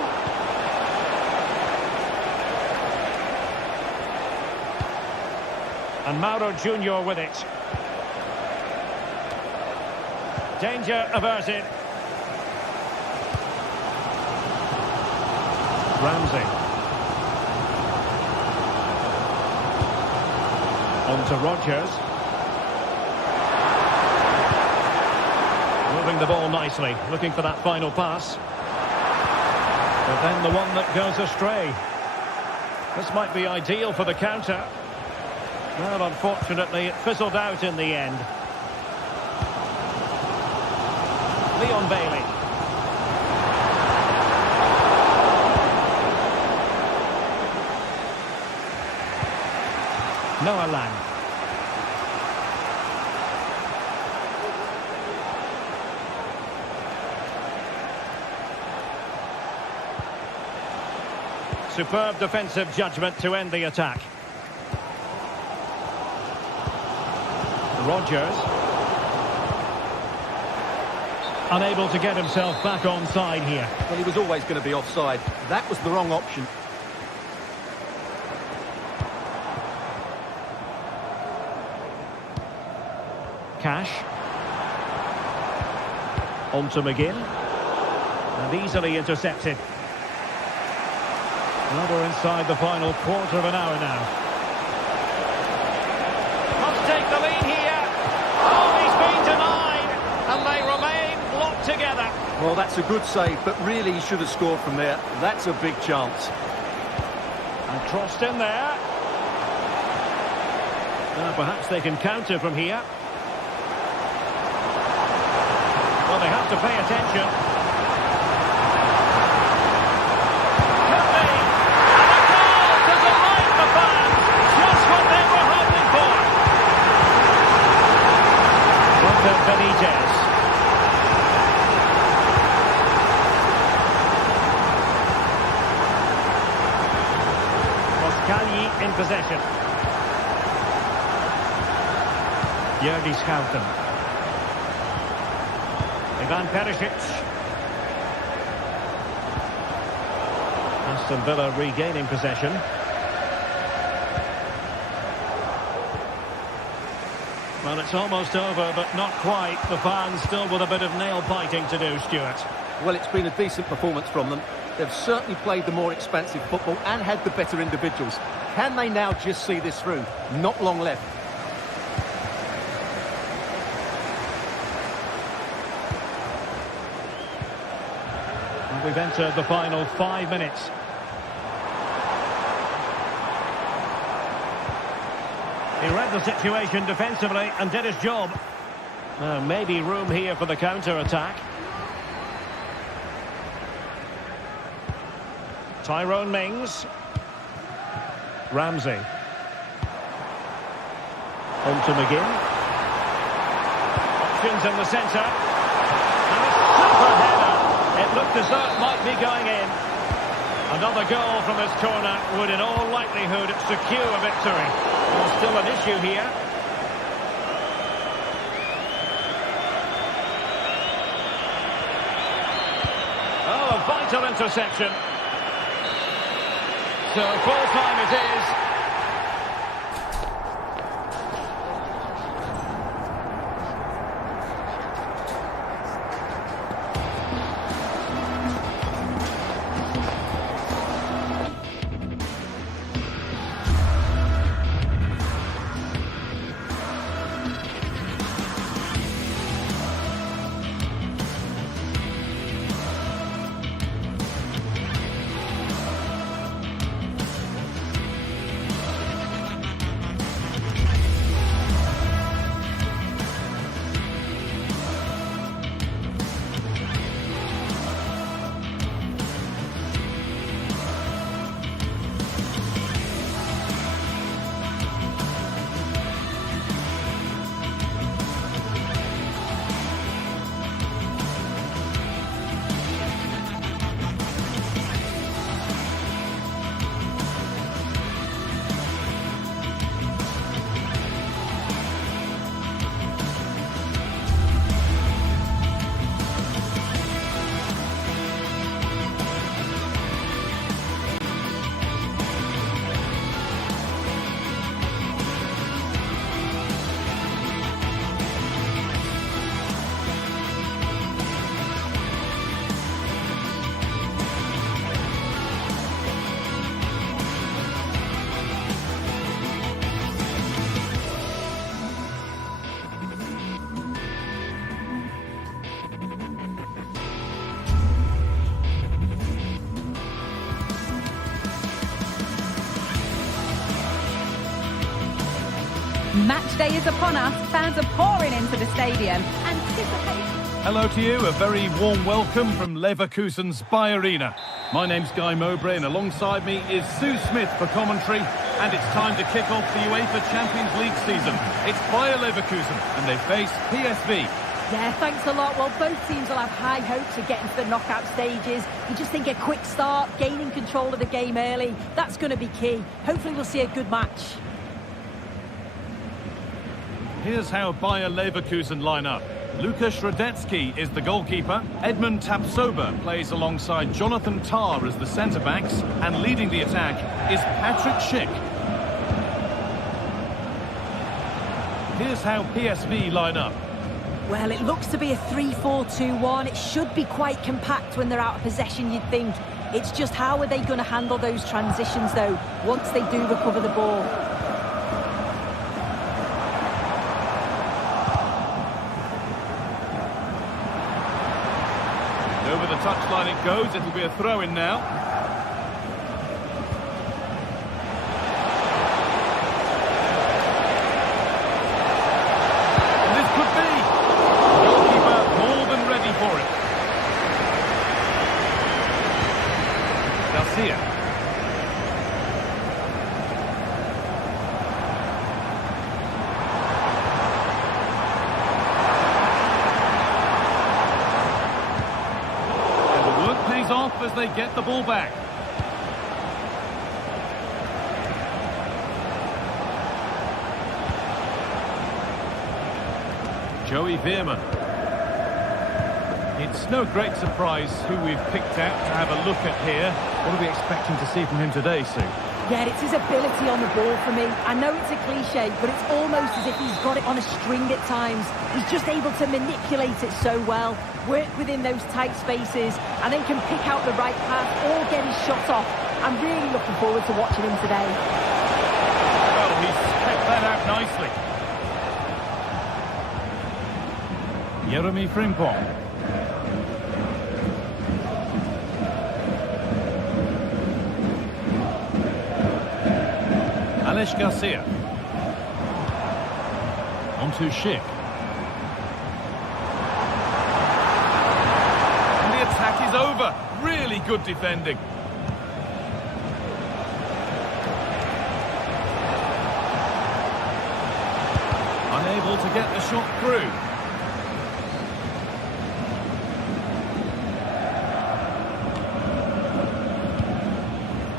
And Mauro Junior with it. Danger averted. Ramsey. On to Rodgers. Moving the ball nicely, looking for that final pass. But then the one that goes astray. This might be ideal for the counter. Well, unfortunately, it fizzled out in the end. Leon Bailey. Noah Lang. Superb defensive judgment to end the attack. Rodgers. Unable to get himself back onside here. Well, he was always going to be offside. That was the wrong option. Cash. On to McGinn. And easily intercepted. Well, we're inside the final quarter of an hour now. Must take the lead here. Oh, he's been denied. And they remain locked together. Well, that's a good save, but really he should have scored from there. That's a big chance. And crossed in there. Now perhaps they can counter from here. Well, they have to pay attention. Benitez. Moskali in possession. Jurgi Schouten. Ivan Perisic. Aston Villa regaining possession. Well, it's almost over, but not quite. The fans still with a bit of nail-biting to do, Stuart. Well, it's been a decent performance from them. They've certainly played the more expansive football and had the better individuals. Can they now just see this through? Not long left. And we've entered the final 5 minutes. He read the situation defensively and did his job. Maybe room here for the counter-attack. Tyrone Mings. Ramsey. On to McGinn. Options in the centre. And a super header. It looked as though it might be going in. Another goal from this corner would in all likelihood secure a victory. There's still an issue here. Oh, a vital interception. So full time it is. Match day is upon us. Fans are pouring into the stadium. Hello to you. A very warm welcome from Leverkusen's Bay Arena. My name's Guy Mowbray and alongside me is Sue Smith for commentary. And it's time to kick off the UEFA Champions League season. It's Bayer Leverkusen, and they face PSV. Yeah, thanks a lot. Well, both teams will have high hopes of getting to the knockout stages. You just think a quick start, gaining control of the game early, that's going to be key. Hopefully we'll see a good match. Here's how Bayer Leverkusen line up. Lukas Radetzky is the goalkeeper. Edmund Tapsoba plays alongside Jonathan Tah as the centre-backs. And leading the attack is Patrick Schick. Here's how PSV line up. Well, it looks to be a 3-4-2-1. It should be quite compact when they're out of possession, you'd think. It's just how are they going to handle those transitions, though, once they do recover the ball. Over the touchline it goes. It'll be a throw-in now. And this could be. The goalkeeper more than ready for it. Garcia. Off as they get the ball back. Joey Veerman. It's no great surprise who we've picked out to have a look at here. What are we expecting to see from him today, Sue? Yeah, it's his ability on the ball for me. I know it's a cliche, but it's almost as if he's got it on a string at times. He's just able to manipulate it so well, work within those tight spaces, and then can pick out the right path or get his shot off. I'm really looking forward to watching him today. Well, he's kept that out nicely. Jeremy Frimpong. Alex Garcia. On to Schick. And the attack is over. Really good defending. Unable to get the shot through.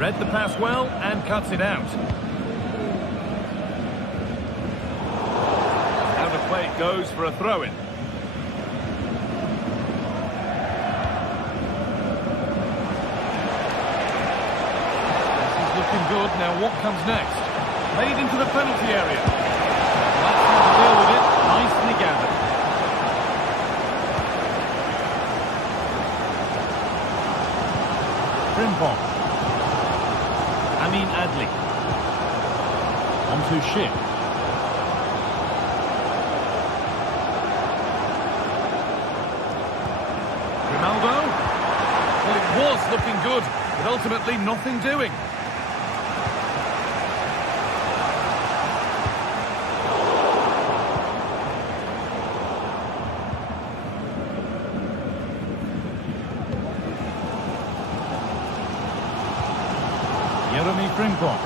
Read the pass well and cuts it out. Play it goes for a throw-in. This is looking good. Now what comes next? Played into the penalty area. That's how to deal with it. Nicely gathered. Frimpong. Amin Adli. On to Schick. Well, it was looking good, but ultimately nothing doing. Jeremy Frimpong.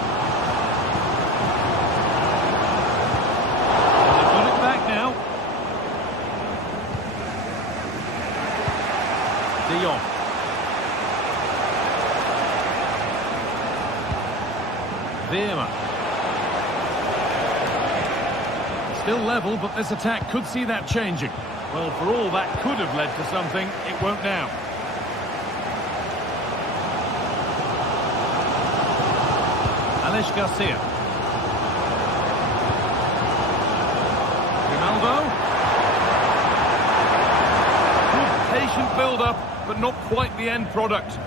Well, they've got it back now. De Jong. Veerman. Still level, but this attack could see that changing. Well, for all that could have led to something, it won't now. Alex Garcia. Ronaldo. Good patient build-up, but not quite the end product.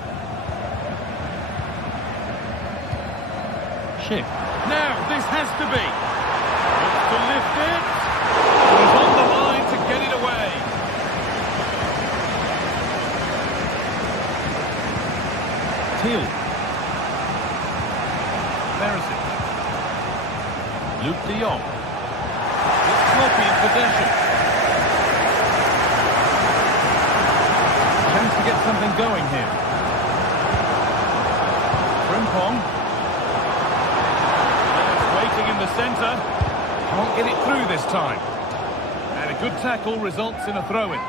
Now, this has to be. Looks to lift it. He's on the line to get it away. Thiel. Perisic. Luke de Jong. It's sloppy in possession. Chance to get something going here. Frimpong. centre. Can't get it through this time. And a good tackle results in a throw-in.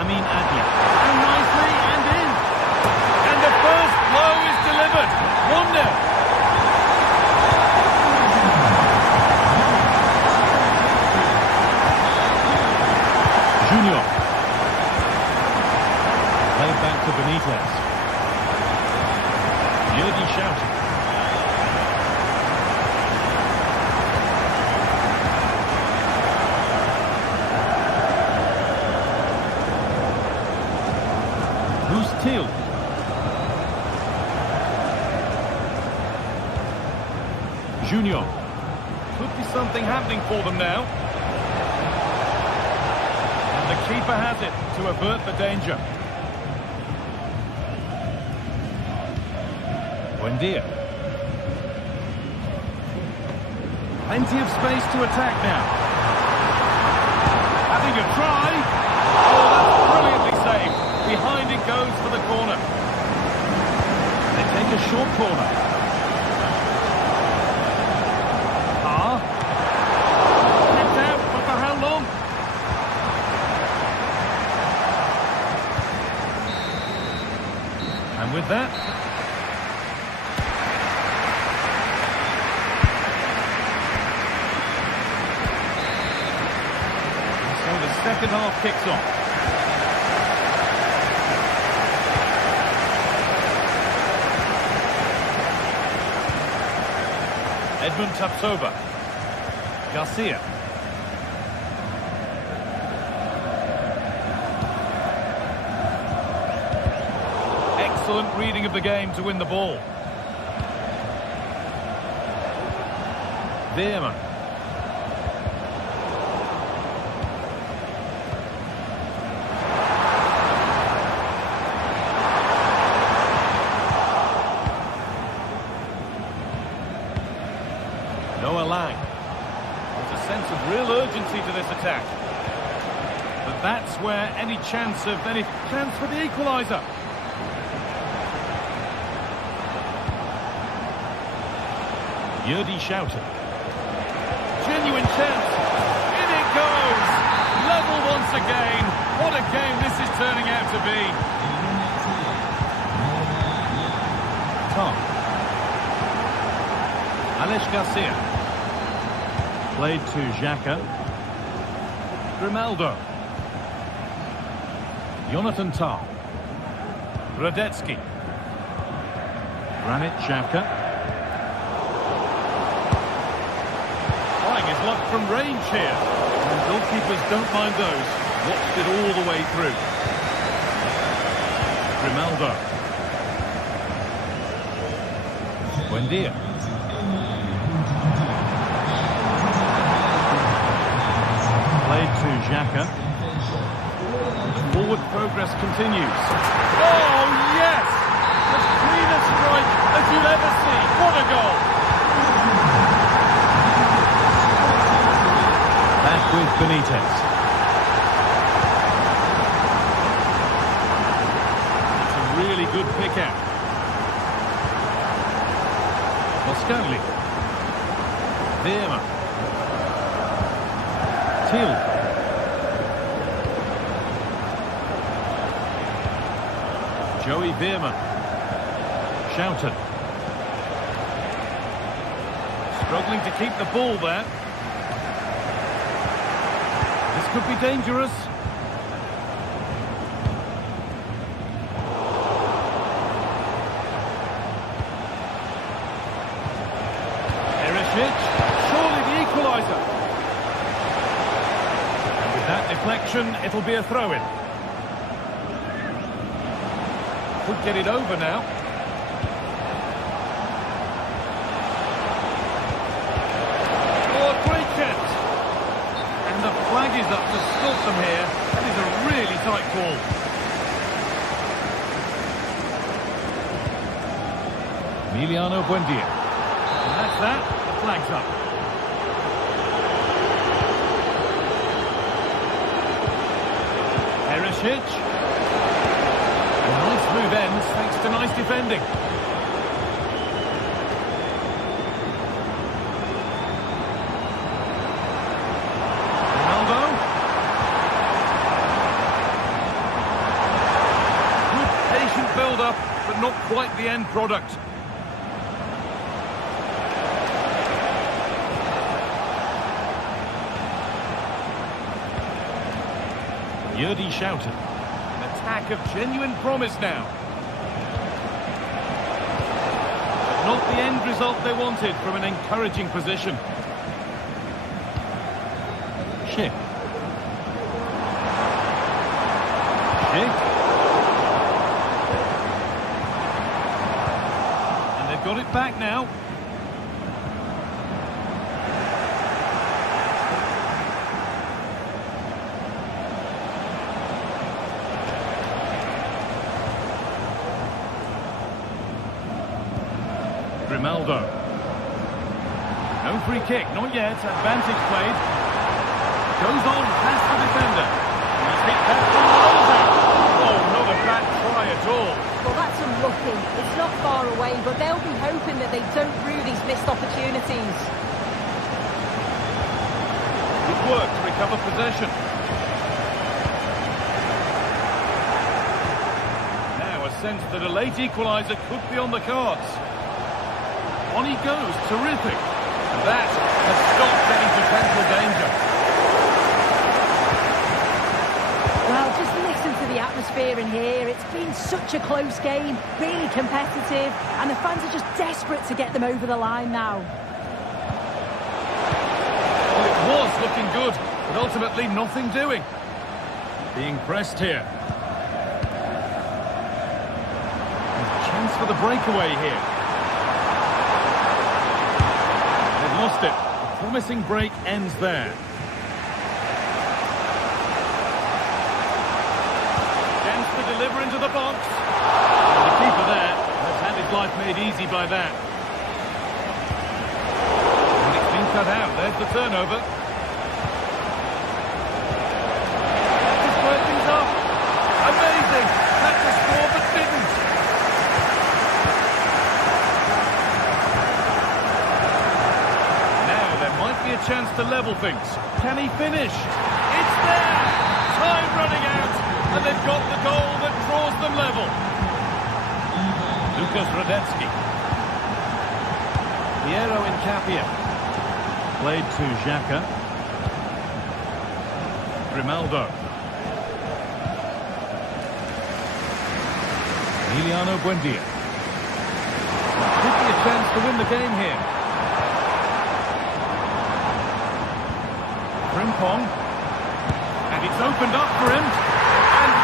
Amin Adlia. And nicely and in. And the first blow is delivered. 1-0. Junior. Played back to Benitez. Jürgen shouting. Who's Till? Junior. Could be something happening for them now. The keeper has it to avert the danger. Buendia. Plenty of space to attack now. Having a try. Oh, that's brilliantly saved. Behind it goes for the corner. They take a short corner. Kept out, but for how long? And with that, so the second half kicks off. Edmund Tapsoba. Garcia. Excellent reading of the game to win the ball. Veerman. Noah Lang. There's a sense of real urgency to this attack. But that's where any chance for the equaliser. Jürgen shouted. Genuine chance. In it goes. Level once again. What a game this is turning out to be. Tom. Alex Garcia. Played to Xhaka. Grimaldo. Jonathan Tah. Radetzky. Granit Xhaka. His luck from range here. And goalkeepers don't mind those. Watched it all the way through. Grimaldo. Buendia. Played to Xhaka. Forward progress continues. Oh, yes! As clean a strike as you'll ever see. What a goal! Back with Benitez. It's a really good pick out. Moscali. Veerman. Till. Joey Veerman. Shouted. Struggling to keep the ball there. This could be dangerous. Perisic, surely the equaliser. And with that deflection, it'll be a throw-in. Could get it over now. Oh, great catch. And the flag is up to stop them here. That is a really tight ball. Emiliano Buendia. And that's that. The flag's up. Perisic. A nice move ends thanks to nice defending. but not quite the end product. Yurdi shouted. An attack of genuine promise now. But not the end result they wanted from an encouraging position. Schick. And they've got it back now. Grimaldo. No free kick, not yet. Advantage played. Goes on past the defender. He's hit that from the over. Oh, not a bad try at all. Well, that's unlucky. It's not far away, but they'll be hoping that they don't rue these missed opportunities. Good work to recover possession. Now a sense that a late equaliser could be on the cards. On he goes, terrific. And that has stopped any potential danger. Well, just listen to the atmosphere in here. It's been such a close game, really competitive, and the fans are just desperate to get them over the line now. Well, it was looking good, but ultimately nothing doing. Being pressed here. There's a chance for the breakaway here. They've lost it. A promising break ends there. Deliver into the box. And the keeper there has had his life made easy by that. And it's been cut out. There's the turnover. Just square things up. Amazing. Had to score but didn't. Now there might be a chance to level things. Can he finish? It's there. Time running out. And they've got the goal that draws them level. Lucas Radetzky. Piero Incapia. Played to Xhaka. Grimaldo. Emiliano Buendia. Could be a chance to win the game here. Frimpong. And it's opened up for him.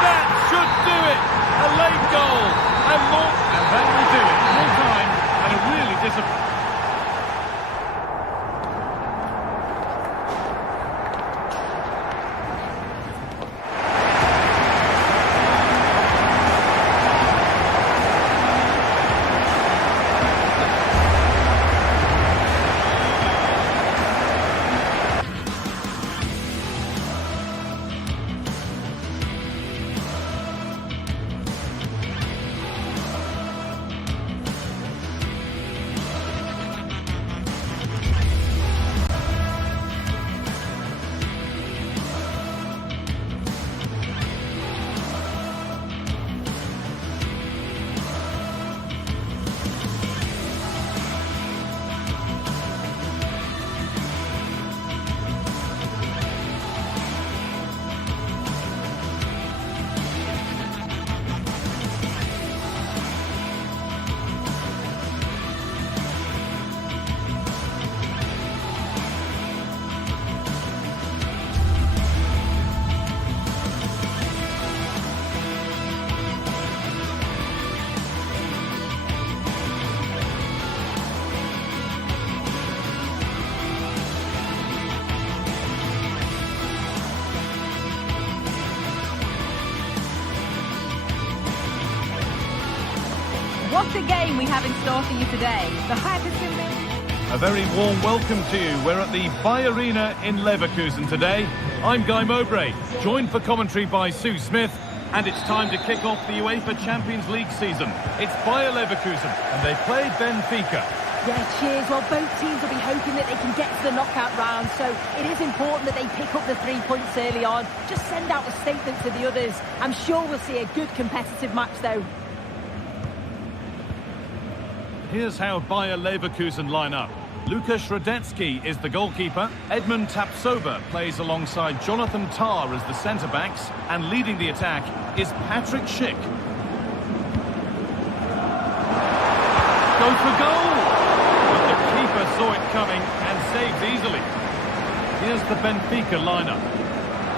That should do it. A late goal. And more. And that will do it. More time. And a really disappointing. What a game we have in store for you today. The hype has been building. A very warm welcome to you. We're at the Bayer Arena in Leverkusen today. I'm Guy Mowbray, joined for commentary by Sue Smith, and it's time to kick off the UEFA Champions League season. It's Bayer Leverkusen, and they play Benfica. Yeah, cheers. Well, both teams will be hoping that they can get to the knockout round, so it is important that they pick up the 3 points early on. Just send out a statement to the others. I'm sure we'll see a good competitive match, though. Here's how Bayer Leverkusen line up. Lukas Radetzky is the goalkeeper. Edmund Tapsoba plays alongside Jonathan Tah as the centre-backs. And leading the attack is Patrick Schick. Go for goal! But the keeper saw it coming and saves easily. Here's the Benfica lineup.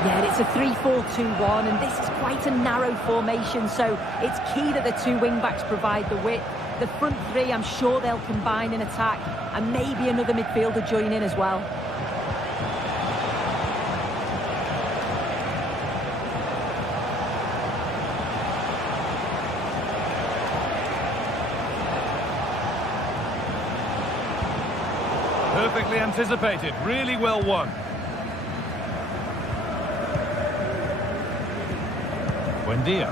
Yeah, it's a 3-4-2-1, and this is quite a narrow formation, so it's key that the two wing-backs provide the width. The front three, I'm sure they'll combine in attack, and maybe another midfielder join in as well. Perfectly anticipated, really well won. Buendia.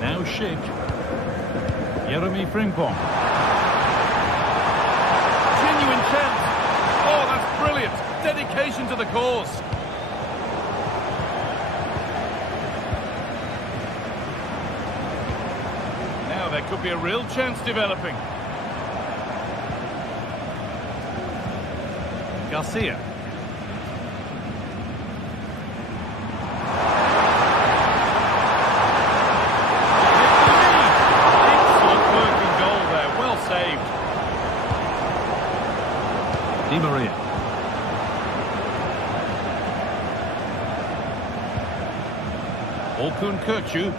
Now Schick. Jeremy Frimpong. Genuine chance. Oh, that's brilliant. Dedication to the cause. Now there could be a real chance developing. Garcia. Di Maria. Orkun Kökçü.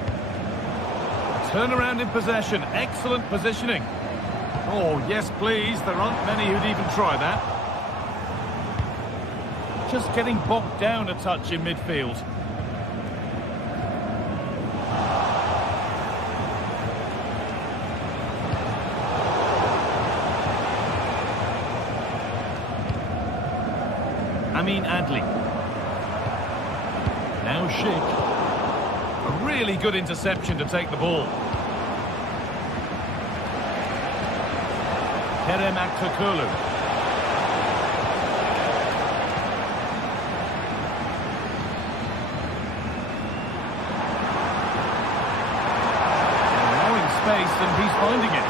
Turnaround in possession. Excellent positioning. Oh, yes, please. There aren't many who'd even try that. Just getting bogged down a touch in midfield. Amin Adli. Now Schick. A really good interception to take the ball. Kerem Aktürkoğlu. Allowing space, and he's finding it.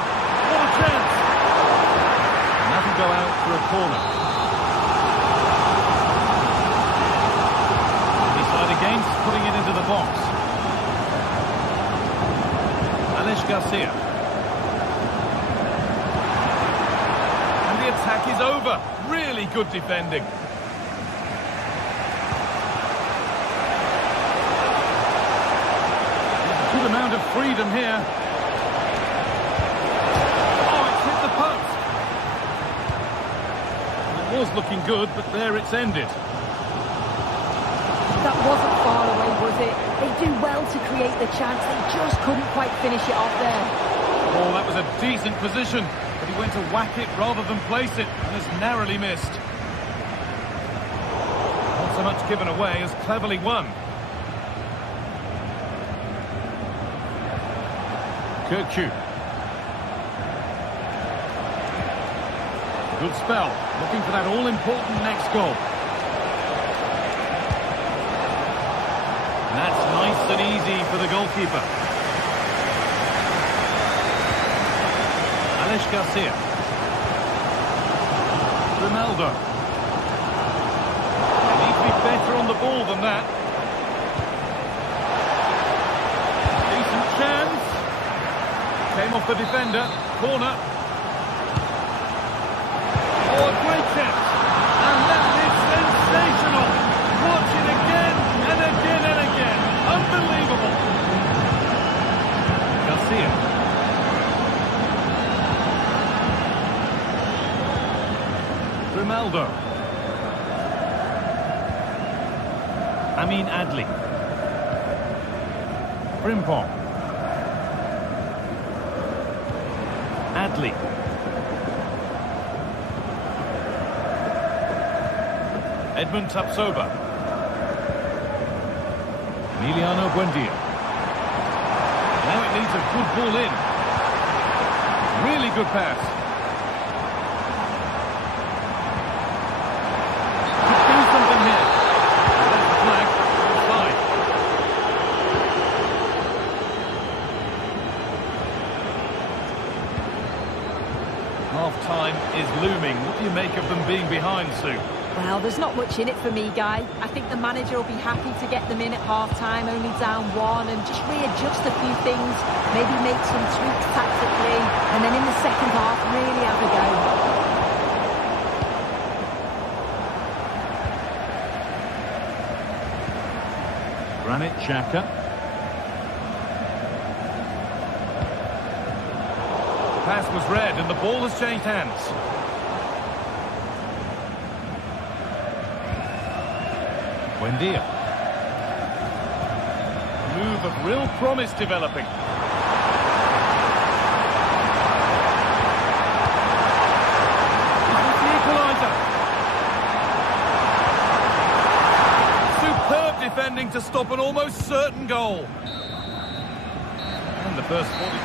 What a chance! And that'll go out for a corner. Against putting it into the box. Garcia. And the attack is over. Really good defending. Good amount of freedom here. Oh, it's hit the post. It was looking good, but there it's ended. That wasn't far away, was it? They do well to create the chance. They just couldn't quite finish it off there. Oh, that was a decent position, but he went to whack it rather than place it, and has narrowly missed. Not so much given away as cleverly won. Kökçü. Good spell, looking for that all-important next goal. And that's nice and easy for the goalkeeper. Garcia. Ronaldo. They need to be better on the ball than that. Decent chance. Came off the defender. Corner. Oh, a great chance. And that is sensational. Watch it again and again and again. Unbelievable. Garcia. Ronaldo. Amin Adli. Frimpong. Adli. Edmund Tapsoba. Emiliano Buendia. Now it needs a good ball in. Really good pass. being behind, Sue? Well, there's not much in it for me, Guy. I think the manager will be happy to get them in at half-time, only down 1, and just readjust a few things, maybe make some tweaks tactically, and then in the second half, really have a go. Granit Xhaka. Pass was read and the ball has changed hands. Buendia. Move of real promise developing. Is this the equaliser? Superb defending to stop an almost certain goal. And the first 40.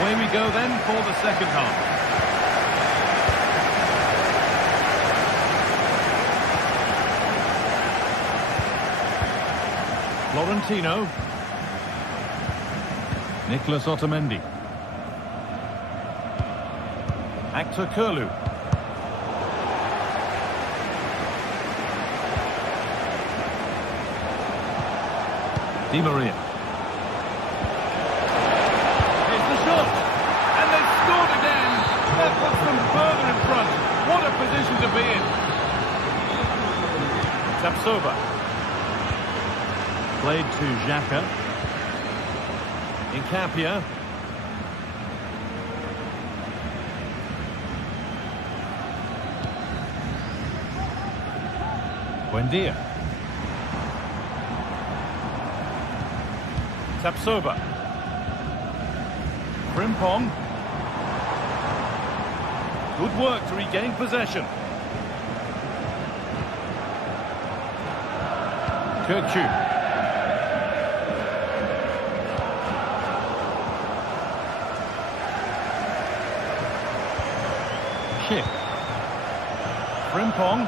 Away we go then for the second half. Florentino. Nicolas Otamendi. Actor Curlew. Di Maria. That puts them further in front. What a position to be in. Tapsoba. Played to Xhaka. Incapia. Buendia. Tapsoba. Frimpong. Good work to regain possession. Kirkchu. Schick. Frimpong.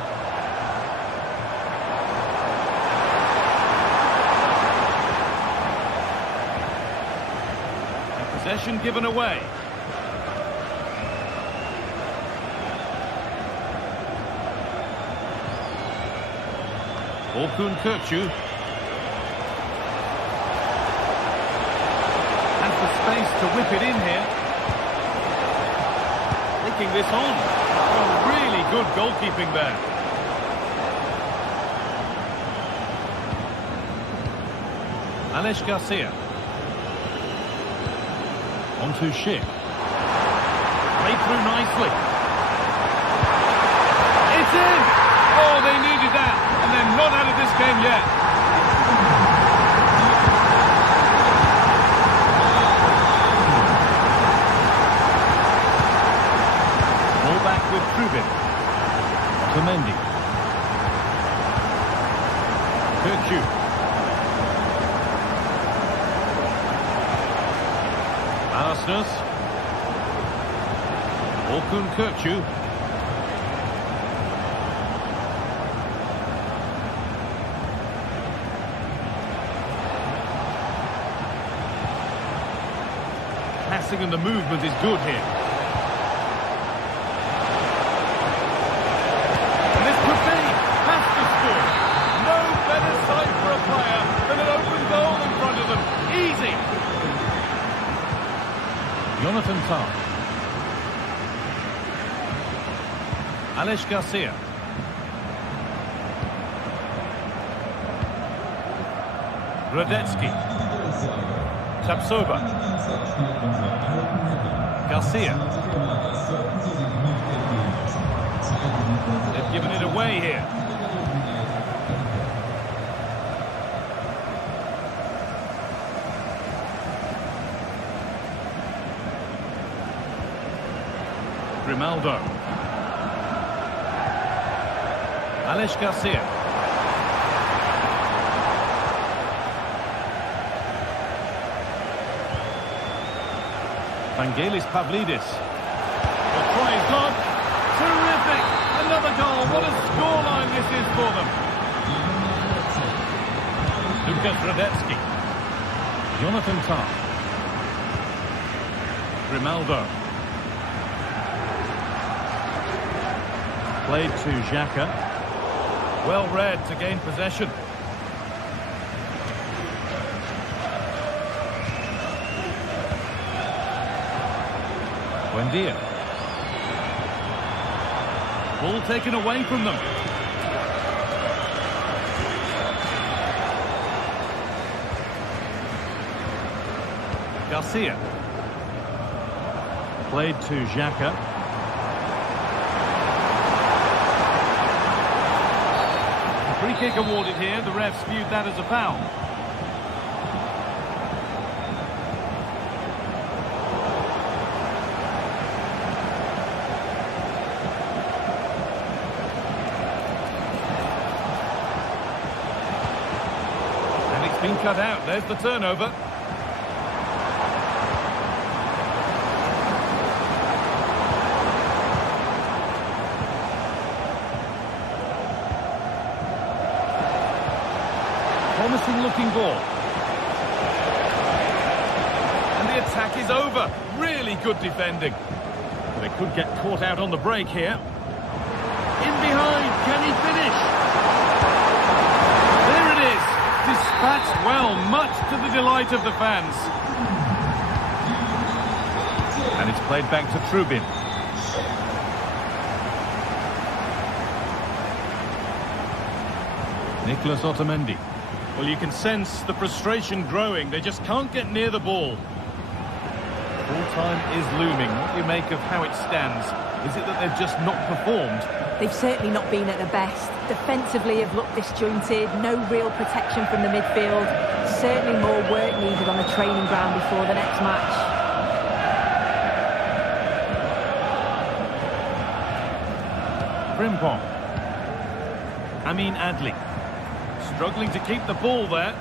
And possession given away. Orkun Kirkchu has the space to whip it in here. Taking this on. Oh, really good goalkeeping there. Alex Garcia. On to Schick. Played through nicely. It's in! Oh, they needed that. And they're not out of this game yet. Ball back with Trubin. To Mendy. Kirkchu. Arsenal. Orkun Kirkchu. Passing and the movement is good here. And this could be has to score. No better sight for a player than an open goal in front of them. Easy. Jonathan Tah. Alex Garcia. Radetzky. Tapsoba. Garcia. They've given it away here. Grimaldo. Alex Garcia. Vangelis Pavlidis. The try is on. Terrific! Another goal. What a scoreline this is for them. Lucas Radetzky. Jonathan Tah. Grimaldo. Played to Xhaka. Well read to gain possession. Buendia. Ball taken away from them. Garcia. Played to Xhaka. Free kick awarded here. The refs viewed that as a foul. And it's been cut out. There's the turnover. Promising looking ball. And the attack is over. Really good defending. They could get caught out on the break here. In behind, can he finish? There it is. Dispatched well, much to the delight of the fans. And it's played back to Trubin. Nicolas Otamendi. Well, you can sense the frustration growing. They just can't get near the ball. Full time is looming. What do you make of how it stands? Is it that they've just not performed? They've certainly not been at their best. Defensively have looked disjointed, no real protection from the midfield. Certainly more work needed on the training ground before the next match. Frimpong. Amin Adli. Struggling to keep the ball there.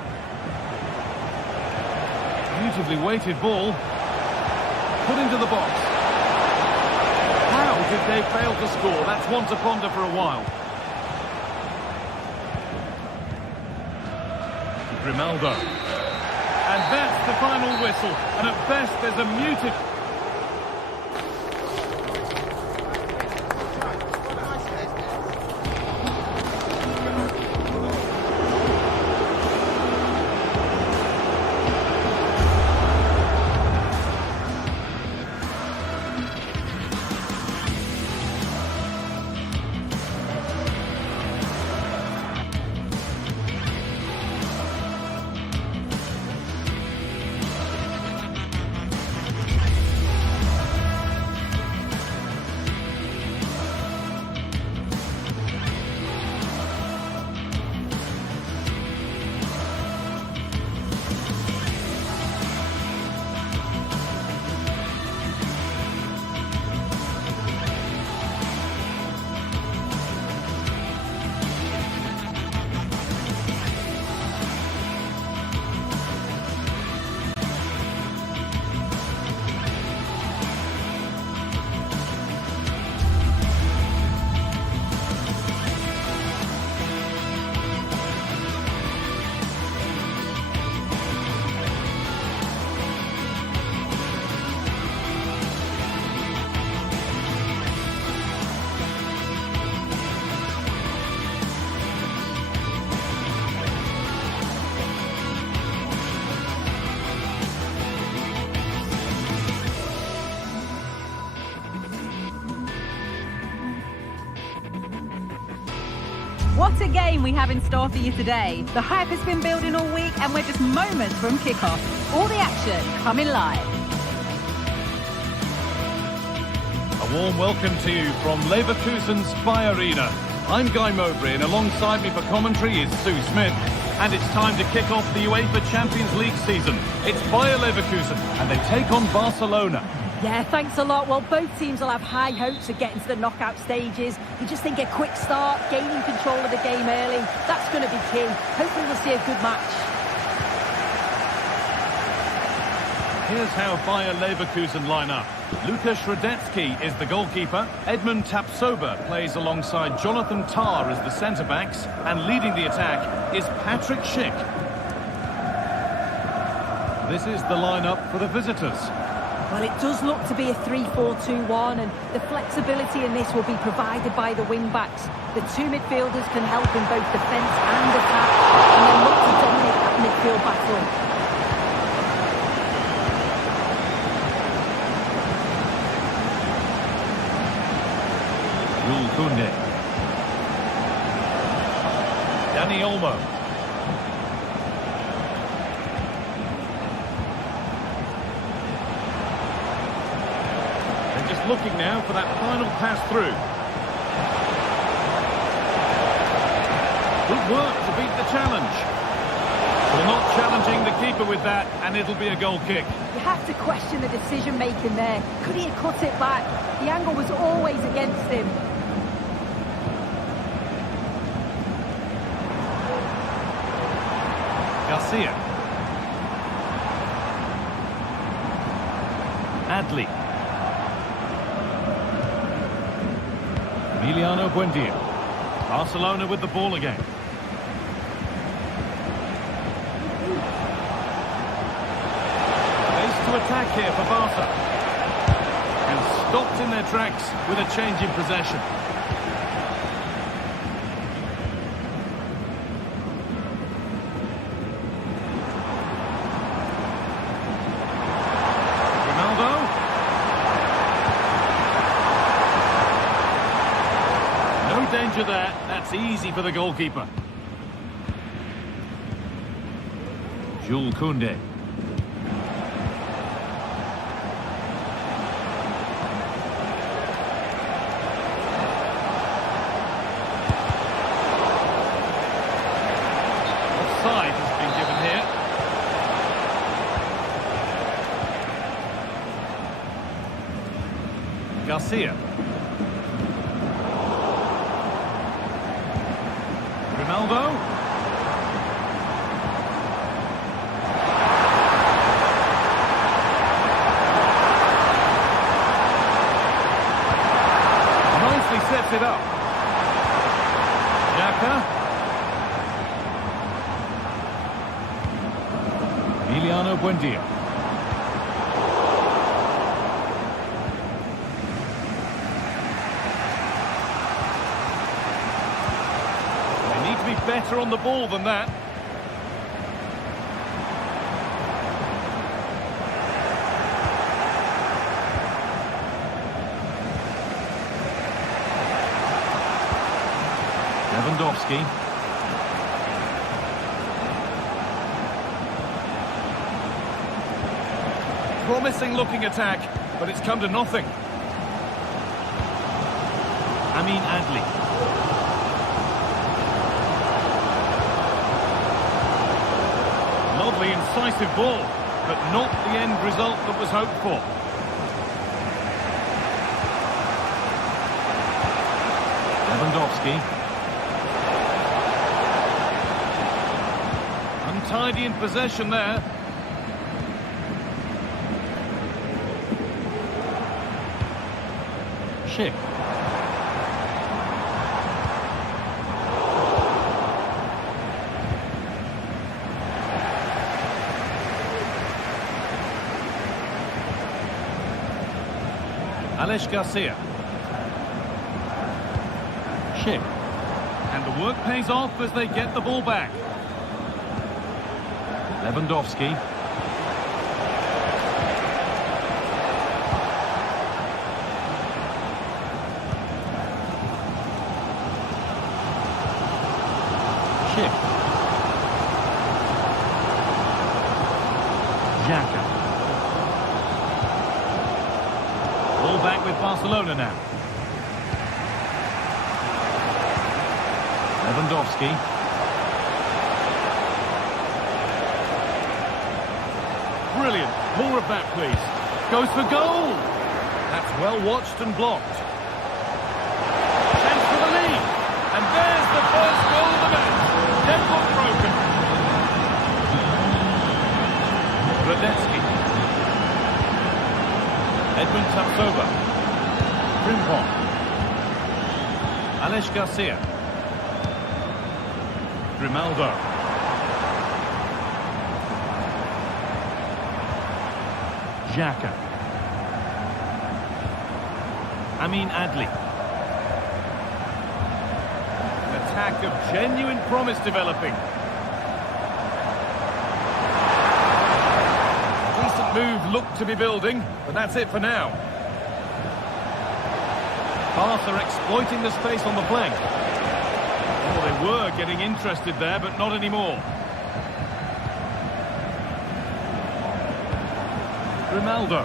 Beautifully weighted ball. Put into the box. How did they fail to score? That's one to ponder for a while. Grimaldo. And that's the final whistle. And at best there's a muted... What a game we have in store for you today. The hype has been building all week and we're just moments from kickoff. All the action coming live. A warm welcome to you from Leverkusen's Spy Arena. I'm Guy Mowbray and alongside me for commentary is Sue Smith. And it's time to kick off the UEFA Champions League season. It's Bayer Leverkusen and they take on Barcelona. Yeah, thanks a lot. Well, both teams will have high hopes of getting to the knockout stages. You just think a quick start, gaining control of the game early, that's going to be key. Hopefully we'll see a good match. Here's how Bayer Leverkusen line up. Lucas Radetzky is the goalkeeper. Edmund Tapsoba plays alongside Jonathan Tah as the centre-backs. And leading the attack is Patrick Schick. This is the lineup for the visitors. Well, it does look to be a 3-4-2-1, and the flexibility in this will be provided by the wing-backs. The two midfielders can help in both defence and attack, and then look to dominate that midfield battle. Jules Koundé. Dani Olmo. They're just looking now for that final pass through. Good work to beat the challenge. Well, not challenging the keeper with that, and it'll be a goal kick. You have to question the decision-making there. Could he have cut it back? The angle was always against him. Garcia. Adli. Emiliano Buendia. Barcelona with the ball again. Space to attack here for Barca. And stopped in their tracks with a change in possession. Danger there. That's easy for the goalkeeper. Jules Koundé. Offside has been given here. Garcia. Ronaldo. Nicely sets it up. Xhaka. Emiliano Buendia. Better on the ball than that. Lewandowski. Promising looking attack, but it's come to nothing. Amin Adli. Lovely, incisive ball, but not the end result that was hoped for. Lewandowski. Untidy in possession there. Schick. Alex Garcia. Schick. And the work pays off as they get the ball back. Lewandowski. Schick. Xhaka. Ball back with Barcelona now. Lewandowski. Brilliant. More of that, please. Goes for goal. That's well watched and blocked. Chance for the lead. And there's the first goal of the match. Deadlock broken. Radetzky. Edwin Tapsoba. Frimpong. Alex Garcia. Grimaldo. Xhaka. Amin Adli. An attack of genuine promise developing. Decent move looked to be building, but that's it for now. Barca exploiting the space on the flank. Oh, they were getting interested there, but not anymore. Ronaldo.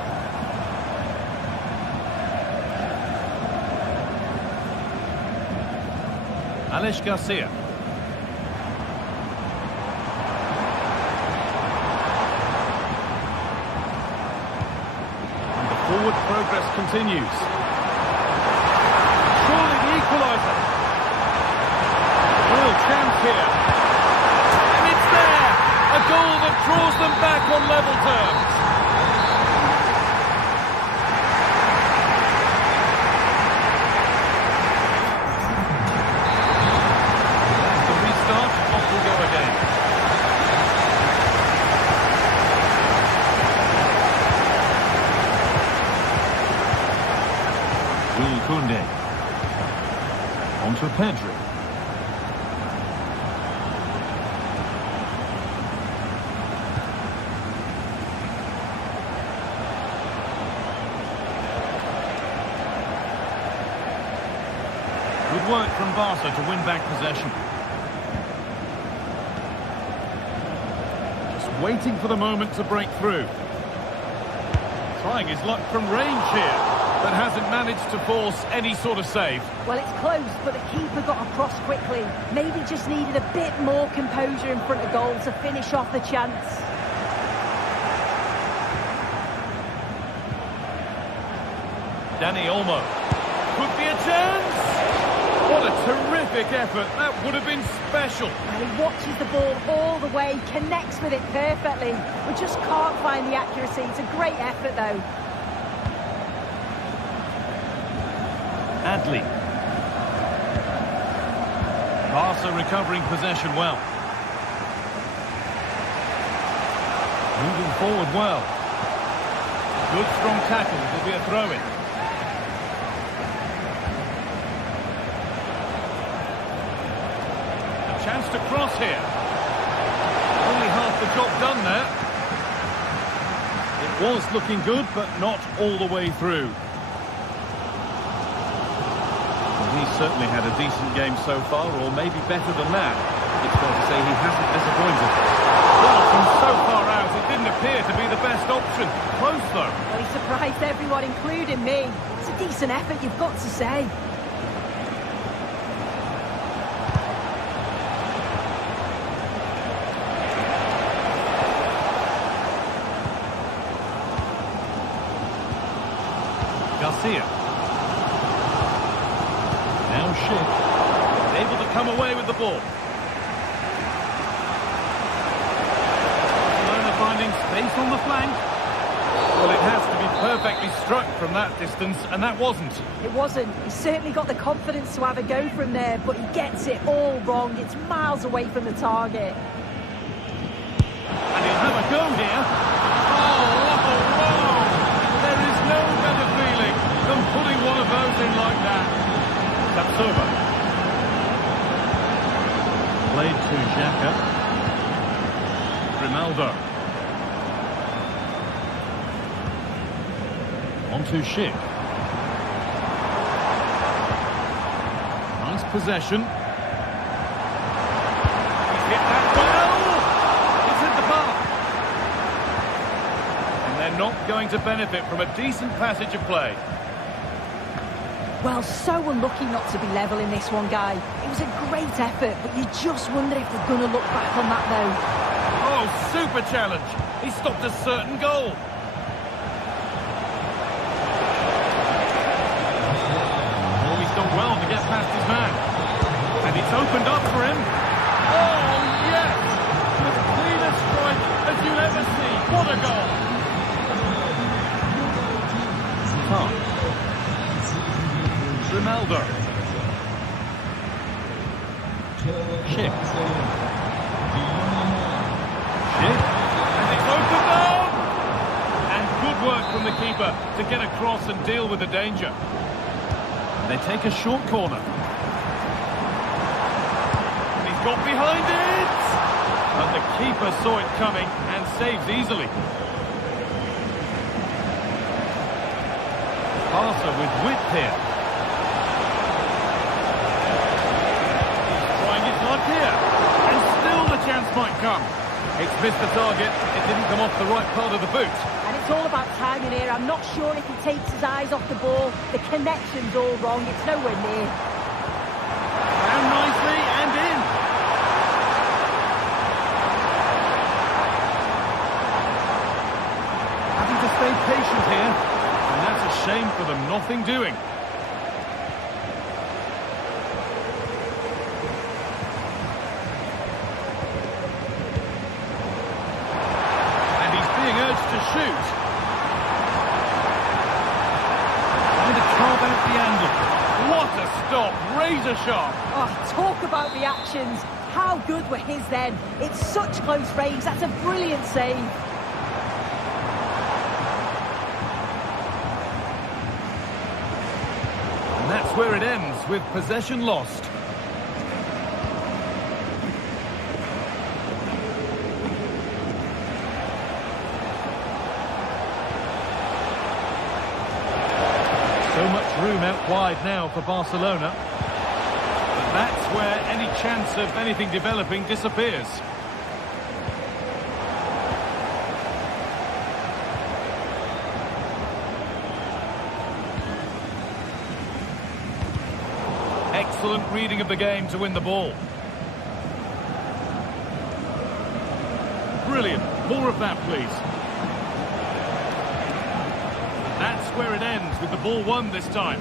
Alex Garcia. And the forward progress continues. Surely the equaliser. Real chance here. And it's there! A goal that draws them back on level terms. Koundé. On to Pedri. Good work from Barca to win back possession. Just waiting for the moment to break through. Trying his luck from range here, but hasn't managed to force any sort of save. Well, it's close, but the keeper got across quickly. Maybe just needed a bit more composure in front of goal to finish off the chance. Dani Olmo. Could be a chance! What a terrific effort. That would have been special. And he watches the ball all the way, connects with it perfectly. We just can't find the accuracy. It's a great effort, though. Adli. Barca recovering possession well. Moving forward well. Good strong tackle. Will be a throw-in. A chance to cross here. Only half the job done there. It was looking good, but not all the way through. He's certainly had a decent game so far, or maybe better than that. It's fair to say he hasn't disappointed. Well, from so far out, it didn't appear to be the best option. Close, though. Well, he surprised everyone, including me. It's a decent effort, you've got to say. Garcia. Now Schick, able to come away with the ball. Barcelona finding space on the flank. Well, it has to be perfectly struck from that distance, and that wasn't. It wasn't. He's certainly got the confidence to have a go from there, but he gets it all wrong. It's miles away from the target. And he'll have a go here. Oh, there is no better feeling than putting one of those in like that. Tapsova. Played to Xhaka. Ronaldo. On to Schick. Nice possession. He's hit that well! It's hit the bar. And they're not going to benefit from a decent passage of play. Well, so unlucky not to be level in this one, Guy. It was a great effort, but you just wonder if they're going to look back on that, though. Oh, super challenge. He stopped a certain goal. Oh, he's done well to get past his man. And it's opened up for him. Oh, yes! As clean a strike as you'll ever see. What a goal! Time. Ronaldo. Schick. Schick. And it's opened up! And good work work from the keeper to get across and deal with the danger. They take a short corner. And he's got behind it! But the keeper saw it coming and saves easily. Barca with width here. He's trying his luck here. And still the chance might come. It's missed the target. It didn't come off the right part of the boot. And it's all about timing here. I'm not sure if he takes his eyes off the ball. The connection's all wrong. It's nowhere near. Down nicely and in. Having to stay patient here. And that's a shame for them. Nothing doing. To shoot. Trying to carve out the angle. What a stop, razor sharp. Oh, talk about reactions. How good were his then? It's such close range. That's a brilliant save. And that's where it ends, with possession lost. So much room out wide now for Barcelona. But that's where any chance of anything developing disappears. Excellent reading of the game to win the ball. Brilliant. More of that, please. That's where it ends, with the ball won this time.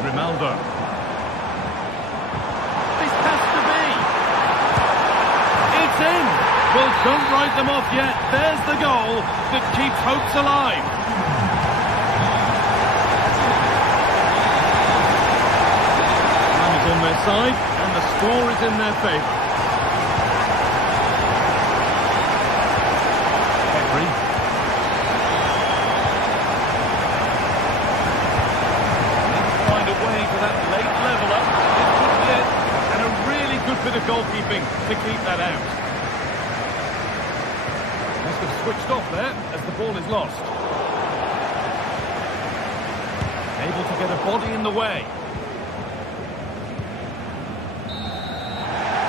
Grimaldo. This has to be. It's in. Well, don't write them off yet. There's the goal that keeps hopes alive. Time is on their side, and the score is in their favour. Bit of goalkeeping to keep that out. Must have switched off there as the ball is lost. Able to get a body in the way.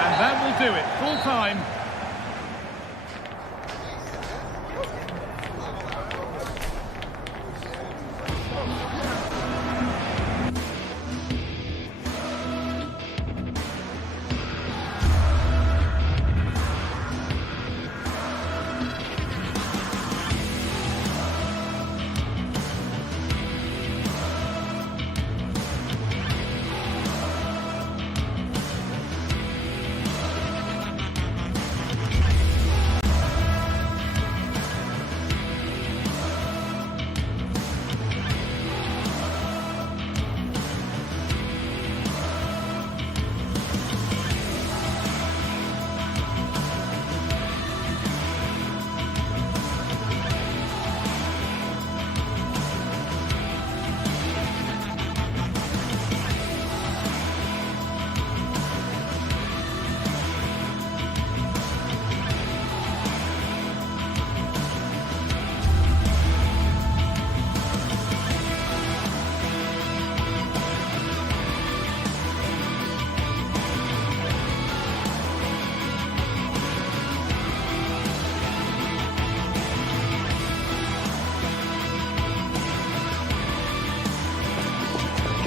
And that will do it. Full time.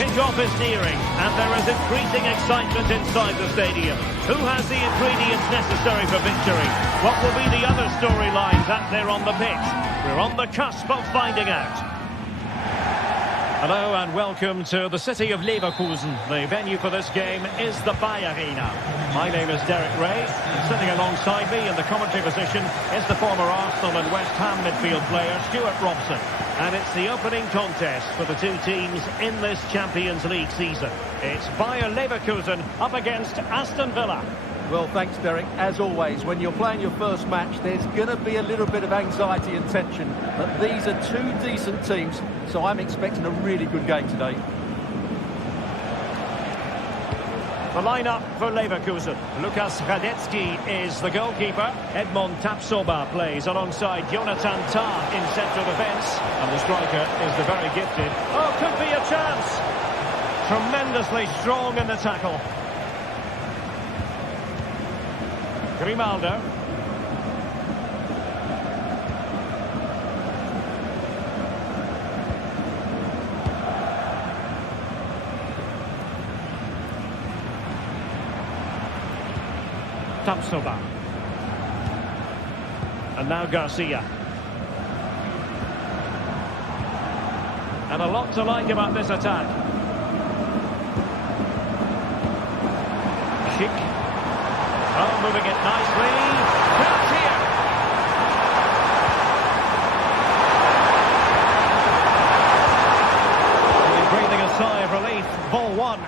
Kick-off is nearing, and there is increasing excitement inside the stadium. Who has the ingredients necessary for victory? What will be the other storylines out there on the pitch? We're on the cusp of finding out. Hello and welcome to the city of Leverkusen. The venue for this game is the Bayer Arena. My name is Derek Ray, and sitting alongside me in the commentary position is the former Arsenal and West Ham midfield player Stuart Robson. And it's the opening contest for the two teams in this Champions League season. It's Bayer Leverkusen up against Aston Villa. Well, thanks, Derek. As always, when you're playing your first match, there's going to be a little bit of anxiety and tension. But these are two decent teams, so I'm expecting a really good game today. The lineup for Leverkusen. Lukas Radecki is the goalkeeper. Edmond Tapsoba plays alongside Jonathan Tah in central defence. And the striker is the very gifted. Oh, could be a chance. Tremendously strong in the tackle. Grimaldo. Tapsoba. And now Garcia. And a lot to like about this attack. Schick. Oh, moving it nicely. Garcia. He's breathing a sigh of relief. Ball one.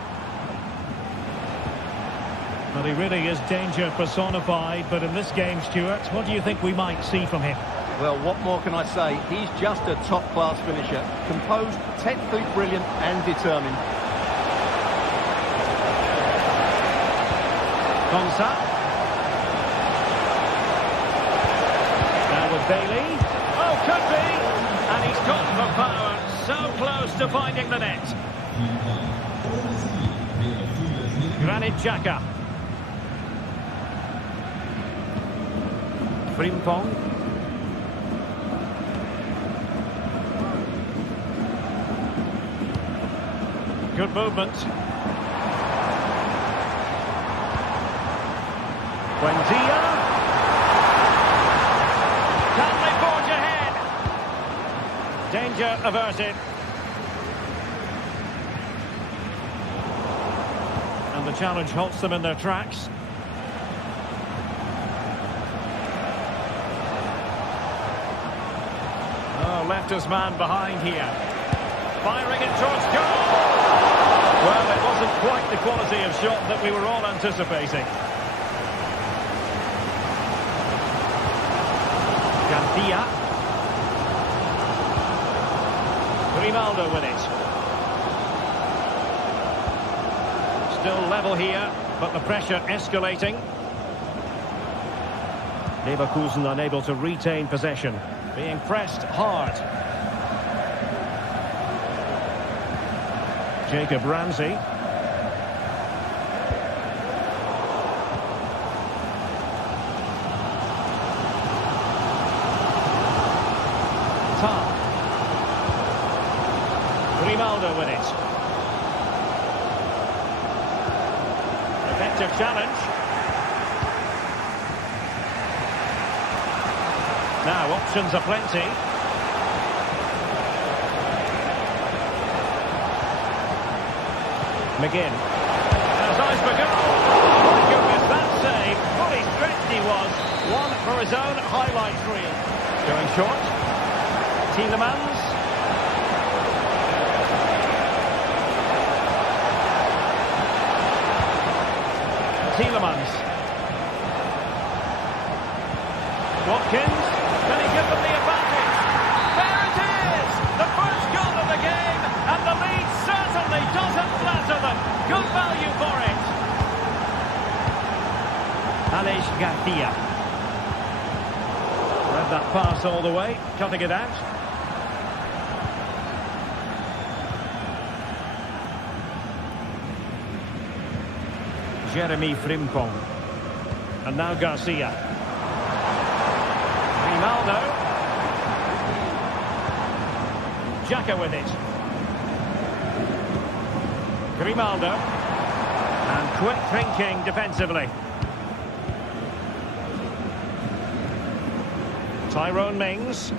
Well, he really is danger personified, but in this game, Stuart, what do you think we might see from him? Well, what more can I say? He's just a top-class finisher. Composed, technically brilliant and determined. Konsa. Now with Bailey. Oh, could be! And he's got for power. So close to finding the net. Granit Xhaka. Frimpong. Good movement. Buendia. Can they forge ahead? Danger averted. And the challenge halts them in their tracks. Oh, left his man behind here. Firing it towards goal! Well, it wasn't quite the quality of shot that we were all anticipating. Garcia. Grimaldo with it. Still level here, but the pressure escalating. Leverkusen unable to retain possession. Being pressed hard. Jacob Ramsey. Tah. Grimaldo with it. Effective challenge. Now options are plenty. McGinn. As eyes for goal. My goodness, that save. Fully stretched he was. One for his own highlights reel. Going short. Tielemans. Tielemans. Watkins. Can he give them the advantage? There it is! The first goal of the game, and the lead certainly doesn't flatter them. Good value for it. Aleix Garcia. Read that pass all the way, cutting it out. Jeremy Frimpong. And now Garcia. Grimaldo. Xhaka with it. Grimaldo. And quick thinking defensively. Tyrone Mings.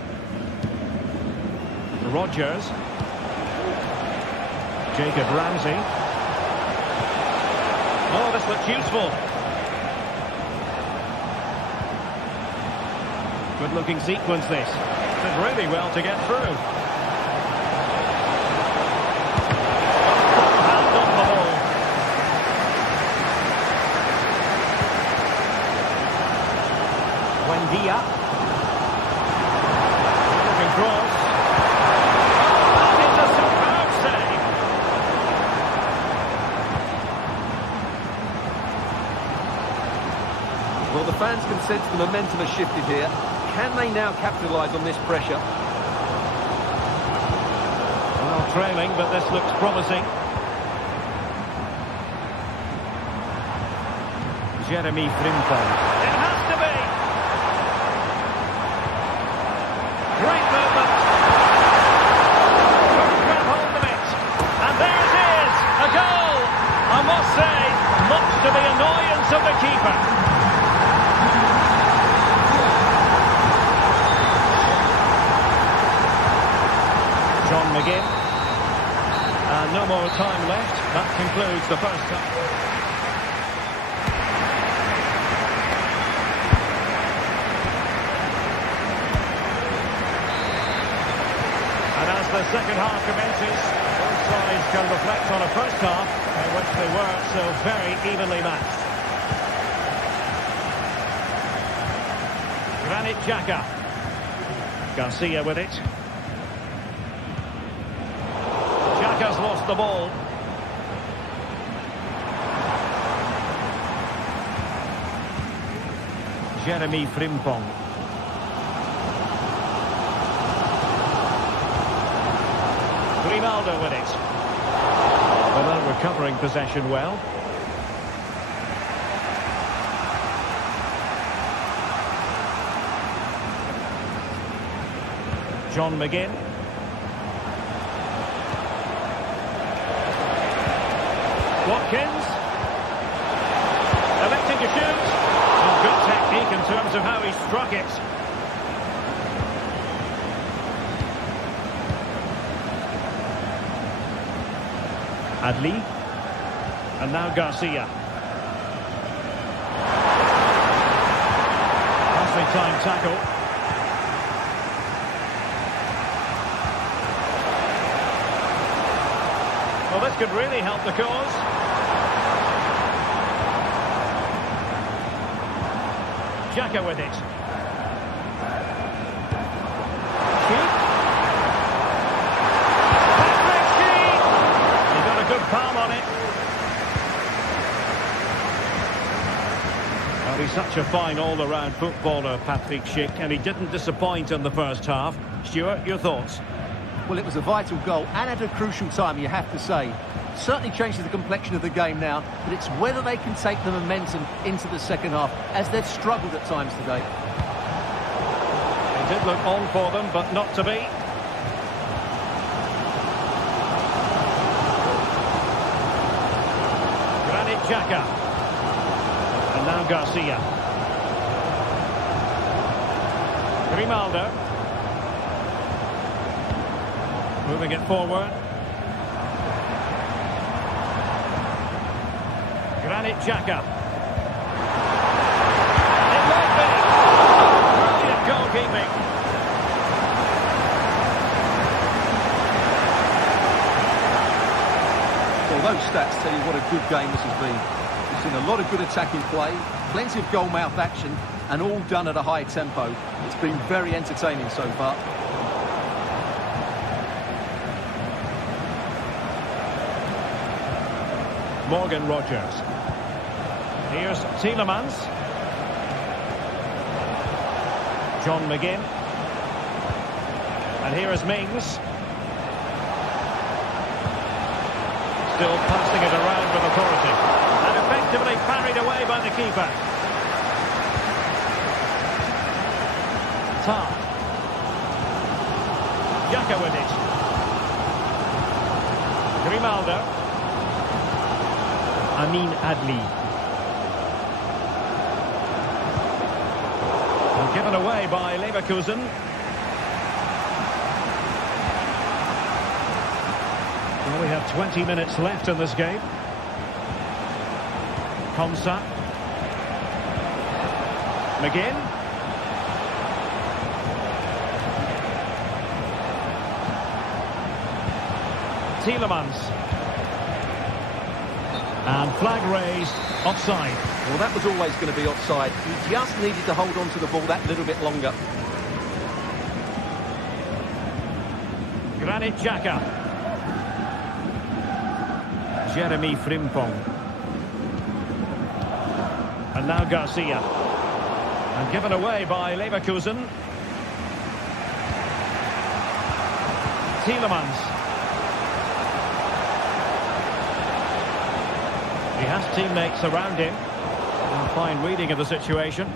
Rodgers. Jacob Ramsey. Oh, this looks useful. Good-looking sequence, this. Did really well to get through. Hand on the ball. Dia. Looking cross. That is a superb save. Well, the fans can sense the momentum has shifted here. Can they now capitalise on this pressure? Well, trailing, but this looks promising. Jeremy Frimpong. It has to be. Great movement. Couldn't grab hold of it. And there it is. A goal. I must say, much to the annoyance of the keeper. John McGinn. And no more time left. That concludes the first half. The second half commences. Both sides can reflect on a first half in which they were so very evenly matched. Granit Xhaka. Garcia with it. Xhaka's lost the ball. Jeremy Frimpong. Ronaldo with it. Well, they're recovering possession well. John McGinn. Watkins. Electing to shoot. Well, good technique in terms of how he struck it. Adli. And now Garcia. Passing time tackle. Well, this could really help the cause. Xhaka with it. Palm on it. Well, he's such a fine all-around footballer, Patrick Schick, and he didn't disappoint in the first half. Stuart, your thoughts? Well, it was a vital goal and at a crucial time, you have to say. Certainly changes the complexion of the game now, but it's whether they can take the momentum into the second half, as they've struggled at times today. It did look on for them, but not to be. Xhaka. And now Garcia. Grimaldo. Moving it forward. Granit Xhaka. It might be. Brilliant goalkeeping. Well, those stats tell you what a good game this has been. We've seen a lot of good attacking play, plenty of goal-mouth action, and all done at a high tempo. It's been very entertaining so far. Morgan Rogers. Here's Tielemans. John McGinn. And here is Mings. Still passing it around with authority. And effectively parried away by the keeper. Tar. Xhaka with it. Grimaldo. Amin Adli. And given away by Leverkusen. Well, we have 20 minutes left in this game. Konsa. McGinn. Tielemans. And flag raised, offside. Well, that was always going to be offside. He just needed to hold on to the ball that little bit longer. Granit Xhaka. Jeremy Frimpong. And now Garcia. And given away by Leverkusen. Tielemans. He has teammates around him. A fine reading of the situation.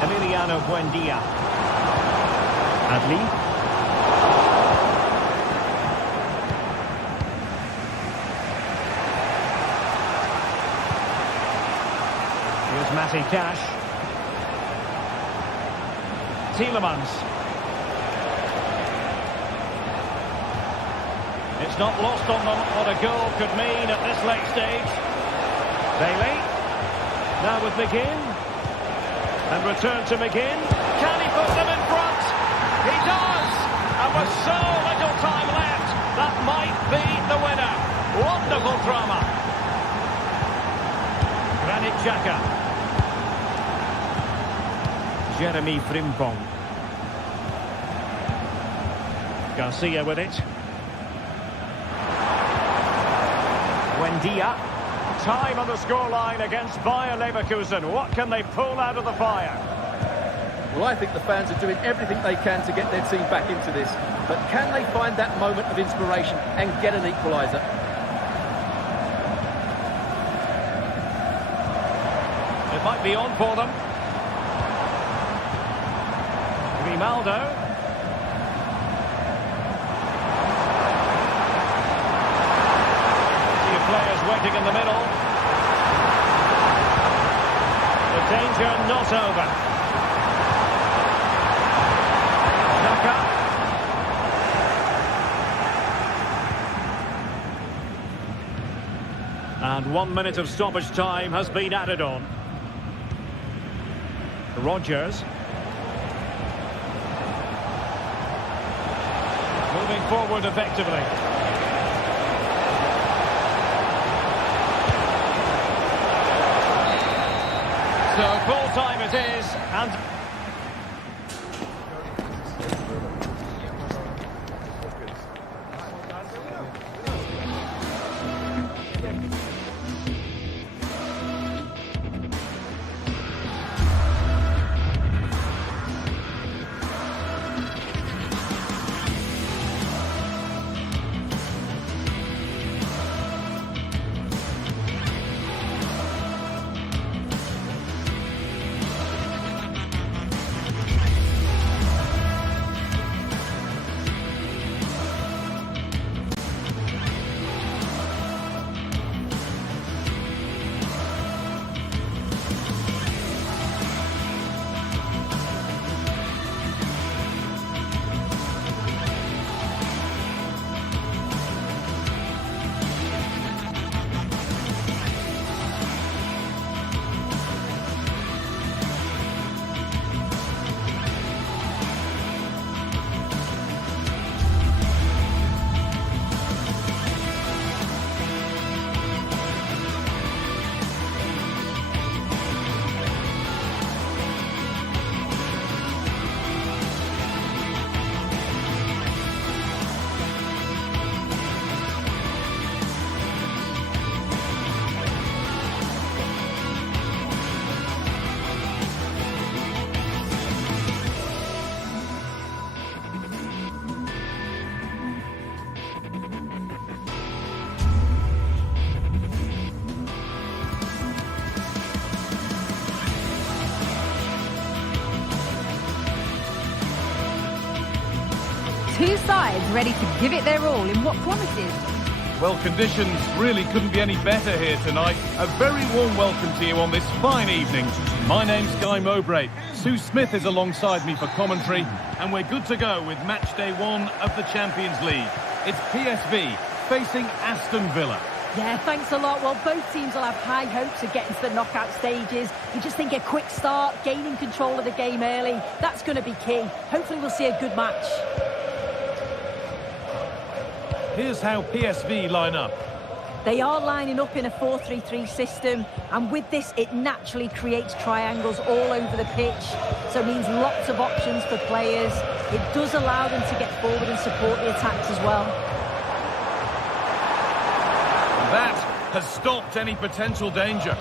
Emiliano Buendia. Adli. Here's Matty Cash. Tielemans. It's not lost on them what a goal could mean at this late stage. Bailey. Now with McGinn. And return to McGinn. Can he put them in front? He does! And with so little time left, that might be the winner. Wonderful drama. Granit Xhaka. Jeremy Frimpong. Garcia with it. Buendia. Time on the scoreline against Bayer Leverkusen. What can they pull out of the fire? Well, I think the fans are doing everything they can to get their team back into this. But can they find that moment of inspiration and get an equaliser? It might be on for them. Grimaldo. Players waiting in the middle. The danger not over. Xhaka. And 1 minute of stoppage time has been added on. Rodgers. Moving forward effectively. So full time it is, and Two sides ready to give it their all in what promises. Well, conditions really couldn't be any better here tonight. A very warm welcome to you on this fine evening. My name's Guy Mowbray. Sue Smith is alongside me for commentary, and we're good to go with match day 1 of the Champions League. It's PSV facing Aston Villa. Yeah, thanks a lot. Well, both teams will have high hopes of getting to the knockout stages. You just think a quick start, gaining control of the game early, that's going to be key. Hopefully we'll see a good match. Here's how PSV line up. They are lining up in a 4-3-3 system, and with this, it naturally creates triangles all over the pitch, so it means lots of options for players. It does allow them to get forward and support the attacks as well. That has stopped any potential danger.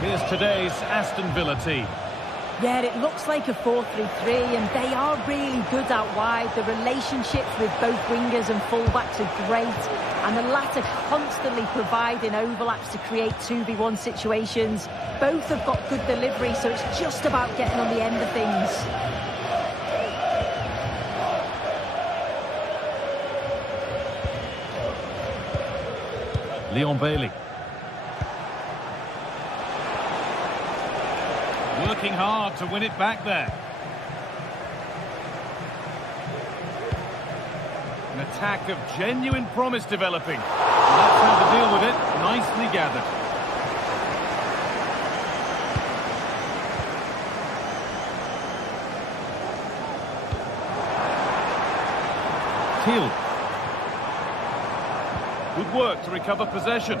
Here's today's Aston Villa team. Yeah, it looks like a 4-3-3, and they are really good out wide. The relationships with both wingers and fullbacks are great, and the latter constantly providing overlaps to create 2v1 situations. Both have got good delivery, so it's just about getting on the end of things. Leon Bailey. Working hard to win it back there. An attack of genuine promise developing. That's how to deal with it. Nicely gathered. Teal. Good work to recover possession.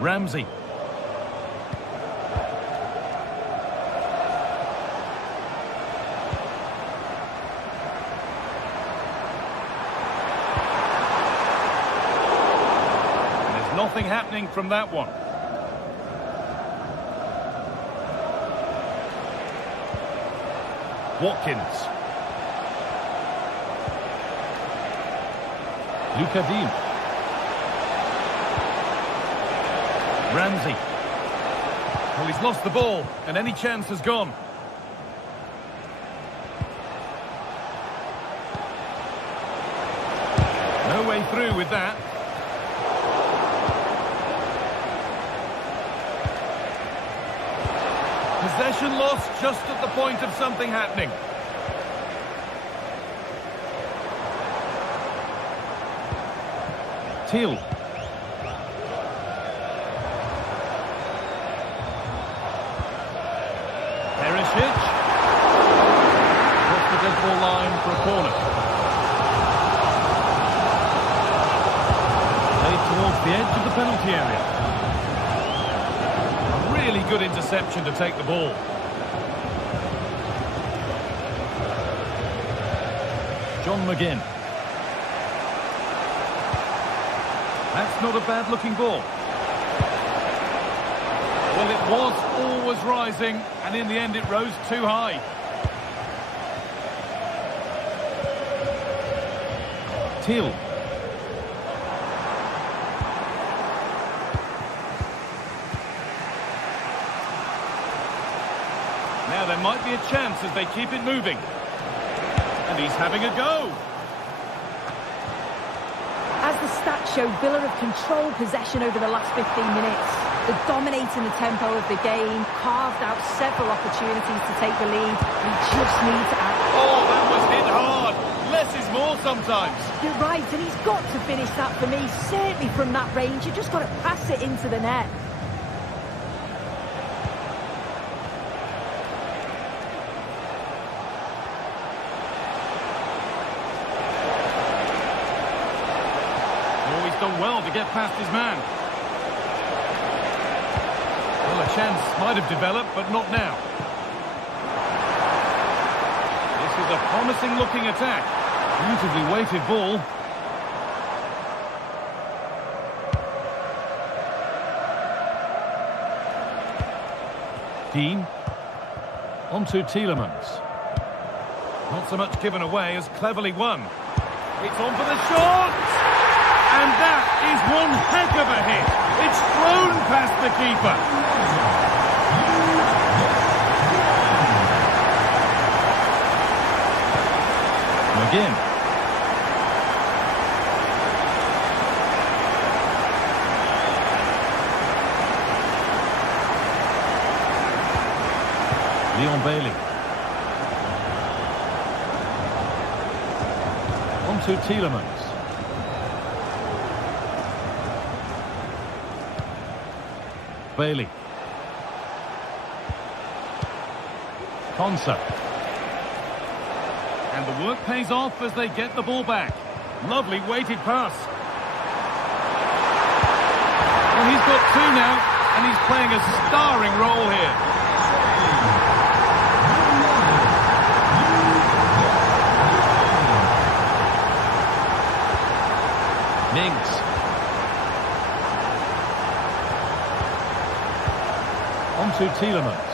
Ramsey. There's nothing happening from that one. Watkins. Luka Dean. Ramsey. Well, he's lost the ball, and any chance has gone. No way through with that. Possession lost just at the point of something happening. Teal. Across the dead ball line for a corner. Played towards the edge of the penalty area. A really good interception to take the ball. John McGinn. That's not a bad looking ball. Well, it was always rising, and in the end it rose too high. Teal. Now there might be a chance as they keep it moving. And he's having a go. As the stats show, Villa have controlled possession over the last 15 minutes. They're dominating the tempo of the game, carved out several opportunities to take the lead. We just need to act. Oh, that was hit hard. Less is more sometimes. You're right, and he's got to finish that for me. Certainly from that range, you've just got to pass it into the net. Oh, he's done well to get past his man. Well, a chance might have developed, but not now. This is a promising-looking attack. Beautifully weighted ball. Dean. On to Tielemans. Not so much given away as cleverly won. It's on for the shot! And that is one heck of a hit. It's thrown past the keeper. Again. Leon Bailey. On to Tielemans. Bailey. Konsa. And the work pays off as they get the ball back. Lovely weighted pass. Well, he's got two now, and he's playing a starring role here. Mings. On to Tielemans.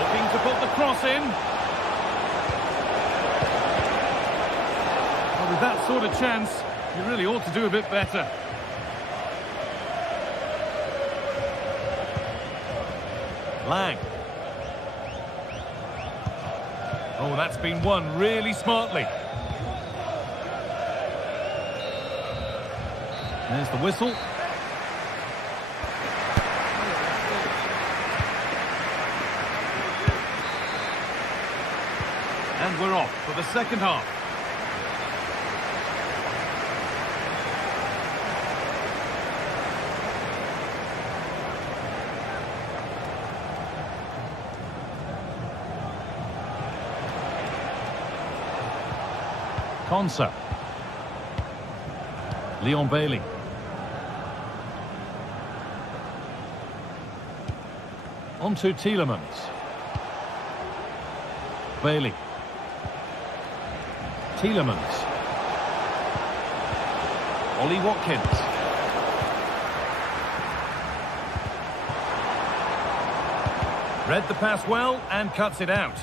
Looking to put the cross in. Well, with that sort of chance, you really ought to do a bit better. Lang. Oh, that's been won really smartly. There's the whistle. And we're off for the second half. Konsa. Leon Bailey. On to Tielemans. Bailey. Tielemans. Ollie Watkins. Read the pass well and cuts it out.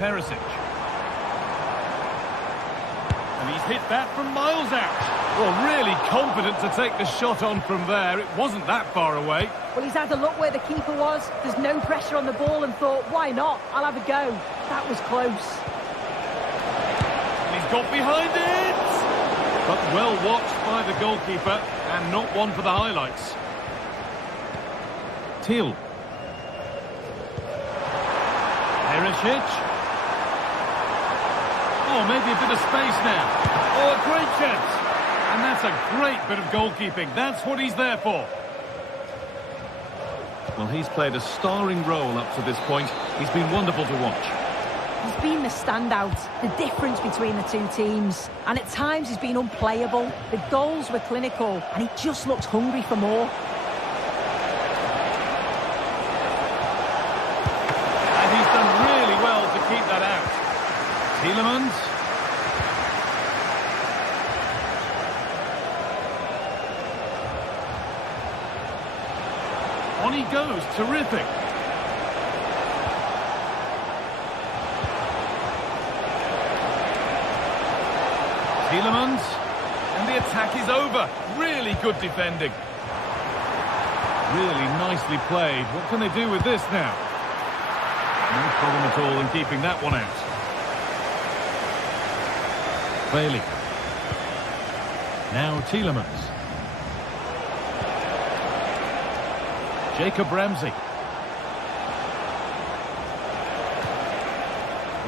Perisic. And he's hit that from miles out. Well, really confident to take the shot on from there. It wasn't that far away. Well, he's had a look where the keeper was. There's no pressure on the ball and thought, why not? I'll have a go. That was close. And he's got behind it! But well watched by the goalkeeper and not one for the highlights. Thiel. Perisic. Oh, maybe a bit of space now. Oh, a great chance. And that's a great bit of goalkeeping. That's what he's there for. Well, he's played a starring role up to this point. He's been wonderful to watch. He's been the standout, the difference between the two teams. And at times he's been unplayable. The goals were clinical, and he just looks hungry for more. And he's done really well to keep that out. Tielemans. On he goes, terrific. Tielemans. And the attack is over. Really good defending. Really nicely played. What can they do with this now? No problem at all in keeping that one out. Bailey. Now Tielemans. Jacob Ramsey.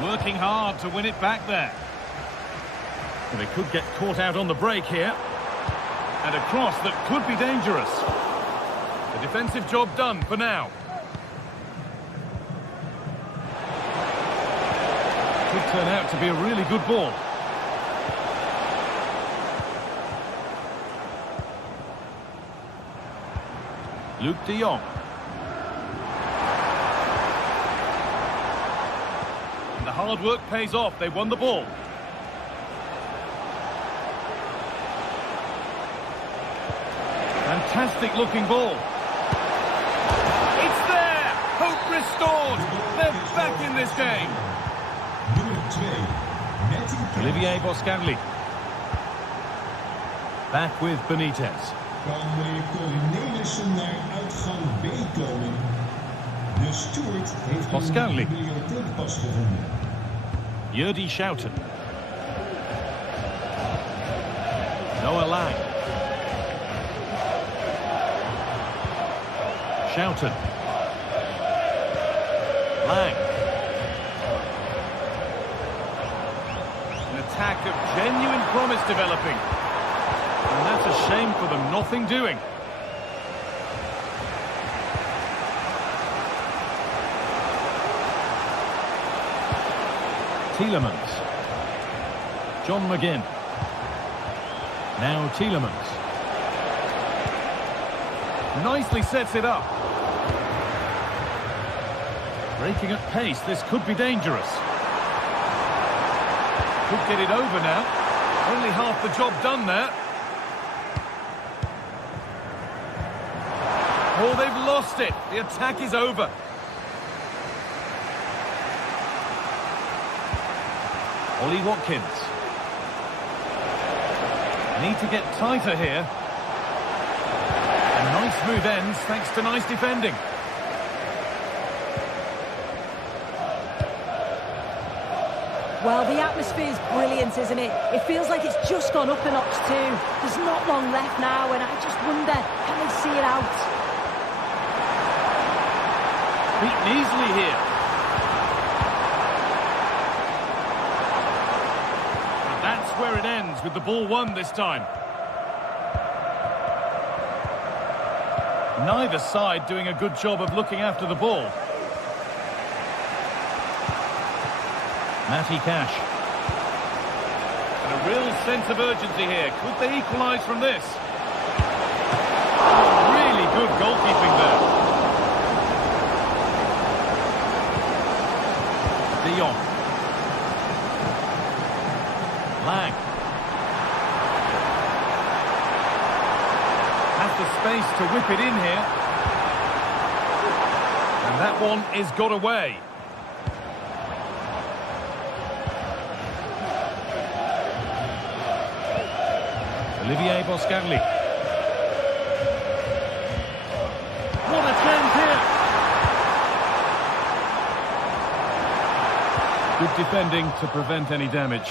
Working hard to win it back there. And they could get caught out on the break here. And a cross that could be dangerous. The defensive job done for now. Could turn out to be a really good ball. Luke de Jong. And the hard work pays off. They won the ball. Fantastic looking ball. It's there! Hope restored. They're back in this game. Olivier Boscanli. Back with Benitez. Kan meneer Cornelissen naar uitgang B komen. De steward heeft Boscanli. een bibliotheekpas gevonden. Jordi Schouten. Noah Lang. Schouten. Lang. attack of genuine promise developing. And that's a shame for them, nothing doing. Tielemans. John McGinn. Now Tielemans. Nicely sets it up. Breaking at pace, this could be dangerous. Could get it over now. Only half the job done there. Oh, they've lost it. The attack is over. Ollie Watkins. Need to get tighter here. And nice smooth ends thanks to nice defending. Well, the atmosphere is brilliant, isn't it? It feels like it's just gone up a notch too. There's not long left now, and I just wonder, can they see it out? Beaten easily here. And that's where it ends, with the ball won this time. Neither side doing a good job of looking after the ball. Matty Cash. And a real sense of urgency here. Could they equalise from this? Really good goalkeeping there. De Jong. Lang. Has the space to whip it in here. And that one is got away. Olivier Boscarli. What a chance here! Good defending to prevent any damage.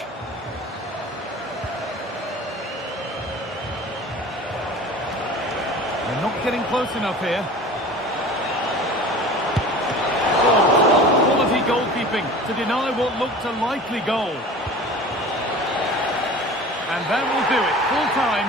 They're not getting close enough here. Oh, quality goalkeeping to deny what looked a likely goal. And that will do it. Full time.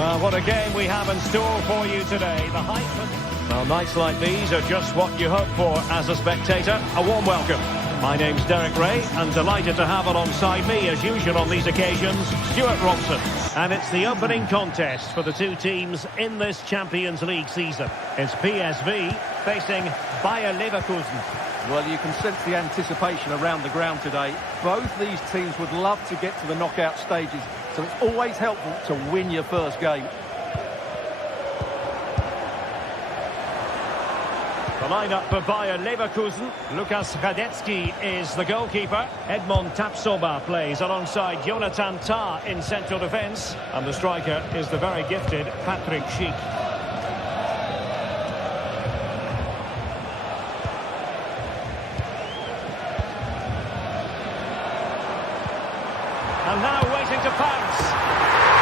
Well, what a game we have in store for you today. The hype. Well, nights like these are just what you hope for as a spectator. A warm welcome. My name's Derek Ray, and delighted to have alongside me, as usual on these occasions, Stuart Robson. And it's the opening contest for the two teams in this Champions League season. It's PSV facing Bayer Leverkusen. Well, you can sense the anticipation around the ground today. Both these teams would love to get to the knockout stages, so it's always helpful to win your first game. lineup for Bayer Leverkusen. Lukas Radecki is the goalkeeper. Edmond Tapsoba plays alongside Jonathan Tah in central defence. And the striker is the very gifted Patrick Schick. And now waiting to pounce.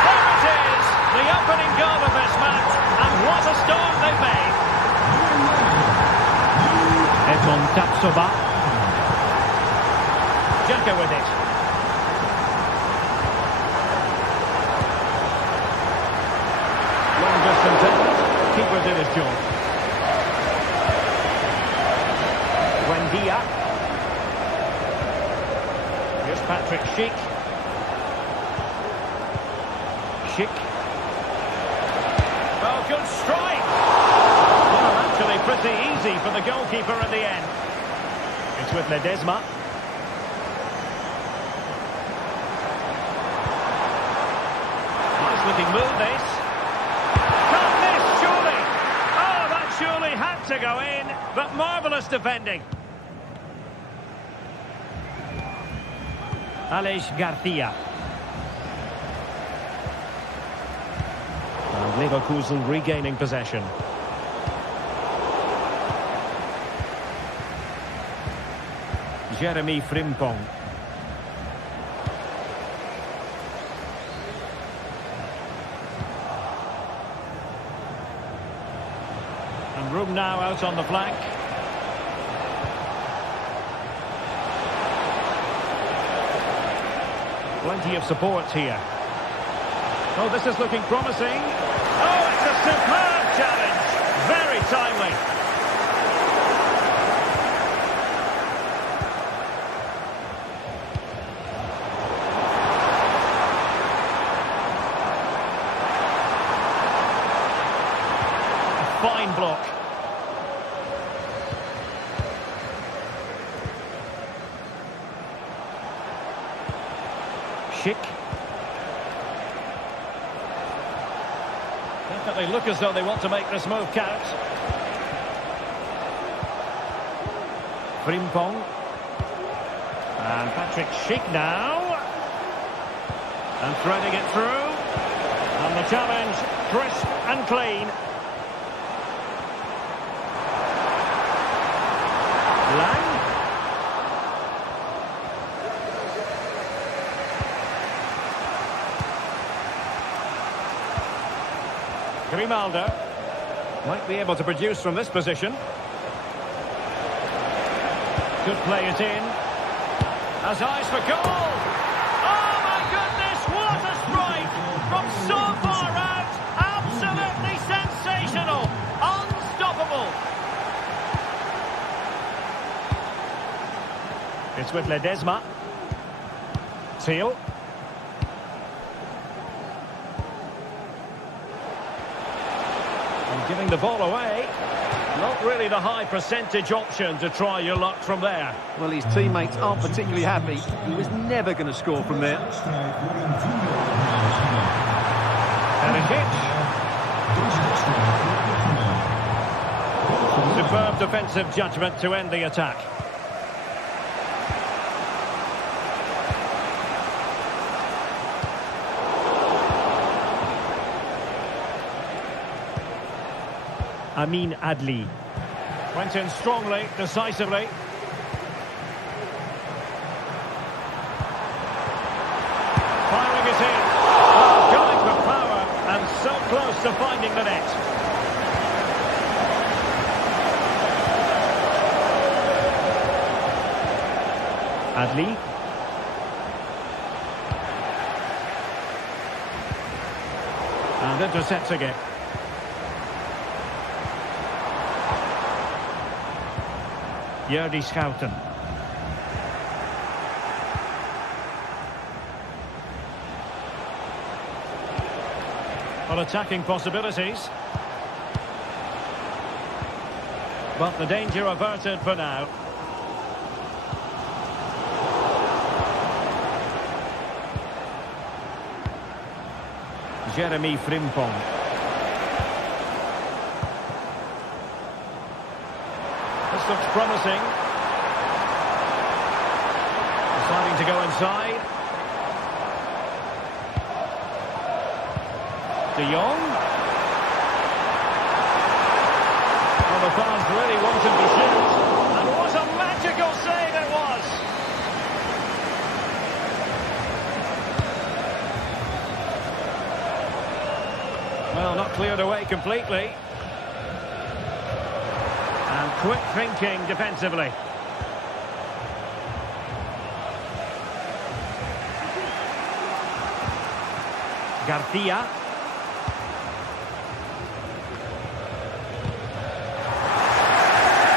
There it is, the opening goal of this match. And what a start they've made. Edmond Tapsoba. Xhaka with it. Long distance effort. Keeper did his job. Buendia. Here's Patrick Schick. Schick. Oh, good strike. Well, actually pretty easy for the goalkeeper at the end. It's with Ledesma. Nice looking move, this. Can't miss, surely. Oh, that surely had to go in, but marvellous defending. Aleix Garcia. And Leverkusen regaining possession. Jeremy Frimpong. And room now out on the flank. Plenty of support here. Oh, this is looking promising. Oh, it's a superb challenge. Very timely. A fine block. Schick. Definitely look as though they want to make this move count. Frimpong. And Patrick Schick now. And threading it through. And the challenge, crisp and clean. Lang. Grimaldo might be able to produce from this position. Could play it in. Has eyes for goal. Oh my goodness, what a strike from so far out. Absolutely sensational. Unstoppable. It's with Ledesma. Teal. Giving the ball away. Not really the high percentage option to try your luck from there. Well, his teammates aren't particularly happy. He was never going to score from there. And a hit. Superb defensive judgment to end the attack. Amin Adli. Went in strongly, decisively. Firing it in. Oh, going for power and so close to finding the net. Adli. And intercepting it. Jordi Schouten. Well, attacking possibilities. But the danger averted for now. Jeremy Frimpong. looks promising. Deciding to go inside. De Jong. Well, the fans really wanted to shoot. And what a magical save it was! Well, not cleared away completely. And quick thinking defensively. Garcia.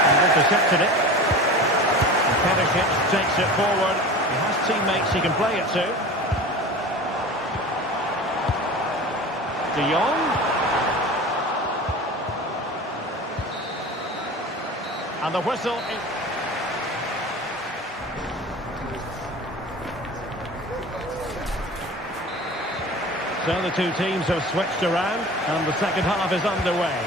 And intercepted it. And Perisic takes it forward. He has teammates he can play it to. De Jong. And the whistle is... So the two teams have switched around and the second half is underway.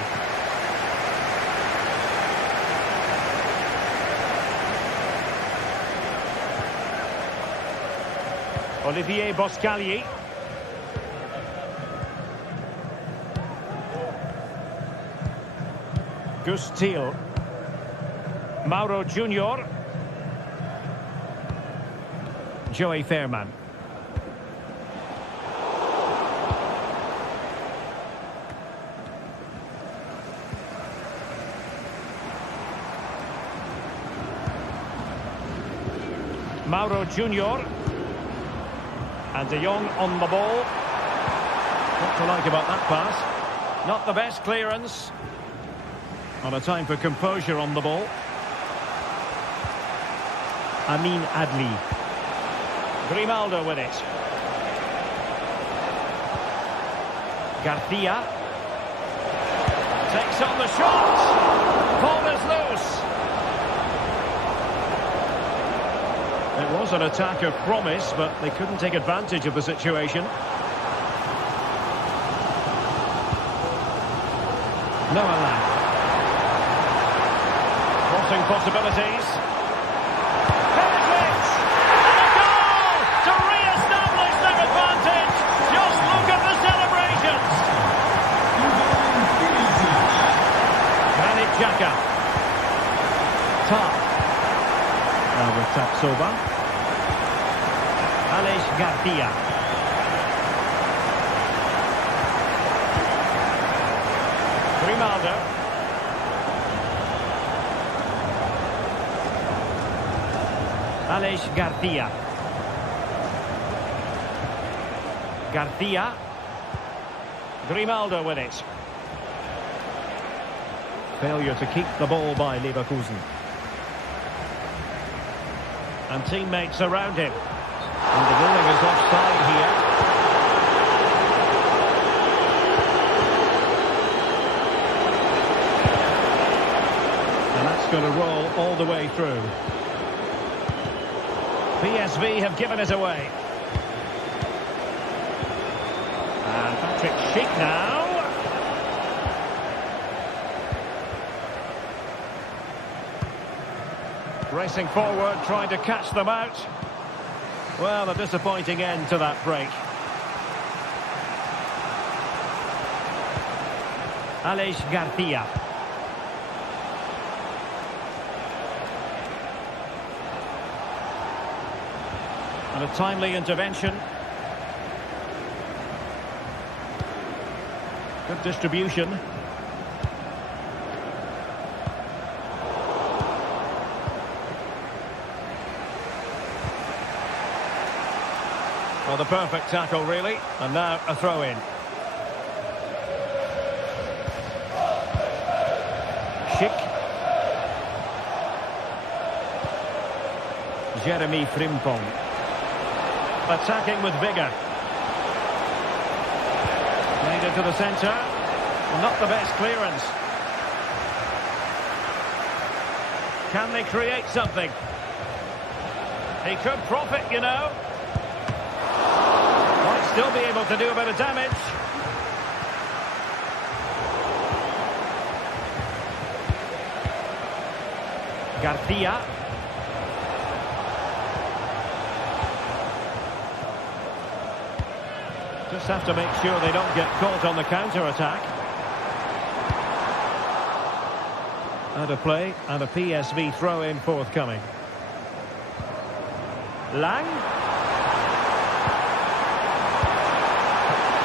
Olivier Boscagli. Gus Thiel. Mauro Junior. Joey Fairman. Mauro Junior. And De Jong on the ball. What to like about that pass? Not the best clearance. Not a time for composure on the ball. Amin Adli. Grimaldo with it. Garcia. Takes on the shot. Ball is loose. It was an attack of promise, but they couldn't take advantage of the situation. Noah Lang. Crossing possibilities. Perisic! And a goal to re-establish their advantage. Just look at the celebrations. Granit Xhaka. Top. Now with Tapsoba. Alex Garcia. Grimaldo. Alex Garcia. Garcia. Grimaldo with it. Failure to keep the ball by Leverkusen. And teammates around him. And the ruling is offside here. And that's going to roll all the way through. PSV have given it away. And Patrick Schick now. Racing forward, trying to catch them out. Well, a disappointing end to that break. Alex Garcia. And a timely intervention. Good distribution. Well, the perfect tackle, really. And now a throw-in. Schick. Jeremy Frimpong. Attacking with vigour. Played into the centre. Not the best clearance. Can they create something? He could profit, you know. Might still be able to do a bit of damage. Garcia. Just have to make sure they don't get caught on the counter-attack. Out of play and a PSV throw-in forthcoming. Lang.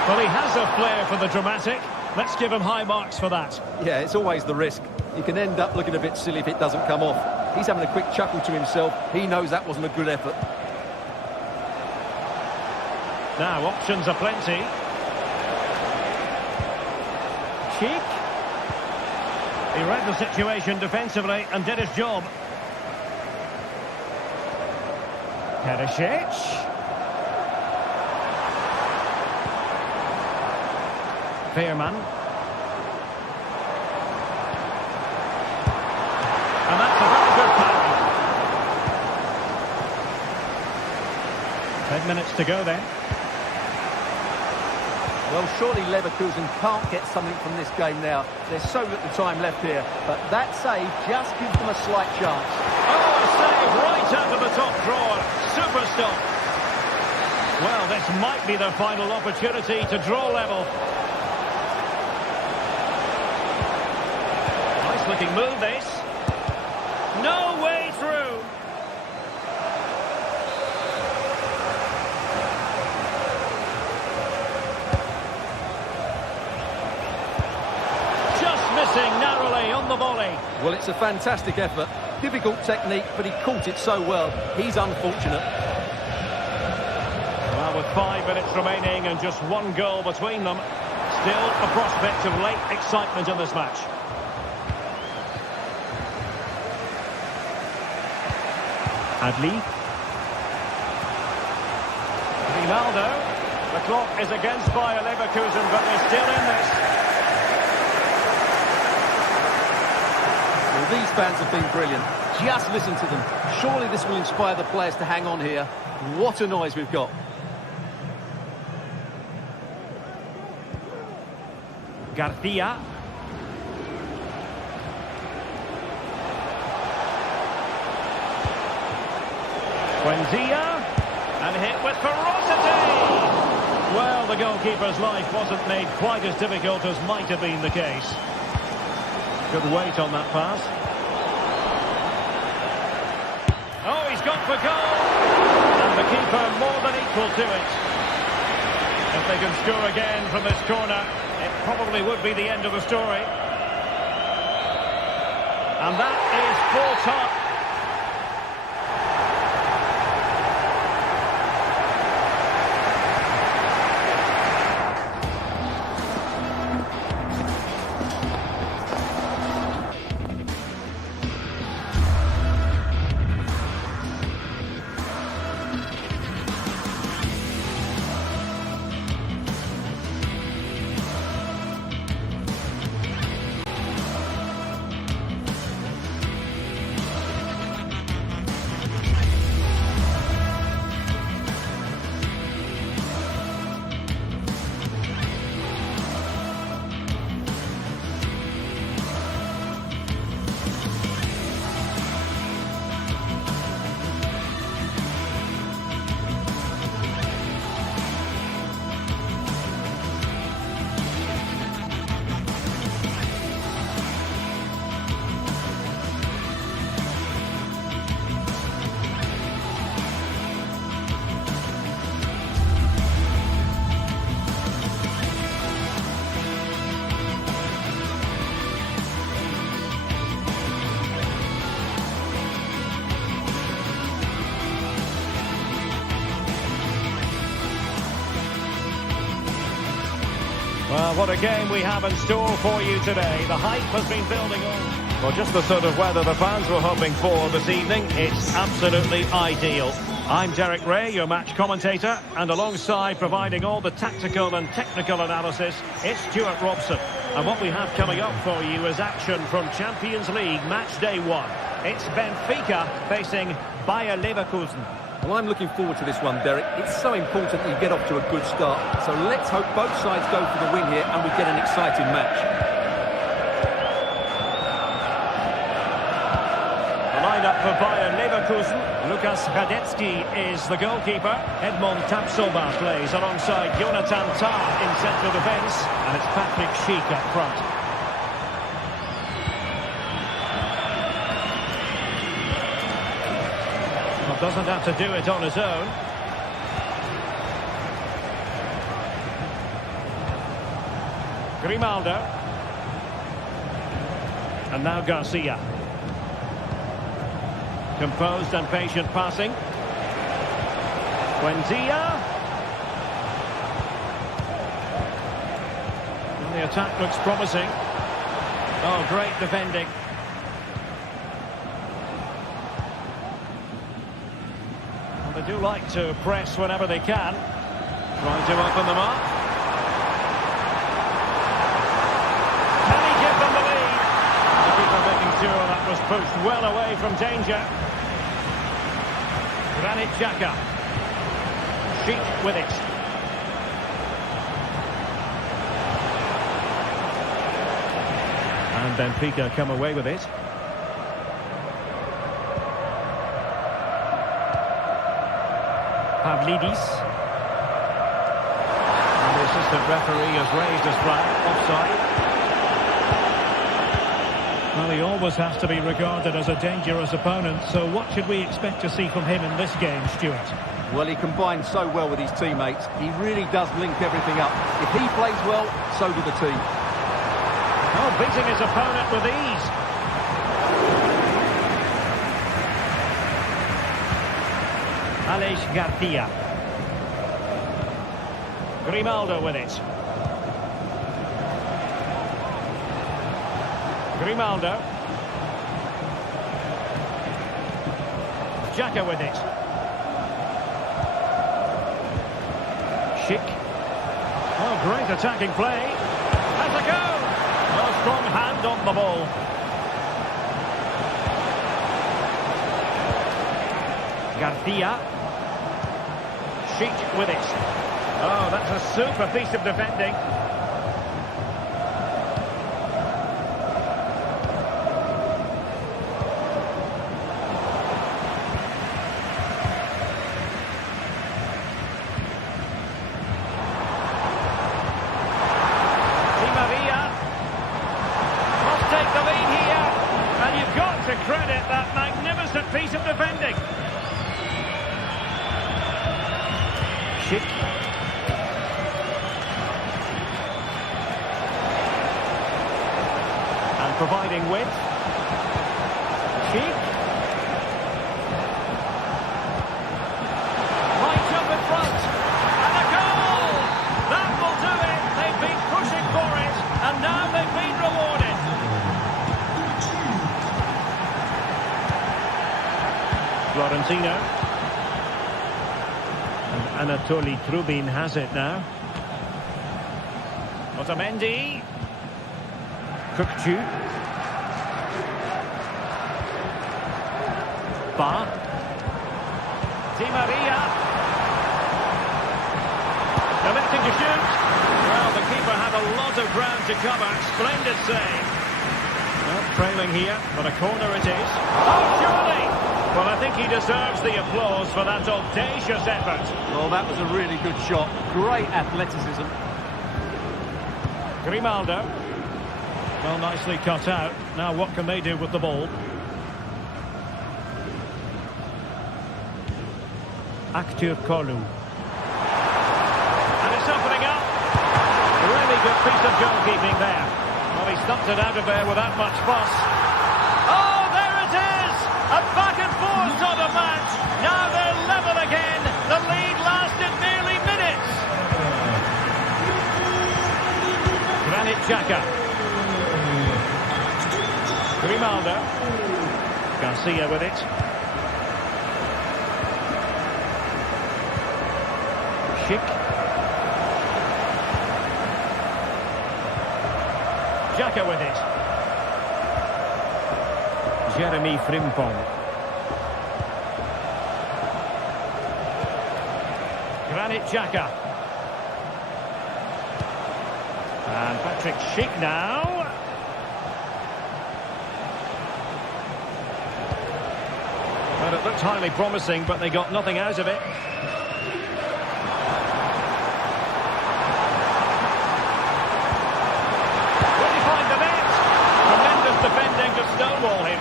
Well, he has a flair for the dramatic. Let's give him high marks for that. Yeah, it's always the risk. You can end up looking a bit silly if it doesn't come off. He's having a quick chuckle to himself. He knows that wasn't a good effort. Now, options are plenty. Cheek. He read the situation defensively and did his job. Perisic. Veerman. And that's a very good parry. 10 minutes to go then. Well, surely Leverkusen can't get something from this game now. There's so little time left here, but that save just gives them a slight chance. Oh, a save right out of the top drawer. Super stop. Well, this might be their final opportunity to draw level. Nice looking move, this. No way through. Missing narrowly on the volley. Well, it's a fantastic effort. Difficult technique, but he caught it so well. He's unfortunate. Well, with 5 minutes remaining and just one goal between them, still a prospect of late excitement in this match. Adli. Ronaldo. The clock is against Bayer Leverkusen, but they're still in this. These fans have been brilliant. Just listen to them. Surely this will inspire the players to hang on here. What a noise we've got. Garcia. Buendia. And hit with ferocity. Well, the goalkeeper's life wasn't made quite as difficult as might have been the case. Good weight on that pass. Oh, he's gone for goal! And the keeper more than equal to it. If they can score again from this corner, it probably would be the end of the story. And that is full time. Well, what a game we have in store for you today. The hype has been building on. Well, just the sort of weather the fans were hoping for this evening. It's absolutely ideal. I'm Derek Ray, your match commentator, and alongside providing all the tactical and technical analysis, it's Stuart Robson. And what we have coming up for you is action from Champions League match day 1. It's Benfica facing Bayer Leverkusen. Well, I'm looking forward to this one, Derek. It's so important that you get off to a good start. So let's hope both sides go for the win here and we get an exciting match. The Leverkusen. Lukas Radecki is the goalkeeper. Edmond Tapsoba plays alongside Jonathan Tah in central defence. And it's Patrick Schick up front. Well, doesn't have to do it on his own. Grimaldo. And now Garcia. Composed and patient passing. Buendia. And the attack looks promising. Oh, great defending. Well, they do like to press whenever they can. Trying to open them up. Can he give them the lead? The keeper making sure that was pushed well away from danger. Granit Xhaka. Schick with it. And Benfica come away with it. Pavlidis. And the assistant referee has raised his flag. Offside. Well, he always has to be regarded as a dangerous opponent, so what should we expect to see from him in this game, Stuart? Well, he combines so well with his teammates. He really does link everything up. If he plays well, so do the team. Oh, beating his opponent with ease. Aleix Garcia. Grimaldo with it. Grimaldo. Xhaka with it. Schick. Oh, great attacking play. Has a go. Oh, strong hand on the ball. Garcia. Schick with it. Oh, that's a super piece of defending. To credit that magnificent piece of defending. Schick. And providing width. Schick. Right up in front. And a goal! That will do it. They've been pushing for it. And now they've been rewarded. Florentino. And Anatoly Trubin has it now. Otamendi. Kukçu. Ba. Di Maria. Electing to shoot. Well, the keeper had a lot of ground to cover. Splendid save. Well, trailing here, but a corner it is. Oh, surely! Well, I think he deserves the applause for that audacious effort. Well, that was a really good shot. Great athleticism. Grimaldo. Well, nicely cut out. Now what can they do with the ball? Aktür Kolu. And it's opening up. Really good piece of goalkeeping there. Well, he stumped it out of there without much fuss. Oh, there it is! A back and forth sort of match. Now they're level again. The lead lasted nearly minutes. Granit Xhaka. Grimaldo. Garcia with it. Schick. Xhaka with it. Jeremy Frimpong. Granit Xhaka. And Patrick Schick now. But it looked highly promising, but they got nothing out of it. Will he find the net? Tremendous defending to stonewall him.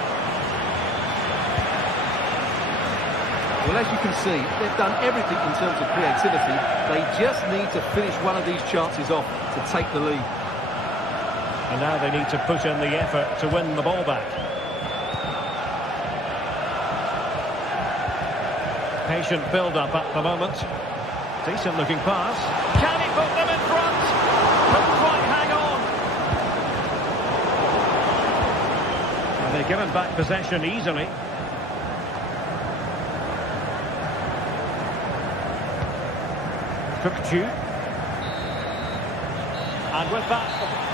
Well, as you can see, they've done everything in terms of creativity. They just need to finish one of these chances off to take the lead. And now they need to put in the effort to win the ball back. Patient build-up at the moment. Decent looking pass. Can he put them in front? Couldn't quite hang on. And they're given back possession easily. Cookchu. And with that...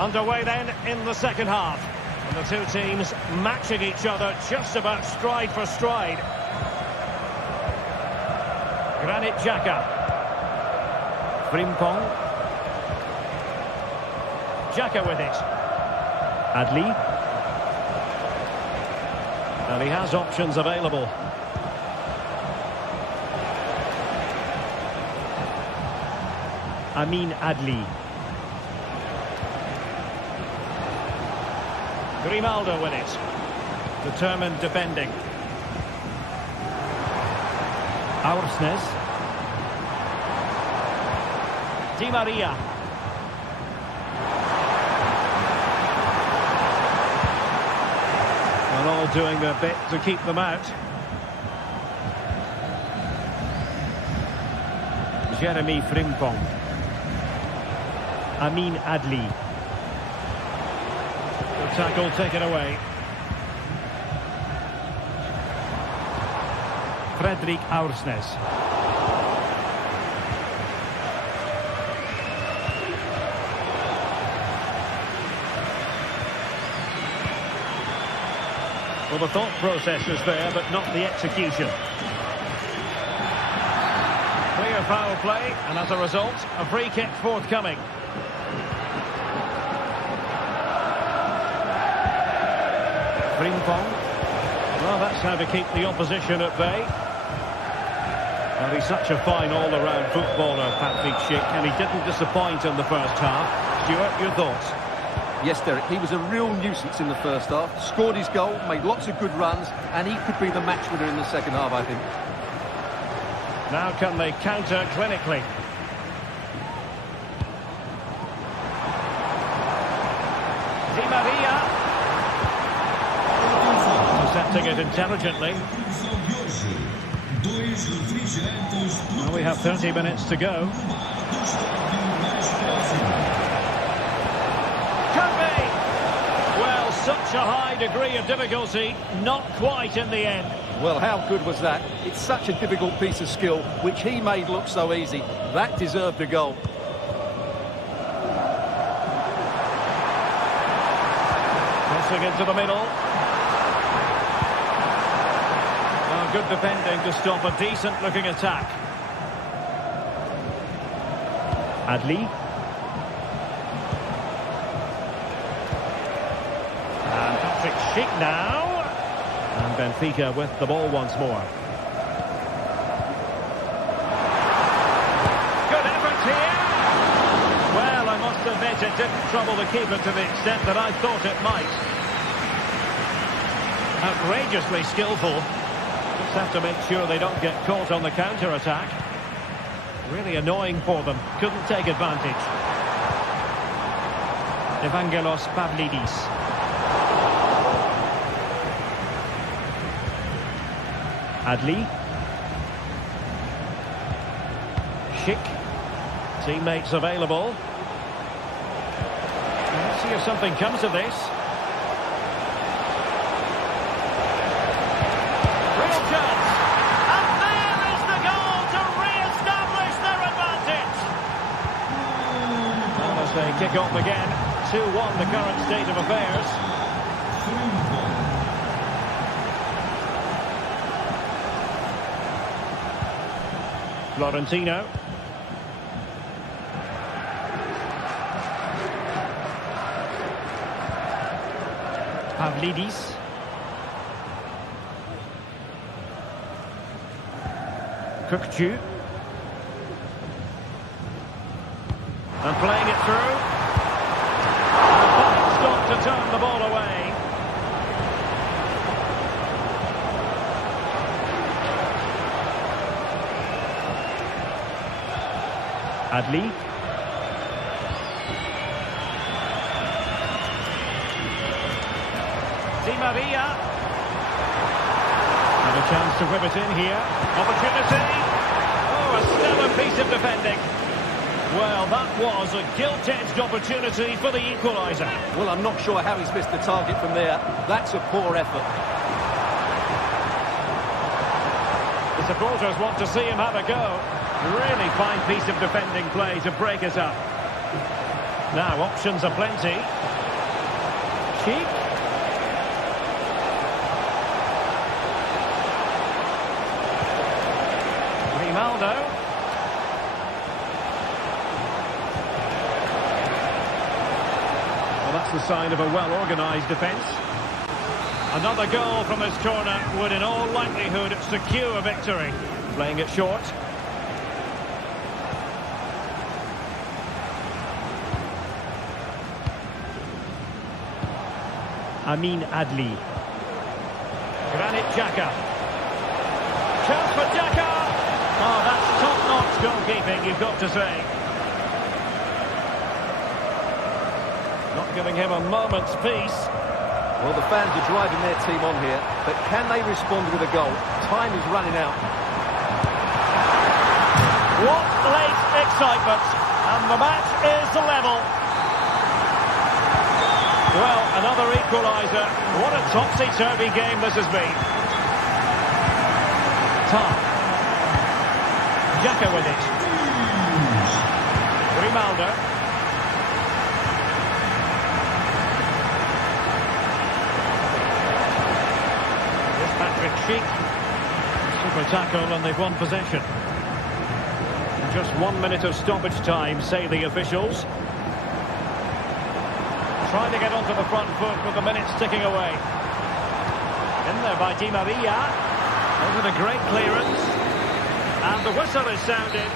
Underway then in the second half. And the two teams matching each other just about stride for stride. Granit Xhaka. Frimpong. Xhaka with it. Adli. And he has options available. Amin Adli. Grimaldo with it. Determined defending. Aursnes. Di Maria. And all doing their bit to keep them out. Jeremy Frimpong. Amin Adli. The tackle taken away. Fredrik Aursnes. Well, the thought process is there, but not the execution. Clear foul play, and as a result, a free kick forthcoming. Frimpong. Well, that's how to keep the opposition at bay. Well, he's such a fine all-around footballer, Patrick Schick, and he didn't disappoint in the first half. Stuart, your thoughts? Yes, Derek, he was a real nuisance in the first half. Scored his goal, made lots of good runs, and he could be the match winner in the second half, I think. Now can they counter clinically? Di Maria. Intercepting it intelligently. Well, we have 30 minutes to go. Well, such a high degree of difficulty, not quite in the end. Well, how good was that? It's such a difficult piece of skill, which he made look so easy. That deserved a goal. Crossing into the middle. Well, good defending to stop a decent-looking attack. Adli. And Patrick Schick now. And Benfica with the ball once more. Good effort here. Well, I must admit it didn't trouble the keeper to the extent that I thought it might. Outrageously skillful. Just have to make sure they don't get caught on the counter-attack. Really annoying for them. Couldn't take advantage. Evangelos Pavlidis. Adli. Schick. Teammates available. Let's see if something comes of this. Real chance. And there is the goal to re-establish their advantage. And as they kick off again, 2-1 the current state of affairs. Florentino. Pavlidis. Kukçu. And playing it through. And a fine stop to turn the ball away. Adli. Di Maria. And a chance to whip it in here. Opportunity. Oh, a stellar piece of defending. Well, that was a gilt-edged opportunity for the equaliser. Well, I'm not sure how he's missed the target from there. That's a poor effort. The supporters want to see him have a go. Really fine piece of defending play to break us up. Now, options are plenty. Cheek. Ronaldo. Well, that's the sign of a well-organised defence. Another goal from this corner would in all likelihood secure a victory. Playing it short. Amin Adli. Granit Xhaka. Chance for Xhaka. Oh, that's top-notch goalkeeping, you've got to say. Not giving him a moment's peace. Well, the fans are driving their team on here, but can they respond with a goal? Time is running out. What late excitement, and the match is level. Well, another equaliser. What a topsy-turvy game this has been. Tom. Xhaka with it. Ronaldo. Here's Patrick Schick. Super tackle and they've won possession. Just 1 minute of stoppage time, say the officials. Trying to get onto the front foot with the minutes ticking away. In there by Di Maria. Over the great clearance. And the whistle is sounded.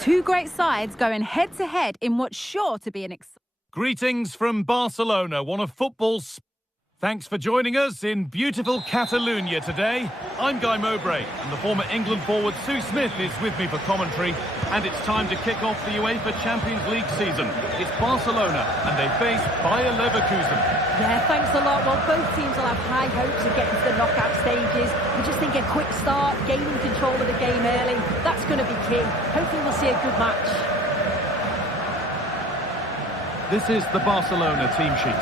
Two great sides going head-to-head in what's sure to be an exciting... Greetings from Barcelona, one of football's... Thanks for joining us in beautiful Catalonia today. I'm Guy Mowbray, and the former England forward Sue Smith is with me for commentary. And it's time to kick off the UEFA Champions League season. It's Barcelona, and they face Bayer Leverkusen. Yeah, thanks a lot. Well, both teams will have high hopes of getting to the knockout stages. We just think a quick start, gaining control of the game early, that's going to be key. Hopefully we'll see a good match. This is the Barcelona team sheet.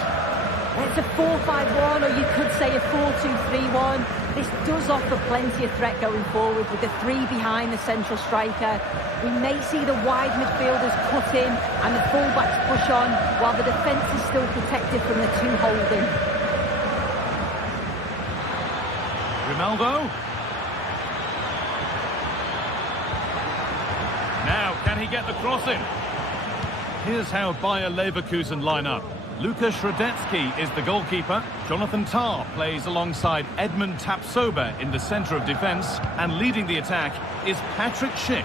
It's a 4-5-1, or you could say a 4-2-3-1. This does offer plenty of threat going forward with the three behind the central striker. We may see the wide midfielders cut in and the fullbacks push on, while the defence is still protected from the two holding. Ronaldo. Now, can he get the cross in? Here's how Bayer Leverkusen line up. Luka Środecki is the goalkeeper. Jonathan Tah plays alongside Edmund Tapsoba in the centre of defence. And leading the attack is Patrick Schick.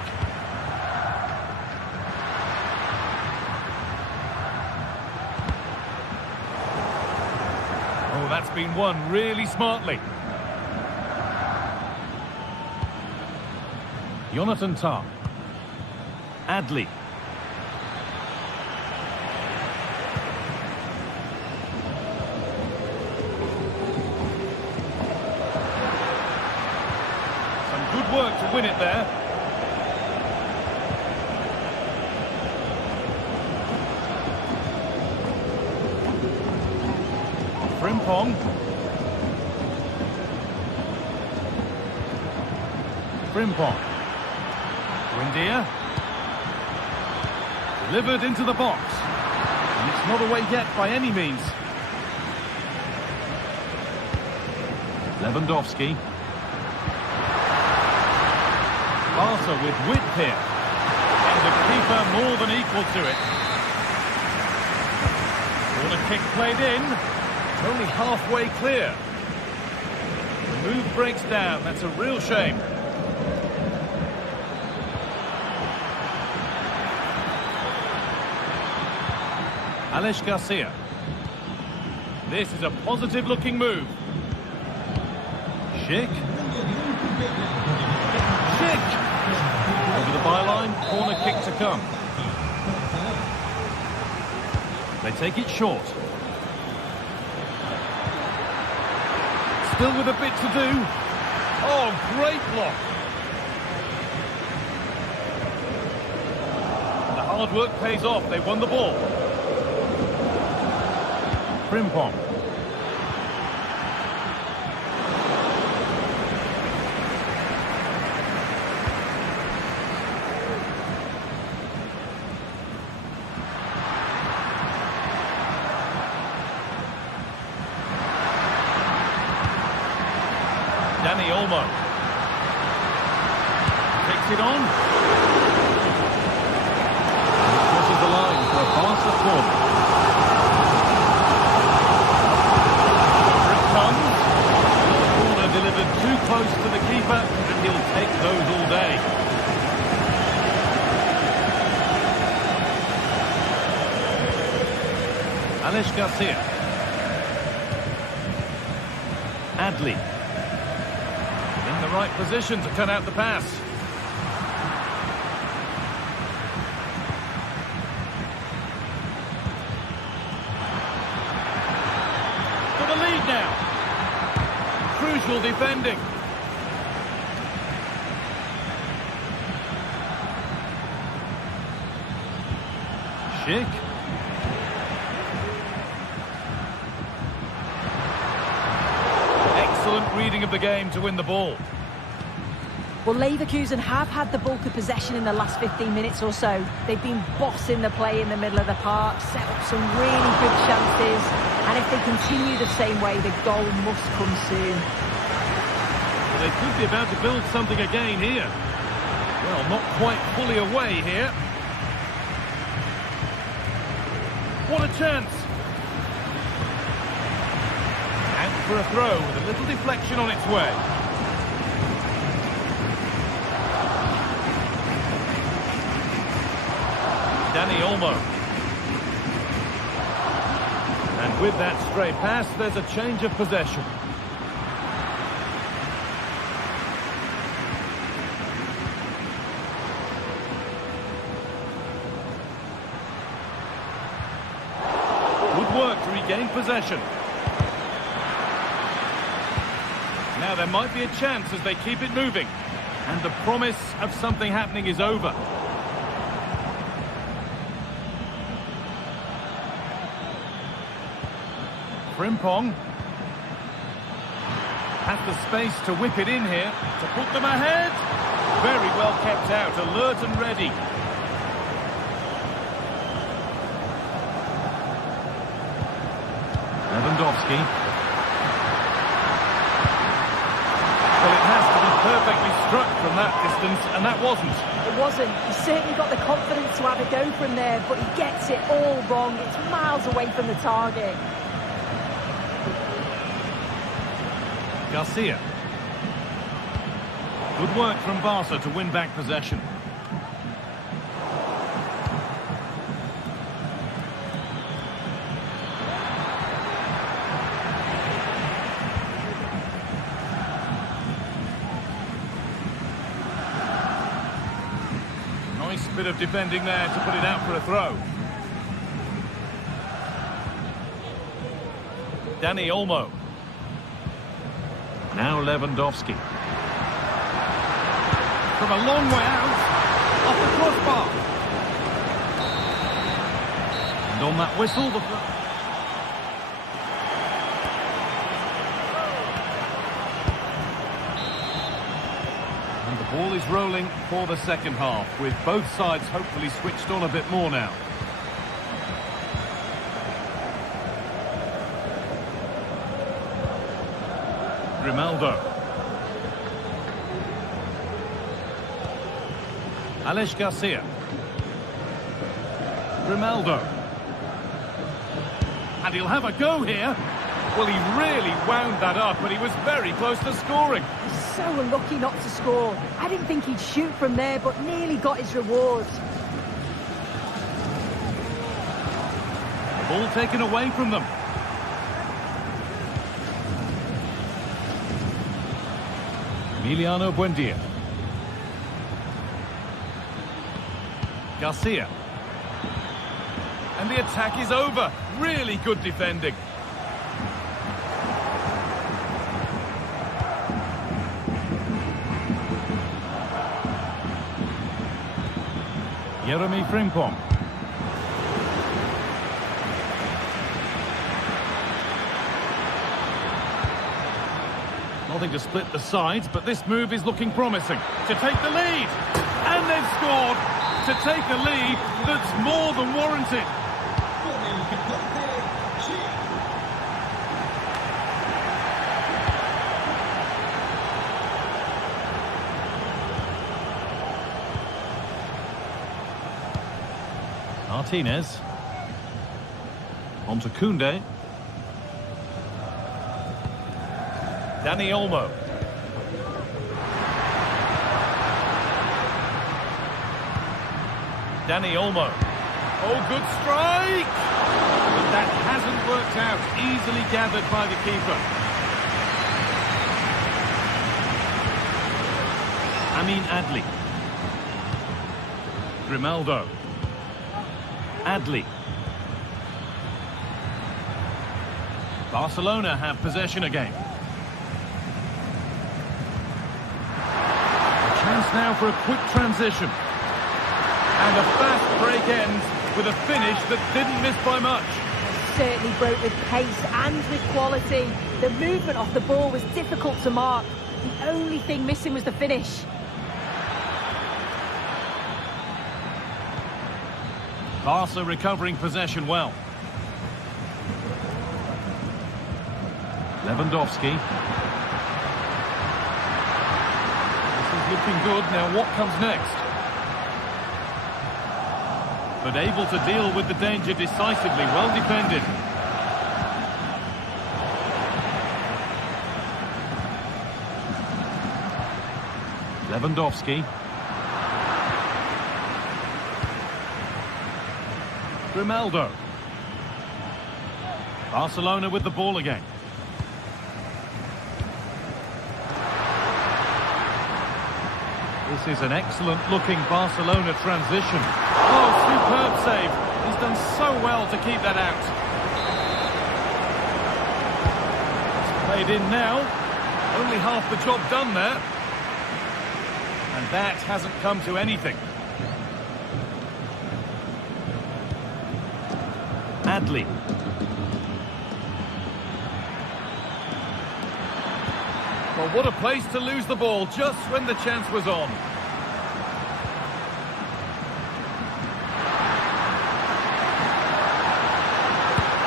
Oh, that's been won really smartly. Jonathan Tah. Adli. Good work to win it there. Frimpong. Frimpong. Buendia. Delivered into the box. And it's not away yet by any means. Lewandowski. Barca with width here. And the keeper more than equal to it. Corner kick played in. It's only halfway clear. The move breaks down. That's a real shame. Alex Garcia. This is a positive looking move. Schick. Over the byline, corner kick to come. They take it short. Still with a bit to do. Oh, great block. The hard work pays off. They won the ball. Frimpong. Dani Olmo. Takes it on. Crosses the line for a Barca corner. Here it comes. The corner delivered too close to the keeper, and he'll take those all day. Alex Garcia. Adli. In the right position to cut out the pass. For the lead now. Crucial defending. Schick. Excellent reading of the game to win the ball. Well, Leverkusen have had the bulk of possession in the last 15 minutes or so. They've been bossing the play in the middle of the park, set up some really good chances, and if they continue the same way, the goal must come soon. They could be about to build something again here. Well, not quite fully away here. What a chance! And for a throw with a little deflection on its way. Dani Olmo. And with that stray pass, there's a change of possession. Good work to regain possession. Now there might be a chance as they keep it moving. And the promise of something happening is over. Frimpong. Has the space to whip it in here, to put them ahead. Very well kept out, alert and ready. Lewandowski. Well, it has to be perfectly struck from that distance, and that wasn't. It wasn't. He certainly got the confidence to have a go from there, but he gets it all wrong. It's miles away from the target. Garcia. Good work from Barca to win back possession. Nice bit of defending there to put it out for a throw. Dani Olmo. Now Lewandowski. From a long way out, off the crossbar. And on that whistle, and the ball is rolling for the second half, with both sides hopefully switched on a bit more now. Grimaldo. Alex Garcia. Grimaldo. And he'll have a go here. Well, he really wound that up, but he was very close to scoring. He's so unlucky not to score. I didn't think he'd shoot from there, but nearly got his reward. The ball taken away from them. Emiliano Buendia. Garcia. And the attack is over. Really good defending. Jeremy Frimpong. Nothing to split the sides, but this move is looking promising. To take the lead. And they've scored. To take a lead that's more than warranted. Martinez. On to Koundé. Dani Olmo. Dani Olmo. Oh, good strike! But that hasn't worked out. Easily gathered by the keeper. Amin Adli. Grimaldo. Adli. Barcelona have possession again. A chance now for a quick transition. And a fast break ends with a finish that didn't miss by much. Certainly broke with pace and with quality. The movement off the ball was difficult to mark. The only thing missing was the finish. Barca recovering possession well. Lewandowski. This is looking good. Now what comes next? But able to deal with the danger decisively. Well defended. Lewandowski. Grimaldo. Barcelona with the ball again. This is an excellent looking Barcelona transition. Oh, superb save. He's done so well to keep that out. It's played in now. Only half the job done there. And that hasn't come to anything. Adli. Well, what a place to lose the ball just when the chance was on.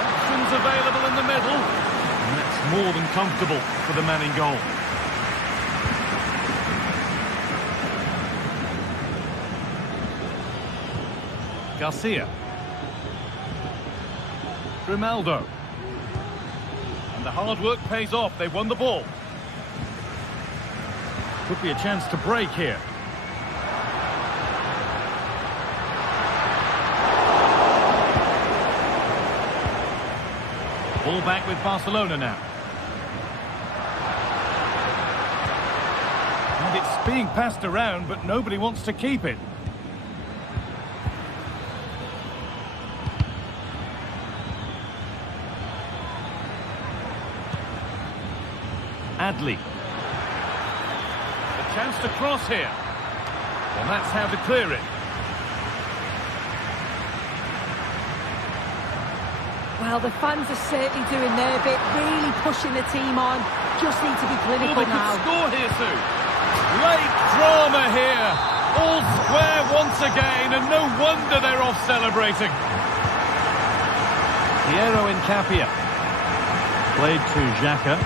Options available in the middle. And that's more than comfortable for the man in goal. Garcia. Grimaldo. And the hard work pays off. They won the ball. Could be a chance to break here. Ball back with Barcelona now. And it's being passed around, but nobody wants to keep it. Adley. A chance to cross here. Well, that's how to clear it. Well, the fans are certainly doing their bit, really pushing the team on. Just need to be clinical they now. Could score here, Sue. Late drama here. All square once again, and no wonder they're off celebrating. Piero Incapia. Played to Xhaka.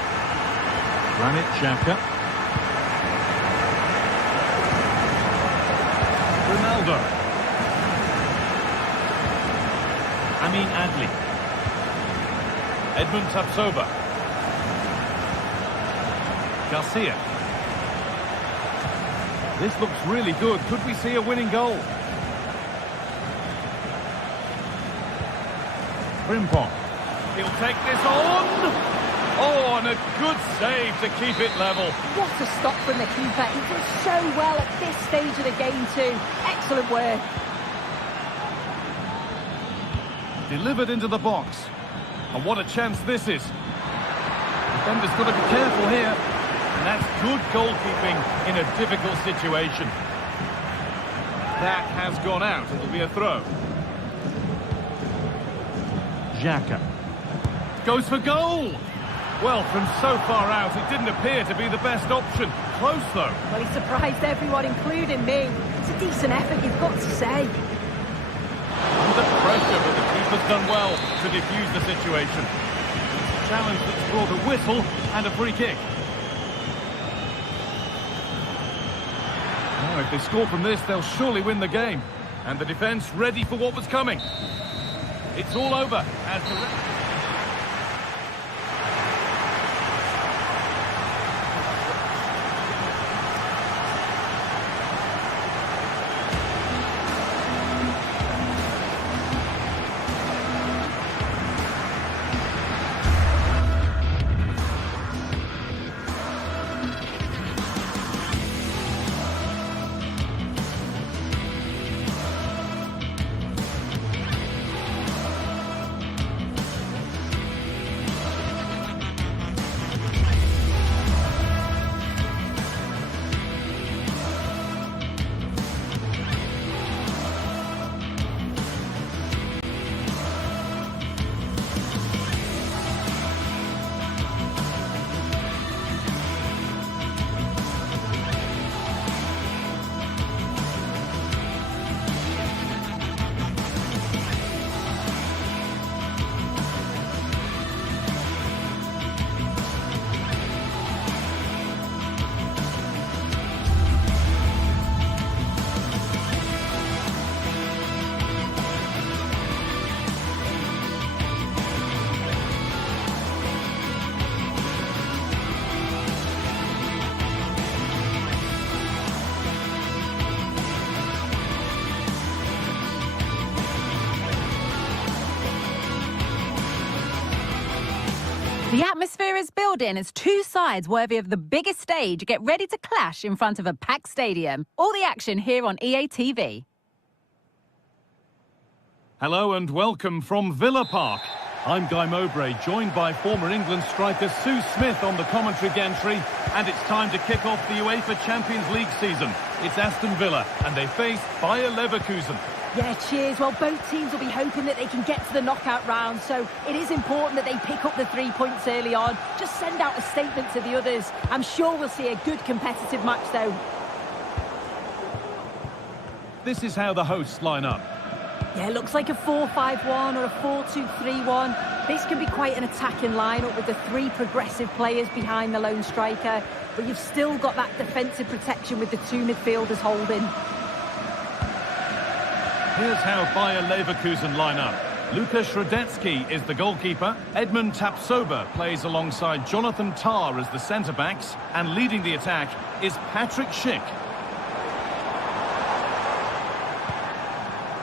Granit Xhaka. Ronaldo. Amin Adli. Edmund Tapsoba. Garcia. This looks really good. Could we see a winning goal? Frimpong. He'll take this on. Oh, and a good save to keep it level. What a stop from the keeper. He does so well at this stage of the game too. Excellent work. Delivered into the box. And what a chance this is. Defender's got to be careful here. And that's good goalkeeping in a difficult situation. That has gone out. It'll be a throw. Xhaka. Goes for goal. Well, from so far out, it didn't appear to be the best option. Close, though. Well, he surprised everyone, including me. It's a decent effort, you've got to say. Under pressure, but the keeper's done well to defuse the situation. It's a challenge that's brought a whistle and a free kick. Now, if they score from this, they'll surely win the game. And the defence ready for what was coming. It's all over as the... The atmosphere is building as two sides worthy of the biggest stage get ready to clash in front of a packed stadium. All the action here on EA TV. Hello and welcome from Villa Park. I'm Guy Mowbray, joined by former England striker Sue Smith on the commentary gantry, and it's time to kick off the UEFA Champions League season. It's Aston Villa, and they face Bayer Leverkusen. Yeah, cheers. Well, both teams will be hoping that they can get to the knockout round, so it is important that they pick up the 3 points early on. Just send out a statement to the others. I'm sure we'll see a good competitive match, though. This is how the hosts line up. Yeah, looks like a 4-5-1 or a 4-2-3-1. This can be quite an attacking lineup with the 3 progressive players behind the lone striker, but you've still got that defensive protection with the 2 midfielders holding. Here's how Bayer Leverkusen line up. Lukas Radetzky is the goalkeeper. Edmund Tapsoba plays alongside Jonathan Tah as the centre-backs. And leading the attack is Patrick Schick.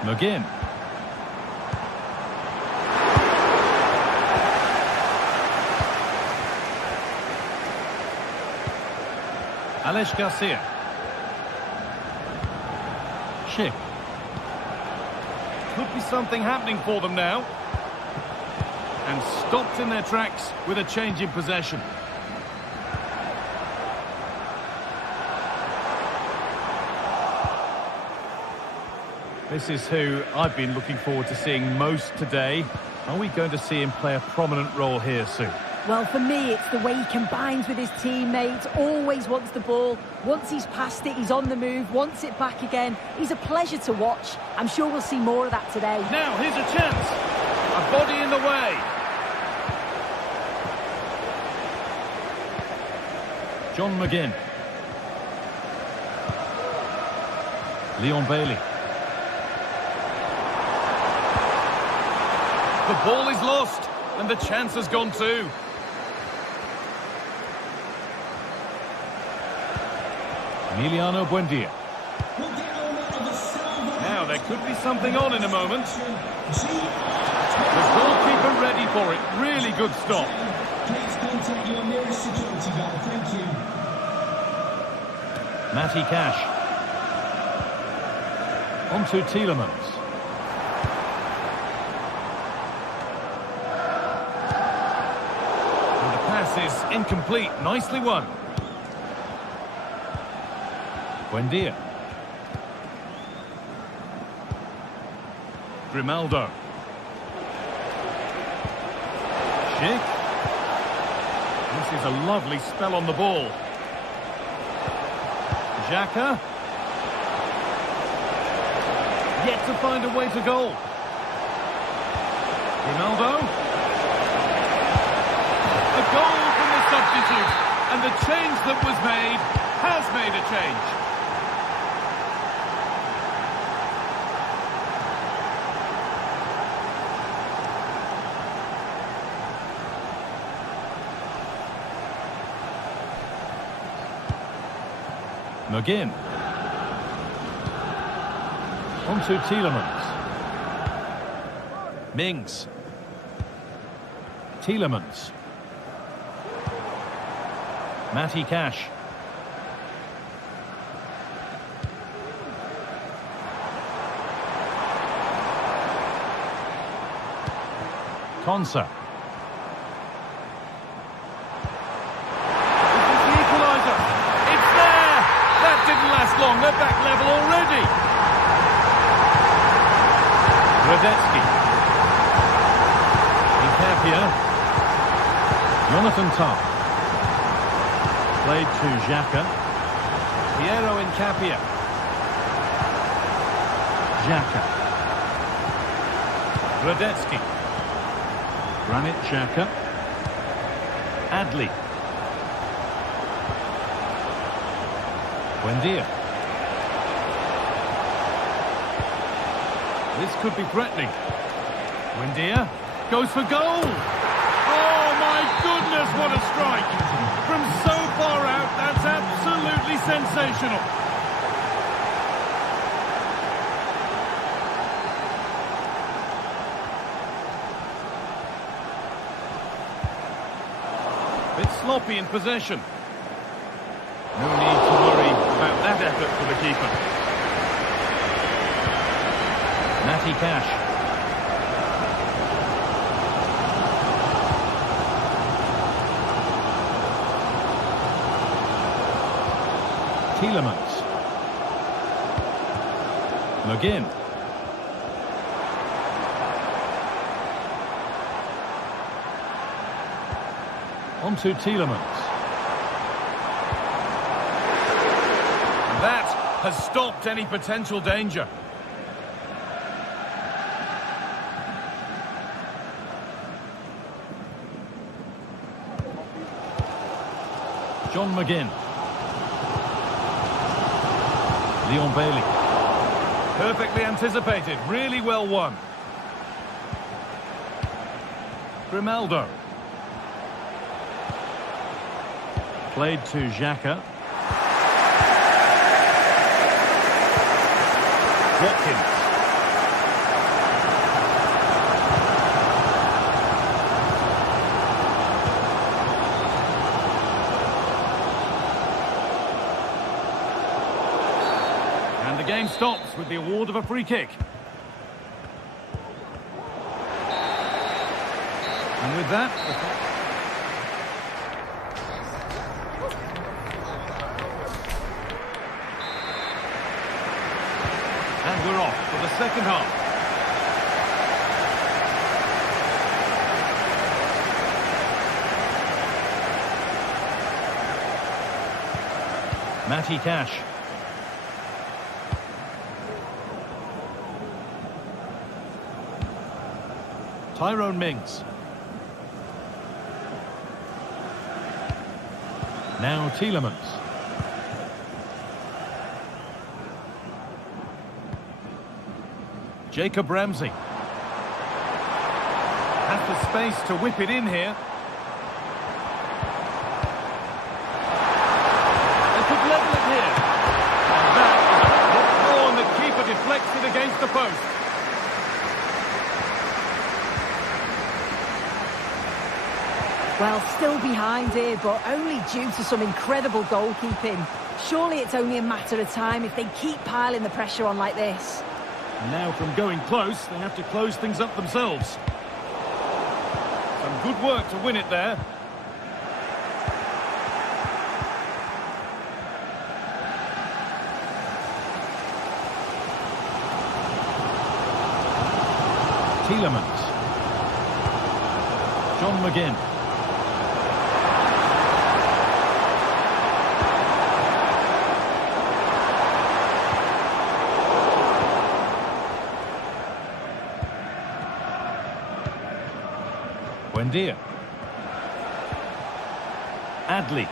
McGinn. Alex Garcia. Schick. Could be something happening for them now. And stopped in their tracks with a change in possession. This is who I've been looking forward to seeing most today. Are we going to see him play a prominent role here soon? Well, for me, it's the way he combines with his teammates, always wants the ball. Once he's passed it, he's on the move, wants it back again. He's a pleasure to watch. I'm sure we'll see more of that today. Now, here's a chance. A body in the way. John McGinn. Leon Bailey. The ball is lost, and the chance has gone too. Emiliano Buendia. Now, there could be something on in a moment. The goalkeeper ready for it. Really good stop. Please contact your nearest security guard. Thank you. Matty Cash. On to Tielemans. And the pass is incomplete. Nicely won. Buendia. Grimaldo. Schick. This is a lovely spell on the ball. Xhaka. Yet to find a way to goal. Ronaldo. A goal from the substitute. And the change that was made has made a change. McGinn. On to Tielemans. Mings. Tielemans. Matty Cash. Konsa. Last long, they're back level already. Radetzky. Incapia. Jonathan Tah. Played to Xhaka. Piero Incapia. Xhaka. Radetzky. Granit Xhaka. Adli. Buendia. This could be threatening. Buendia goes for goal. Oh my goodness, what a strike. From so far out, that's absolutely sensational. Bit sloppy in possession. No need to worry about that effort for the keeper. Matty Cash. Tielemans. McGinn. On to Tielemans. That has stopped any potential danger. John McGinn. Leon Bailey. Perfectly anticipated, really well won. Grimaldo. Played to Xhaka. Watkins. And the game stops with the award of a free kick. And with that... And we're off for the second half. Matty Cash. Tyrone Mings. Now Tielemans. Jacob Ramsey. Has the space to whip it in here. They could level it here. And that is a hit throw, and the keeper deflects it against the post. Well, still behind here, but only due to some incredible goalkeeping. Surely it's only a matter of time if they keep piling the pressure on like this. And now from going close, they have to close things up themselves. Some good work to win it there. Tielemans. John McGinn. Buendia. Adley.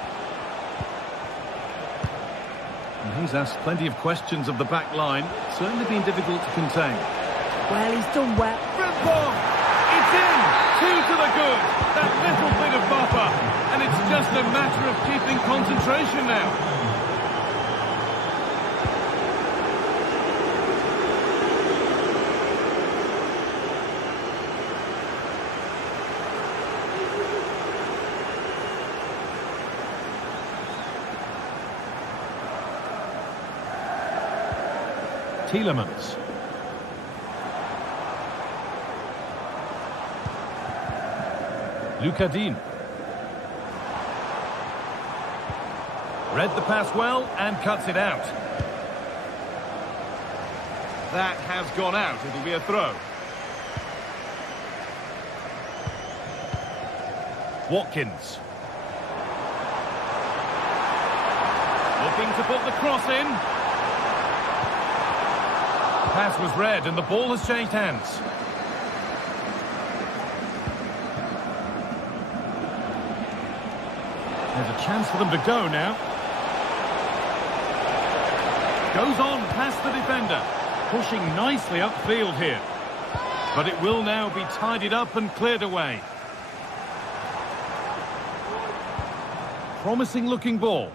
And he's asked plenty of questions of the back line. Certainly been difficult to contain. Well, he's done well. Frimpong! It's in! 2 to the good! That little bit of buffer. And it's just a matter of keeping concentration now. Tielemans. Lucas Digne. Read the pass well and cuts it out. That has gone out. It'll be a throw. Watkins. Looking to put the cross in. Pass was read and the ball has changed hands. There's a chance for them to go now. Goes on past the defender. Pushing nicely upfield here. But it will now be tidied up and cleared away. Promising looking ball.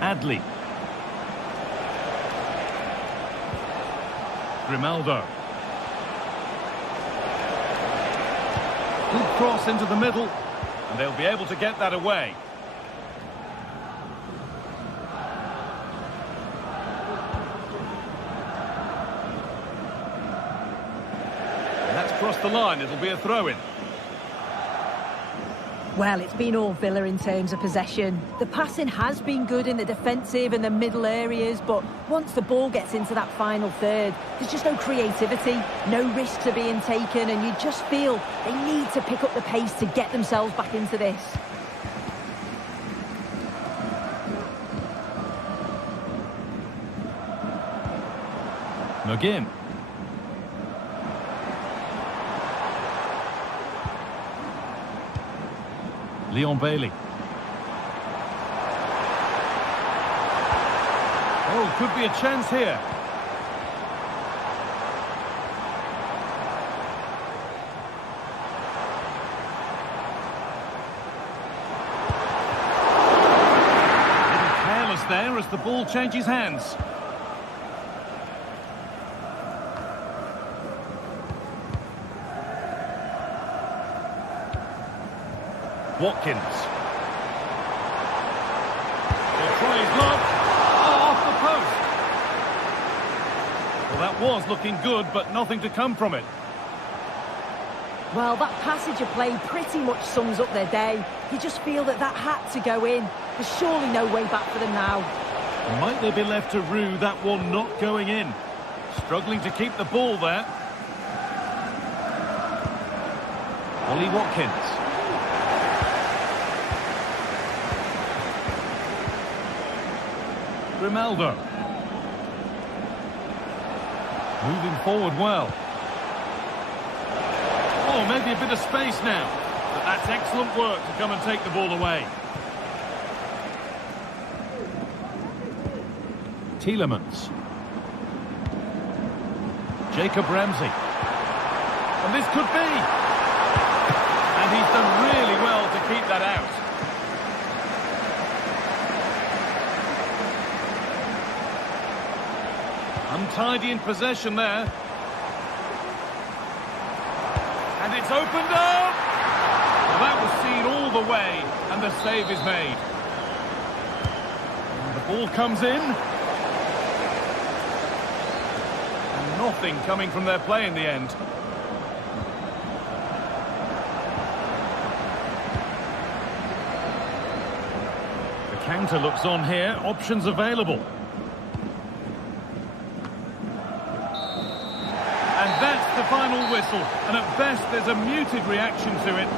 Adley. Grimaldo. Good cross into the middle, and they'll be able to get that away. And that's crossed the line. It'll be a throw-in. Well, it's been all Villa in terms of possession. The passing has been good in the defensive and the middle areas, but once the ball gets into that final third, there's just no creativity, no risks are being taken, and you just feel they need to pick up the pace to get themselves back into this. McGinn. Leon Bailey. Oh, could be a chance here. A little careless there as the ball changes hands. Watkins. He'll try his luck. Oh, off the post. Well, that was looking good, but nothing to come from it. Well, that passage of play pretty much sums up their day. You just feel that had to go in. There's surely no way back for them now. Might they be left to rue that one not going in? Struggling to keep the ball there. Ollie Watkins. Grimaldo. Moving forward well. Oh, maybe a bit of space now. But that's excellent work to come and take the ball away. Tielemans. Jacob Ramsey. And this could be. And he's done really well to keep that out. Untidy in possession there. And it's opened up! Well, that was seen all the way, and the save is made. And the ball comes in. And nothing coming from their play in the end. The counter looks on here, options available. And that's the final whistle, and at best there's a muted reaction to it.